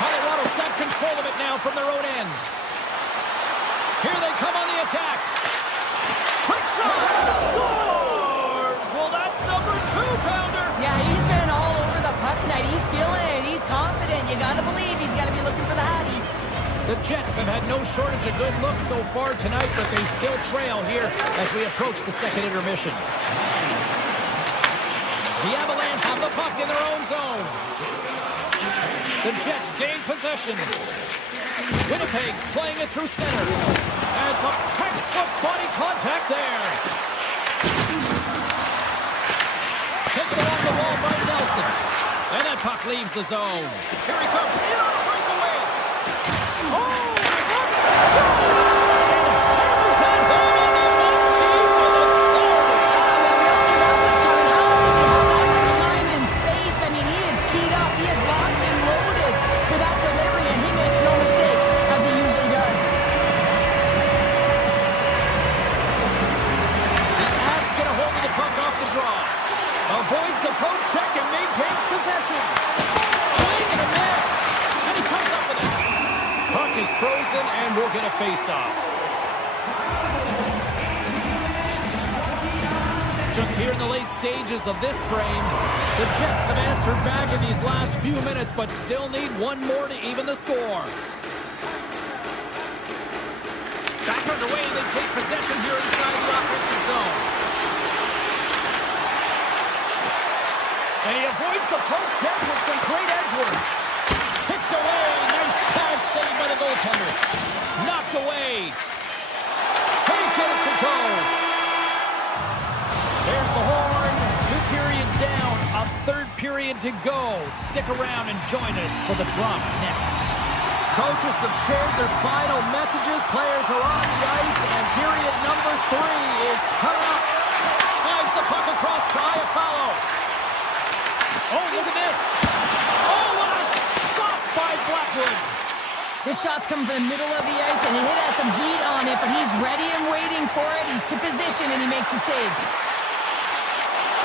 Colorado's got control of it now from their own end. Here they come on the attack. Quick shot! Scores! Well, that's number 2-pounder. Yeah, he's been all over the puck tonight. He's feeling it. He's confident. You gotta believe he's gotta be looking for the Hattie. The Jets have had no shortage of good looks so far tonight, but they still trail here as we approach the second intermission. The Avalanche have the puck in their own zone. The Jets gain possession. Winnipeg's playing it through center. And some textbook body contact there. Taken along the wall by Nelson. And that puck leaves the zone. Here he comes in on a breakaway. Oh, scores! And hammers that home on the one team with a third. That was coming. How does he have that much time and space? I mean, he is teed up. He is locked and loaded for that delivery, and he makes no mistake, as he usually does. The Avs get a hold of the puck off the draw. Avoids the poke check and maintains possession. Swing and a miss. And he comes up with it. Puck is frozen and we'll get a face-off. Just here in the late stages of this frame, the Jets have answered back in these last few minutes, but still need one more to even the score. Back underway, and they take possession here inside the offensive zone. And he avoids the poke check with some great edge work. Kicked away. Nice pad save by the goaltender. Knocked away. Can't get it to go. There's the horn. 2 periods down. A third period to go. Stick around and join us for the drama next. Coaches have shared their final messages. Players are on the ice. And period number 3 is coming up. Slides the puck across to Iafallo. Oh, look at this. Oh, what a stop by Blackwood. This shot's coming from the middle of the ice, and it has some heat on it, but he's ready and waiting for it. He's to position, and he makes the save.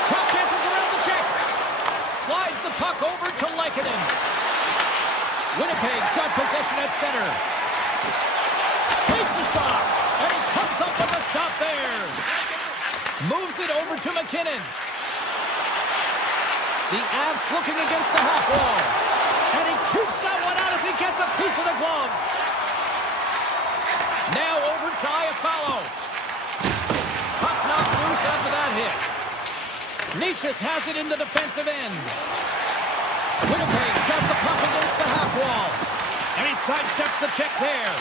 Trump dances around the check. Slides the puck over to Lehkonen. Winnipeg's got possession at center. Takes a shot, and he comes up with a stop there. Moves it over to McKinnon. The Avs looking against the half wall. And he keeps that one out as he gets a piece of the glove. Now over to Iafallo. Puck knocked loose after that hit. Nietzsche has it in the defensive end. Winnipeg's got the puck against the half wall. And he sidesteps the check there.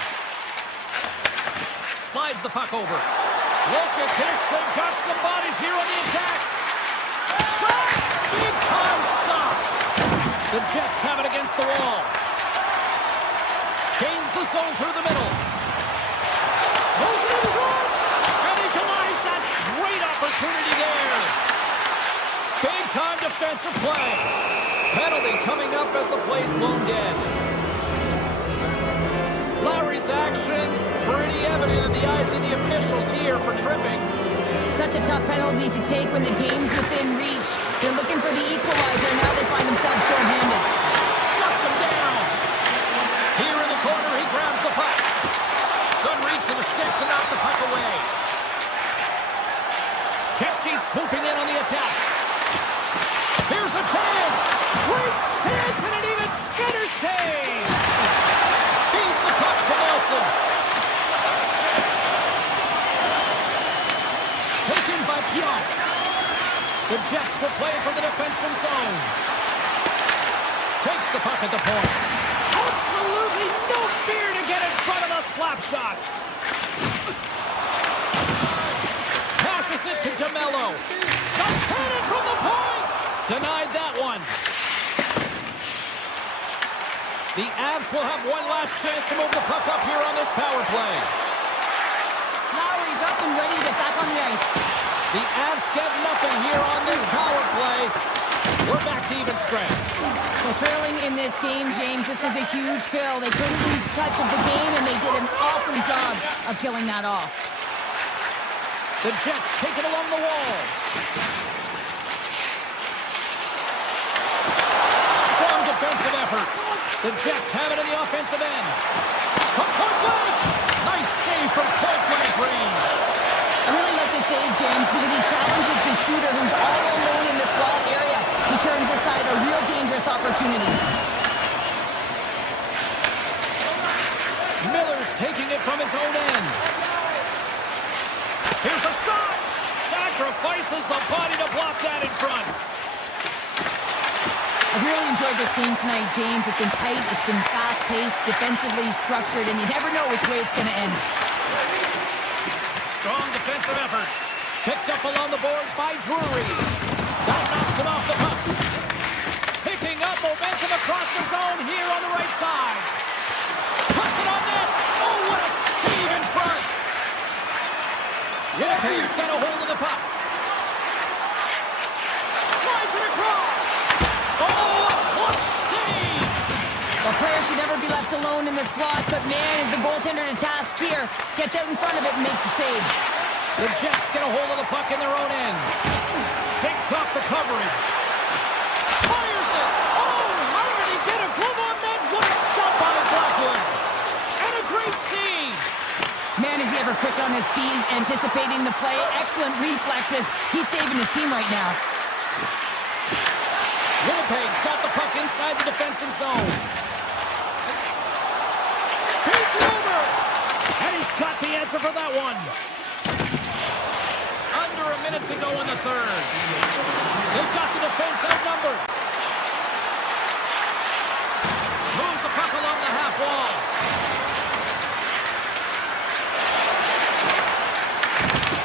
Slides the puck over. Look at this. They've got some bodies here on the attack. Shot! Big time stop. The Jets have it against the wall. Gains the zone through the middle. Goes into the front. And he denies that great opportunity there. Big time defensive play. Penalty coming up as the play's blown dead. Lowry's actions pretty evident in the eyes of the officials here for tripping. Such a tough penalty to take when the game's within reach. They're looking for the equalizer, and now they find themselves short-handed. Shuts him down. Here in the corner, he grabs the puck. Good reach for the stick to knock the puck away. Kepke swooping in on the attack. Here's a chance. Great chance and an even better save. Feeds the puck to Nelson. Taken by Pionk. The Jets will play from the defensive zone. Takes the puck at the point. Absolutely no fear to get in front of a slap shot. Passes it to DeMello. The cannon from the point. Denied that one. The Avs will have one last chance to move the puck up here on this power play. Lowry's up and ready to get back on the ice. The Avs get nothing here on this power play. We're back to even strength. So trailing in this game, James, this was a huge kill. They couldn't lose touch of the game, and they did an awesome job of killing that off. The Jets take it along the wall. defensive effort. The Jets have it in the offensive end. From point blank. Nice save from point blank range. I really like the save, James, because he challenges the shooter who's all alone in the slot area. He turns aside a real dangerous opportunity. Miller's taking it from his own end. Here's a shot. Sacrifices the body to block that in front. I've really enjoyed this game tonight, James. It's been tight, it's been fast-paced, defensively structured, and you never know which way it's going to end. Strong defensive effort. Picked up along the boards by Drury. That knocks him off the puck. Picking up momentum across the zone here on the right side. Puts it on net. Oh, what a save in front. Winnipeg's got a hold of the puck. Slides it across. Oh, a clutch save. The player should never be left alone in the slot, but man, is the goaltender to task here. Gets out in front of it and makes the save. The Jets get a hold of the puck in their own end. Shakes off the coverage. Fires it. Oh, how did he get a glove on that? What a stop by Blackwood. And a great save. Man, has he ever quick on his feet, anticipating the play. Excellent reflexes. He's saving his team right now. Winnipeg's got the puck inside the defensive zone. Feeds it over. And he's got the answer for that one. Under a minute to go in the third. They've got the defense outnumbered. Moves the puck along the half wall.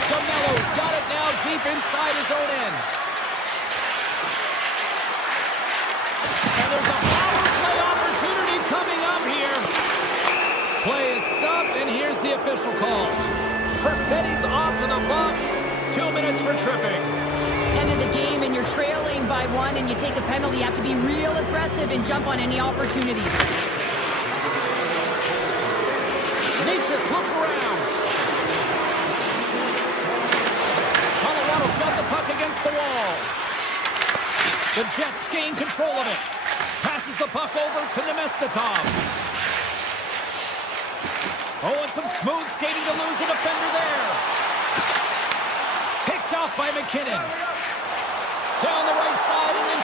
DeMello's got it now deep inside his own end. And there's a power play opportunity coming up here. Play is stopped, and here's the official call. Perfetti's off to the box. 2 minutes for tripping. End of the game, and you're trailing by one, and you take a penalty. You have to be real aggressive and jump on any opportunity. Nietzsche's looks around. Colorado's got the puck against the wall. The Jets gain control of it. Passes the puck over to Nemestikov. Oh, and some smooth skating to lose the defender there. Picked off by McKinnon. Down the right side and in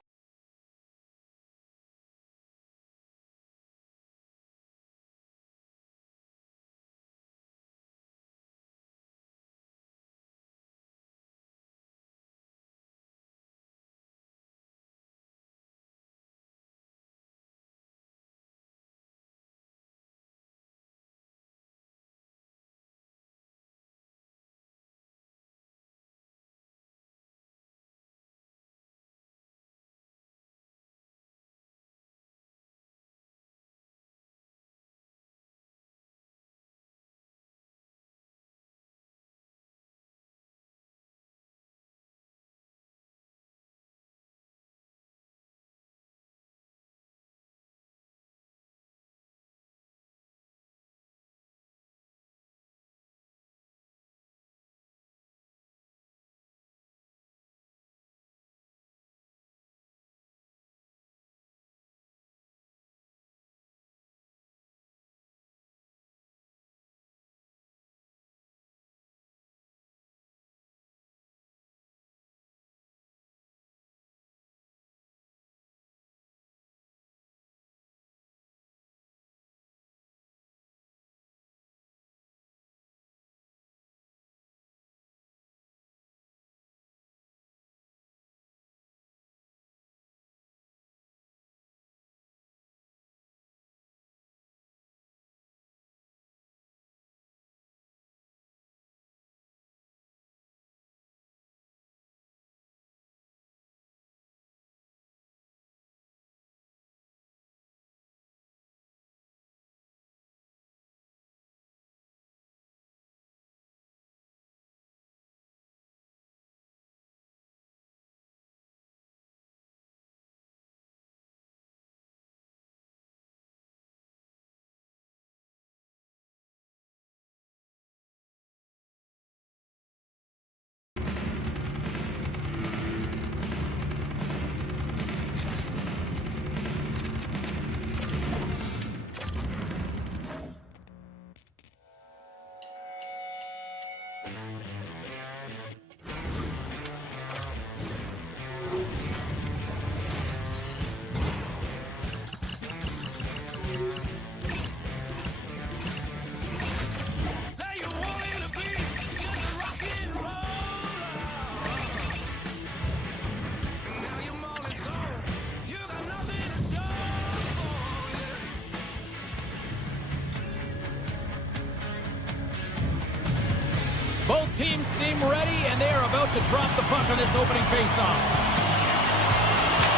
teams seem ready, and they are about to drop the puck on this opening faceoff.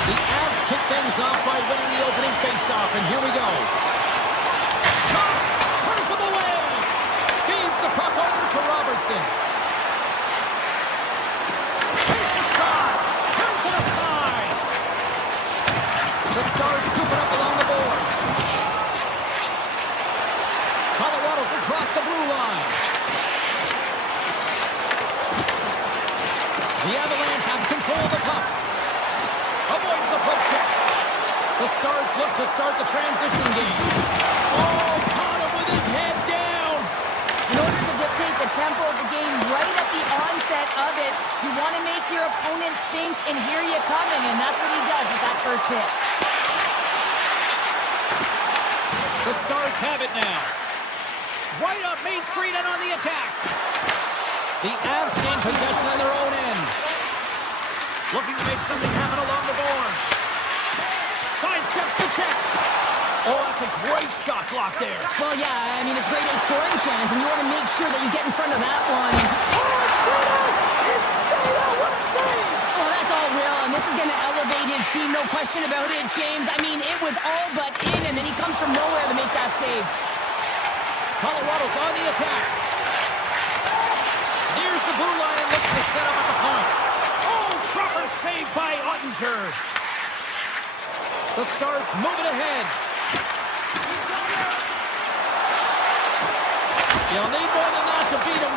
The Avs kick things off by winning the opening faceoff, and here we go. Shot! Turns him away! Feeds the puck over to Robertson. Takes a shot! Turns it aside! The Stars scoop it up along the boards. Colorado's across the blue line. The Avalanche have control of the puck. Avoids the poke check. The Stars look to start the transition game. Oh, caught him with his head down. In order to dictate the tempo of the game right at the onset of it, you want to make your opponent think and hear you coming, and that's what he does with that first hit. The Stars have it now. Right up Main Street and on the attack. The Avs gain possession on their own end. Looking to make something happen along the boards. Sidesteps the check. Oh, that's a great shot block there. Well, yeah, I mean, it's great at a scoring chance, and you want to make sure that you get in front of that one. Oh, it's stayed out! It's stayed out! What a save! Oh, that's all Will, and this is going to elevate his team, no question about it, James. I mean, it was all but in, and then he comes from nowhere to make that save. Colorado's on the attack. Nears the blue line and looks to set up at the point. Oh, proper save by Ottinger. The Stars move it ahead. You'll need more than that to beat him.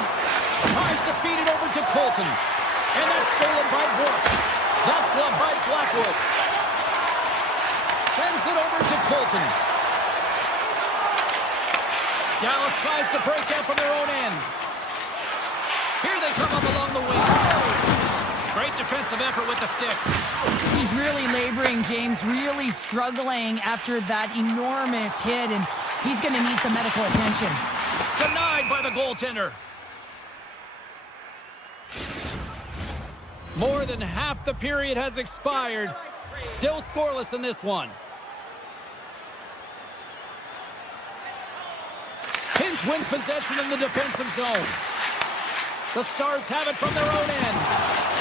Tries to feed it over to Colton. And that's stolen by Work. That's gloved by Blackwood. Sends it over to Colton. Dallas tries to break out from their own end. Here they come up along the wing. Great defensive effort with the stick. He's really laboring, James, really struggling after that enormous hit, and he's going to need some medical attention. Denied by the goaltender. More than half the period has expired. Still scoreless in this one. Hintz wins possession in the defensive zone. The Stars have it from their own end.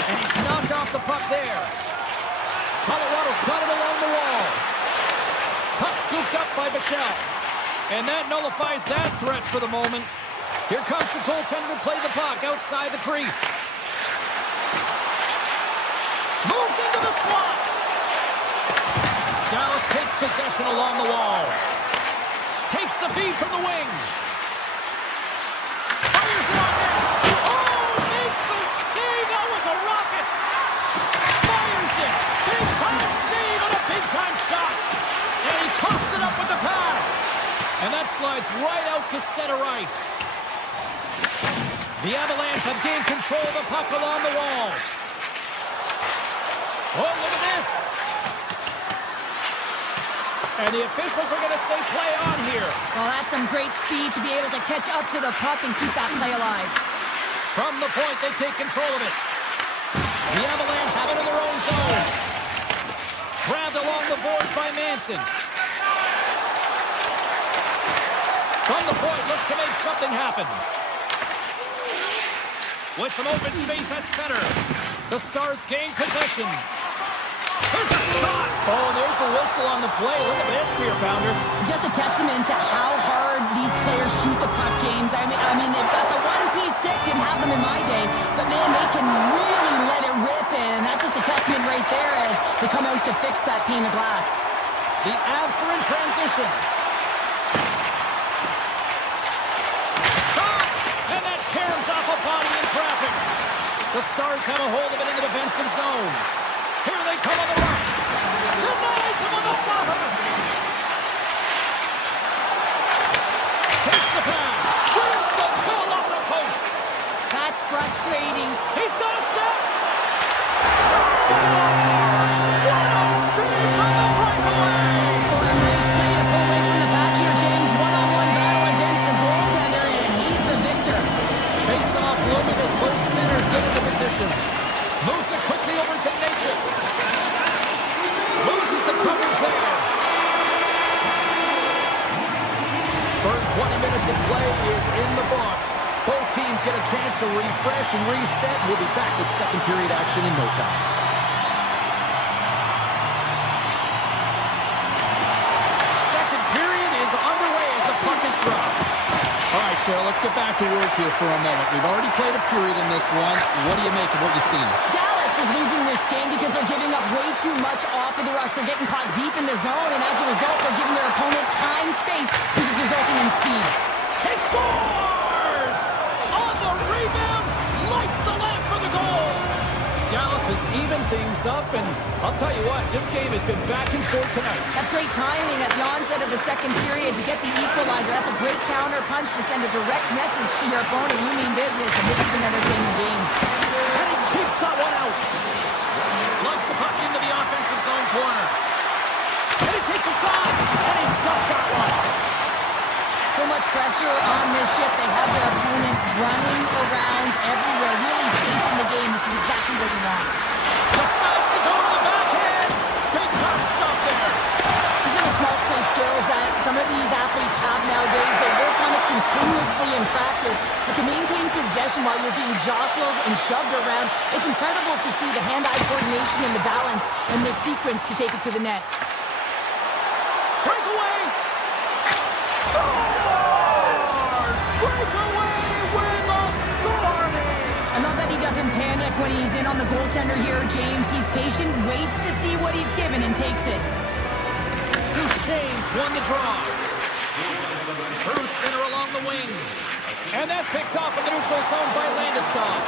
And he's knocked off the puck there. Colorado's got it along the wall. Puck scooped up by Bichelle. And that nullifies that threat for the moment. Here comes the goaltender to play the puck outside the crease. Moves into the slot. Dallas takes possession along the wall. Takes the feed from the wing. Fires it on net. Oh, makes the save. That was a rocket. Fires it. Big-time save and a big-time shot. And he coughs it up with the pass. And that slides right out to center ice. The Avalanche have gained control of the puck along the wall. Oh, look at this. And the officials are going to say play on here. Well, that's some great speed to be able to catch up to the puck and keep that play alive. From the point, they take control of it. The Avalanche have it in their own zone. Grabbed along the boards by Manson. From the point, looks to make something happen. With some open space at center. The Stars gain possession. There's a shot! Oh, there's a whistle on the play. Look at this here, Pounder. Just a testament to how hard these players shoot the puck, James. I mean, they've got the one-piece sticks. Didn't have them in my day. But, man, they can really let it rip. And that's just a testament right there as they come out to fix that pane of glass. The Avs are in transition. Shot! And that caroms off a body in traffic. The Stars have a hold of it in the defensive zone. Here they come on the rush. Denies him on the slapper. Takes the pass. Brings the ball up the post. That's frustrating. He's got a step. Finish on the breakaway! For a nice play to pull away from the back here, James. One-on-one battle against the goaltender, and he's the victor. Face-off loaded as both centers get into position. Moves it quickly over to Natchez. Loses the coverage there. First 20 minutes of play is in the books. Both teams get a chance to refresh and reset. We'll be back with second period action in no time. Second period is underway as the puck is dropped. All right, Cheryl, let's get back to work here for a moment. We've already played a period in this one. What do you make of what you've seen? Dallas is losing this game because they're giving up way too much off of the rush. They're getting caught deep in the zone, and as a result, they're giving their opponent time, space, which is resulting in speed. He scores! On the rebound, lights the lamp for the goal. Dallas has evened things up, and I'll tell you what, this game has been back and forth tonight. That's great timing at the onset of the second period to get the equalizer. That's a great counter punch to send a direct message to your opponent. You mean business, and this is an entertaining game. And he keeps that one out. Lugs the puck into the offensive zone corner. And he takes a shot, and he's got that one. So much pressure on this shift. They have their opponent running around everywhere, really chasing the game. This is exactly what you want. Decides to go to the backhand. Big time stop there. These are the small space skills that some of these athletes have nowadays. They work on it continuously in practice. But to maintain possession while you're being jostled and shoved around, it's incredible to see the hand-eye coordination and the balance in this sequence to take it to the net. Breakaway. Scores! Breakaway with authority. I love that he doesn't panic when he's in on the goaltender here, James. He's patient, waits to see what he's given, and takes it. Duchesne's won the draw. Through center along the wing. And that's picked off in the neutral zone by Landeskog.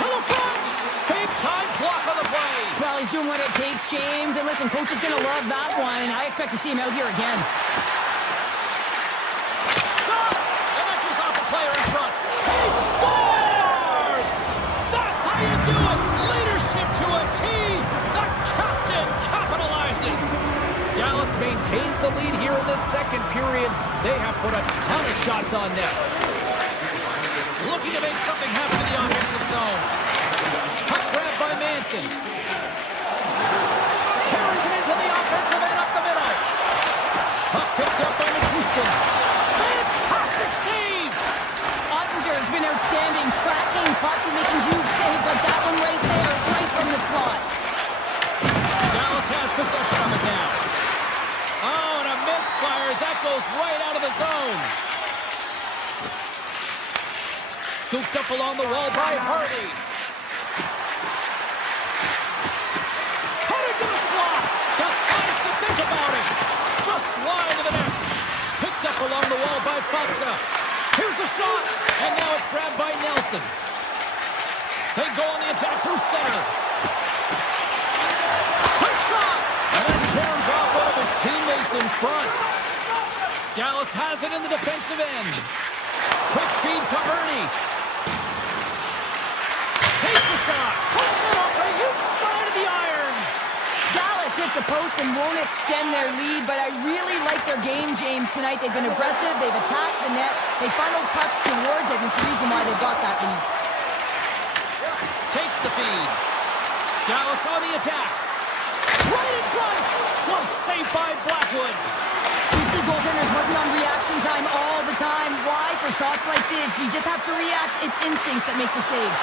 To the front. Big time block on the play. Well, he's doing what it takes, James. And listen, coach is going to love that one. I expect to see him out here again. Shot! And that goes off the player in front. He scores! That's how you do it. Leadership to a T. The captain capitalizes. Dallas maintains the lead here in this second period. They have put a ton of shots on net. Looking to make something happen in the offensive zone. Puck grab by Manson. Carries it into the offensive end up the middle. Puck picked up by McHouston. Fantastic save! Ottinger's been outstanding, tracking pucks and making huge saves like that one right there, right from the slot. Dallas has possession of it now. Oh, and a misfires. That goes right out of the zone. Scooped up along the wall by Hardy. Cutting to the slot. Decides to think about it. Just wide of the net. Picked up along the wall by Fatsa. Here's a shot. And now it's grabbed by Nelson. They go on the attack through center. Quick shot. And that caroms off one of his teammates in front. Dallas has it in the defensive end. Quick feed to Ernie. Takes a shot. Puts it up the inside of the iron. Dallas hits the post and won't extend their lead, but I really like their game, James, tonight. They've been aggressive. They've attacked the net. They funneled pucks towards it, and it's the reason why they've got that lead. Takes the feed. Dallas on the attack. Right in front. Glove saved by Blackwood. You see goaltenders working on reaction time all the time. Why? For shots like this, you just have to react. It's instincts that make the save.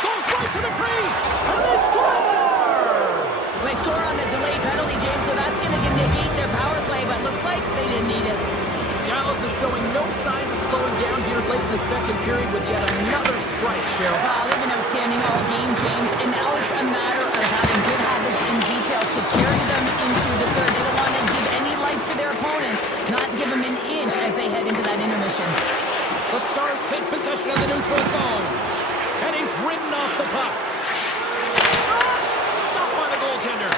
Goes right to the crease. And they score! They score on the delayed penalty, James, so that's going to negate their power play, but looks like they didn't need it. Dallas is showing no signs of slowing down here late in the second period with yet another strike, Cheryl. Wow, they've been outstanding all game, James, and now it's a matter of having good habits and details to carry them into the third. They don't want to give any life to their opponent, not give them an inch as they head into that intermission. The Stars take possession of the neutral zone. And he's ridden off the puck. Shot! Stopped by the goaltender.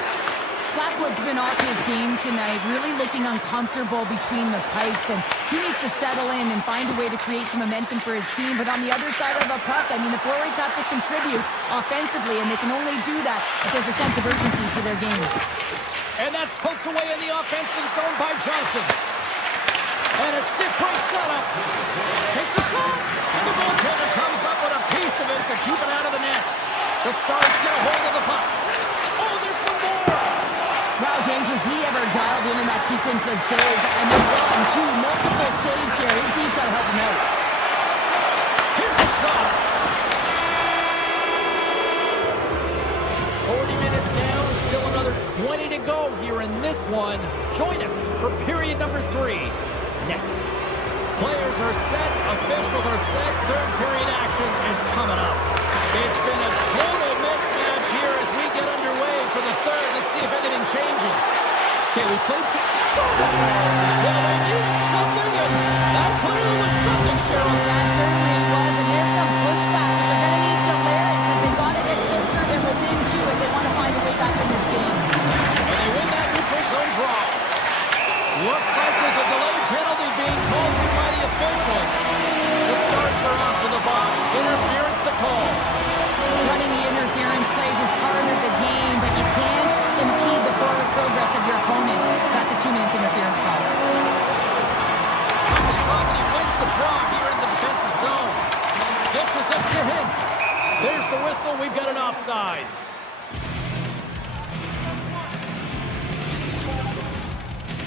Blackwood's been off his game tonight, really looking uncomfortable between the pipes, and he needs to settle in and find a way to create some momentum for his team. But on the other side of the puck, I mean, the forwards have to contribute offensively, and they can only do that if there's a sense of urgency to their game. And that's poked away in the offensive zone by Johnston. And a stick break setup. Takes the shot. And the goaltender comes up with a piece of it to keep it out of the net. The Stars get a hold of the puck. Oh, there's one more. Wow, James, was he ever dialed in that sequence of saves? I mean, one, two, multiple saves here. His D's got to help him out. go here in this one. Join us for period number 3 next. Players are set, officials are set, third period action is coming up. It's been a total mismatch here as we get underway for the third. Let's see if anything changes. Okay, we played score! So they needed something, and that clearly was something, Cheryl. That certainly was, and there's some pushback. They're going to need to layer it because they've got to get closer than within 2 if they want to find a way back in this game. And they win that neutral zone draw. Looks like there's a delayed penalty being called here by the officials. The Stars are off to the box. Interference the call. Running the interference plays is part of the game, but you can't impede the forward progress of your opponent. That's a 2 minutes interference call. Thomas Trump, and he wins the draw here in the defensive zone. Dishes it to Hintz. There's the whistle. We've got an offside.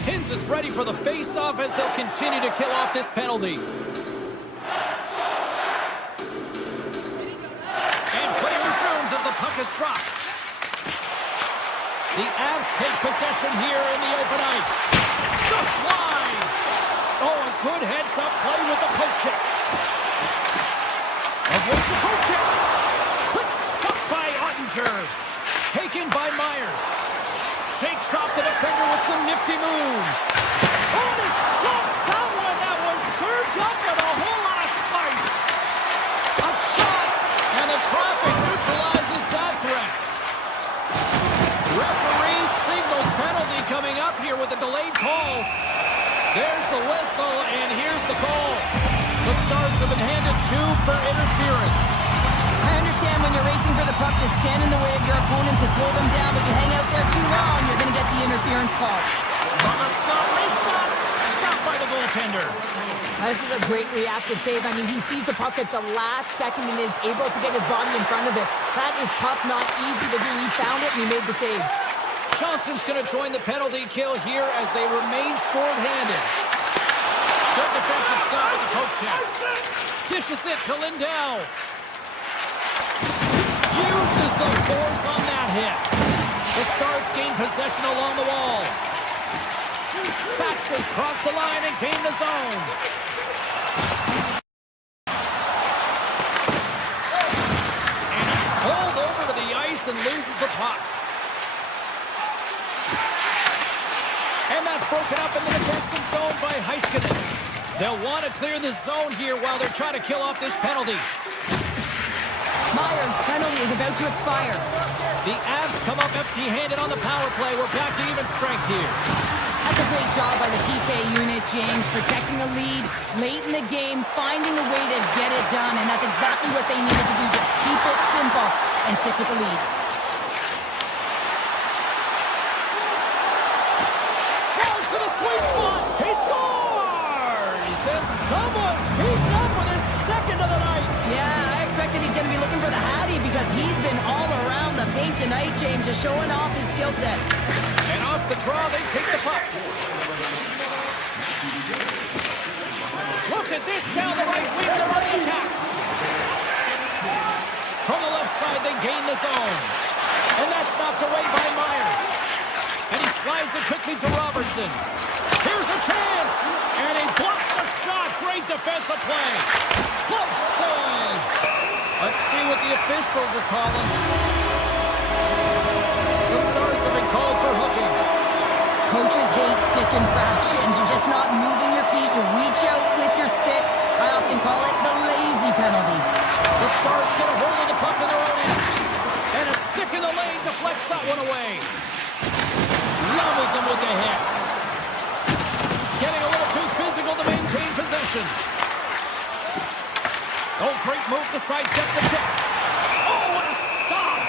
Hintz is ready for the face-off as they'll continue to kill off this penalty. And play resumes as the puck is dropped. The Avs take possession here in the open ice. Just wide. Oh, a good heads-up play with the poke check. Avoids the poke check. Quick stop by Ottinger. Taken by Myers. Shakes off the defender with some nifty moves. Oh, and he stops that one. That was served up with a whole lot of spice. A shot, and the traffic neutralizes that threat. Referee signals penalty coming up here with a delayed call. There's the whistle, and here's the call. The Stars have been handed 2 for interference. I understand when you're racing for the puck to stand in the way of your opponent to slow them down, but you hang out there too long, you're going to get the interference call. On a slot wrist shot, stopped by the goaltender. This is a great reactive save. I mean, he sees the puck at the last second and is able to get his body in front of it. That is tough, not easy to do. He found it and he made the save. Johnson's going to join the penalty kill here as they remain short-handed. Good defensive stop with the poke check. Dishes it to Lindell. Uses the force on that hit. The Stars gain possession along the wall. Faxes cross the line and gain the zone. And he's pulled over to the ice and loses the puck. And that's broken up in the defensive zone by Heiskanen. They'll want to clear the zone here while they're trying to kill off this penalty. Myers' penalty is about to expire. The Avs come up empty-handed on the power play. We're back to even strength here. That's a great job by the PK unit, James, protecting the lead late in the game, finding a way to get it done, and that's exactly what they needed to do. Just keep it simple and stick with the lead. Challenge to the sweet spot. He scores! And someone's beaten up with his second of the night. Yeah, I expected he's going to be looking for the Hattie because he's been all around the paint tonight, James, just showing off his skill set. And off the draw, they take the puck. Look at this down the right wing, they're on the attack. From the left side, they gain the zone. And that's knocked away by Myers. And he slides it quickly to Robertson. Here's a chance. And he blocks the shot. Great defensive play. Glove save. Let's see what the officials are calling. The Stars have been called for hooking. Coaches hate stick infractions. You're just not moving your feet. You reach out with your stick. I often call it the lazy penalty. The Stars get a hold of the puck in their own end. And a stick in the lane deflects that one away. Levels him with the hit. Getting a little too physical to maintain possession. Oh, great move to sidestep the check. Oh, what a stop!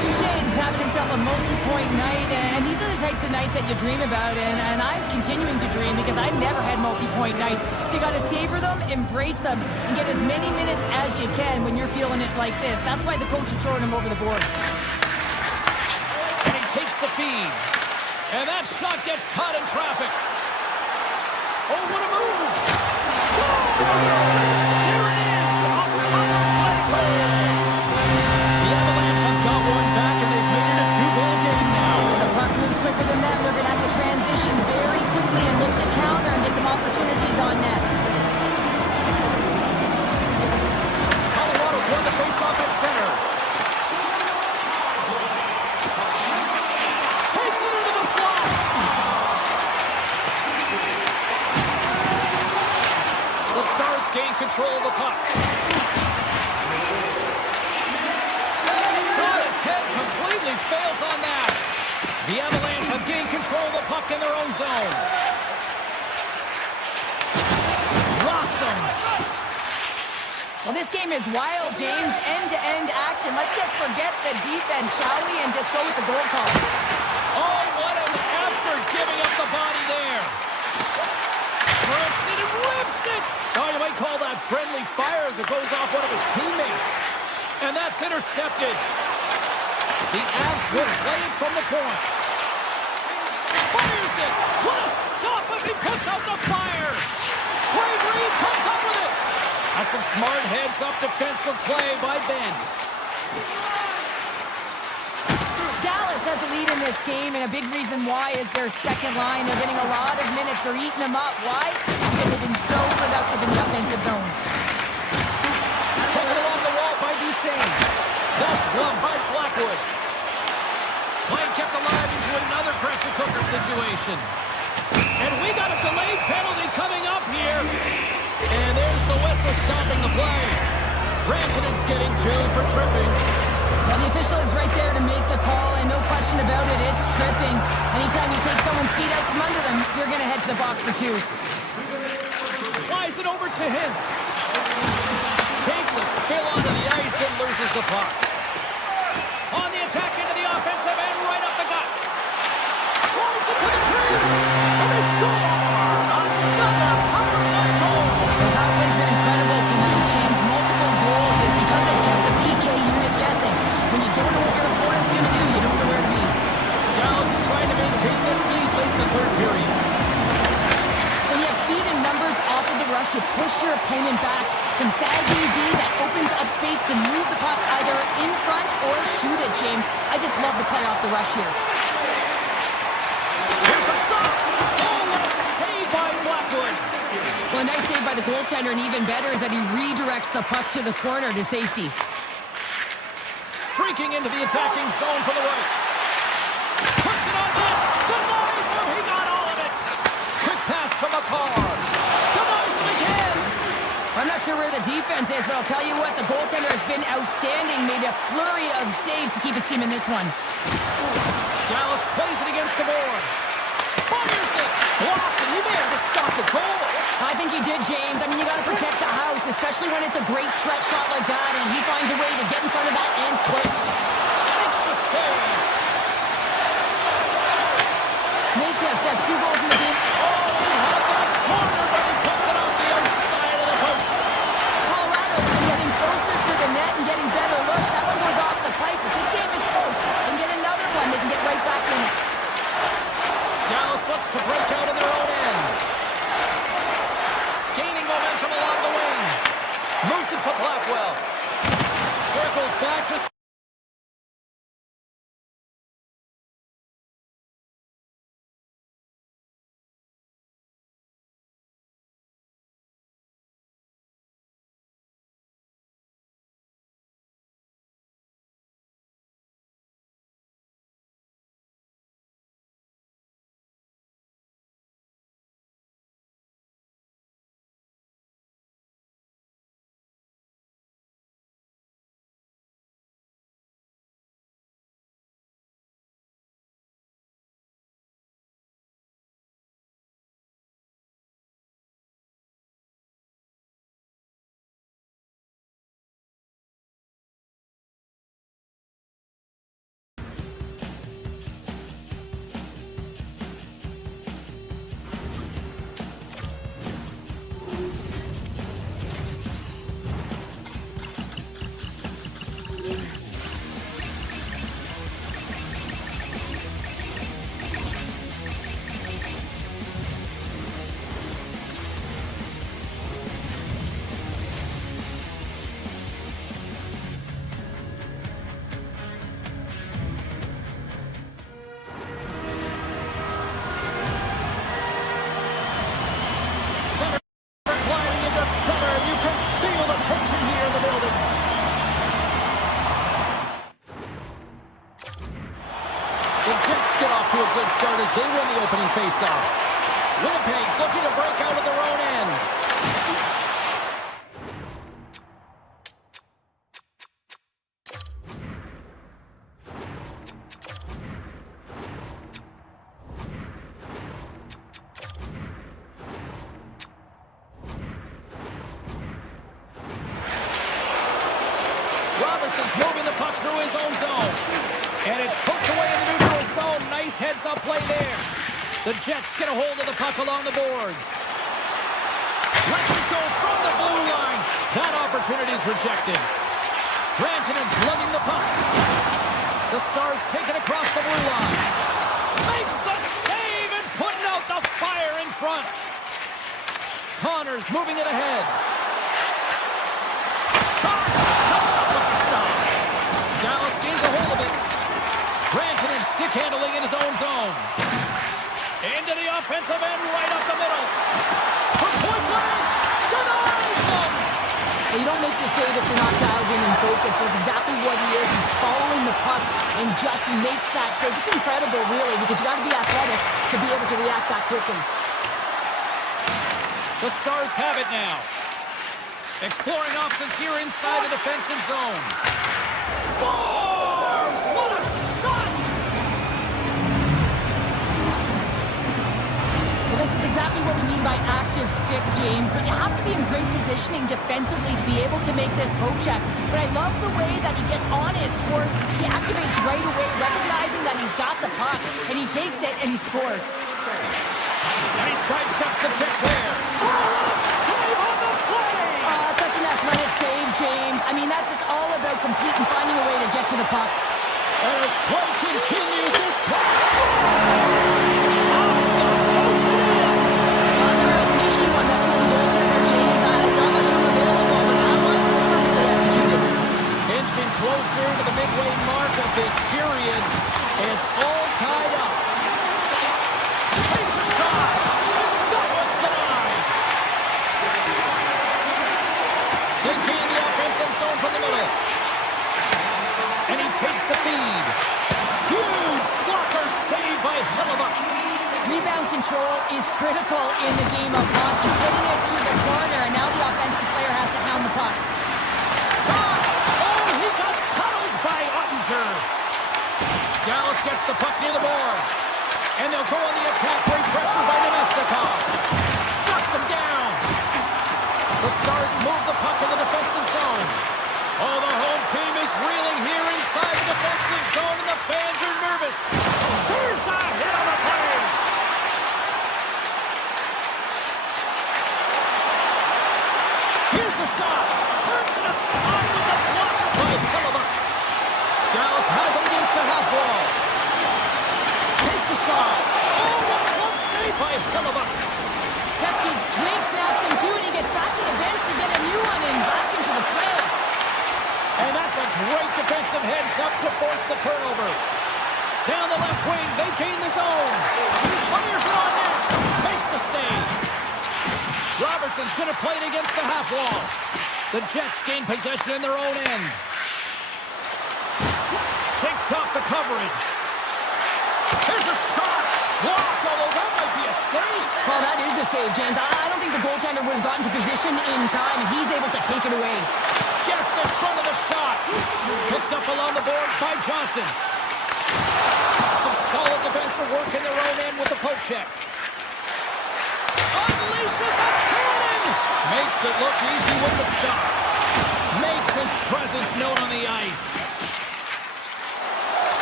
Duchesne's having himself a multi-point night, and these are the types of nights that you dream about, and I'm continuing to dream because I've never had multi-point nights. So you got to savor them, embrace them, and get as many minutes as you can when you're feeling it like this. That's why the coach is throwing him over the boards. And he takes the feed. And that shot gets caught in traffic. Oh, what a move! Scores! Here it is! A power play goal! The Avalanche Jets gain control of the puck. Shot attempt completely fails on that. The Avalanche have gained control of the puck in their own zone. Rocks them. Well, this game is wild, James. End-to-end action. Let's just forget the defense, shall we, and just go with the goal calls. Oh, what an effort giving up the body there. Rips it and rips it. Oh, you might call that friendly fire as it goes off one of his teammates. And that's intercepted. The Avs will play it from the point. Fires it. What a stop as he puts out the fire. Great read, comes up with it. That's some smart heads-up defensive play by Ben. Dallas has the lead in this game, and a big reason why is their second line. They're getting a lot of minutes. They're eating them up. Why? Because they've been so productive in the offensive zone. Taken along the wall by Duchesne. Thus gloved by Blackwood. Play kept alive into another pressure cooker situation. And we got a delayed penalty coming up here. And there's the whistle stopping the play. Rantanen's getting 2 for tripping. Well, the official is right there to make the call, and no question about it, it's tripping. Anytime you take someone's feet out from under them, you're going to head to the box for 2. Slides it over to Hintz. Takes a spill onto the ice and loses the puck. On the attack into the offensive end, right up the gut. Drives it to the crease. And they score! Another power play goal! The power play's been incredible tonight, James. Multiple goals is because they've kept the PK unit guessing. When you don't know what your opponent's going to do, you don't know where to be. Dallas is trying to maintain this lead late in the third period. When you have speed and numbers off of the rush, you push your opponent back. Some sagging D that opens up space to move the puck either in front or shoot it, James. I just love the play off the rush here. Here's a shot! Oh, what a save by Blackwood! Well, a nice save by the goaltender, and even better is that he redirects the puck to the corner to safety. Streaking into the attacking zone from the right. Puts it on net. Denies him. He got all of it. Quick pass from McCarr. Denies him again. I'm not sure where the defense is, but I'll tell you what, the goaltender has been outstanding. Made a flurry of saves to keep his team in this one. Dallas plays it against the boards. Fires it. Blocked, and he may have just stopped the goal. I think he did, James. I mean, you got to protect the house, especially when it's a great threat shot like that, and he finds a way to get in front of that and quick. Makes the save. Natchez has 2 goals in the game. Oh, he had that corner, but he puts it off the outside of the post. Colorado's been getting closer to the net and getting better looks. That one goes off the pipe, but this game is close. And get another one, they can get right back in it. Dallas looks to break out in their own end. Gaining momentum along the wing. Moves it to Blackwell. Circles back to... to a good start as they win the opening faceoff. Winnipeg's looking to break out of their own end. Robertson's moving the puck through his own zone. And it's poked away in the neutral zone. Nice heads-up play there. The Jets get a hold of the puck along the boards. Lets it go from the blue line. That opportunity is rejected. Rantanen's lugging the puck. The Stars take it across the blue line. Makes the save and putting out the fire in front. Connors moving it ahead. Shot! Comes up with the stop. Dallas gains a hold of it. Rantanen stick handling in his own zone. Into the offensive end, right up the middle. For point blank, denies him. You don't make the save if you're not dialed in and focused. That's exactly what he is. He's following the puck and just makes that save. It's incredible, really, because you got to be athletic to be able to react that quickly. The Stars have it now. Exploring options here inside the defensive zone. Scores! What a shot! Well, this is exactly what we mean by active stick, James, but you have to be in great positioning defensively to be able to make this poke check. But I love the way that he gets on his horse. He activates right away, recognizing that he's got the puck, and he takes it and he scores. And he sidesteps the check there. Save on the play! Such an athletic save, James. I mean, that's just all about competing, finding a way to get to the puck. And as play continues, this puck scores! Off the post and in! That's a real sneaky one, that from the goaltender, James. I had not much room available, but that one, perfectly executed. Inching closer to the midway mark of this period. It's all tied up. Takes a shot, and that one's denied. They gain the offensive zone from the middle. And he takes the feed. Huge blocker save by Hellebuyck. Rebound control is critical in the game of hockey. Getting it to the corner, and now the offensive player has to hound the puck. Shot! Oh, he got puddled by Ottinger. Dallas gets the puck near the boards. And they'll go on the attack, great pressure by Nemestikov. Shuts him down. The Stars move the puck in the defensive zone. Oh, the home team is reeling here inside the defensive zone, and the fans are nervous. There's a hit on the play. Here's the shot. Turns it aside with the block by Hellebuyck. Dallas has him against the half wall. Takes a shot. Oh, what a close save by Hellebuyck. Kept his twig, snaps him too, and he gets back to the bench to get a new one and back into the play. And that's a great defensive heads-up to force the turnover. Down the left wing, they gain the zone. Fires it on net. Makes the save. Robertson's going to play it against the half wall. The Jets gain possession in their own end. Shakes off the coverage. Here's a shot. Blocked, although that might be a save. Well, that is a save, James. I don't think the goaltender would have gotten to position in time, and he's able to take it away. Gets in front of the shot. Picked up along the boards by Johnston. Some solid defensive work in their own end with the poke check. Unleashes a cannon. Makes it look easy with the stop. Makes his presence known on the ice.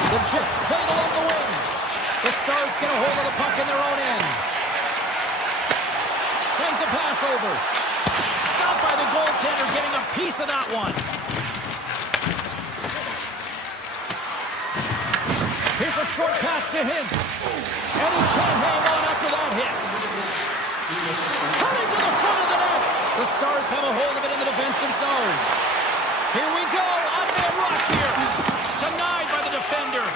The Jets played along the wing. The Stars get a hold of the puck in their own end. Sends a pass over. Stopped by the goaltender, getting a piece of that one. Here's a short pass to Hintz. And he can't hang on after that hit. Cutting to the front of the net. The Stars have a hold of it in the defensive zone. Here we go. On-man rush here. Denied by the defender.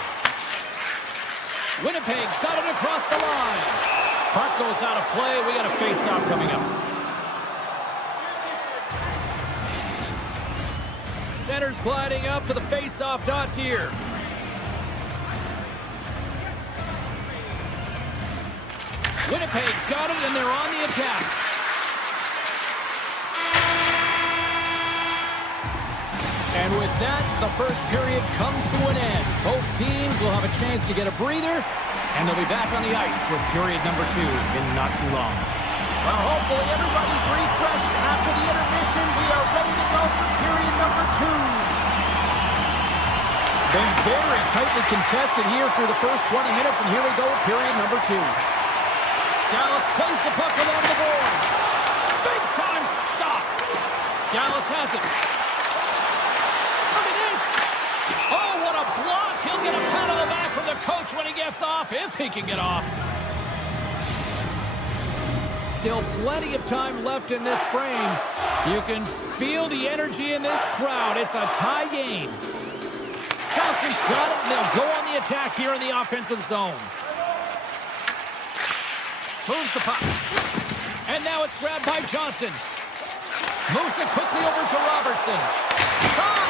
Winnipeg's got it across the line. Puck goes out of play. We got a face-off coming up. Center's gliding up to the face-off dots here. Winnipeg's got it, and they're on the attack. And with that, the first period comes to an end. Both teams will have a chance to get a breather, and they'll be back on the ice with period number 2 in not too long. Well, hopefully everybody's refreshed after the intermission. We are ready to go for period number 2. Been very tightly contested here through the first 20 minutes, and here we go, period number 2. Dallas plays the puck along the boards. Big time stop. Dallas has it. Look at this. Oh, what a block. He'll get a pat on the back from the coach when he gets off, if he can get off. Still plenty of time left in this frame. You can feel the energy in this crowd. It's a tie game. Chelsea's got it, and they'll go on the attack here in the offensive zone. Moves the puck. And now it's grabbed by Johnston. Moves it quickly over to Robertson. Shot!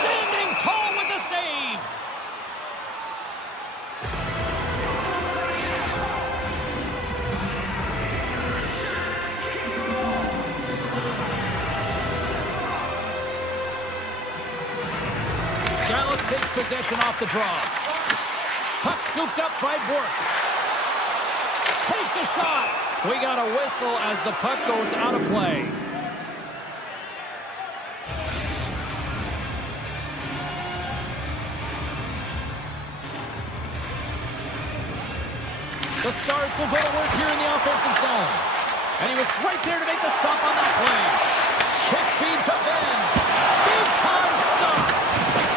Standing tall with the save. Dallas takes possession off the draw. Puck scooped up by Bork. Takes a shot. We got a whistle as the puck goes out of play. The Stars will go to work here in the offensive zone. And he was right there to make the stop on that play. Quick feed to Ben. Big time stop.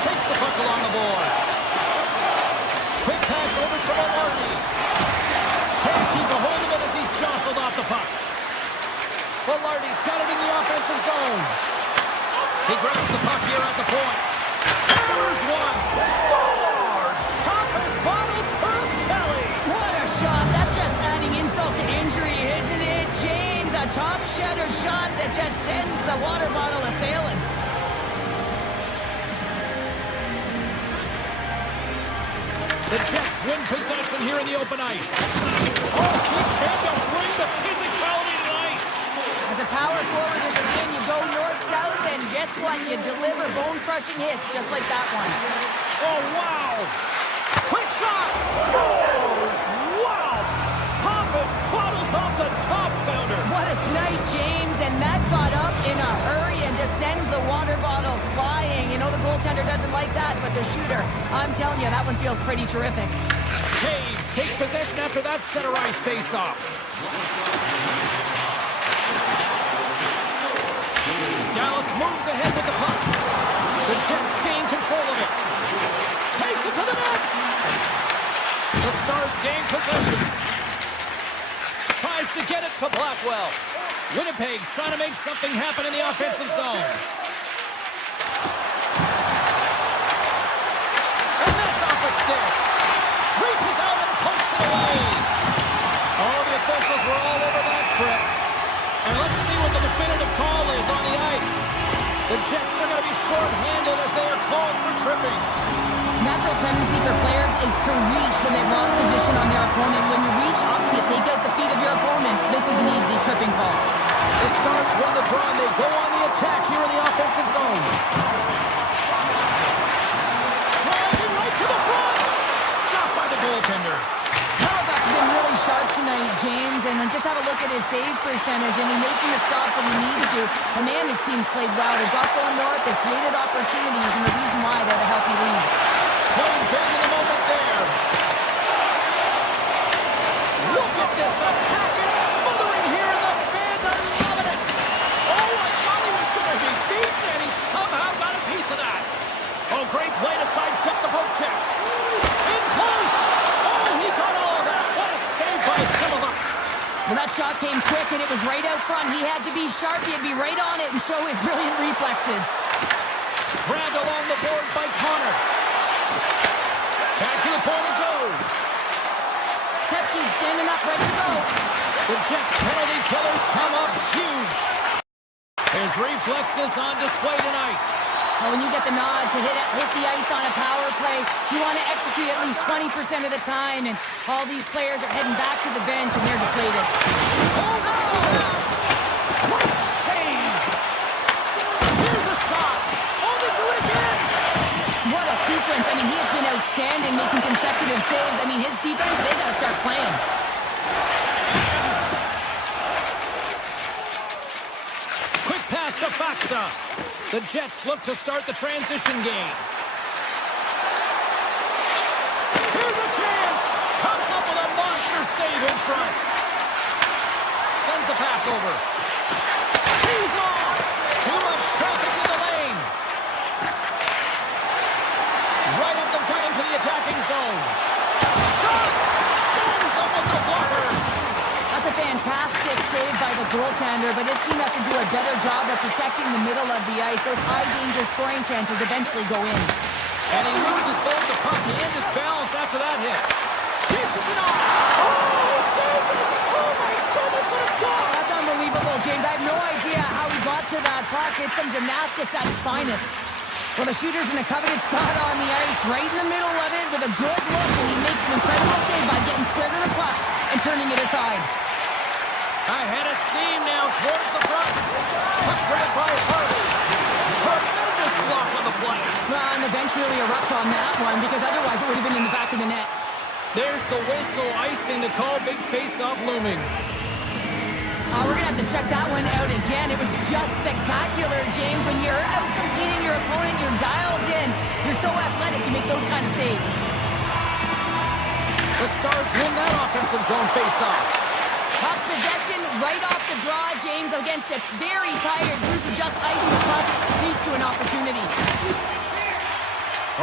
Takes the puck along the boards. Quick pass over to Maloney. Can't keep a hold of it as he's jostled off the puck. Velarde's got it in the offensive zone. He grabs the puck here at the point. There's one. Scores! Popping bottles for Sally. What a shot. That's just adding insult to injury, isn't it, James? A top shatter shot that just sends the water bottle a-sailing. The Jets win possession here in the open ice. Oh, he's had to bring the physicality tonight. As a power forward in the game, you go north-south, and guess what? You deliver bone-crushing hits just like that one. Oh, wow. Quick shot. Scores. Wow. Popping bottles off the top pounder. What a snipe, James, and that got up in a hurry and just sends the water bottle flying. You know the goaltender doesn't like that, but the shooter, I'm telling you, that one feels pretty terrific. Taves takes possession after that center ice face-off. Dallas moves ahead with the puck. The Jets gain control of it. Takes it to the net. The Stars gain possession. Tries to get it to Blackwell. Winnipeg's trying to make something happen in the offensive zone. And that's off a stick. Reaches out and pokes it away. All the officials were all over that trip. And let's see what the definitive call is on the ice. The Jets are going to be short-handed as they are called for tripping. Natural tendency for players is to reach when they've lost position on their opponent. When you reach, often you take out the feet of your opponent. This is an easy tripping call. The Stars win the draw and they go on the attack here in the offensive zone. Driving right to the front. Stopped by the goaltender. Halifax's been really sharp tonight, James, and just have a look at his save percentage, and he's making the stops when he needs to. And man, his team's played well. They've got going north, they've created opportunities, and the reason why they're the healthy lead. Playing big in the moment there. Look at this attack. It's smothering here, and the fans are loving it. Oh, I thought he was going to be beaten, and he somehow got a piece of that. Oh, great play to sidestep the poke check. In close. Oh, he got all of that. What a save by Kodiak. Well, that shot came quick, and it was right out front. He had to be sharp. He had to be right on it and show his brilliant reflexes. Grabbed along the board by Connor. Back to the point it goes. Kepke's standing up, ready to go. The Jets penalty killers come up huge. His reflexes on display tonight. Well, when you get the nod to hit the ice on a power play, you want to execute at least 20% of the time, and all these players are heading back to the bench, and they're deflated. Oh, no! Great save! Here's a shot! Oh, they do it again! What a sequence. I mean, he has been outstanding, making consecutive saves. I mean, his defense, they got to start playing. Quick pass to Faxa. The Jets look to start the transition game. save in front. Sends the pass over. He's on. Too much traffic in the lane. Right up the gut into the attacking zone. Shot! Stones him with the blocker. That's a fantastic save by the goaltender, but his team has to do a better job of protecting the middle of the ice. Those high-danger scoring chances eventually go in. And he loses both the puck and his balance after that hit. Dishes it off. Oh, he saved it! Oh my goodness, what a Oh, stop! that's unbelievable, James. I have no idea how he got to that puck. It's some gymnastics at its finest. Well, the shooter's in a coveted spot on the ice, right in the middle of it with a good look, and he makes an incredible save by getting square to the puck and turning it aside. Ahead of steam now towards the front. Puck grabbed by Harvey. Tremendous block on the play. Well, and the bench really erupts on that one because otherwise it would have been in the back of the net. There's the whistle, icing to call, big face-off looming. We're going to have to check that one out again. It was just spectacular, James. When you're out competing your opponent, you're dialed in. You're so athletic to make those kind of saves. The Stars win that offensive zone face-off. Puck possession right off the draw, James, against a very tired group who just iced the puck, leads to an opportunity.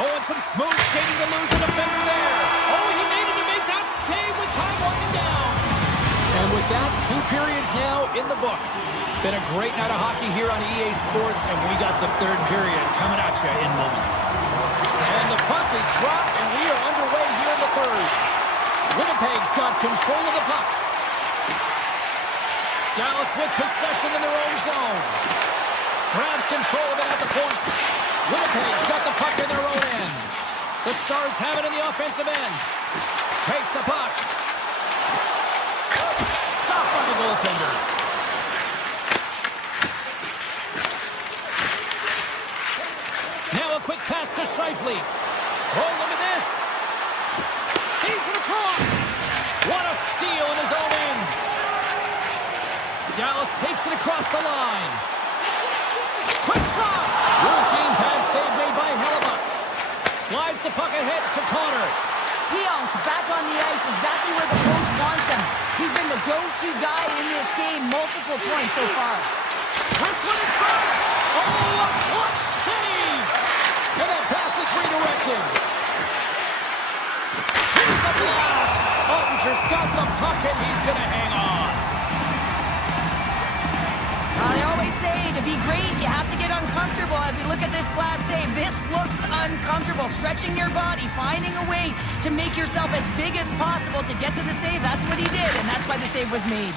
Oh, and some smooth skating to lose a defender there. Oh, he made it to make that save with time winding down. And with that, 2 periods now in the books. Been a great night of hockey here on EA Sports, and we got the 3rd period coming at you in moments. And the puck is dropped, and we are underway here in the 3rd. Winnipeg's got control of the puck. Dallas with possession in their own zone. Grabs control of it at the point. Winnipeg's got the puck in their own end. The Stars have it in the offensive end. Takes the puck. Stopped by the goaltender. Now a quick pass to Scheifele. Oh, look at this. Feeds it across. What a steal in his own end. Dallas takes it across the line. Quick shot! Routine pass save made by Hellebuck. Slides the puck ahead to Connor. Pionk's back on the ice exactly where the coach wants him. He's been the go-to guy in this game, multiple points so far. Press one inside. Oh, a clutch save! And that pass is redirected. Here's a blast. Ottinger's got the puck and he's going to hang on. I always say, to be great, you have to get uncomfortable. As we look at this last save, this looks uncomfortable. Stretching your body, finding a way to make yourself as big as possible to get to the save. That's what he did, and that's why the save was made.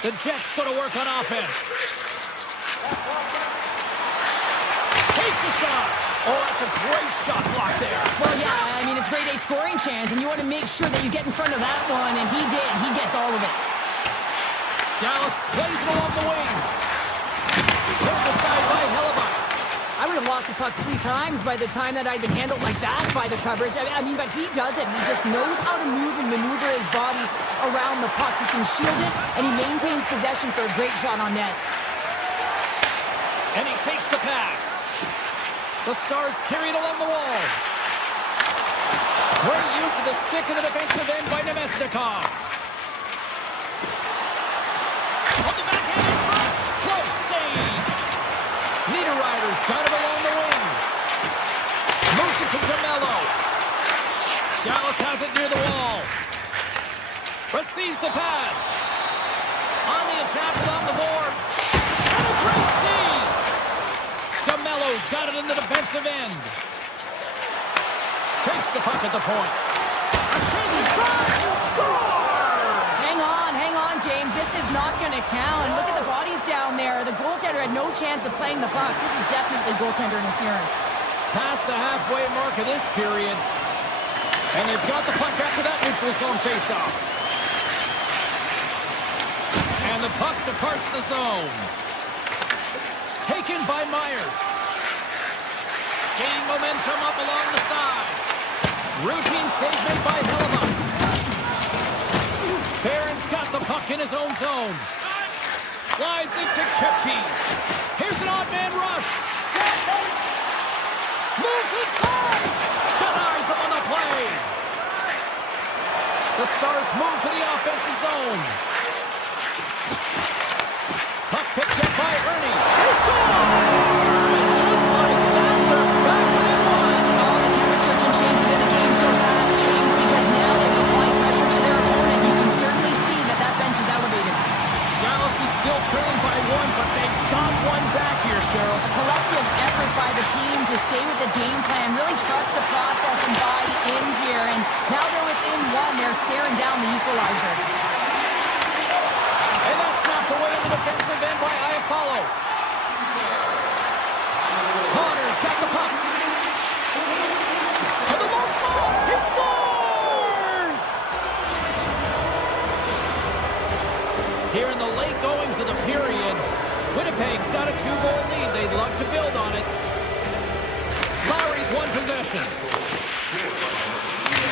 The Jets going to work on offense. Takes a shot. Oh, that's a great shot block there. Well, yeah, I mean, it's grade A scoring chance, and you want to make sure that you get in front of that one, and he did. He gets all of it. Dallas plays it along the wing. Put aside by Hellebuck. I would have lost the puck 3 times by the time that I'd been handled like that by the coverage. I mean, but he does it. He just knows how to move and maneuver his body around the puck. He can shield it, and he maintains possession for a great shot on net. And he takes the pass. The Stars carry it along the wall. Great use of the stick in the defensive end by Nemesnikov. On the backhand in front. Close save. Niederreiter's got it along the wing. Moves it to DeMello. Dallas has it near the wall. Receives the pass. On the attack along the boards. And a great save. DeMello's got it in the defensive end. Takes the puck at the point. A chance in front. Scores! Hang on, James. This is not going to count. And look at the bodies down there. The goaltender had no chance of playing the puck. This is definitely goaltender interference. Past the halfway mark of this period. And they've got the puck after that neutral zone faceoff. And the puck departs the zone. Taken by Myers. Gaining momentum up along the side. Routine save made by Hellebuck. Barron's got the puck in his own zone. Slides into Kipke. Here's an odd man rush. Moves inside. Denies him on the play. The Stars move to the offensive zone. Puck picked up by Ernie. They score! And just like that, they're back within one. Oh, the temperature can change within a game so fast, James, because now they've applied pressure to their opponent. You can certainly see that that bench is elevated. Dallas is still trailing by one, but they got one back here, Cheryl. A collective effort by the team to stay with the game plan, really trust the process and buy in here. And now they're within one. They're staring down the equalizer. And that's snapped away in the defensive end by Iafallo. Connor's got the puck. To the low slot. He scores! Here in the late goings of the period, Winnipeg's got a 2-goal lead. They'd love to build on it. Lowry's won possession.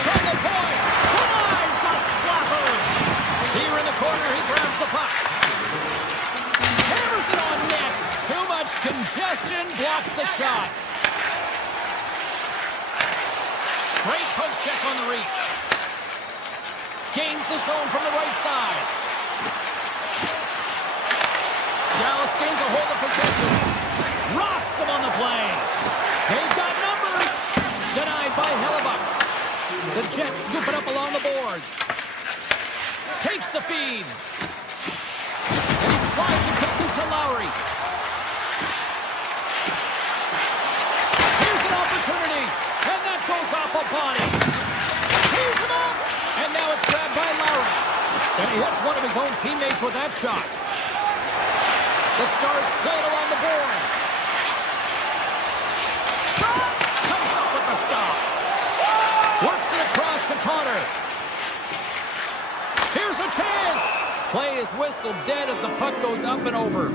From the point, denies the slapper. Here in the corner, he grabs the puck. Hammers it on net. Too much congestion, blocks the shot. Great poke check on the reach. Gains the zone from the right side. Dallas gains a hold of possession. Rocks him on the play. They've got numbers. Denied by Hellebuck. The Jets scoop it up along the boards. Takes the feed. And he slides it quickly to Lowry. Here's an opportunity. And that goes off a body. He's him up. And now it's grabbed by Lowry. And he hits one of his own teammates with that shot. The Stars play it along the boards. Shot! Comes up with the stop. Works it across to Connor. Here's a chance. Play is whistled dead as the puck goes up and over.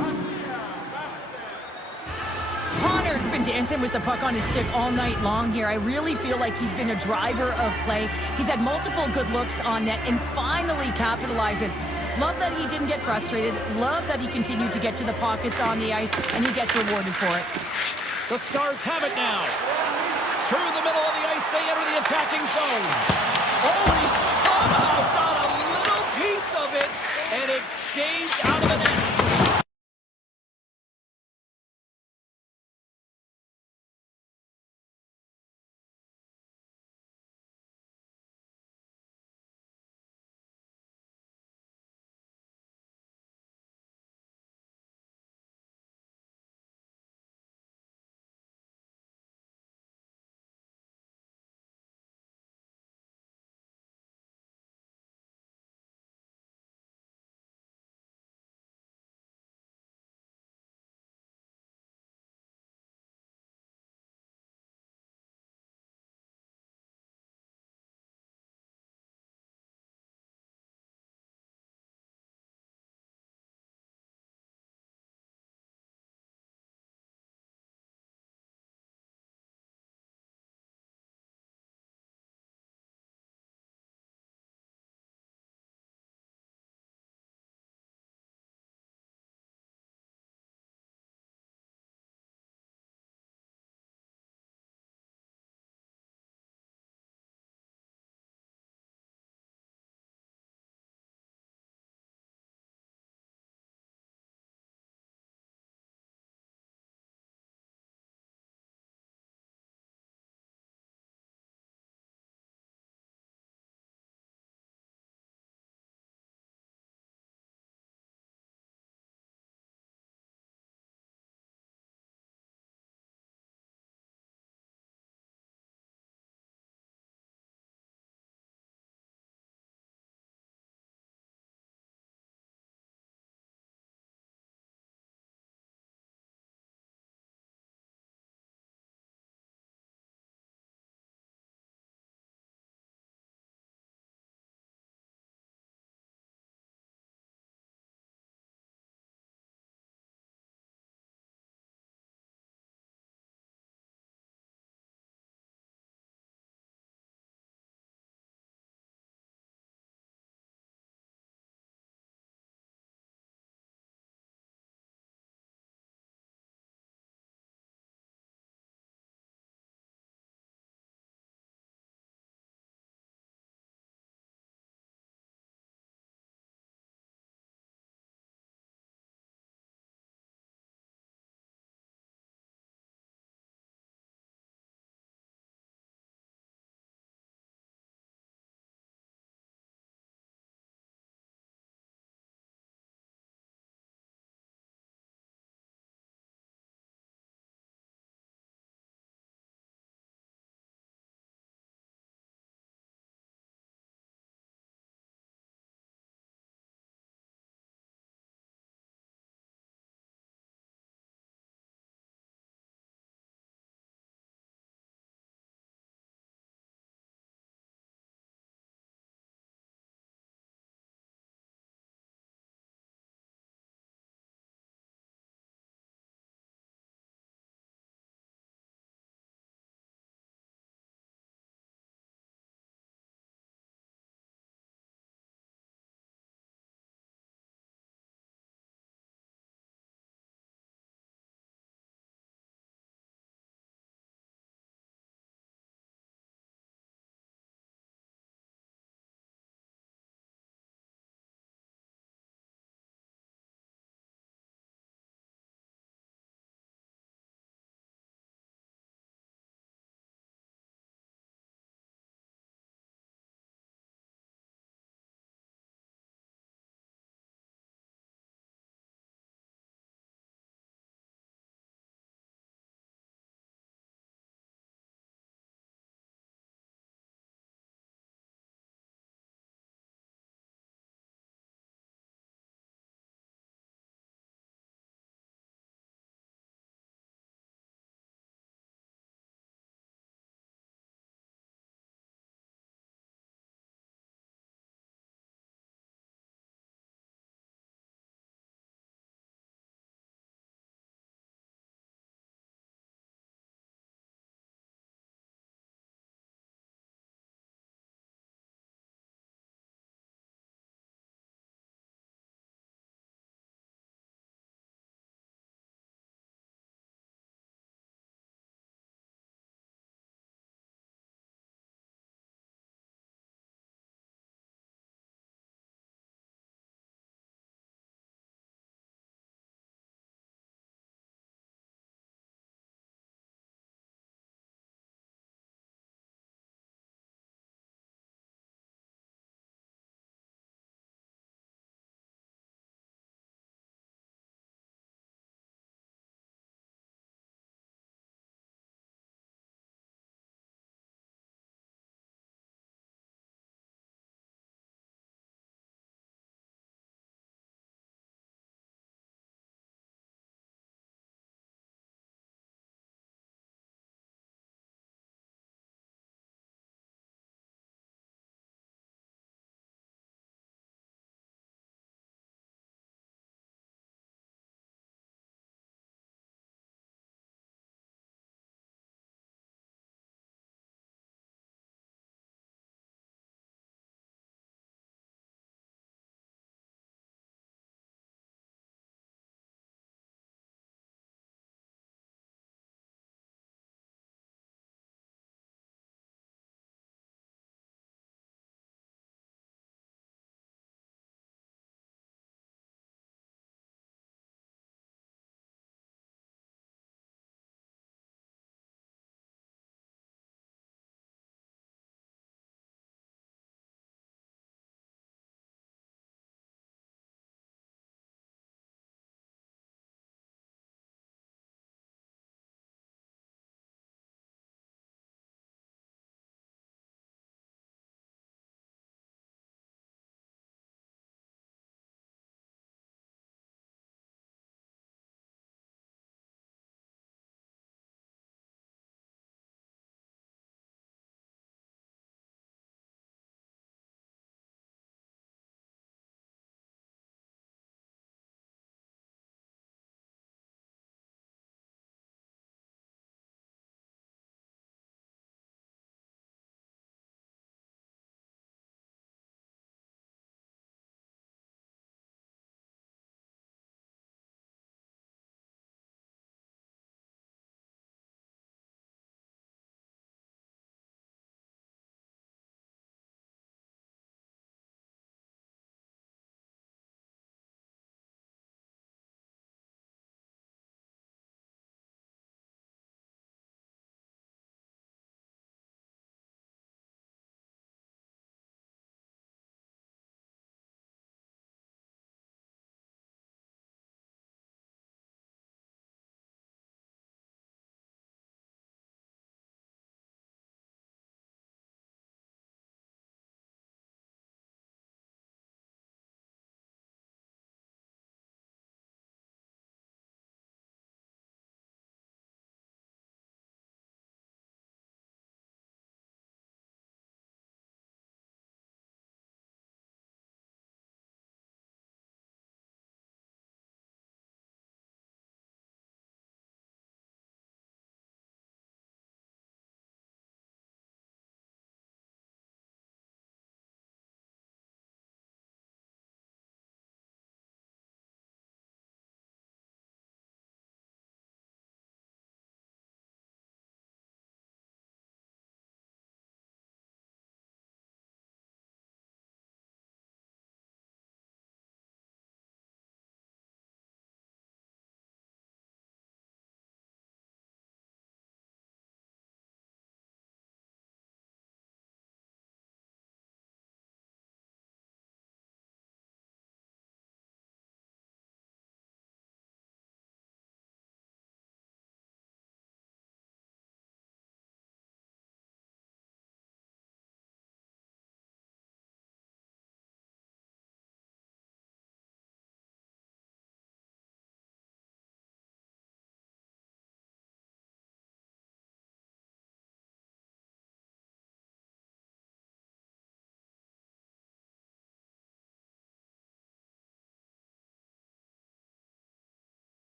Connor's been dancing with the puck on his stick all night long here. I really feel like he's been a driver of play. He's had multiple good looks on net and finally capitalizes. Love that he didn't get frustrated. Love that he continued to get to the pockets on the ice, and he gets rewarded for it. The Stars have it now. Through the middle of the ice, they enter the attacking zone. Oh, and he somehow got a little piece of it, and it stays out of the net.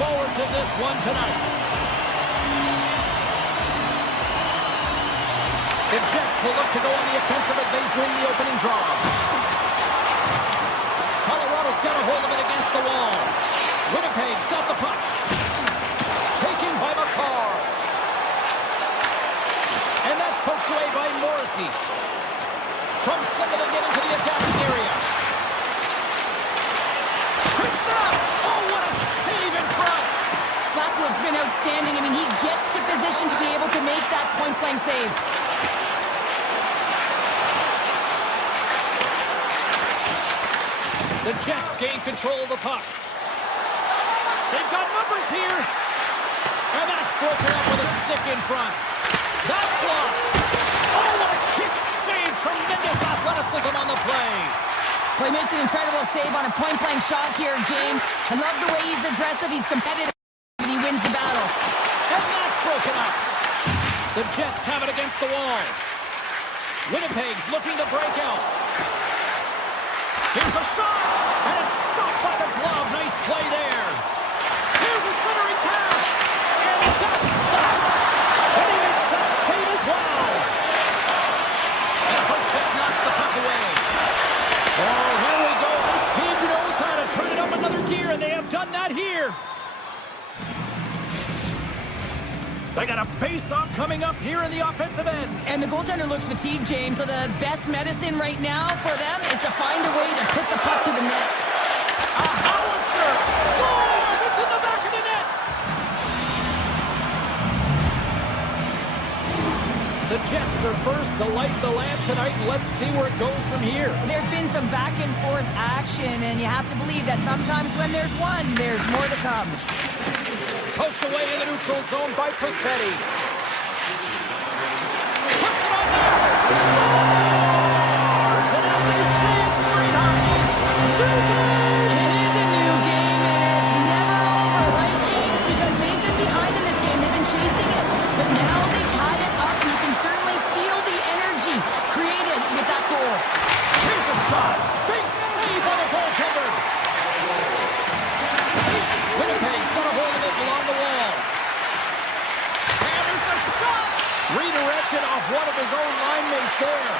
forward to this one tonight. The Jets will look to go on the offensive as they win the opening draw. Colorado's got a hold of it against the wall. Winnipeg's got the puck. Taken by McCarr. And that's poked away by Morrissey. From center they get into the attacking area. Quick snap! Oh, what a save in front! Blackwood's been outstanding. I mean, he gets to position to be able to make that point-blank save. The Jets gain control of the puck. They've got numbers here. And that's broken up with a stick in front. That's blocked. Oh, what a kick save. Tremendous athleticism on the play. Well, he makes an incredible save on a point-blank shot here, James. I love the way he's aggressive. He's competitive. And he wins the battle. And that's broken up. The Jets have it against the wall. Winnipeg's looking to break out. Here's a shot. And it's stopped by the glove. Nice play there. Here's a centering pass. And that's stopped. And he makes that save as well. And a hook check knocks the puck away. Oh, here we go. This team knows how to turn it up another gear, and they have done that here. They got a face-off coming up here in the offensive end. And the goaltender looks fatigued, James, so the best medicine right now for them is to find a way to put the puck to the net. A howitzer scores! It's in the back of the net! The Jets are first to light the lamp tonight, and let's see where it goes from here. There's been some back-and-forth action, and you have to believe that sometimes when there's one, there's more to come. Poked away in the neutral zone by Perfetti. Puts it on there! Scores! And as they say it straight hockey, new game! It is a new game, and it's never over, right, James? Because they've been behind in this game. They've been chasing it. But now they tie it up, and you can certainly feel the energy created with that goal. Here's a shot! Big save by the goaltender! Winnipeg's got a hold of it along the wall. And there's a shot! Redirected off one of his own line mates there.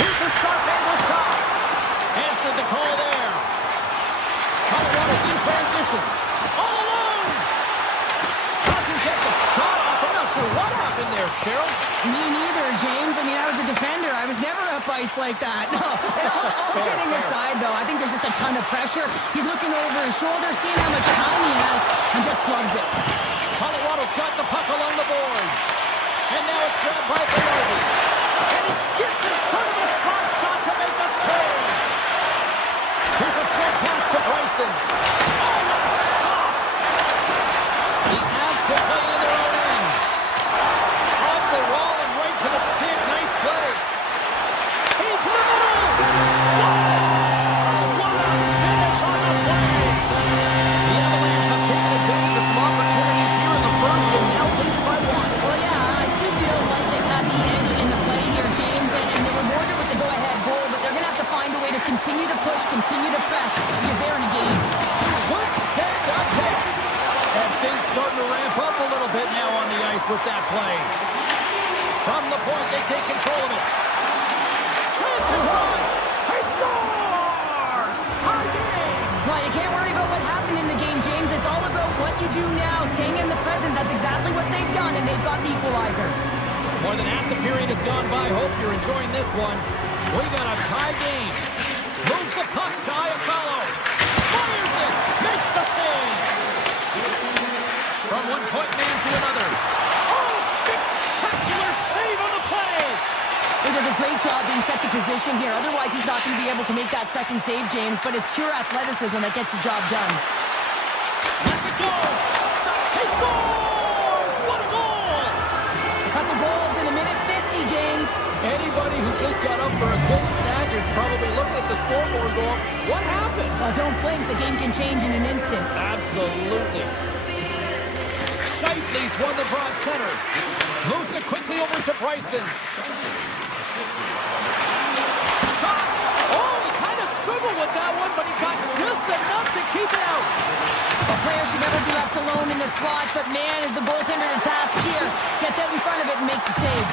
Here's a sharp angle shot. Answered the call there. Colorado's in transition. All alone! Doesn't get the shot off. I'm not sure what happened there, Cheryl. Me neither, James. I mean, I was a defender. I was never up ice like that. No. And all kidding aside, though, I think there's just a ton of pressure. He's looking over his shoulder, seeing how much time he has, and just flubs it. Colorado's got the puck along the boards. And now it's grabbed by Baltic. And he gets in front of the slot shot to make the save. Here's a short pass to Bryson. Oh, what a stop! The Avs will play it in their own end. Off the wall and right to the stick. Nice play. Into the middle. Scores! What a finish on the play. The Avalanche have taken advantage of some opportunities here in the first and now leading by one. Well, yeah, I do feel like they've had the edge in the play here, James, and they were rewarded with the go-ahead goal, but they're going to have to find a way to continue to push, continue to press, because they're in a game. Good stand-up hit. And things starting to ramp up a little bit now on the ice with that play. From the point, they take control of it. Chance in front. He scores! Tie game! Well, you can't worry about what happened in the game, James. It's all about what you do now, staying in the present. That's exactly what they've done, and they've got the equalizer. More than half the period has gone by. Hope you're enjoying this one. We got a tie game. Moves the puck to Iafallo. Fires it. Makes the save. From one point man to another. Oh, spectacular save on the play. He does a great job being set to position here. Otherwise, he's not going to be able to make that second save, James. But it's pure athleticism that gets the job done. Let's it go. Stop. He scores. What a goal. A couple goals in a minute 50, James. Anybody who just got up for a good snack is probably looking at the scoreboard going, what happened? Well, don't blink. The game can change in an instant. Absolutely. Scheifele's won the broad center. Moves it quickly over to Bryson. Shot! Oh, he kind of struggled with that one, but he got just enough to keep it out. A player should never be left alone in the slot, but man, is the goaltender to task here. Gets out in front of it and makes the save.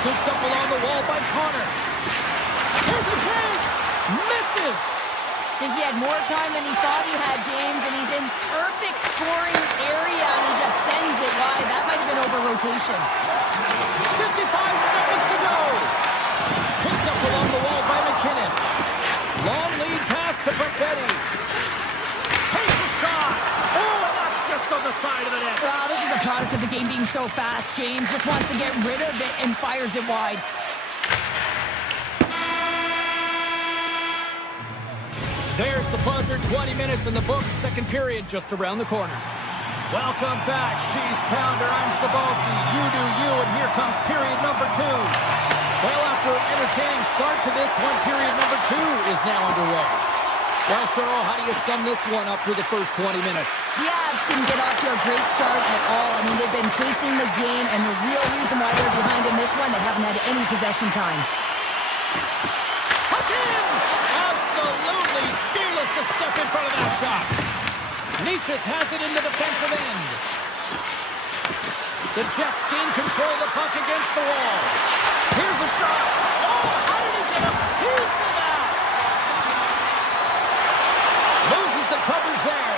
Scooped up along the wall by Connor. Here's a chance! Misses! I think he had more time than he thought he had, James, and he's in perfect scoring area, and he just sends it wide. That might have been over rotation. 55 seconds to go. Picked up along the wall by McKinnon. Long lead pass to Perfetti. Takes a shot. Oh, and that's just on the side of the net. Wow, this is a product of the game being so fast. James just wants to get rid of it and fires it wide. There's the buzzer. 20 minutes in the books. Second period just around the corner. Welcome back. She's Pounder. I'm Sabalski. You do you, and here comes period number 2. Well, after an entertaining start to this one, period number 2 is now underway. Well, Cheryl, how do you sum this one up through the first 20 minutes? The Avs didn't get off to a great start at all. I mean, they've been chasing the game, and the real reason why they're behind in this one, they haven't had any possession time. Puck in! Absolutely fearless to step in front of that shot. Nietzsche has it in the defensive end. The Jets gain control of the puck against the wall. Here's a shot. Oh, how did he get a piece of that? Loses the coverage there.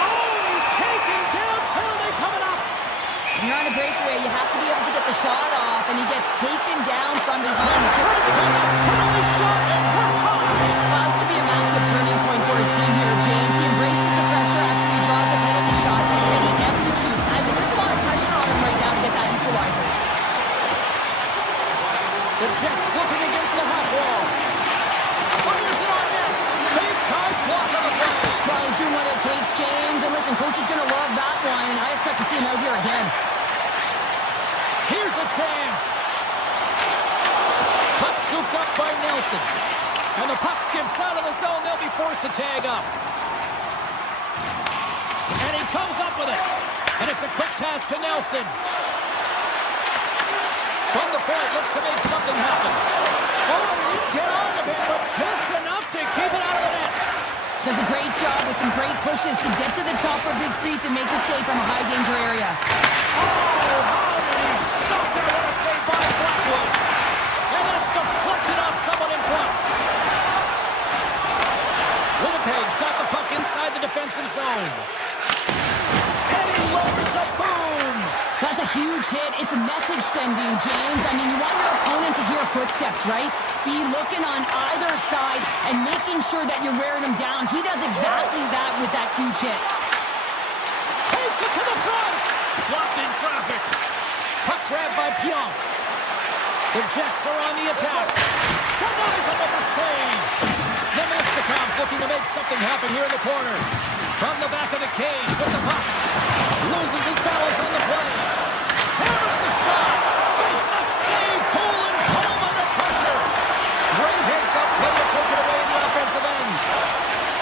Oh, he's taken down. Penalty coming up. When you're on a breakaway, you have to be able to get the shot off, and he gets taken down from behind. Penalty shot, and we're tied. Well, this could be a massive turning point for his team here, James. He embraces the pressure after he draws the penalty shot, and he executes. I mean, there's a lot of pressure on him right now to get that equalizer. The Jets looking against the half wall. Fires it on net. Big time block on the play. Well, he's doing what it takes, James. And listen, coach is going to love that one, and I expect to see him out here again. Here's a chance. Puck scooped up by Nelson. And the puck skips out of the zone. They'll be forced to tag up. And he comes up with it. And it's a quick pass to Nelson. From the point, looks to make something happen. Oh, he didn't get all of it, but just enough to keep it out of the net. Does a great job with some great pushes to get to the top of his crease and make the save from a high-danger area. Oh, how did he stop that? What a save by Blackwood. And that's deflected off someone in front. Winnipeg's got the puck inside the defensive zone. And he lowers the boom. That's a huge hit. It's a message sending, James. I mean, you want your opponent to hear footsteps, right? Be looking on either side and making sure that you're wearing them down. He does exactly that with that huge hit. Takes it to the front. Blocked in traffic. Puck grabbed by Pionk. The Jets are on the attack. Denies him with the save. Nemistikov's looking to make something happen here in the corner. From the back of the cage with the puck. Loses his balance on the play. Hammers the shot. Makes the save. Cool and calm under pressure. Great hits up play to push it away in the offensive end.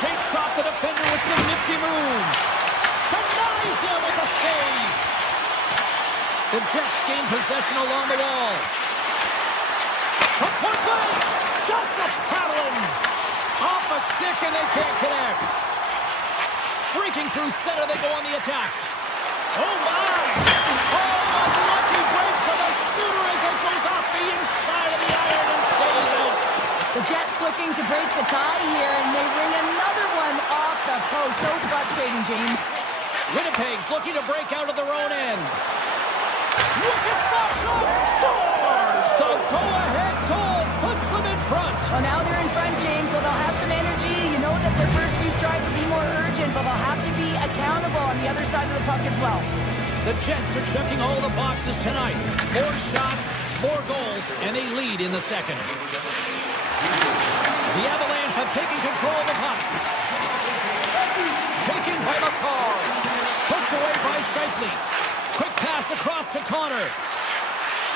Shakes off the defender with some nifty moves. Denies him with a save. The Jets gain possession along the wall. From point blank. That's a paddling. Off a stick and they can't connect. Streaking through center, they go on the attack. Oh my! Oh, a lucky break for the shooter as it goes off the inside of the iron and stays out. The Jets looking to break the tie here, and they ring another one off the post. So frustrating, James. Winnipeg's looking to break out of their own end. Wicked slap shot! Scores! The go-ahead goal puts them in front. Well, now they're in front, James, so they'll have some energy. You know that their first few strides will be more urgent, but they'll have to be accountable on the other side of the puck as well. The Jets are checking all the boxes tonight. More shots, more goals, and they lead in the second. The Avalanche have taken control of the puck. Taken by McCall. Hooked away by Scheifele. Quick pass across to Connor.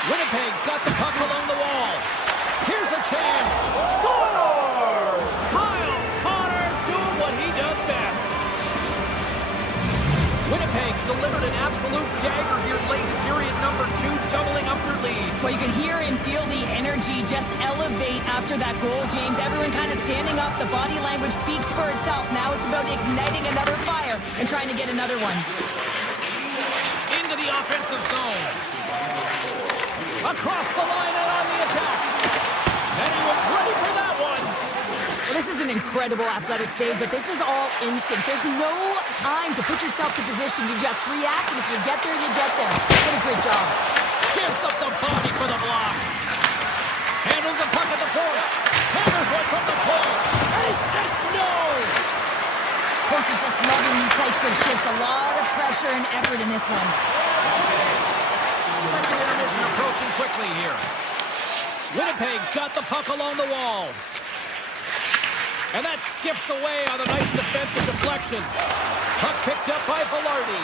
Winnipeg's got the puck along the wall. Here's a chance. Scores! Kyle Connor doing what he does best. Winnipeg's delivered an absolute dagger here late in period number 2, doubling up their lead. Well, you can hear and feel the energy just elevate after that goal, James. Everyone kind of standing up. The body language speaks for itself. Now it's about igniting another fire and trying to get another one. Into the offensive zone. Across the line and on the attack. And he was ready for that one. Well, this is an incredible athletic save, but this is all instant. There's no time to put yourself to position. You just react, and if you get there, you get there. What a great job. Gives up the body for the block. Handles the puck at the point. Hammers one from the point. And he says no. Coach is just loving these types of shifts. A lot of pressure and effort in this one. Second intermission approaching quickly here. Winnipeg's got the puck along the wall. And that skips away on a nice defensive deflection. Puck picked up by Velarde.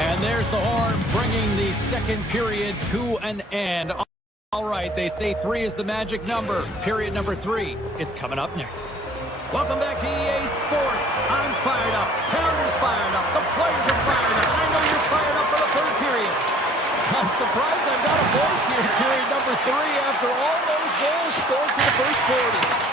And there's the horn, bringing the second period to an end. All right, they say 3 is the magic number. Period number 3 is coming up next. Welcome back to EA Sports. I'm fired up. Pounder's fired up. The players are fired up. I know you're fired up for the third period. I'm surprised I've got a voice here. Period number 3 after all those goals scored for the first 40.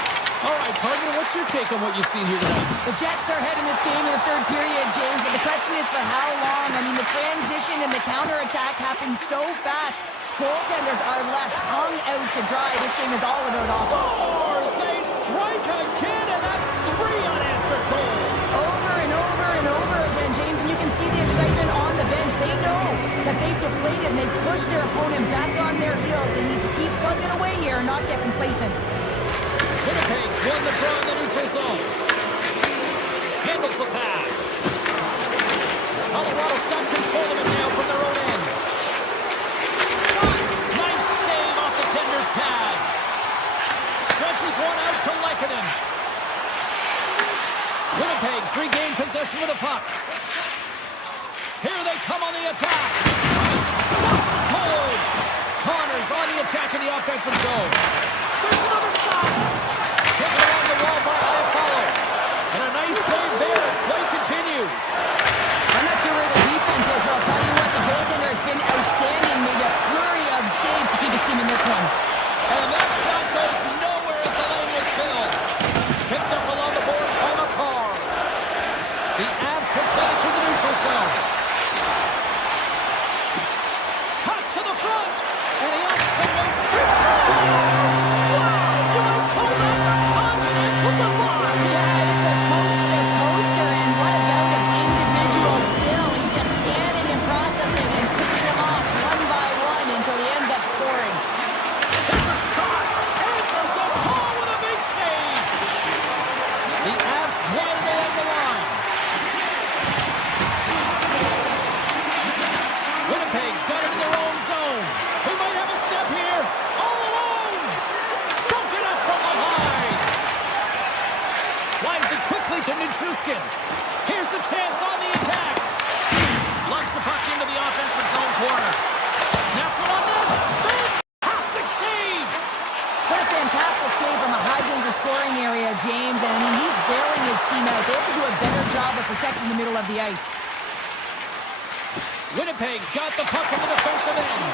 All right, partner, what's your take on what you've seen here tonight? The Jets are ahead in this game in the third period, James, but the question is for how long? I mean, the transition and the counterattack happened so fast. Goaltenders are left hung out to dry. This game is all about offense. Scores! They strike again, and that's 3 unanswered goals. Over and over and over again, James, and you can see the excitement on the bench. They know that they've deflated, and they push their opponent back on their heels. They need to keep plugging away here and not get complacent. Winnipeg's won the draw in the neutral zone. Handles the pass. Colorado's got control of it now from their own end. Nice save off the tender's pad. Stretches one out to Lehkonen. Winnipeg's regained possession of the puck. Here they come on the attack. Stops it cold. Connors on the attack in the offensive zone. There's another stop. Taken along the wall by Iafallo. And a nice save there as play continues. I'm not sure where the defense is, but I'll tell you what, the goaltender has been outstanding. Made a flurry of saves to keep his team in this one. And that shot goes nowhere as the lane was filled. Picked up along the boards by McCarr. The Avs have played through the neutral zone. Cuts to the front. And he opts to wait. He scores! Wow! You might call that the continental divide. Yeah, it's a coaster, and what about an individual skill? He's just scanning and processing and ticking them off one by one until he ends up scoring. There's a shot. Answers the call with a big save. The Avs glide along the line. Winnipeg's got it in their own zone. He might have a step here. All alone. Broken up from behind. Slides it quickly to Nichushkin. Here's the chance on the attack. Lugs the puck into the offensive zone corner. Snaps it on net. Fantastic save. What a fantastic save from a high-danger scoring area, James. And I mean, he's bailing his team out. They have to do a better job of protecting the middle of the ice. Winnipeg's got the puck in the defensive end.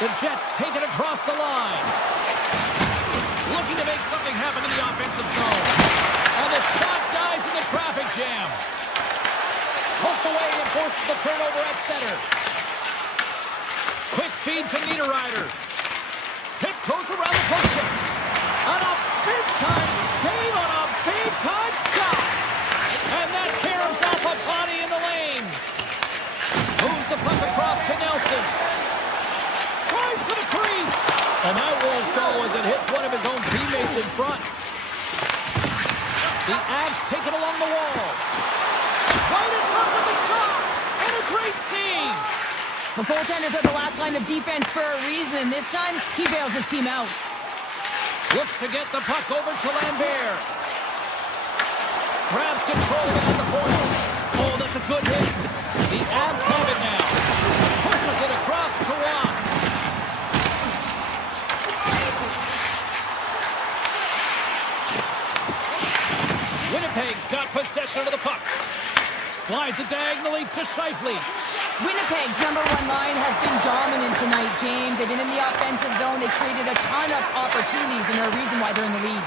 The Jets take it across the line. Looking to make something happen in the offensive zone. And the shot dies in the traffic jam. Poked away and forces the turnover at center. Quick feed to Niederreiter. Tiptoes around the post. And a big-time save on a big-time shot. And that caroms off a body in the lane. Moves the puck across to Nelson. Drives to the crease. And that won't go as it hits one of his own teammates in front. The Avs take it along the wall. Right in front with the shot. And a great save. The goaltenders are the last line of defense for a reason, and this time, he bails his team out. Looks to get the puck over to Lambert. Grabs control at the point. Oh, that's a good hit. The Avs have it now. Pushes it across to Rock. possession of the puck. Slides it diagonally to Scheifele. Winnipeg's number one line has been dominant tonight, James. They've been in the offensive zone. They created a ton of opportunities, and they're a reason why they're in the lead.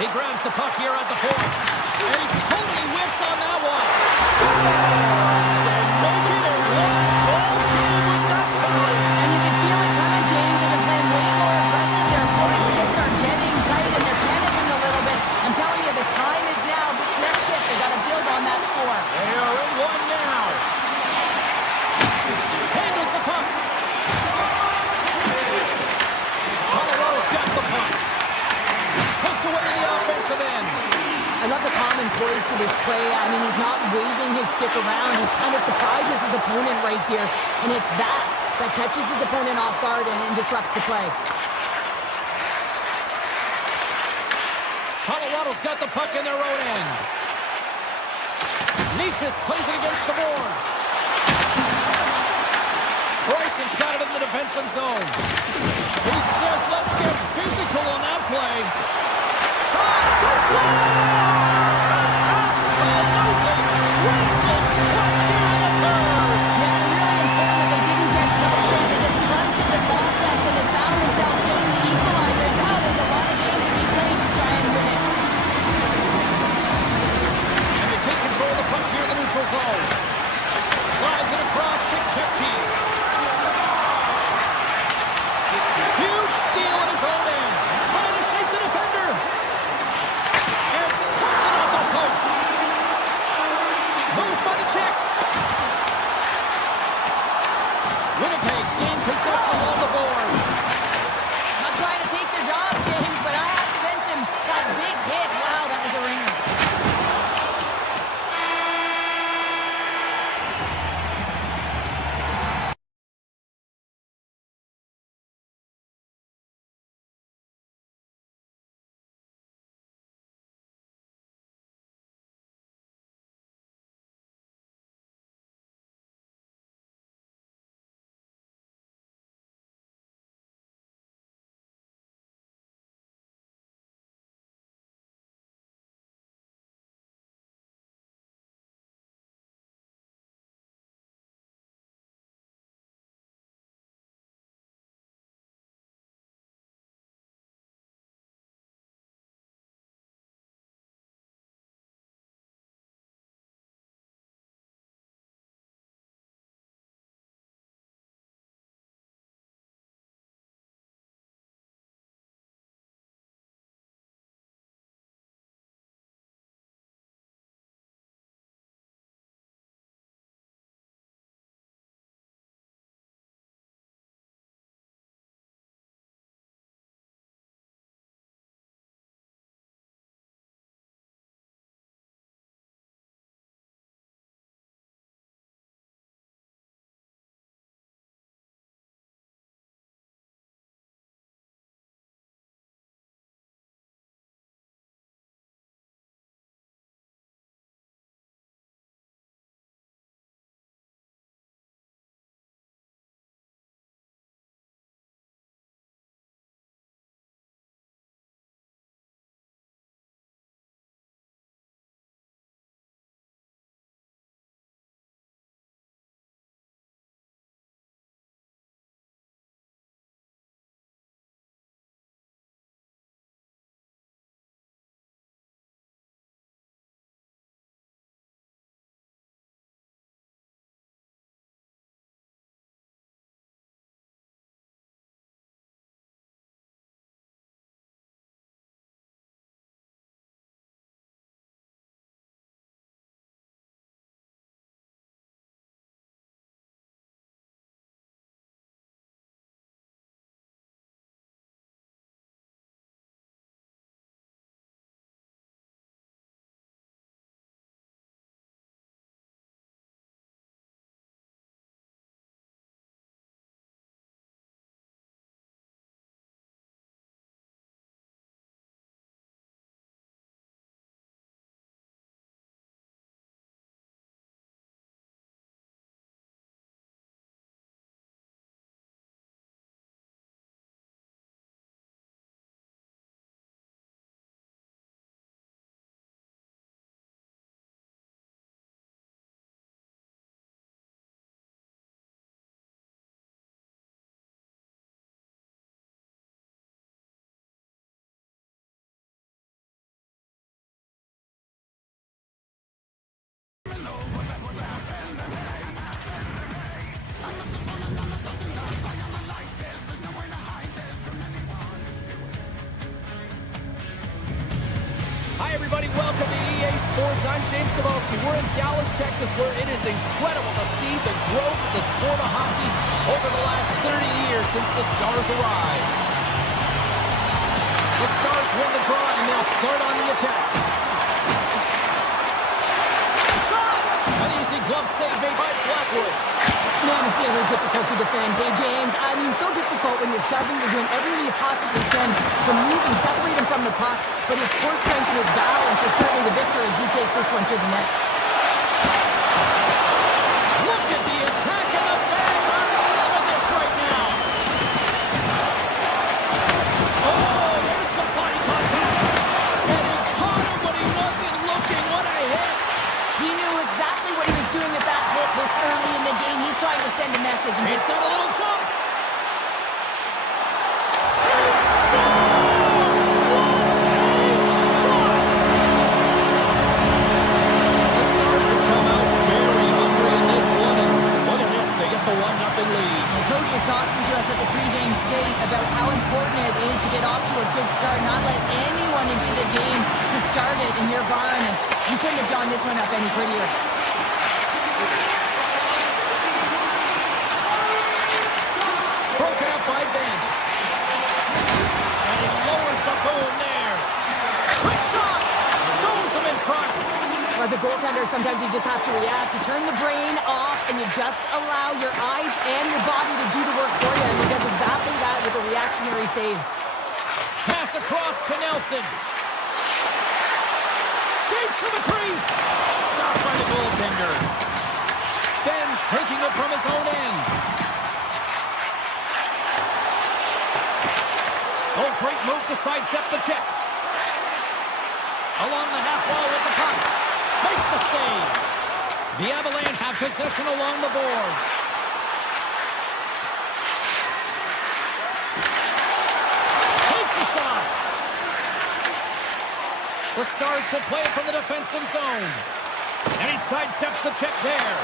He grabs the puck here at the point. And he totally whiffs on that one. Scores and make it a one-goal game with that time. And you can feel it coming, James. They've been playing way more aggressive. Their point sticks are getting tight, and they're panicking a little bit. I'm telling you, the time is now. This next shift, they got to build on that score. They are in one now. Handles the puck. Colorado's got the puck. Tucked away to the offensive end. I love the calm and poise to this play. I mean, he's not waving his stick around. He kind of surprises his opponent right here. And it's that catches his opponent off guard and disrupts the play. Colorado's got the puck in their own end. Nishis plays it against the boards. Bryson's got it in the defensive zone. He says, let's get physical on that play. Shot! They score! Absolutely tremendous strike here in the third. Yeah, and really important that they didn't get frustrated. They just trusted the process, and they found themselves getting the equalizer. And now there's a lot of games to be played to try and win it. And they take control of the puck here in the neutral zone. Slides it across to Kipke. Hi, everybody. Welcome to EA Sports. I'm James Cebulski. We're in Dallas, Texas, where it is incredible to see the growth of the sport of hockey over the last 30 years since the Stars arrived. The Stars win the draw, and they'll start on the attack. Shot! An easy glove save made by Blackwood. Man, it's really difficult to defend. Hey, James, I mean, so difficult when you're shoving, you're doing everything you possibly can to move and separate him from the puck, but his core strength and his balance is certainly the victor as he takes this one to the net. Look at the attack, and the fans are loving this right now. Oh, there's some body contact. And he caught him when he wasn't looking. What a hit. He knew exactly what he was doing with that hit this early in the game. He's trying to send a message. And He's got a little jump. Coach was talking to us at the pregame skate about how important it is to get off to a good start, not let anyone into the game to start it in your barn, and you couldn't have drawn this one up any prettier. Broken up by Ben. And he lowers the boom there. Quick shot! Stones him in front. As a goaltender, sometimes you just have to react. You turn the brain off, and you just allow your eyes and your body to do the work for you, and he does exactly that with a reactionary save. Pass across to Nelson. Skates to the crease. Stopped by the goaltender. Ben's taking it from his own end. Oh, great move to sidestep the check. Along the half wall with the puck. Makes the save. The Avalanche have possession along the boards. Takes a shot. The Stars will play it from the defensive zone. And he sidesteps the check there.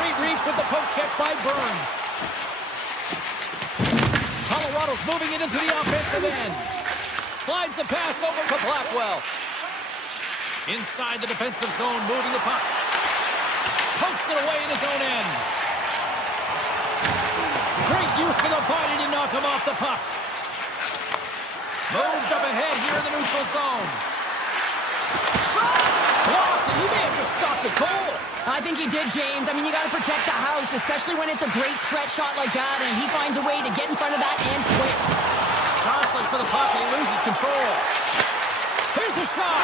Great reach with the poke check by Burns. Colorado's moving it into the offensive end. Slides the pass over to Blackwell. Inside the defensive zone, moving the puck. Pokes it away in his own end. Great use of the body to knock him off the puck. Moved up ahead here in the neutral zone. Shot! Blocked, and he may have just stopped the goal. I think he did, James. I mean, you got to protect the house, especially when it's a great threat shot like that, and he finds a way to get in front of that and quick. Jostling for the puck, and he loses control. Here's a shot.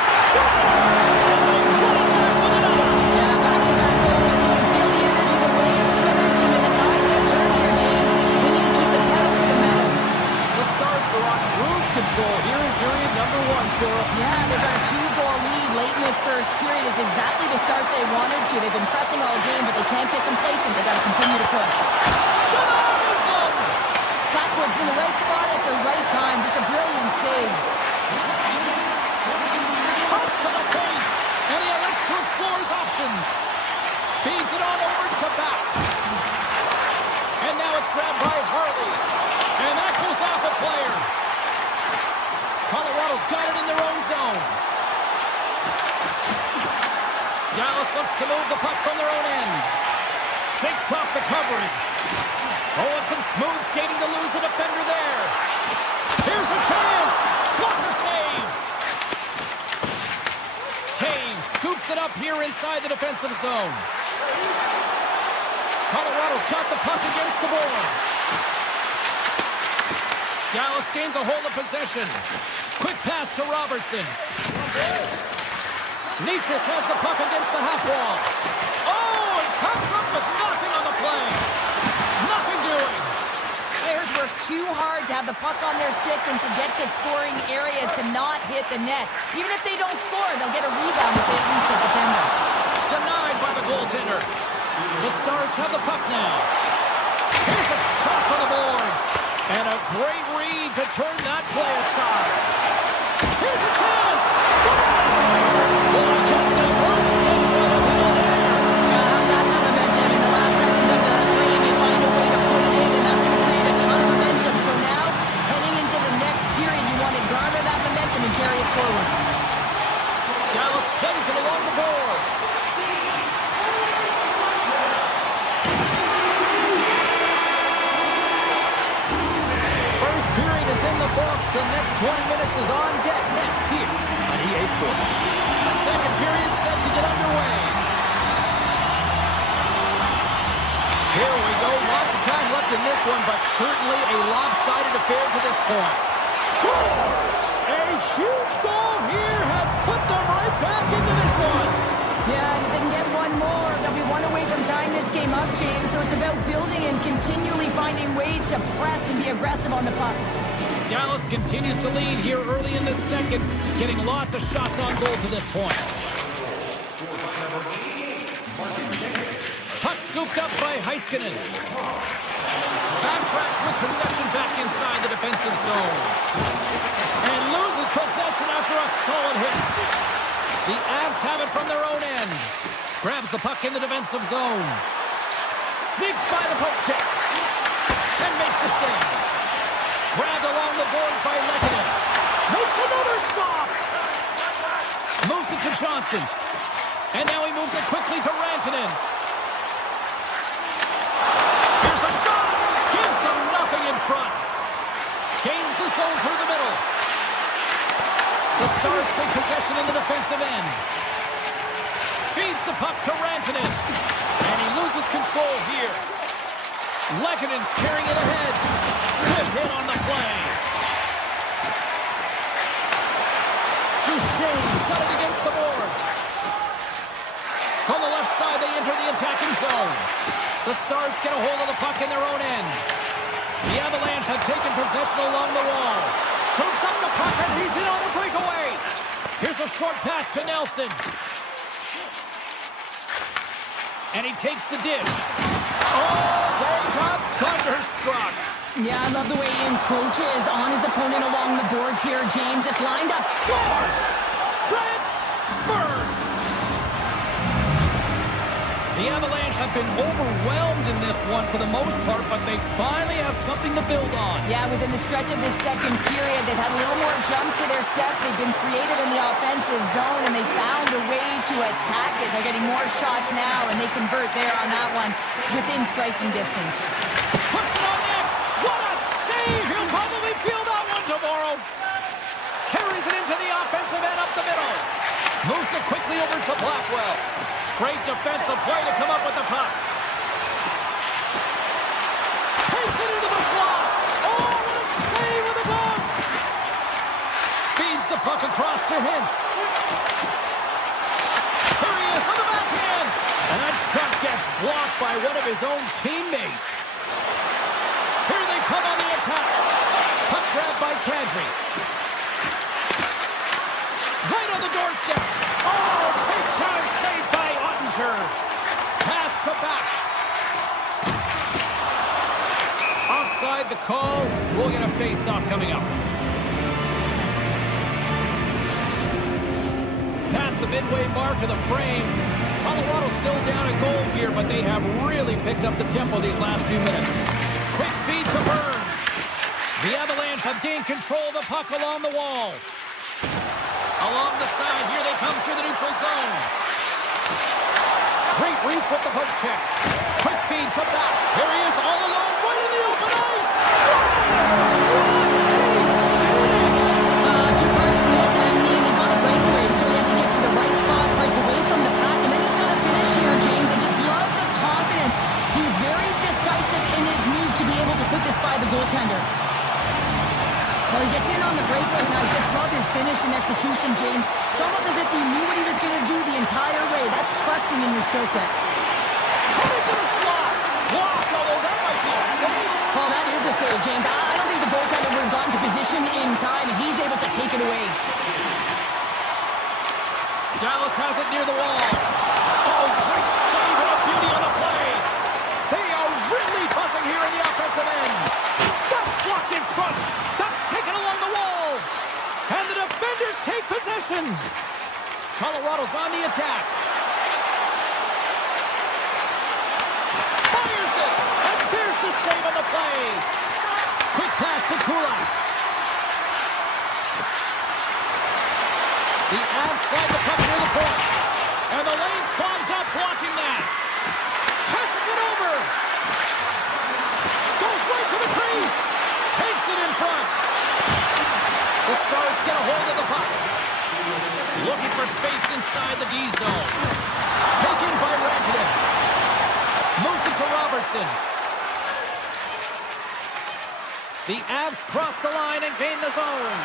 Yeah, back-to-back goals. You can feel the energy, the wave, the momentum, and the tides have turned here, James. They need to keep the pedal to the metal. The Stars are on cruise control here in period number 1, Cheryl. Yeah, they've got a 2-goal lead late in this first period. It's exactly the start they wanted to. They've been pressing all game, but they can't get complacent. They got to continue to push. Denies him! Blackwood's in the right spot at the right time. Just a brilliant save. Comes to the paint, and he elects to explore his options. Feeds it on over to back. And now it's grabbed by Harley. And that goes off a player. Colorado's got it in their own zone. Dallas looks to move the puck from their own end. Shakes off the coverage. Oh, and some smooth skating to lose the defender there. Here's a chance. Blocker save. Taves scoops it up here inside the defensive zone. Colorado's got the puck against the boards. Dallas gains a hold of possession. Quick pass to Robertson. Nitras has the puck against the half wall. Oh, and comes up with nothing on the play. Nothing doing. Players work too hard to have the puck on their stick and to get to scoring areas to not hit the net. Even if they don't score, they'll get a rebound if they at least hit the tender. Denied by the goaltender. The Stars have the puck now. Here's a shot for the boards. And a great read to turn that play aside. Here's a chance. Scores! Well, I guess they weren't saved by the middle there. How's that for momentum? In the last seconds of the frame, you find a way to put it in, and that's going to create a ton of momentum. So now, heading into the next period, you want to garner that momentum and carry it forward. the books. The next 20 minutes is on deck next here on EA Sports. Second period set to get underway. Here we go. Lots of time left in this one, but certainly a lopsided affair to this point. Scores! A huge goal here has put them right back into this one. Yeah, and if they can get one more, they'll be one away from tying this game up, James. So it's about building and continually finding ways to press and be aggressive on the puck. Dallas continues to lead here early in the second, getting lots of shots on goal to this point. Puck scooped up by Heiskanen. Backtracks with possession back inside the defensive zone. And loses possession after a solid hit. The Avs have it from their own end. Grabs the puck in the defensive zone. Sneaks by the poke check. And makes the save. Grabbed along the boards by Lehkonen. Makes another stop. Moves it to Johnston. And now he moves it quickly to Rantanen. Here's a shot. Gives them nothing in front. Gains the zone through the middle. The Stars take possession in the defensive end. Feeds the puck to Rantanen. And he loses control here. Lehkonen's carrying it ahead. Good hit on the play. Duchesne's got it against the boards. From the left side, they enter the attacking zone. The Stars get a hold of the puck in their own end. The Avalanche have taken possession along the wall. Scoops up the puck and he's in on a breakaway. Here's a short pass to Nelson. And he takes the dish. Oh, they got thunderstruck. Yeah, I love the way he encroaches on his opponent along the boards here, James. Just lined up. Scores! Brent Burns! The Avalanche have been overwhelmed in this one for the most part, but they finally have something to build on. Yeah, within the stretch of this second period, they've had a little more jump to their step. They've been creative in the offensive zone, and they found a way to attack it. They're getting more shots now, and they convert there on that one within striking distance. Puts it on net. What a save! He'll probably feel that one tomorrow. Carries it into the offensive end up the middle. Moves it quickly over to Blackwell. Great defensive play to come up with the puck. Takes it into the slot. Oh, what a save with a glove. Feeds the puck across to Hintz. Here he is on the backhand. And that shot gets blocked by one of his own teammates. Here they come on the attack. Puck grabbed by Kadri. Right on the doorstep. Oh, big time save by Ottinger. Pass to back. Offside the call. We'll get a face-off coming up. Past the midway mark of the frame. Colorado's still down a goal here, but they have really picked up the tempo these last few minutes. Quick feed to Burns. The Avalanche have gained control of the puck along the wall. Along the side, here they come through the neutral zone. Great reach with the poke check. Quick feed to back. Here he is all alone, right in the open ice. Too much to this. I mean, he's on a breakaway, so he had to get to the right spot, break away from the pack, and then he's got to finish here, James. I just love the confidence. He's very decisive in his move to be able to put this by the goaltender. Well, he gets in on the breakaway, and I just love his finish and execution, James. It's almost as if he knew what he was going to do the entire way. That's trusting in your skill set. Coming to the slot. Blocked, although that might be a save. Well, that is a save, James. I don't think the goaltender would have gotten to position in time, and he's able to take it away. Dallas has it near the wall. Oh, great save and a beauty on the play. They are really buzzing here in the offensive end. That's blocked in front. That's taken along the wall. And the defenders take possession. Colorado's on the attack. Fires it. And there's the save on the play. Quick pass to Kulak. The Avs slide the puck near the point. And the lane's clogged up blocking that. Passes it over. Goes right to the crease. Takes it in front. The Stars get a hold of the puck. Looking for space inside the D zone. Taken by Rantanen. Moves it to Robertson. The Avs cross the line and gain the zone.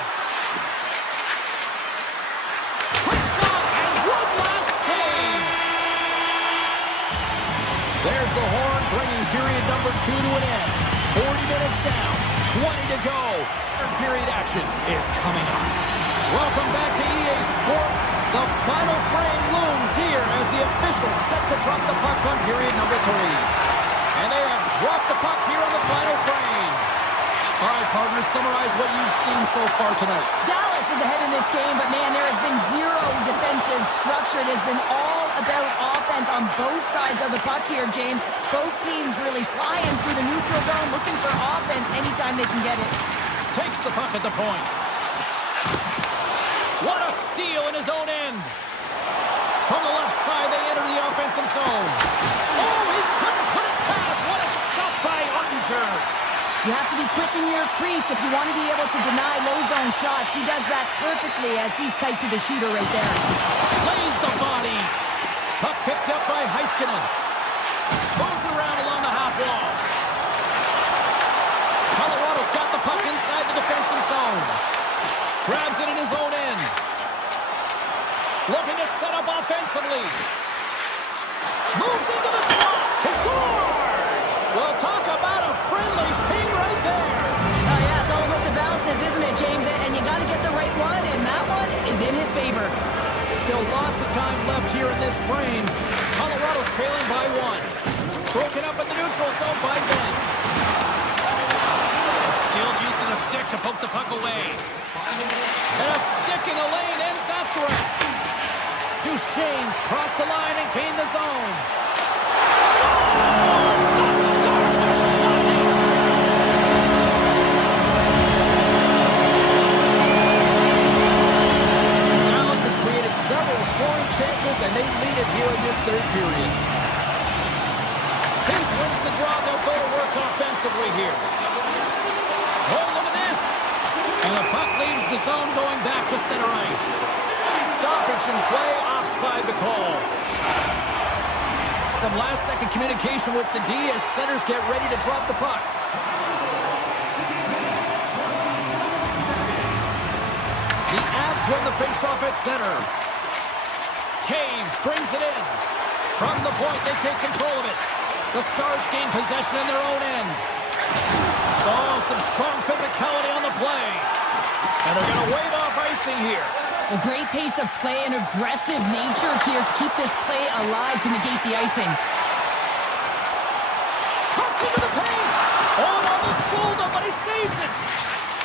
Quick shot and one last save. There's the horn, bringing period number 2 to an end. 40 minutes down, 20 to go. Third period action is coming up. Welcome back to EA Sports. The final frame looms here as the officials set to drop the puck on period number 3. And they have dropped the puck here on the final frame. All right, partners, summarize what you've seen so far tonight. Dallas is ahead in this game, but man, there has been zero defensive structure. It has been all about offense on both sides of the puck here, James. Both teams really flying through the neutral zone, looking for offense anytime they can get it. Takes the puck at the point. What a steal in his own end. From the left side, they enter the offensive zone. Oh, he couldn't put it past. What a stop by Ottinger. You have to be quick in your crease if you want to be able to deny low zone shots. He does that perfectly as he's tight to the shooter right there. Lays the body. Puck picked up by Heiskanen. Moves it around along the half wall. Colorado's got the puck inside the defensive zone. Grabs it in his own end. Looking to set up offensively. Moves into the slot. He scores! Well, talk about a friendly ping right there. Oh, yeah, it's all about the bounces, isn't it, James? And you got to get the right one, and that one is in his favor. Still lots of time left here in this frame. Colorado's trailing by 1. Broken up in the neutral zone by Ben. And skilled use of the stick to poke the puck away. And a stick in the lane ends that threat. Duchesne's crossed the line and gained the zone. Scores! The Stars are shining! Dallas has created several scoring chances, and they lead it here in this third period. Hins wins the draw. They'll go to work offensively here. Oh, look at this! And the puck leaves the zone going back to center ice. Stoppage in play, offside the call. Some last-second communication with the D as centers get ready to drop the puck. The Avs win the faceoff at center. Caves brings it in. From the point, they take control of it. The Stars gain possession in their own end. Oh, some strong physicality on the play. And they're going to wave off icing here. A great pace of play and aggressive nature here to keep this play alive to negate the icing. Cuts into the paint. Oh, on the spool, but he saves it.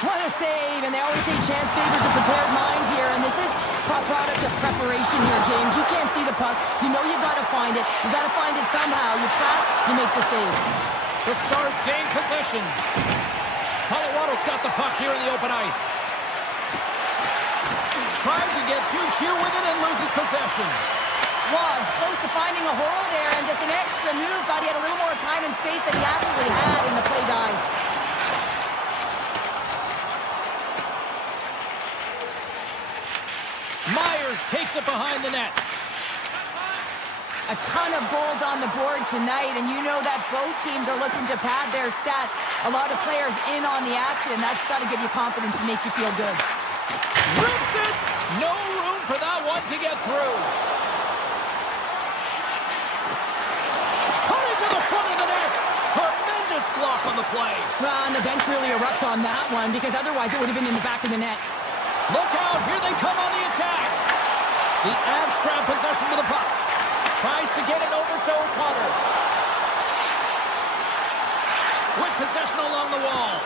What a save, and they always say chance favors a prepared mind here, and this is a product of preparation here, James. You can't see the puck. You know you got to find it. You got to find it somehow. You trap, you make the save. The Stars gain possession. Colorado's got the puck here in the open ice. Tried to get 2Q with it and loses possession. Was close to finding a hole there, and just an extra move. Thought he had a little more time and space than he actually had, and the play dies. Myers takes it behind the net. A ton of goals on the board tonight, and you know that both teams are looking to pad their stats. A lot of players in on the action. That's got to give you confidence and make you feel good. Rips it! No room for that one to get through. Cutting to the front of the net. Tremendous block on the play. Well, and the bench really erupts on that one, because otherwise it would have been in the back of the net. Look out, here they come on the attack. The Avs grab possession with the puck. Tries to get it over to O'Connor. With possession along the wall.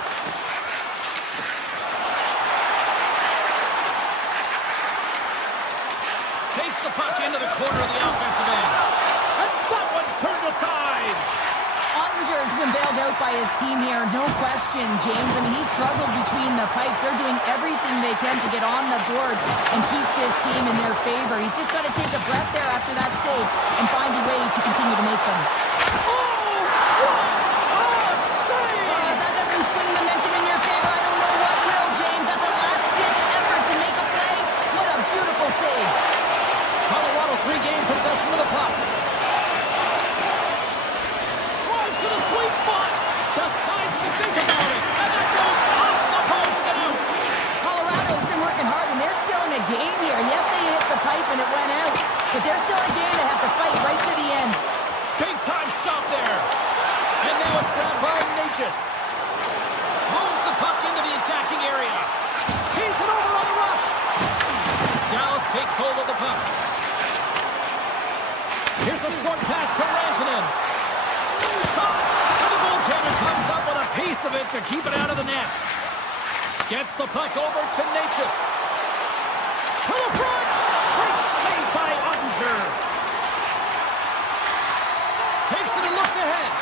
Takes the puck into the corner of the offensive end. And that one's turned aside. Ottinger's been bailed out by his team here, no question, James. I mean, he struggled between the pipes. They're doing everything they can to get on the board and keep this game in their favor. He's just got to take a breath there after that save and find a way to continue to make them. Oh, what a save! That doesn't swing momentum in your favor. I don't know what will, James. That's a last-ditch pipe and it went out. But they're still a game that have to fight right to the end. Big time stop there. And now it's grabbed by Natchez. Moves the puck into the attacking area. He's it over on the rush. Dallas takes hold of the puck. Here's a short pass to Rantanen. Shot. And the goaltender comes up with a piece of it to keep it out of the net. Gets the puck over to Natchez. To the front. Great save by Ottinger. Takes it and looks ahead.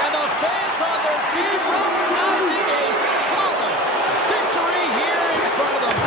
And the fans on their feet recognizing a solid victory here in front of them.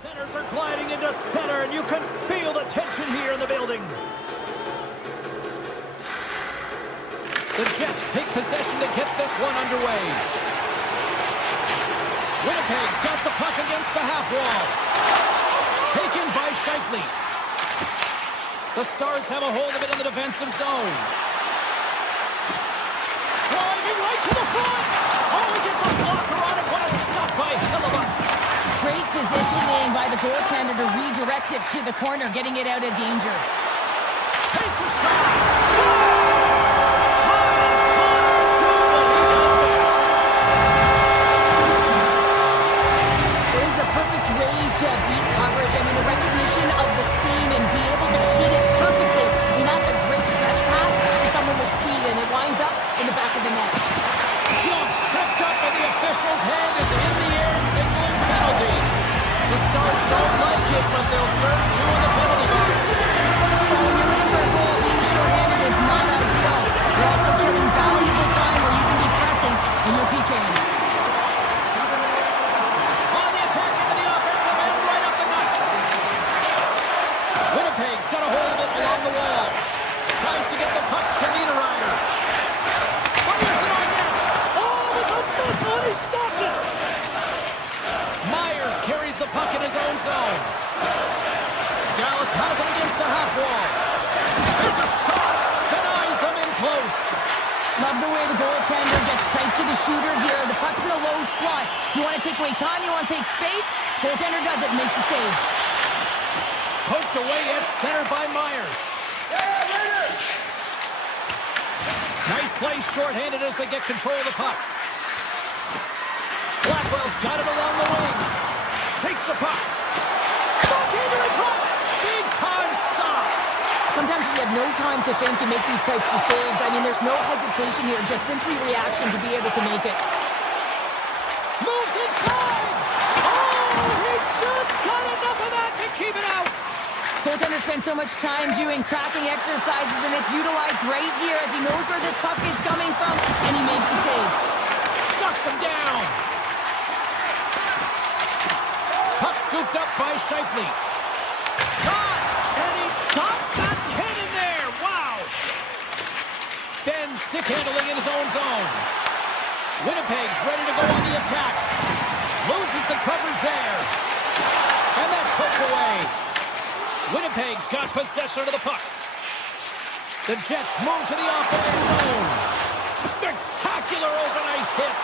Centers are gliding into center, and you can feel the tension here in the building. The Jets take possession to get this one underway. Winnipeg's got the puck against the half wall. Taken by Scheifele. The Stars have a hold of it in the defensive zone. Driving right to the front. Oh, he gets a blocker on it. What a stop by Hellebuyck. Great positioning by the goaltender to redirect it to the corner, getting it out of danger. Takes a shot. Scores! Kyle Connor doing what he does best. This is the perfect way to beat coverage. I mean, the recognition of the seam and be able it, but they'll serve two in the penalty box. Well, when you're looking for a goal, being short-handed is not ideal. You're also killing valuable time where you can be pressing and you're PKing. On the attack into the offensive end, right up the gut. Winnipeg's got a hold of it along the wall. Tries to get the puck to Niederreiter. Fires it on net. Oh, it was a miss, and he stopped it. Myers carries the puck in his own zone. Dallas has him against the half wall. There's a shot. Denies him in close. Love the way the goaltender gets tight to the shooter here. The puck's in a low slot. You want to take away time, you want to take space. Goaltender does it, makes the save. Poked away at center by Myers. Nice play shorthanded as they get control of the puck. Blackwell's got it along the wing. Takes the puck. Goaltender in front. Big time stop. Sometimes you have no time to think and make these types of saves. I mean, there's no hesitation here, just simply reaction to be able to make it. Moves inside. Oh, he just got enough of that to keep it out. Goaltender spends so much time doing cracking exercises, and it's utilized right here as he knows where this puck is coming from, and he makes the save. Shuts him down. Puck scooped up by Scheifele. Shot! And he stops that cannon there. Wow. Ben stick handling in his own zone. Winnipeg's ready to go on the attack. Loses the coverage there. And that's poked away. Winnipeg's got possession of the puck. The Jets move to the offensive zone. Spectacular open ice hit.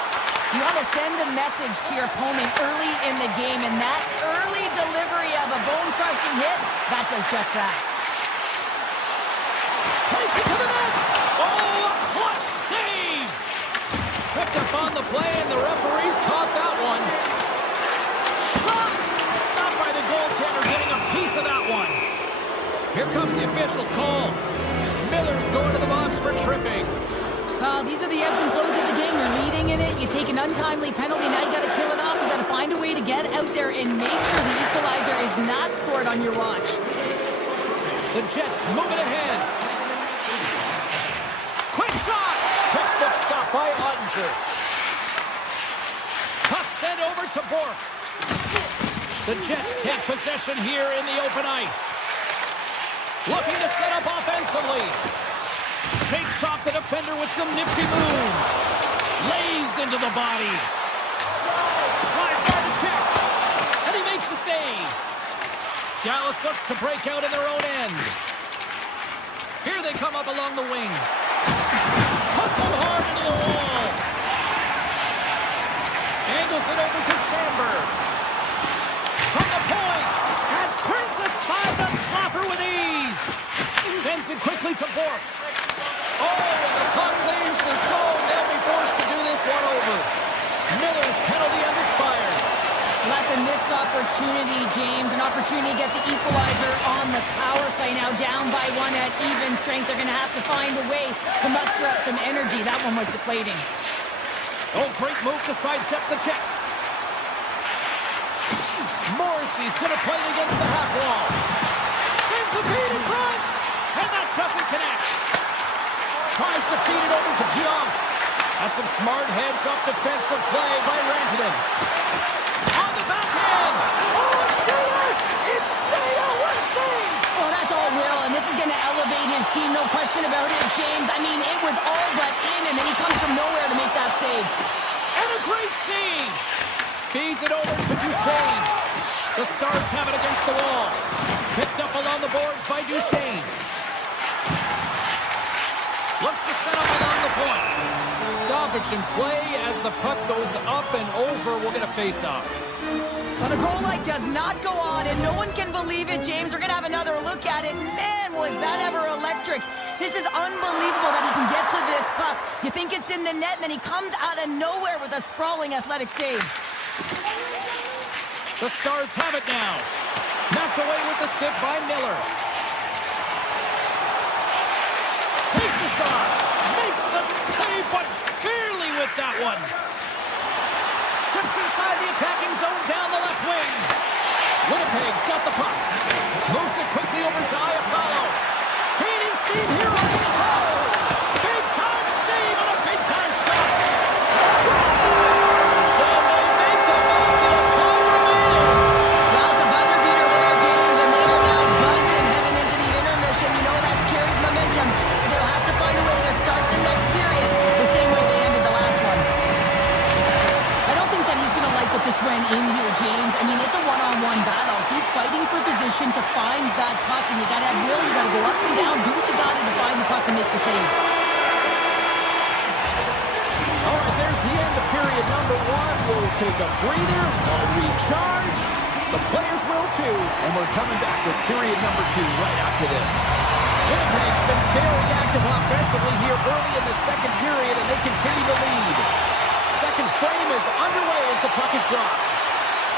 You want to send a message to your opponent early in the game, and that early delivery of a bone-crushing hit, that does just that. Takes it to the net. Oh, a clutch save. Tripped up on the play, and the referees caught that one. Shot. Stopped by the goaltender, getting a piece of that one. Here comes the official's call. Miller's going to the box for tripping. These are the ebbs and flows of the game. You're leading in it. You take an untimely penalty. Now you got to kill it off. You got to find a way to get out there and make sure the equalizer is not scored on your watch. The Jets moving ahead. Quick shot. Textbook stop by Ottinger. Puck sent over to Bork. The Jets take possession here in the open ice. Looking to set up offensively. Takes off the defender with some nifty moves. Lays into the body. Slides by the check. And he makes the save. Dallas looks to break out in their own end. Here they come up along the wing. Puts him hard into the wall. Angles it over to Sandberg. From the point. And turns aside the slapper with ease. Sends it quickly to Bork. Oh, and the puck leaves the zone. They'll be forced to do this one over. Miller's penalty has expired. Well, that's a missed opportunity, James. An opportunity to get the equalizer on the power play. Now down by one at even strength. They're going to have to find a way to muster up some energy. That one was deflating. Oh, great move to sidestep the check. Morrissey's going to play it against the half wall. Sends the feed in front. And that doesn't connect. Tries to feed it over to Pionk. That's some smart heads-up defensive play by Rantanen. On the backhand. Oh, it stayed out. It stayed out. What a save. Well, that's all Will, and this is going to elevate his team. No question about it, James. I mean, it was all but in, and then he comes from nowhere to make that save. And a great save. Feeds it over to Duchesne. The Stars have it against the wall. Picked up along the boards by Duchesne. Looks to set up along the point. Stoppage in play as the puck goes up and over. We'll get a face-off. But a goal light does not go on, and no one can believe it, James. We're going to have another look at it. Man, was that ever electric. This is unbelievable that he can get to this puck. You think it's in the net, and then he comes out of nowhere with a sprawling athletic save. The Stars have it now. Knocked away with the stick by Miller. Takes a shot. Makes the save, but barely with that one. Steps inside the attacking zone down the left wing. Winnipeg's got the puck. Moves it quickly over to Iafallo. Gaining steam here on the attack. Big time save and a big time shot. Scores! And they make the most of the time remaining. Well, it's a buzzer beater there, James, and they are now buzzing heading into the intermission. You know that's carried momentum. They'll have to find a way to start the next period the same way they ended the last one. I don't think that he's going to like what this went in here, James. I mean, it's a one-on-one battle. He's fighting for position to find that puck, and you got to have will. You got to go up and down, do what you got to find the puck and make the save. All right, there's the end of period number one. We'll take a breather, we'll recharge. The players will too, and we're coming back with period number two right after this. Winnipeg's been very active offensively here early in the second period, and they continue to lead. Second frame is underway as the puck is dropped.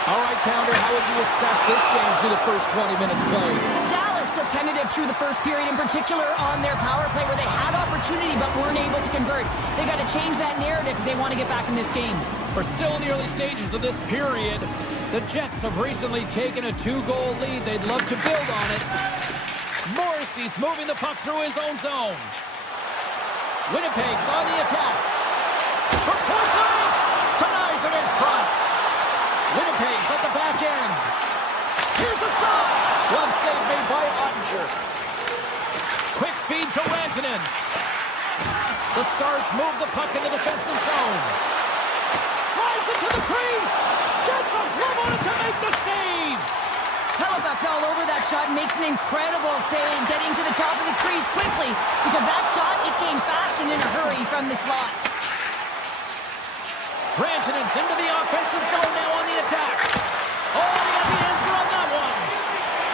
All right, Pounder, how would you assess this game through the first 20 minutes played? Dallas looked tentative through the first period, in particular on their power play, where they had opportunity but weren't able to convert. They got to change that narrative if they want to get back in this game. We're still in the early stages of this period. The Jets have recently taken a 2-goal lead. They'd love to build on it. Morrissey's moving the puck through his own zone. Winnipeg's on the attack. For Kodiak! Denies him in front. Winnipeg's at the back end. Here's a shot! Glove save made by Ottinger. Quick feed to Rantanen. The Stars move the puck in the defensive zone. Drives it to the crease. Gets a glove on it to make the save. Hellebuck's all over that shot and makes an incredible save, getting to the top of his crease quickly, because that shot, it came fast and in a hurry from the slot. Rantanen's into the offensive zone now on the attack. Oh, he got the answer on that one.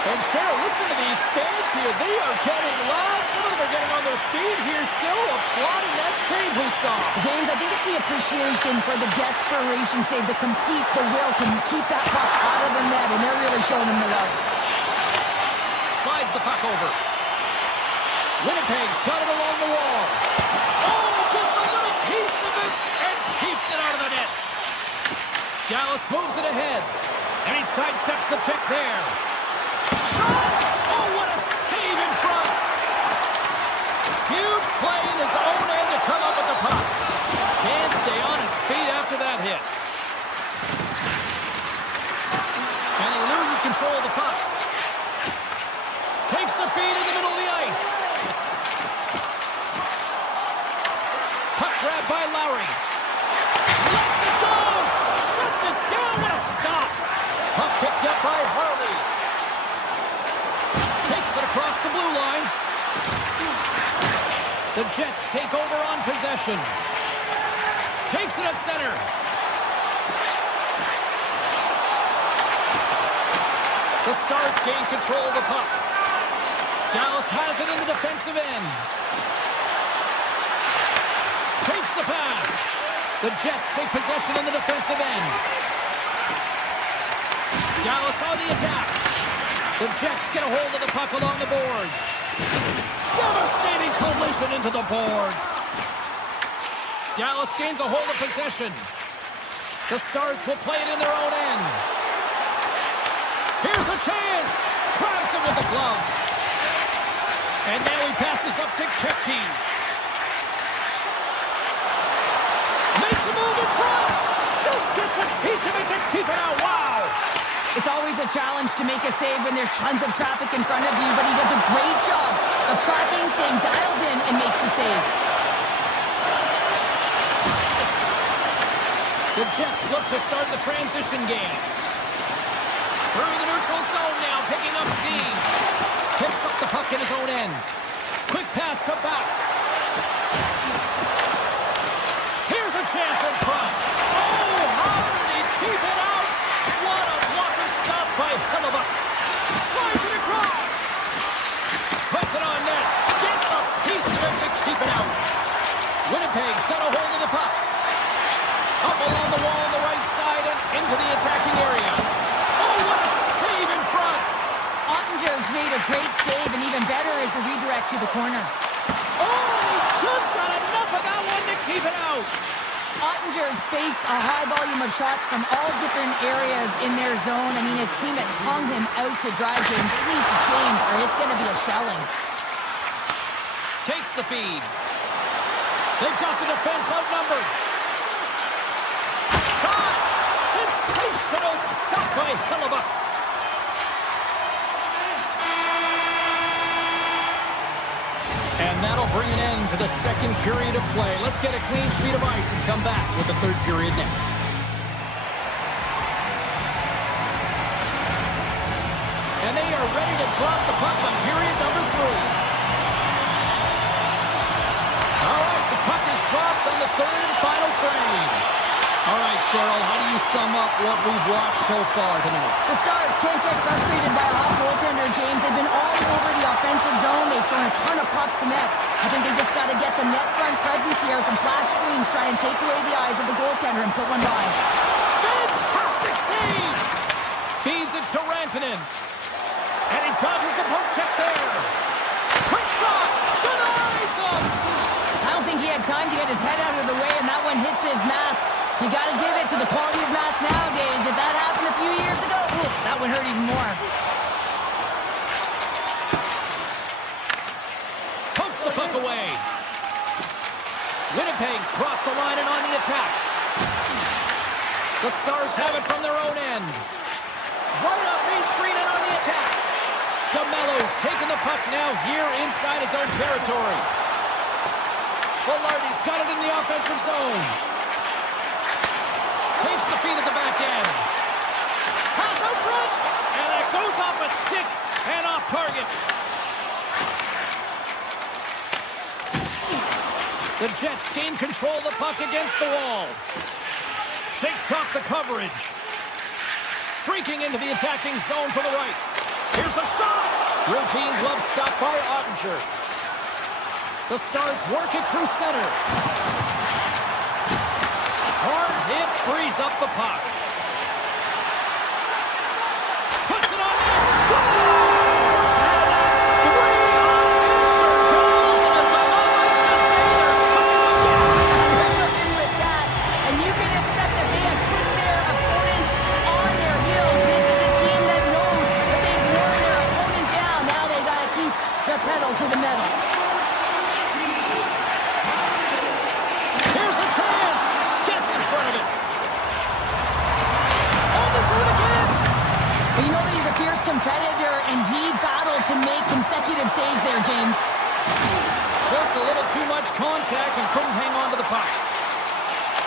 And Cheryl, listen to these fans here. They are getting loud. Some of them are getting on their feet here, still applauding that save we saw. James, I think it's the appreciation for the desperation save, the compete, the will to keep that puck out of the net, and they're really showing him the love. Slides the puck over. Winnipeg's got it along the wall. Oh, gets a little piece of it and keeps it out of the net. Dallas moves it ahead, and he sidesteps the check there. Shot! Oh, what a save in front! Huge play in his own end to come up with the puck. Can't stay on his feet after that hit. And he loses control of the puck. Takes the feed in the middle of the ice. Puck grabbed by Lowry. Lets it go! Shuts it down! What a stop! Puck picked up by Harley. Takes it across the blue line. The Jets take over on possession. Takes it at center. The Stars gain control of the puck. Dallas has it in the defensive end. Takes the pass. The Jets take possession in the defensive end. Dallas on the attack. The Jets get a hold of the puck along the boards. Devastating collision into the boards. Dallas gains a hold of possession. The Stars will play it in their own end. Here's a chance. Cracks him with the glove. And now he passes up to Kepke. Makes a move in front. Just gets a piece of it to keep it out. Wow. It's always a challenge to make a save when there's tons of traffic in front of you, but he does a great job of tracking, staying dialed in, and makes the save. The Jets look to start the transition game. Through the neutral zone now, picking up steam. Picks up the puck in his own end. Quick pass to back. Here's a chance in front. Oh, how did he keep it out? What a blocker stop by Hellebuck. Slides it across. Puts it on net. Gets a piece of it to keep it out. Winnipeg's got a hold of the puck. Up along the wall on the right side and into the attacking area. Oh, what a save in front. Ottinger's made a great save, and even better is the redirect to the corner. Oh, he just got enough of that one to keep it out. Ottinger's faced a high volume of shots from all different areas in their zone. I mean, his team has hung him out to dry, James. It needs to change, or it's going to be a shelling. Takes the feed. They've got the defense outnumbered. Shot! Sensational stop by Hellebuck. And that'll bring an end to the second period of play. Let's get a clean sheet of ice and come back with the third period next. And they are ready to drop the puck on period number 3. All right, the puck is dropped on the third and final frame. All right, Cheryl, how do you sum up what we've watched so far tonight? The Stars can't get frustrated by a hot goaltender, James. They've been all over the offensive zone. They've thrown a ton of pucks to net. I think they just got to get some net front presence here, some flash screens, try and take away the eyes of the goaltender and put one by. Fantastic save! Feeds it to Rantanen. And he dodges the poke check there. Quick shot! Denies him! I don't think he had time to get his head out of the way, and that one hits his mask. You got to give it to the quality of mask nowadays. If that happened a few years ago, ooh, that would hurt even more. Pokes the puck away. Winnipeg's crossed the line and on the attack. The Stars have it from their own end. Right up Main Street and on the attack. DeMello's taking the puck now here inside his own territory. Velarde's got it in the offensive zone. Takes the feed at the back end. Pass out front. And it goes off a stick and off target. The Jets gain control of the puck against the wall. Shakes off the coverage. Streaking into the attacking zone for the right. Here's a shot. Routine glove stop by Ottinger. The Stars work it through center. Hard hit frees up the puck. Puts it on net. Scores! And that's 3 unanswered goals. And as my mom likes to say, they're cooking with gas. They're cooking with that. And you can expect that they have put their opponents on their heels. This is a team that knows that they've worn their opponent down. Now they got to keep the pedal to the metal. Here's a chance. Gets in front of it. Oh, they do it again. But you know that he's a fierce competitor, and he battled to make consecutive saves there, James. Just a little too much contact and couldn't hang on to the puck.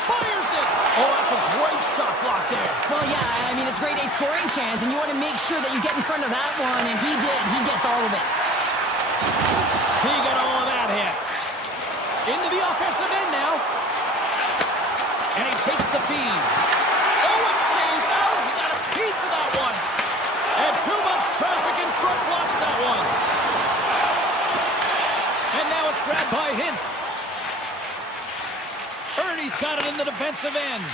Fires it. Oh, that's a great shot block there. Well, yeah, I mean, it's a great A scoring chance, and you want to make sure that you get in front of that one, and he did. He gets all of it. He got all of that hit. Into the offensive end now. And he takes the feed. Oh, it stays out. He got a piece of that one. And too much traffic in front blocks that one. And now it's grabbed by Hintz. Ernie's got it in the defensive end.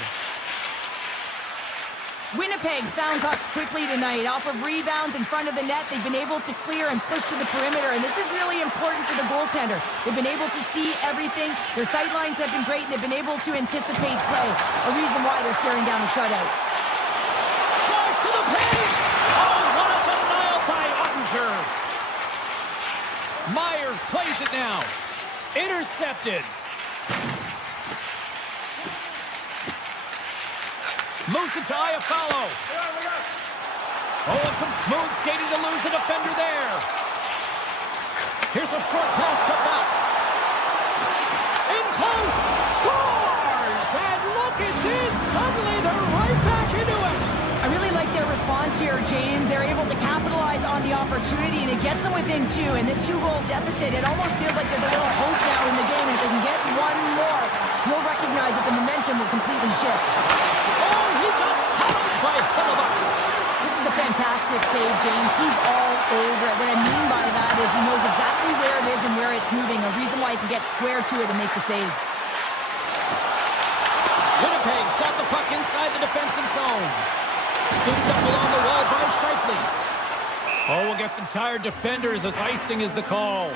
Winnipeg's found pucks quickly tonight. Off of rebounds in front of the net, they've been able to clear and push to the perimeter, and this is really important for the goaltender. They've been able to see everything. Their sight lines have been great, and they've been able to anticipate play. A reason why they're staring down a shutout. Drives to the paint. Oh, what a denial by Ottinger. Myers plays it now. Intercepted. Moves it to Iafallo. Oh, and some smooth skating to lose the defender there. Here's a short pass to Buck. In close. Scores! And look at this. Suddenly they're right back into it. I really like their response here, James. They're able to capitalize on the opportunity, and it gets them within 2. And this 2-goal deficit, it almost feels like there's a little hope now in the game. And if they can get one more, you'll recognize that the momentum will completely shift. Oh, he got pounded by Hellebuck. This is a fantastic save, James. He's all over it. What I mean by that is he knows exactly where it is and where it's moving. A reason why he can get square to it and make the save. Winnipeg's got the puck inside the defensive zone. Scooped up along the wall by Scheifele. Oh, we'll get some tired defenders as icing is the call.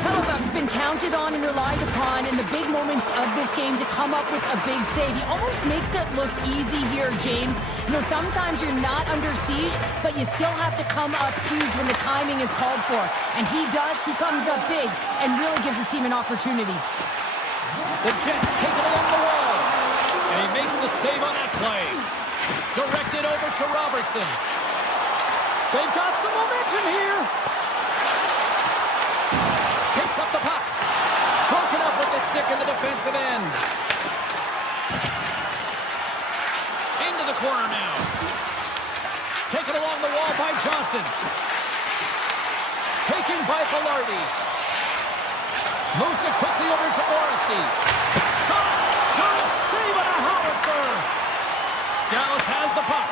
Hellebuck's been counted on and relied upon in the big moments of this game to come up with a big save. He almost makes it look easy here, James. You know, sometimes you're not under siege, but you still have to come up huge when the timing is called for. And he does. He comes up big and really gives his team an opportunity. The Jets take it along the wall. And he makes the save on that play. Directed over to Robertson. They've got some momentum here. Picks up the puck. Broken up with the stick in the defensive end. Into the corner now. Taken along the wall by Johnston. Taken by Velarde. Moves it quickly over to Morrissey. Shot! Turns, save and a howitzer! Dallas has the puck.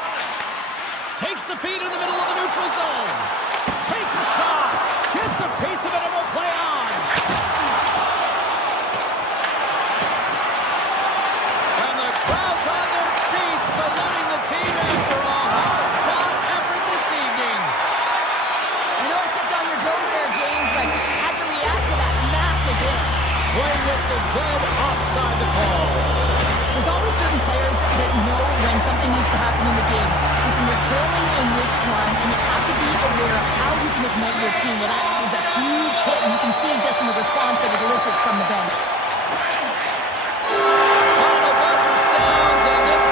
Takes the feed in the middle of the neutral zone. Takes a shot. Gets a piece of it and will play on. And the crowd's on their feet, saluting the team after a hard-fought effort this evening. I know I stepped on your toes there, James, but had to react to that massive hit. Play whistle dead, offside the call. There's always certain players that know when something needs to happen in the game. Listen, you're trailing in this one, and you have to be aware of how you can ignite your team. Well, that was a huge hit, and you can see just in the response that it elicits from the bench. Final buzzer sounds, and it...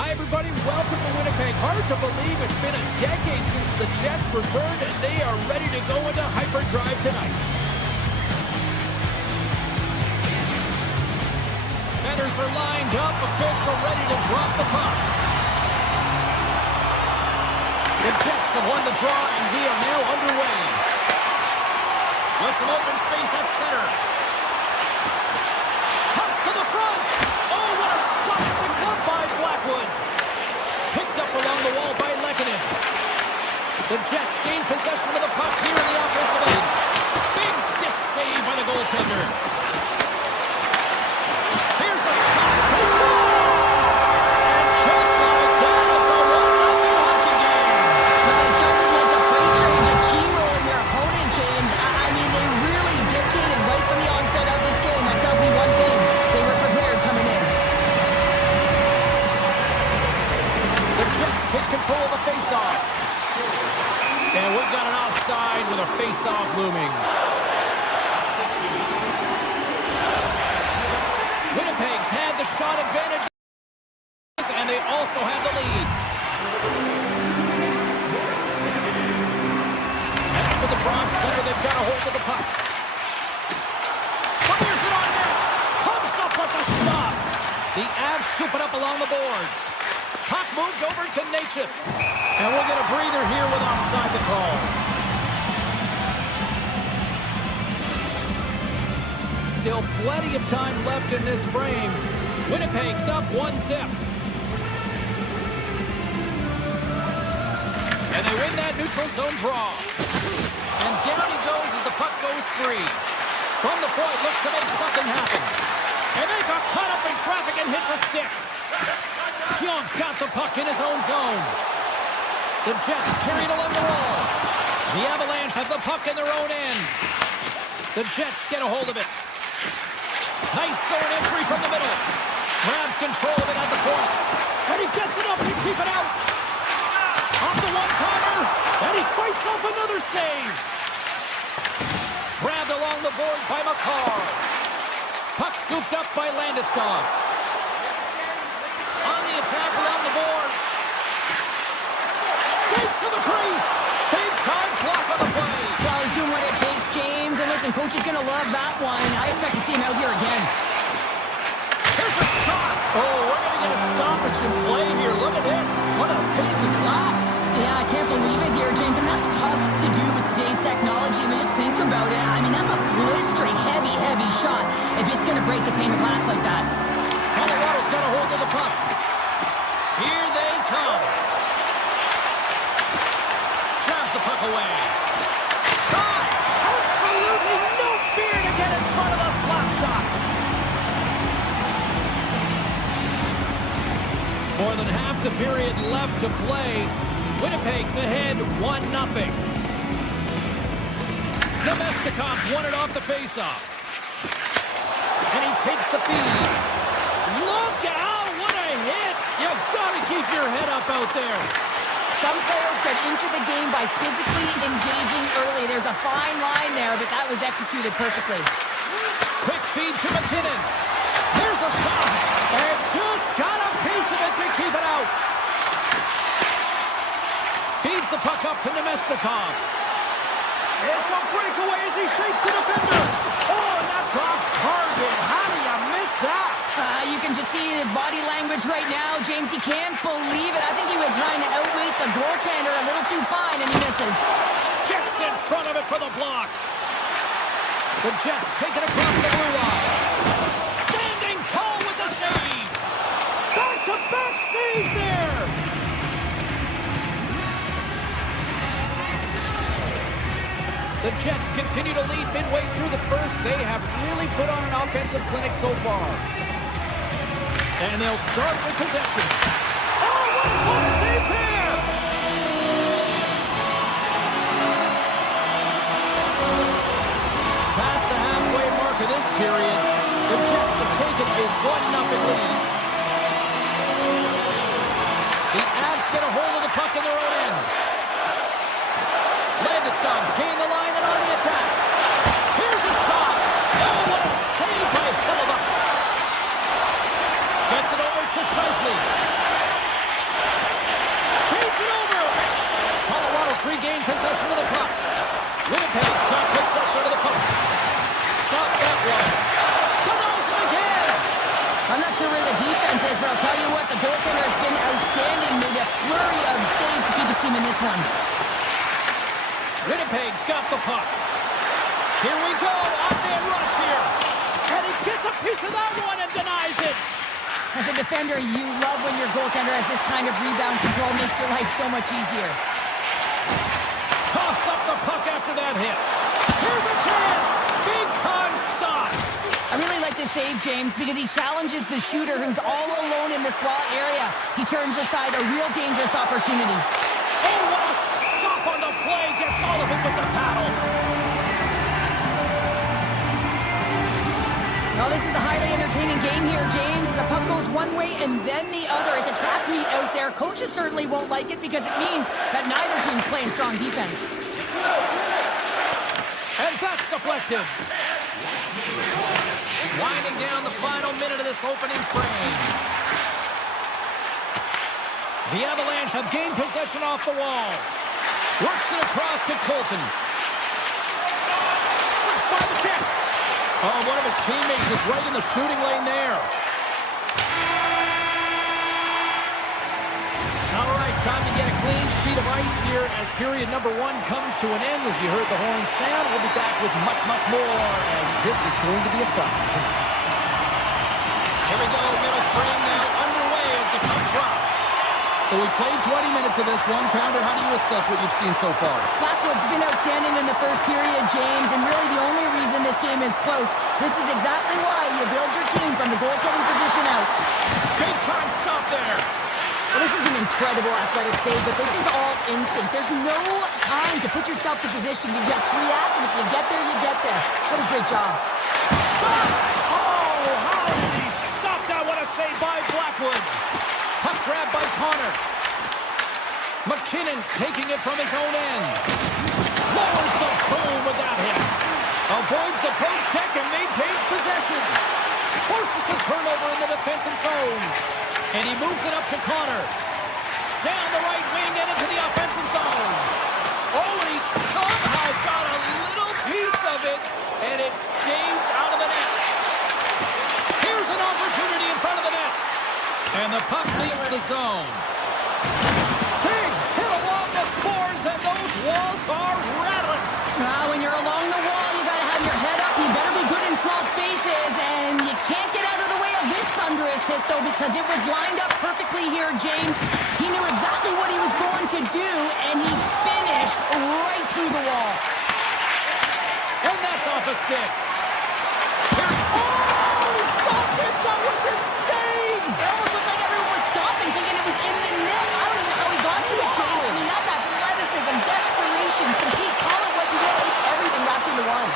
Hi, everybody. Welcome to Winnipeg. Hard to believe it's been a decade since the Jets returned, and they are ready to go into hyperdrive tonight. Centers are lined up. Official ready to drop the puck. The Jets have won the draw, and we are now underway. With some open space at center. Cuts to the front. Oh, what a stop to club by Blackwood. Picked up along the wall by Lehkonen. The Jets gain possession of the puck here in the offensive end. Big stick save by the goaltender. Here's a shot. They score! And just like that, it's a 1-0 hockey game. Well, they started like a freight train, just steamrolling their opponent, James. I mean, they really dictated right from the onset of this game. That tells me one thing. They were prepared coming in. The Jets take control of the faceoff. And we've got a shot advantage, and they also have the lead. And after the draw center, they've got a hold of the puck. Fires it on net. Comes up with the stop. The Avs scoop it up along the boards. Puck moved over to Natchez. And we'll get a breather here with offside the call. Still plenty of time left in this frame. Winnipeg's up 1-0. And they win that neutral zone draw. And down he goes as the puck goes free. From the point, looks to make something happen. And they got caught up in traffic and hits a stick. Pionk's got the puck in his own zone. The Jets carry it along the wall. The Avalanche have the puck in their own end. The Jets get a hold of it. Nice zone entry from the middle. Grabs control of it at the point. And he gets it up to keep it out. Off the one-timer. And he fights off another save. Grabbed along the board by McCarr. Puck scooped up by Landeskog. On the attack along the boards. Skates to the crease. Big time block on the play. Well, he's doing what it takes, James. And listen, coach is going to love that one. I expect to see him out here again. Here's a shot. Oh, we're going to get a stoppage in play here. Look at this. What a pace of class. Yeah, I can't believe it here, James. And that's tough to do with today's technology. But just think about it. I mean, that's a blistering, heavy, heavy shot if it's going to break the pane of glass like that. Colorado's got a hold of the puck. Here they come. Drives the puck away. Shot! Absolutely no fear to get in front of the slap shot. More than half the period left to play. Winnipeg's ahead 1-0. Nemestikov won it off the faceoff. And he takes the feed. Look out! What a hit! You've got to keep your head up out there. Some players get into the game by physically engaging early. There's a fine line there, but that was executed perfectly. Quick feed to McKinnon. Here's a shot. And just got a piece of it to keep it out. Feeds the puck up to Nemestikov. It's a breakaway as he shakes the defender. Oh, and that's off target. How do you miss that? You can just see his body language right now, James. He can't believe it. I think he was trying to outweight the goaltender a little too fine, and he misses. Gets in front of it for the block. The Jets take it across the blue line. Standing tall with the save. Back-to-back saves there. The Jets continue to lead midway through the first. They have really put on an offensive clinic so far. And they'll start with possession. Oh, what a close save there! Past the halfway mark of this period, the Jets have taken a 1-0 lead. The Avs get a hold of the puck in their own end. Landeskog's gained the line and on the attack. Here's a shot. Oh, what a save by Hellebuyck. Gets it over to Scheifele. Feeds it over. Colorado's regained possession of the puck. Winnipeg's got possession of the puck. Stop that one. Denies it again. I'm not sure where the defense is, but I'll tell you what, the goaltender has been outstanding. Made a flurry of saves to keep his team in this one. Winnipeg's got the puck. Here we go. On-man rush here. And he gets a piece of that one and denies it. As a defender, you love when your goaltender has this kind of rebound control. Makes your life so much easier. Coughs up the puck after that hit. Here's a chance. Big time stop. I really like this save, James, because he challenges the shooter who's all alone in the slot area. He turns aside a real dangerous opportunity. Oh, what a stop on the play. Gets all of it with the paddle. Well, this is a highly entertaining game here, James. The puck goes one way and then the other. It's a track meet out there. Coaches certainly won't like it because it means that neither team's playing strong defense. And that's deflected. Winding down the final minute of this opening frame. The Avalanche have gained possession off the wall. Works it across to Colton. Slips by the check. Oh, one of his teammates is right in the shooting lane there. All right, time to get a clean sheet of ice here as period number 1 comes to an end. As you heard the horn sound, we'll be back with much, much more as this is going to be a fun tonight. Here we go, middle frame now underway as the puck drops. So we played 20 minutes of this one. Pounder, how do you assess what you've seen so far? Blackwood's been outstanding in the first period, James, and really the only reason this game is close. This is exactly why you build your team from the goaltending position out. Big time stop there. Well, this is an incredible athletic save, but this is all instinct. There's no time to put yourself to position. You just react, and if you get there, you get there. What a great job. Oh, how did he stop that? What a save by Blackwood. Puck grab by Connor. McKinnon's taking it from his own end. Lowers the boom with that hit. Avoids the poke check and maintains possession. Forces the turnover in the defensive zone. And he moves it up to Connor. Down the right wing and into the offensive zone. Oh, and he somehow got a little piece of it, and it stays out of the net. Here's an opportunity in front of the net. And the puck leaves the zone. Big hit along the boards, and those walls are rattling. When you're along the wall, you got to have your head up. You better be good in small spaces, and you can't get out of the way of this thunderous hit, though, because it was lined up perfectly here, James. He knew exactly what he was going to do, and he finished right through the wall. And that's off a stick. Oh, he stopped it. That was insane. It almost looked like everyone was stopping, thinking it was in the net. I don't even know how he got to it, James. I mean, that's athleticism, desperation, compete, call it what you will. It's everything wrapped into one.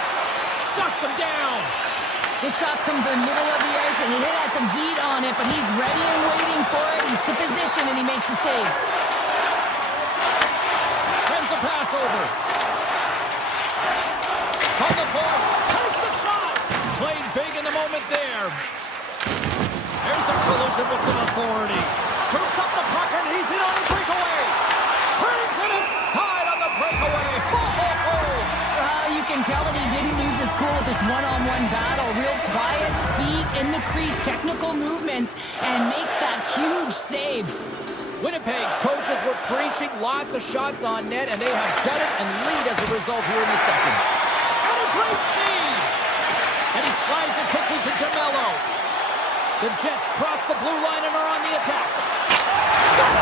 Shuts him down. His shots come from the middle of the ice, and the hit has some heat on it, but he's ready and waiting for it. He's to position, and he makes the save. Sends a pass over. From the point. Takes the shot. Played big in the moment there. There's a collision with some authority. Scoops up the puck, and he's in on the breakaway. Turns it aside on the breakaway. Ho, ho, ho. You can tell that he didn't lose his cool with this one-on-one battle. Real quiet, feet in the crease, technical movements, and makes that huge save. Winnipeg's coaches were preaching lots of shots on net, and they have done it and lead as a result here in the second. And a great save! And he slides it quickly to DeMello. The Jets cross the blue line and are on the attack. Stop!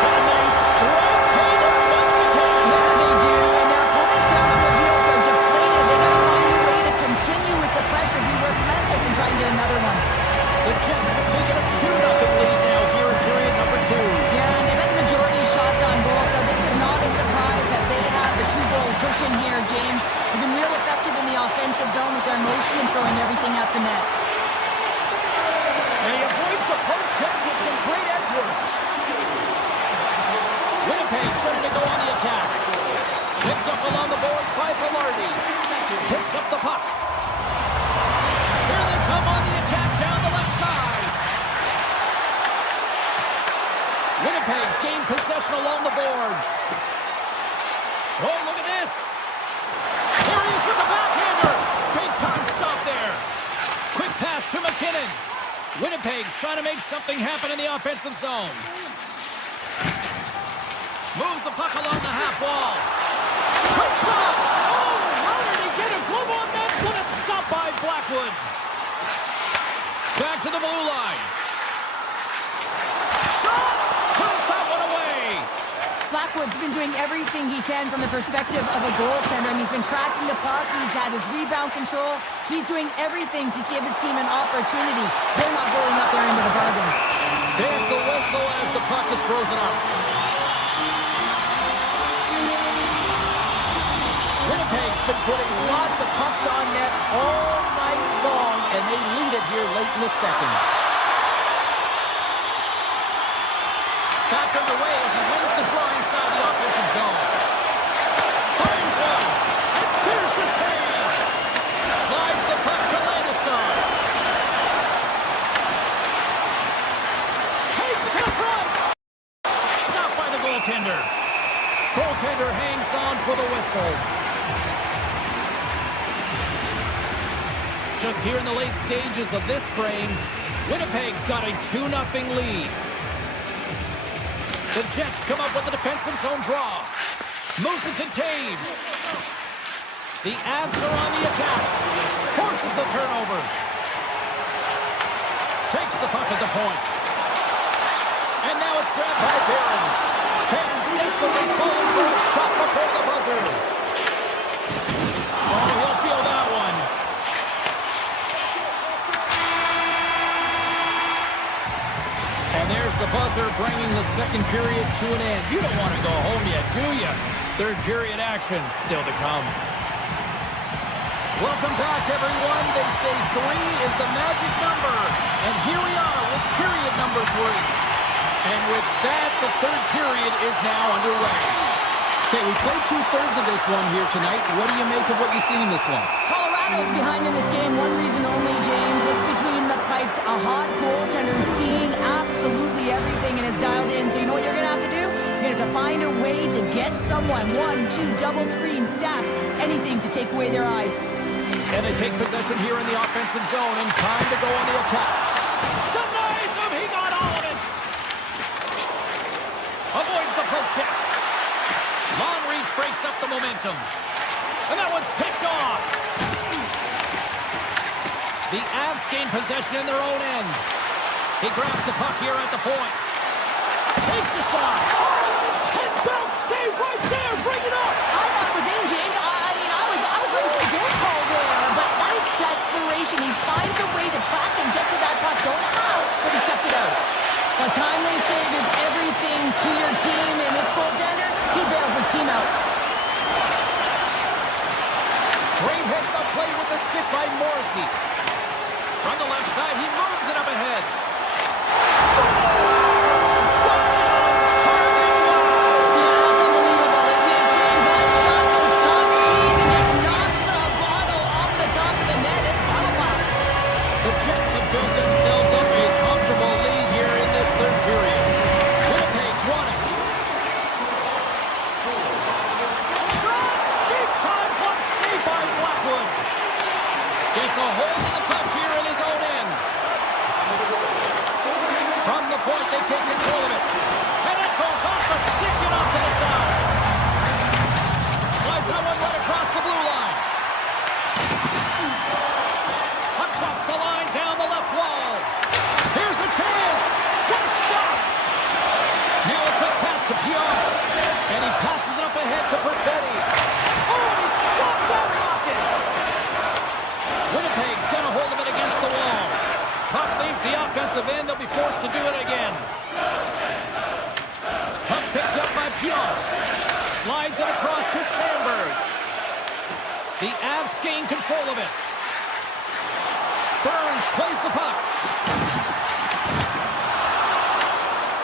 So they strike Kodiak once again. There they do, and their opponents down on their heels are deflated. They got to find a way to continue with the pressure, be relentless, and try and get another one. The Jets have taken a 2-0 lead now here in period number 2. Yeah, and they've had the majority of shots on goal, so this is not a surprise that they have the 2-goal cushion here, James. They've been real effective in the offensive zone with their motion and throwing everything at the net. And he avoids the poke check with some great edge work. Winnipeg's ready to go on the attack. Picked up along the boards by Velarde. Picks up the puck. Here they come on the attack down the left side. Winnipeg's gained possession along the boards. Oh, look at this. Here he is with the backhander. Big time stop there. Quick pass to McKinnon. Winnipeg's trying to make something happen in the offensive zone. Moves the puck along the half wall. Quick shot! Oh, how did he get a glove on that? What a stop by Blackwood. Back to the blue line. Shot! Turns that one away. Blackwood's been doing everything he can from the perspective of a goaltender. He's been tracking the puck. He's had his rebound control. He's doing everything to give his team an opportunity. They're not going up there into the bargain. There's the whistle as the puck is frozen up. Winnipeg's been putting lots of pucks on net all night long, and they lead it here late in the second. Back underway as he wins the draw inside the offensive zone. Fires one, and there's the save. Slides the puck to Landeskog. goaltender hangs on for the whistle. Just here in the late stages of this frame, Winnipeg's got a 2-0 lead. The Jets come up with the defensive zone draw. Moves it to Taves. The Avs are on the attack. Forces the turnover. Takes the puck at the point. And now it's grabbed by Barron. Fans desperately calling for a shot before the buzzer. Oh, he'll feel that one. And there's the buzzer bringing the second period to an end. You don't want to go home yet, do you? Third period action still to come. Welcome back, everyone. They say 3 is the magic number. And here we are with period number 3. And with that, the third period is now underway. Okay, we played 2/3 of this one here tonight. What do you make of what you've seen in this one? Colorado's behind in this game. One reason only, James. Look between the pipes. A hot goaltender who's seeing absolutely everything and is dialed in. So you know what you're going to have to do? You're going to have to find a way to get someone. 1, 2, double screen, stack, anything to take away their eyes. And they take possession here in the offensive zone, and time to go on the attack. Denies him! He got all of it! Avoids the poke check. Long reach breaks up the momentum. And that one's picked off. The Avs gain possession in their own end. He grabs the puck here at the point. Takes a shot. Bell save right there. Bring it up. I thought it was in, James. I was ready for a goal call there, but that is desperation. He finds a way to track and get to that puck. Don't know how, but he kept it out. A timely save is everything to your team, and this goaltender, he bails his team out. Great hits up play with the stick by Morrissey. From the left side, he moves it up ahead. Scores! Right on target! Wow! Yeah, that's unbelievable. James, that shot goes top cheese and just knocks the bottle off the top of the net. It's bottle pops. The Jets have built themselves up a comfortable lead here in this third period. Winnipeg's won it. Shot! Big time glove save by Blackwood. Gets a hold of the puck here in his own end. From the point, they take control of it. And it goes off the stick and off to the side. Slides that one right across the blue line. Across the line, down the left wall. Here's a chance. What a stop. Now a quick pass to Pion. And he passes it up ahead to Perfetti. Oh, he stopped that rocket. Winnipeg's got a hold of it against the wall. Puck leaves the offensive end. They'll be forced to do it again. Puck picked up by Pion. Slides it across to Sandberg. The Avs gain control of it. Burns plays the puck.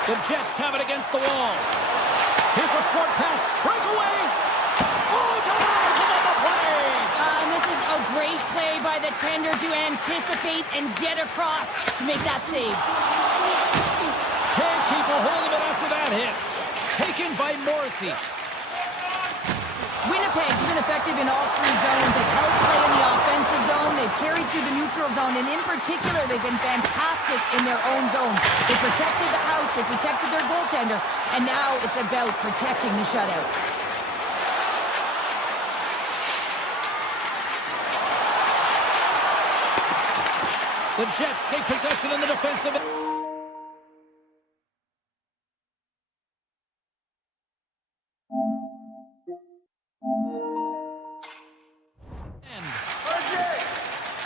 The Jets have it against the wall. Here's a short pass. Breakaway. Oh, denies him on the play. And this is a great play by the tender to anticipate and get across to make that save. Can't keep a hold of it after that hit. Taken by Morrissey. Winnipeg's been effective in all 3 zones. They've held play in the offensive zone. They've carried through the neutral zone. And in particular, they've been fantastic in their own zone. They protected the house. They protected their goaltender. And now it's about protecting the shutout. The Jets take possession in the defensive end.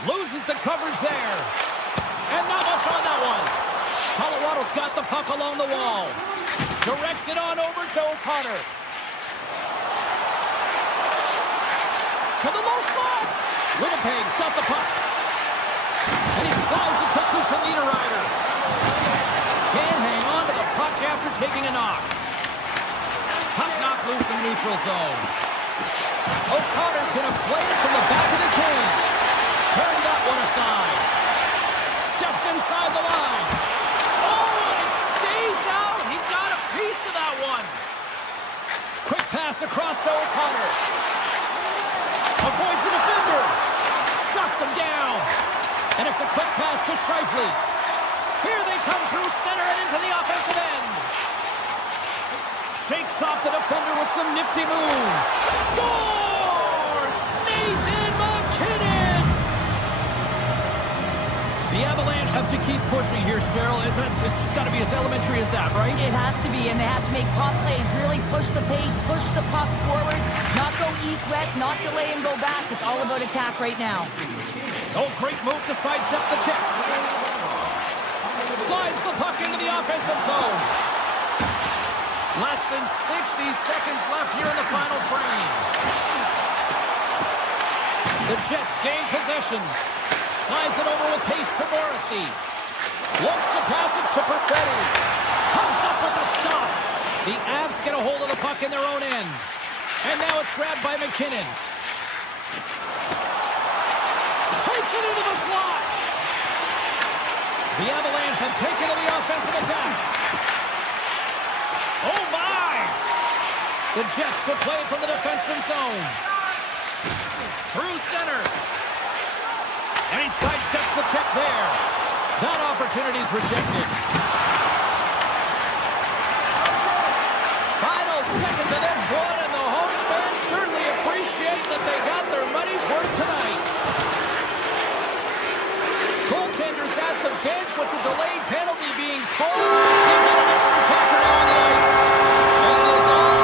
Loses the coverage there. And not much on that one. Colorado's got the puck along the wall. Directs it on over to O'Connor. To the low slot. Winnipeg's got the puck. And he slides it quickly to Niederreiter. Can't hang on to the puck after taking a knock. Puck knocked loose in the neutral zone. O'Connor's going to play it from the back of the cage. Turn that one aside. Steps inside the line. Oh, and it stays out. He got a piece of that one. Quick pass pass across to O'Connor. Avoids the defender. Shuts him down. And it's a quick pass to Scheifele. Here they come through center and into the offensive end. Shakes off the defender with some nifty moves. Scores! Nathan McKinnon! The Avalanche have to keep pushing here, Cheryl. It's just got to be as elementary as that, right? It has to be, and they have to make pop plays, really push the pace, push the puck forward, not go east-west, not delay and go back. It's all about attack right now. Oh, great move to sidestep the check. Slides the puck into the offensive zone. Less than 60 seconds left here in the final frame. The Jets gain possession. Slides it over with pace to Morrissey. Looks to pass it to Perfetti. Comes up with the stop. The Avs get a hold of the puck in their own end. And now it's grabbed by McKinnon. Takes it into the slot. The Avalanche have taken to the offensive attack. Oh, my! The Jets will play it from the defensive zone. Through center. And he sidesteps the check there. That opportunity is rejected. Final seconds of this one, and the home fans certainly appreciate that they got their money's worth tonight. Goaltenders at the bench with the delayed penalty being called. They've got an extra taker now on the ice. And it is all.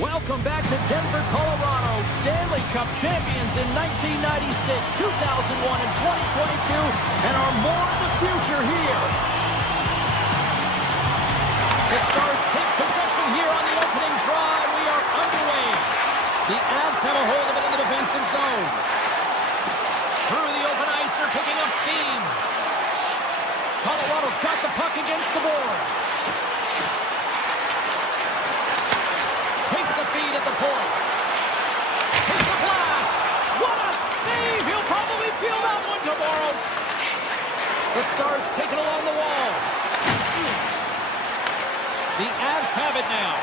Welcome back to Denver, Colorado. Stanley Cup champions in 1996, 2001, and 2022, and are more in the future here. The Stars take possession here on the opening draw, and we are underway. The Avs have a hold of it in the defensive zone. Through the open ice, they're picking up steam. Colorado's got the puck against the boards. Takes the feed at the point. Takes a blast. What a save. He'll probably feel that one tomorrow. The Stars take it along the wall. The Avs have it now.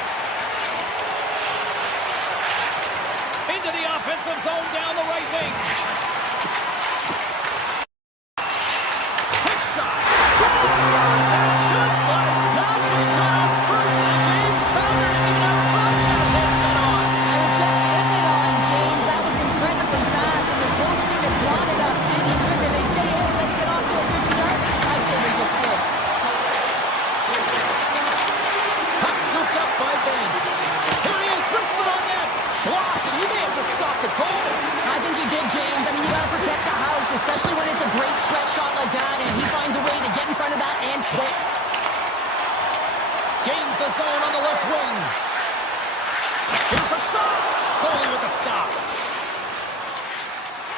Into the offensive zone down the right wing. Quick shot.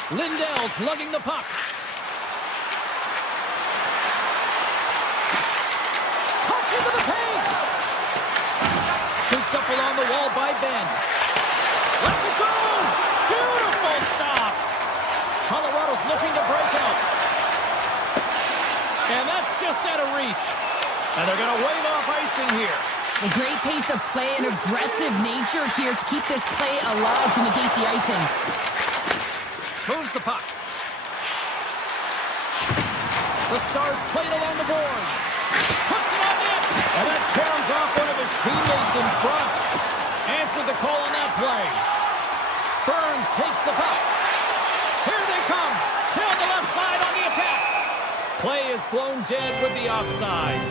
Lindell's lugging the puck. Cuts into the paint. Scooped up along the wall by Ben. Let's it go! Beautiful stop! Colorado's looking to break out. And that's just out of reach. And they're going to wave off icing here. A great pace of play and aggressive nature here to keep this play alive to negate the icing. Moves the puck. The Stars played along the boards. Puts it on net. And that carries off one of his teammates in front. Answered the call on that play. Burns takes the puck. Here they come. Down the left side on the attack. Play is blown dead with the offside.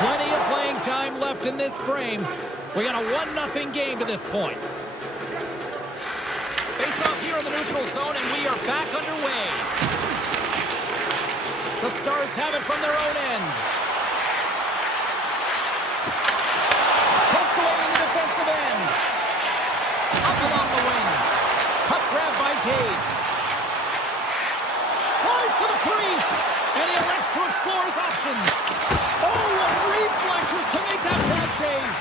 Plenty of playing time left in this frame. We got a 1-0 game to this point. Face off here in the neutral zone, and we are back underway. The Stars have it from their own end. Poked away in the defensive end. Up along the wing. Puck grab by Cage. Tries to the crease, and he elects to explore his options. Oh, what reflexes to make that pad save.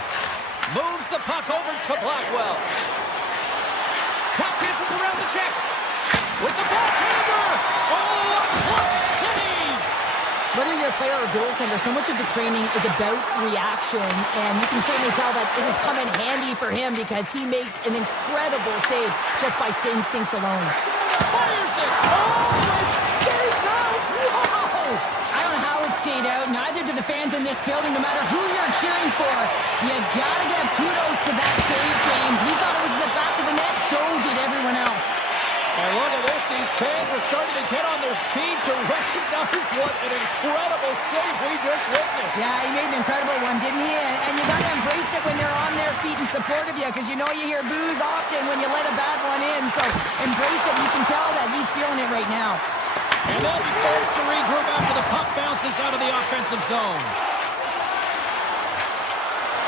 Moves the puck over to Blackwell. Tap dances around the check. With the backhander. Oh, a clutch save. Whether you're a player or goaltender, so much of the training is about reaction, and you can certainly tell that it has come in handy for him because he makes an incredible save just by instincts alone. Fires it. Oh, it stays out. Whoa. I don't know how it stayed out. Neither do the fans in this building, no matter who you're cheering for. You gotta give kudos to that save, James. We thought it was in the back of the net, so did everyone else. And look at this. These fans are starting to get on their feet to recognize what an incredible save we just witnessed. Yeah, he made an incredible one, didn't he? And you gotta embrace it when they're on their feet in support of you, because you know you hear boos often when you let a bad one in. So embrace it. You can tell that he's feeling it right now. And they'll be forced to regroup after the puck bounces out of the offensive zone.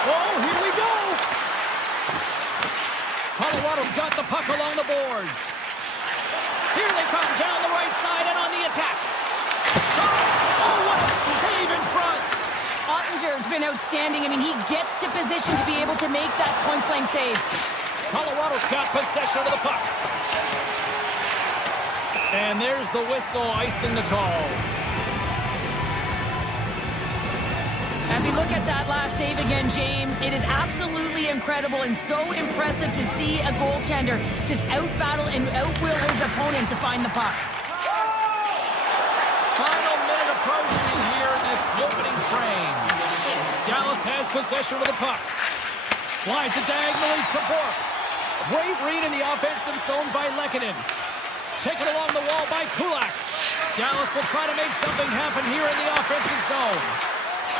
Oh, here we go! Colorado's got the puck along the boards. Here they come down the right side and on the attack. Shot! Oh, what a save in front! Ottinger's been outstanding. I mean, he gets to position to be able to make that point-blank save. Colorado's got possession of the puck. And there's the whistle, icing the call. As we look at that last save again, James, it is absolutely incredible and so impressive to see a goaltender just out-battle and out-will his opponent to find the puck. Final minute approaching here in this opening frame. Dallas has possession of the puck. Slides it diagonally to Bork. Great read in the offensive zone by Lehkonen. Taken along the wall by Kulak. Dallas will try to make something happen here in the offensive zone.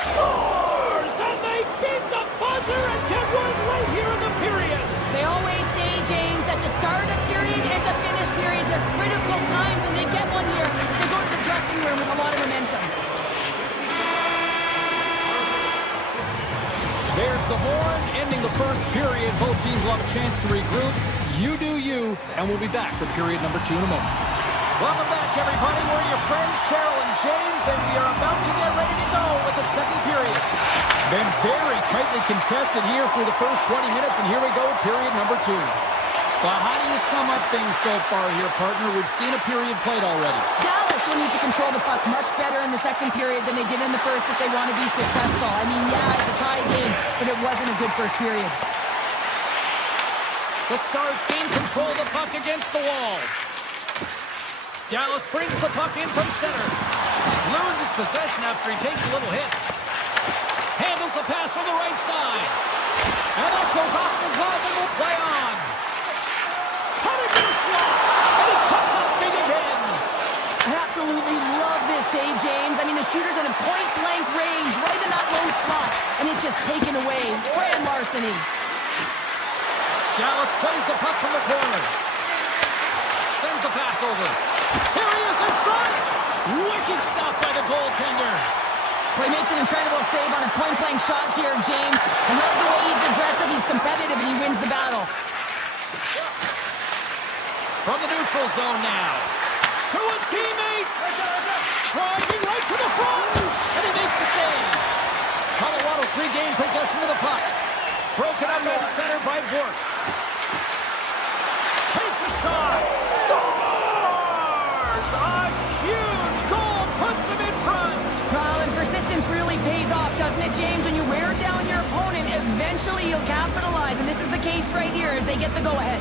Scores! And they beat the buzzer and get one right here in the period. They always say, James, that to start a period and to finish periods are critical times, and they get one here. They go to the dressing room with a lot of momentum. There's the horn, ending the first period. Both teams will have a chance to regroup. You do you, and we'll be back with period number 2 in a moment. Welcome back, everybody. We're your friends, Cheryl and James, and we are about to get ready to go with the second period. Been very tightly contested here through the first 20 minutes, and here we go with period number 2. Well, how do you sum up things so far here, partner? We've seen a period played already. Dallas will need to control the puck much better in the second period than they did in the first if they want to be successful. I mean, yeah, it's a tie game, but it wasn't a good first period. The Stars gain control of the puck against the wall. Dallas brings the puck in from center. Loses possession after he takes a little hit. Handles the pass from the right side. And that goes off the glove and will play on. Cut it to the slot. And he cuts up big again. I absolutely love this save, James. I mean, the shooter's in a point-blank range, right in that low slot, and it's just taken away. Grand larceny. Dallas plays the puck from the corner. Sends the pass over. Here he is in front. Wicked stop by the goaltender. Well, he makes an incredible save on a point-blank shot here, James. I love the way he's aggressive, he's competitive, and he wins the battle. neutral zone now. To his teammate. Driving right to the front. And he makes the save. Colorado's regained possession of the puck. Broken up at center by Bork. Takes a shot. Scores! A huge goal puts him in front. Well, and persistence really pays off, doesn't it, James? When you wear down your opponent, eventually you'll capitalize. And this is the case right here as they get the go-ahead.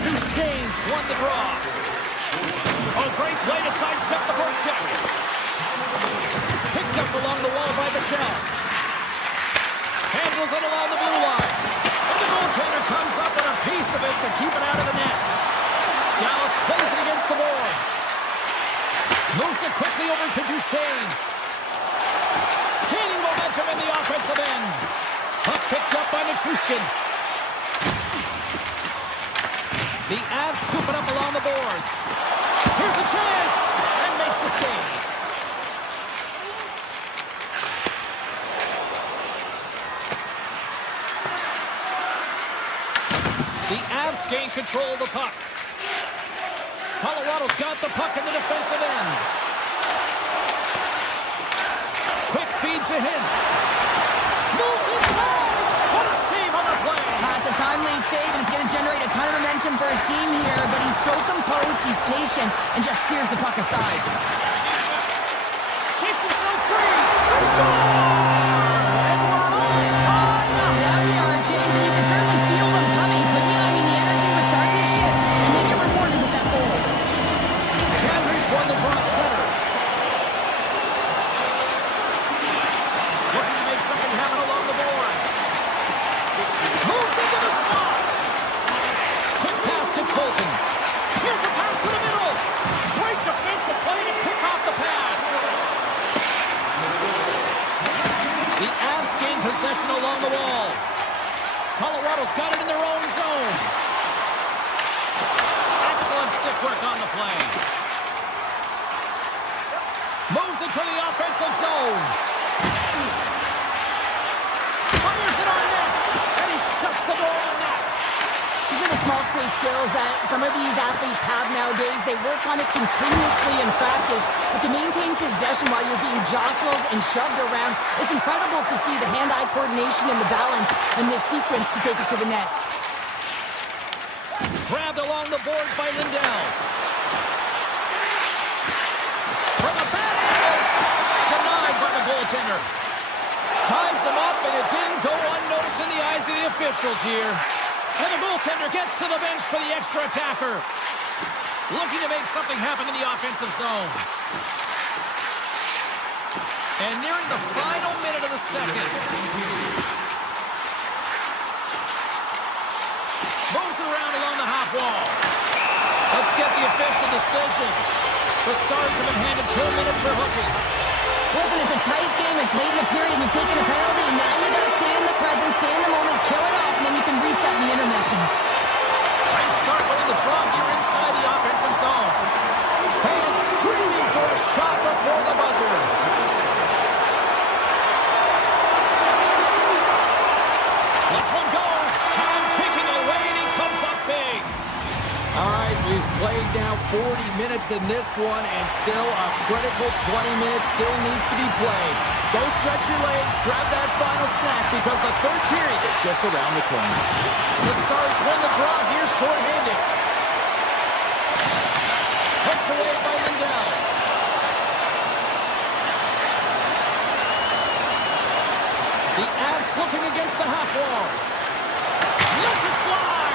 Duchesne's won the draw. Oh, great play to sidestep the Bork check. Picked up along the wall by Michelle. Handles it along the blue line. And the goaltender comes up with a piece of it to keep it out of the net. Dallas plays it against the boards. Moves it quickly over to Duchesne. Gaining momentum in the offensive end. Puck picked up by Nichushkin. The Avs scoop it up along the boards. Here's a chance. And makes the save. The Avs gain control of the puck. Colorado's got the puck in the defensive end. Quick feed to Hintz. Moves inside. What a save on the play. It's a timely save, and it's going to generate a ton of momentum for his team here, but he's so composed, he's patient, and just steers the puck aside. Shakes himself free. They score! And we're all tied up. There we are, James, and you can certainly feel them coming, couldn't you? I mean, the energy was starting to shift, and they get rewarded with that goal. Henry's won the draw at center. Looking to make something happen along the boards. Moves into the slot. Quick pass to Colton. Here's a pass to the middle. Great defensive play to pick off the pass. The Avs gain possession along the wall. Colorado's got it in their own zone. Excellent stick work on the play. Moves into the offensive zone. Fires it on net. And he shuts the door on that. These are the small space skills that some of these athletes have nowadays. They work on it continuously in practice, but to maintain possession while you're being jostled and shoved around, it's incredible to see the hand-eye coordination and the balance in this sequence to take it to the net. Grabbed along the boards by Lindell. From a bad angle. Denied by the goaltender. Ties him up, and it didn't go unnoticed in the eyes of the officials here. And the goaltender gets to the bench for the extra attacker. Looking to make something happen in the offensive zone. And nearing the final minute of the second. Moves it around along the half wall. Let's get the official decision. The Stars have been handed 2 minutes for hooking. Listen, it's a tight game. It's late in the period. You've taken a penalty, and now you got to stay in the present, stay in the moment, kill it off, and then you can reset in the intermission. Nice start winning the draw here inside the offensive zone. Fans screaming for a shot before the buzzer. Let's one go. Time ticking away, and he comes up big. All right, we've played now 40 minutes in this one, and still a critical 20 minutes still needs to be played. Go stretch your legs, grab that final snack, because the third period is just around the corner. The Stars win the draw here shorthanded. Hooked away by Lindell. The Avs looking against the half wall. Lets it fly.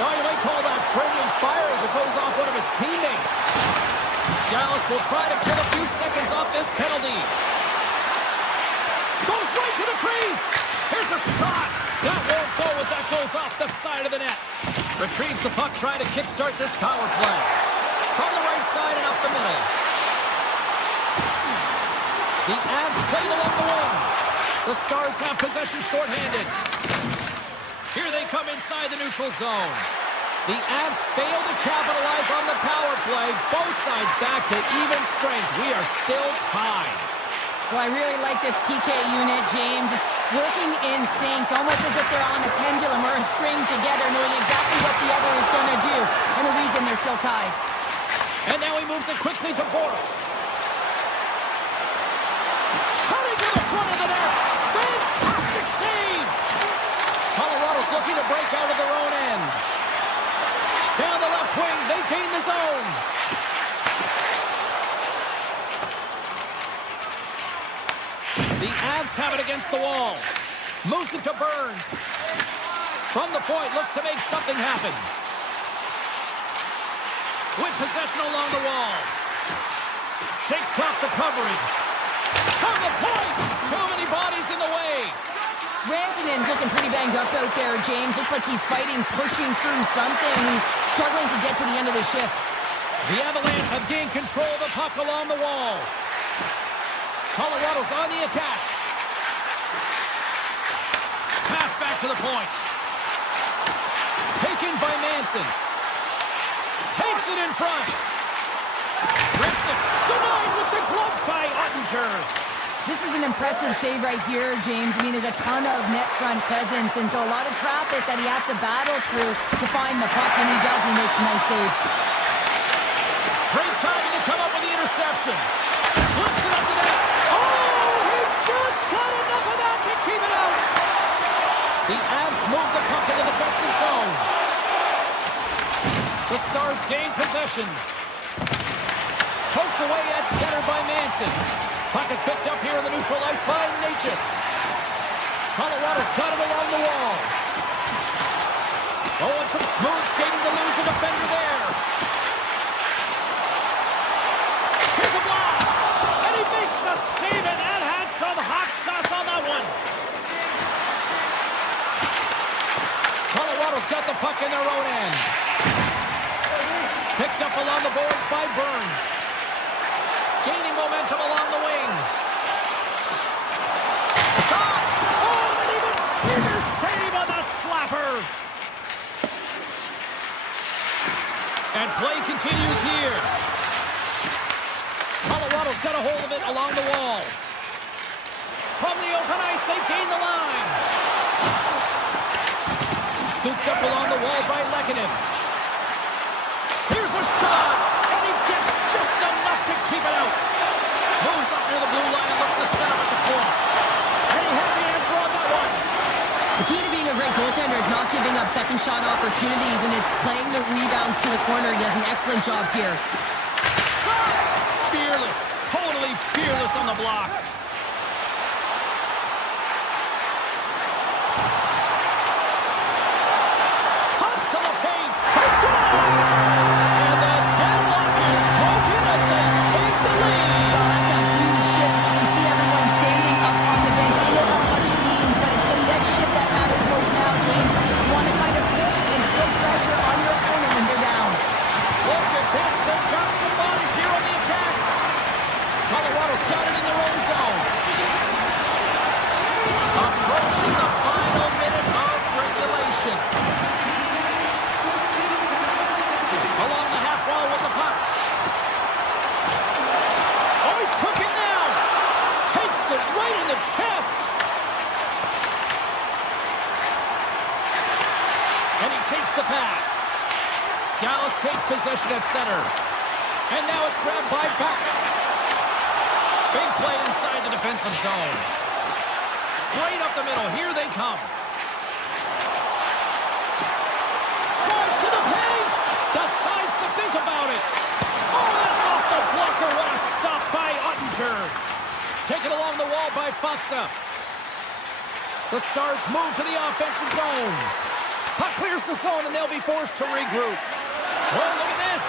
Oh, you might call that friendly fire as it goes off one of his teammates. Dallas will try to kill a few seconds off this penalty. Goes right to the crease. Here's a shot. That won't go as that goes off the side of the net. Retrieves the puck, trying to kickstart this power play. From the right side and up the middle. The Avs play along the wing. The Stars have possession shorthanded. Here they come inside the neutral zone. The Avs fail to capitalize on the power play. Both sides back to even strength. We are still tied. Well, I really like this PK unit, James. It's working in sync, almost as if they're on a pendulum or a string together, knowing exactly what the other is going to do. and the reason they're still tied. And now he moves it quickly to Bork. Cutting to the front of the net. Fantastic save. Colorado's looking to break out of their own end. Down the left wing, they gain the zone. The Avs have it against the wall. Moves it to Burns. From the point, looks to make something happen. With possession along the wall. Shakes off the coverage. From the point! Too many bodies in the way. Rantanen's looking pretty banged up out there, James. Looks like he's fighting, pushing through something. He's struggling to get to the end of the shift. The Avalanche have gained control of the puck along the wall. Colorado's on the attack. Pass back to the point. Taken by Manson. Takes it in front. Rips it. Denied with the glove by Ottinger. This is an impressive save right here, James. I mean, there's a ton of net front presence, and so a lot of traffic that he has to battle through to find the puck, and he does, and he makes a nice save. Great timing to come up with the interception. Flips it up to net. Oh, he just got enough of that to keep it out. The Avs move the puck in the defensive zone. The Stars gain possession. Poked away at center by Manson. Puck is picked up here in the neutral ice by Natchez. Colorado's got it along the wall. Oh, and some smooth skating to lose the defender there. Here's a blast. And he makes the save, and that had some hot sauce on that one. Colorado's got the puck in their own end. Picked up along the boards by Burns. Gaining momentum along the wing. Shot! Oh, and even bigger save on the slapper. And play continues here. Colorado's got a hold of it along the wall. From the open ice, they gain the line. Scooped up along the wall by Lehkonen. Here's a shot, and he gets just enough to keep it out. Moves up near the blue line and looks to set up at the point. And he had the answer on that one. The key to being a great goaltender is not giving up second shot opportunities, and it's playing the rebounds to the corner. He does an excellent job here. Fearless, totally fearless on the block. Cuts to the paint. And the deadlock is broken as they take the lead. Oh, that's a huge shift. You can see everyone standing up on the bench. I know how much it means, but it's the next shift that matters most now, James. You want to kind of push and put pressure on your opponent when they're down. Look at this. They've got some bodies here on the attack. Colorado's got it in their own zone. Approaching the final minute of regulation. Along the half wall with the puck. Oh, he's cooking now. Takes it right in the chest. And he takes the pass. Dallas takes possession at center. And now it's grabbed by Back. Big play inside the defensive zone. Straight up the middle. Here they come. Drives to the paint. Decides to think about it. Oh, that's off the blocker. What a stop by Ottinger. Taken along the wall by Faksa. The Stars move to the offensive zone. Puck clears the zone, and they'll be forced to regroup. Oh, look at this.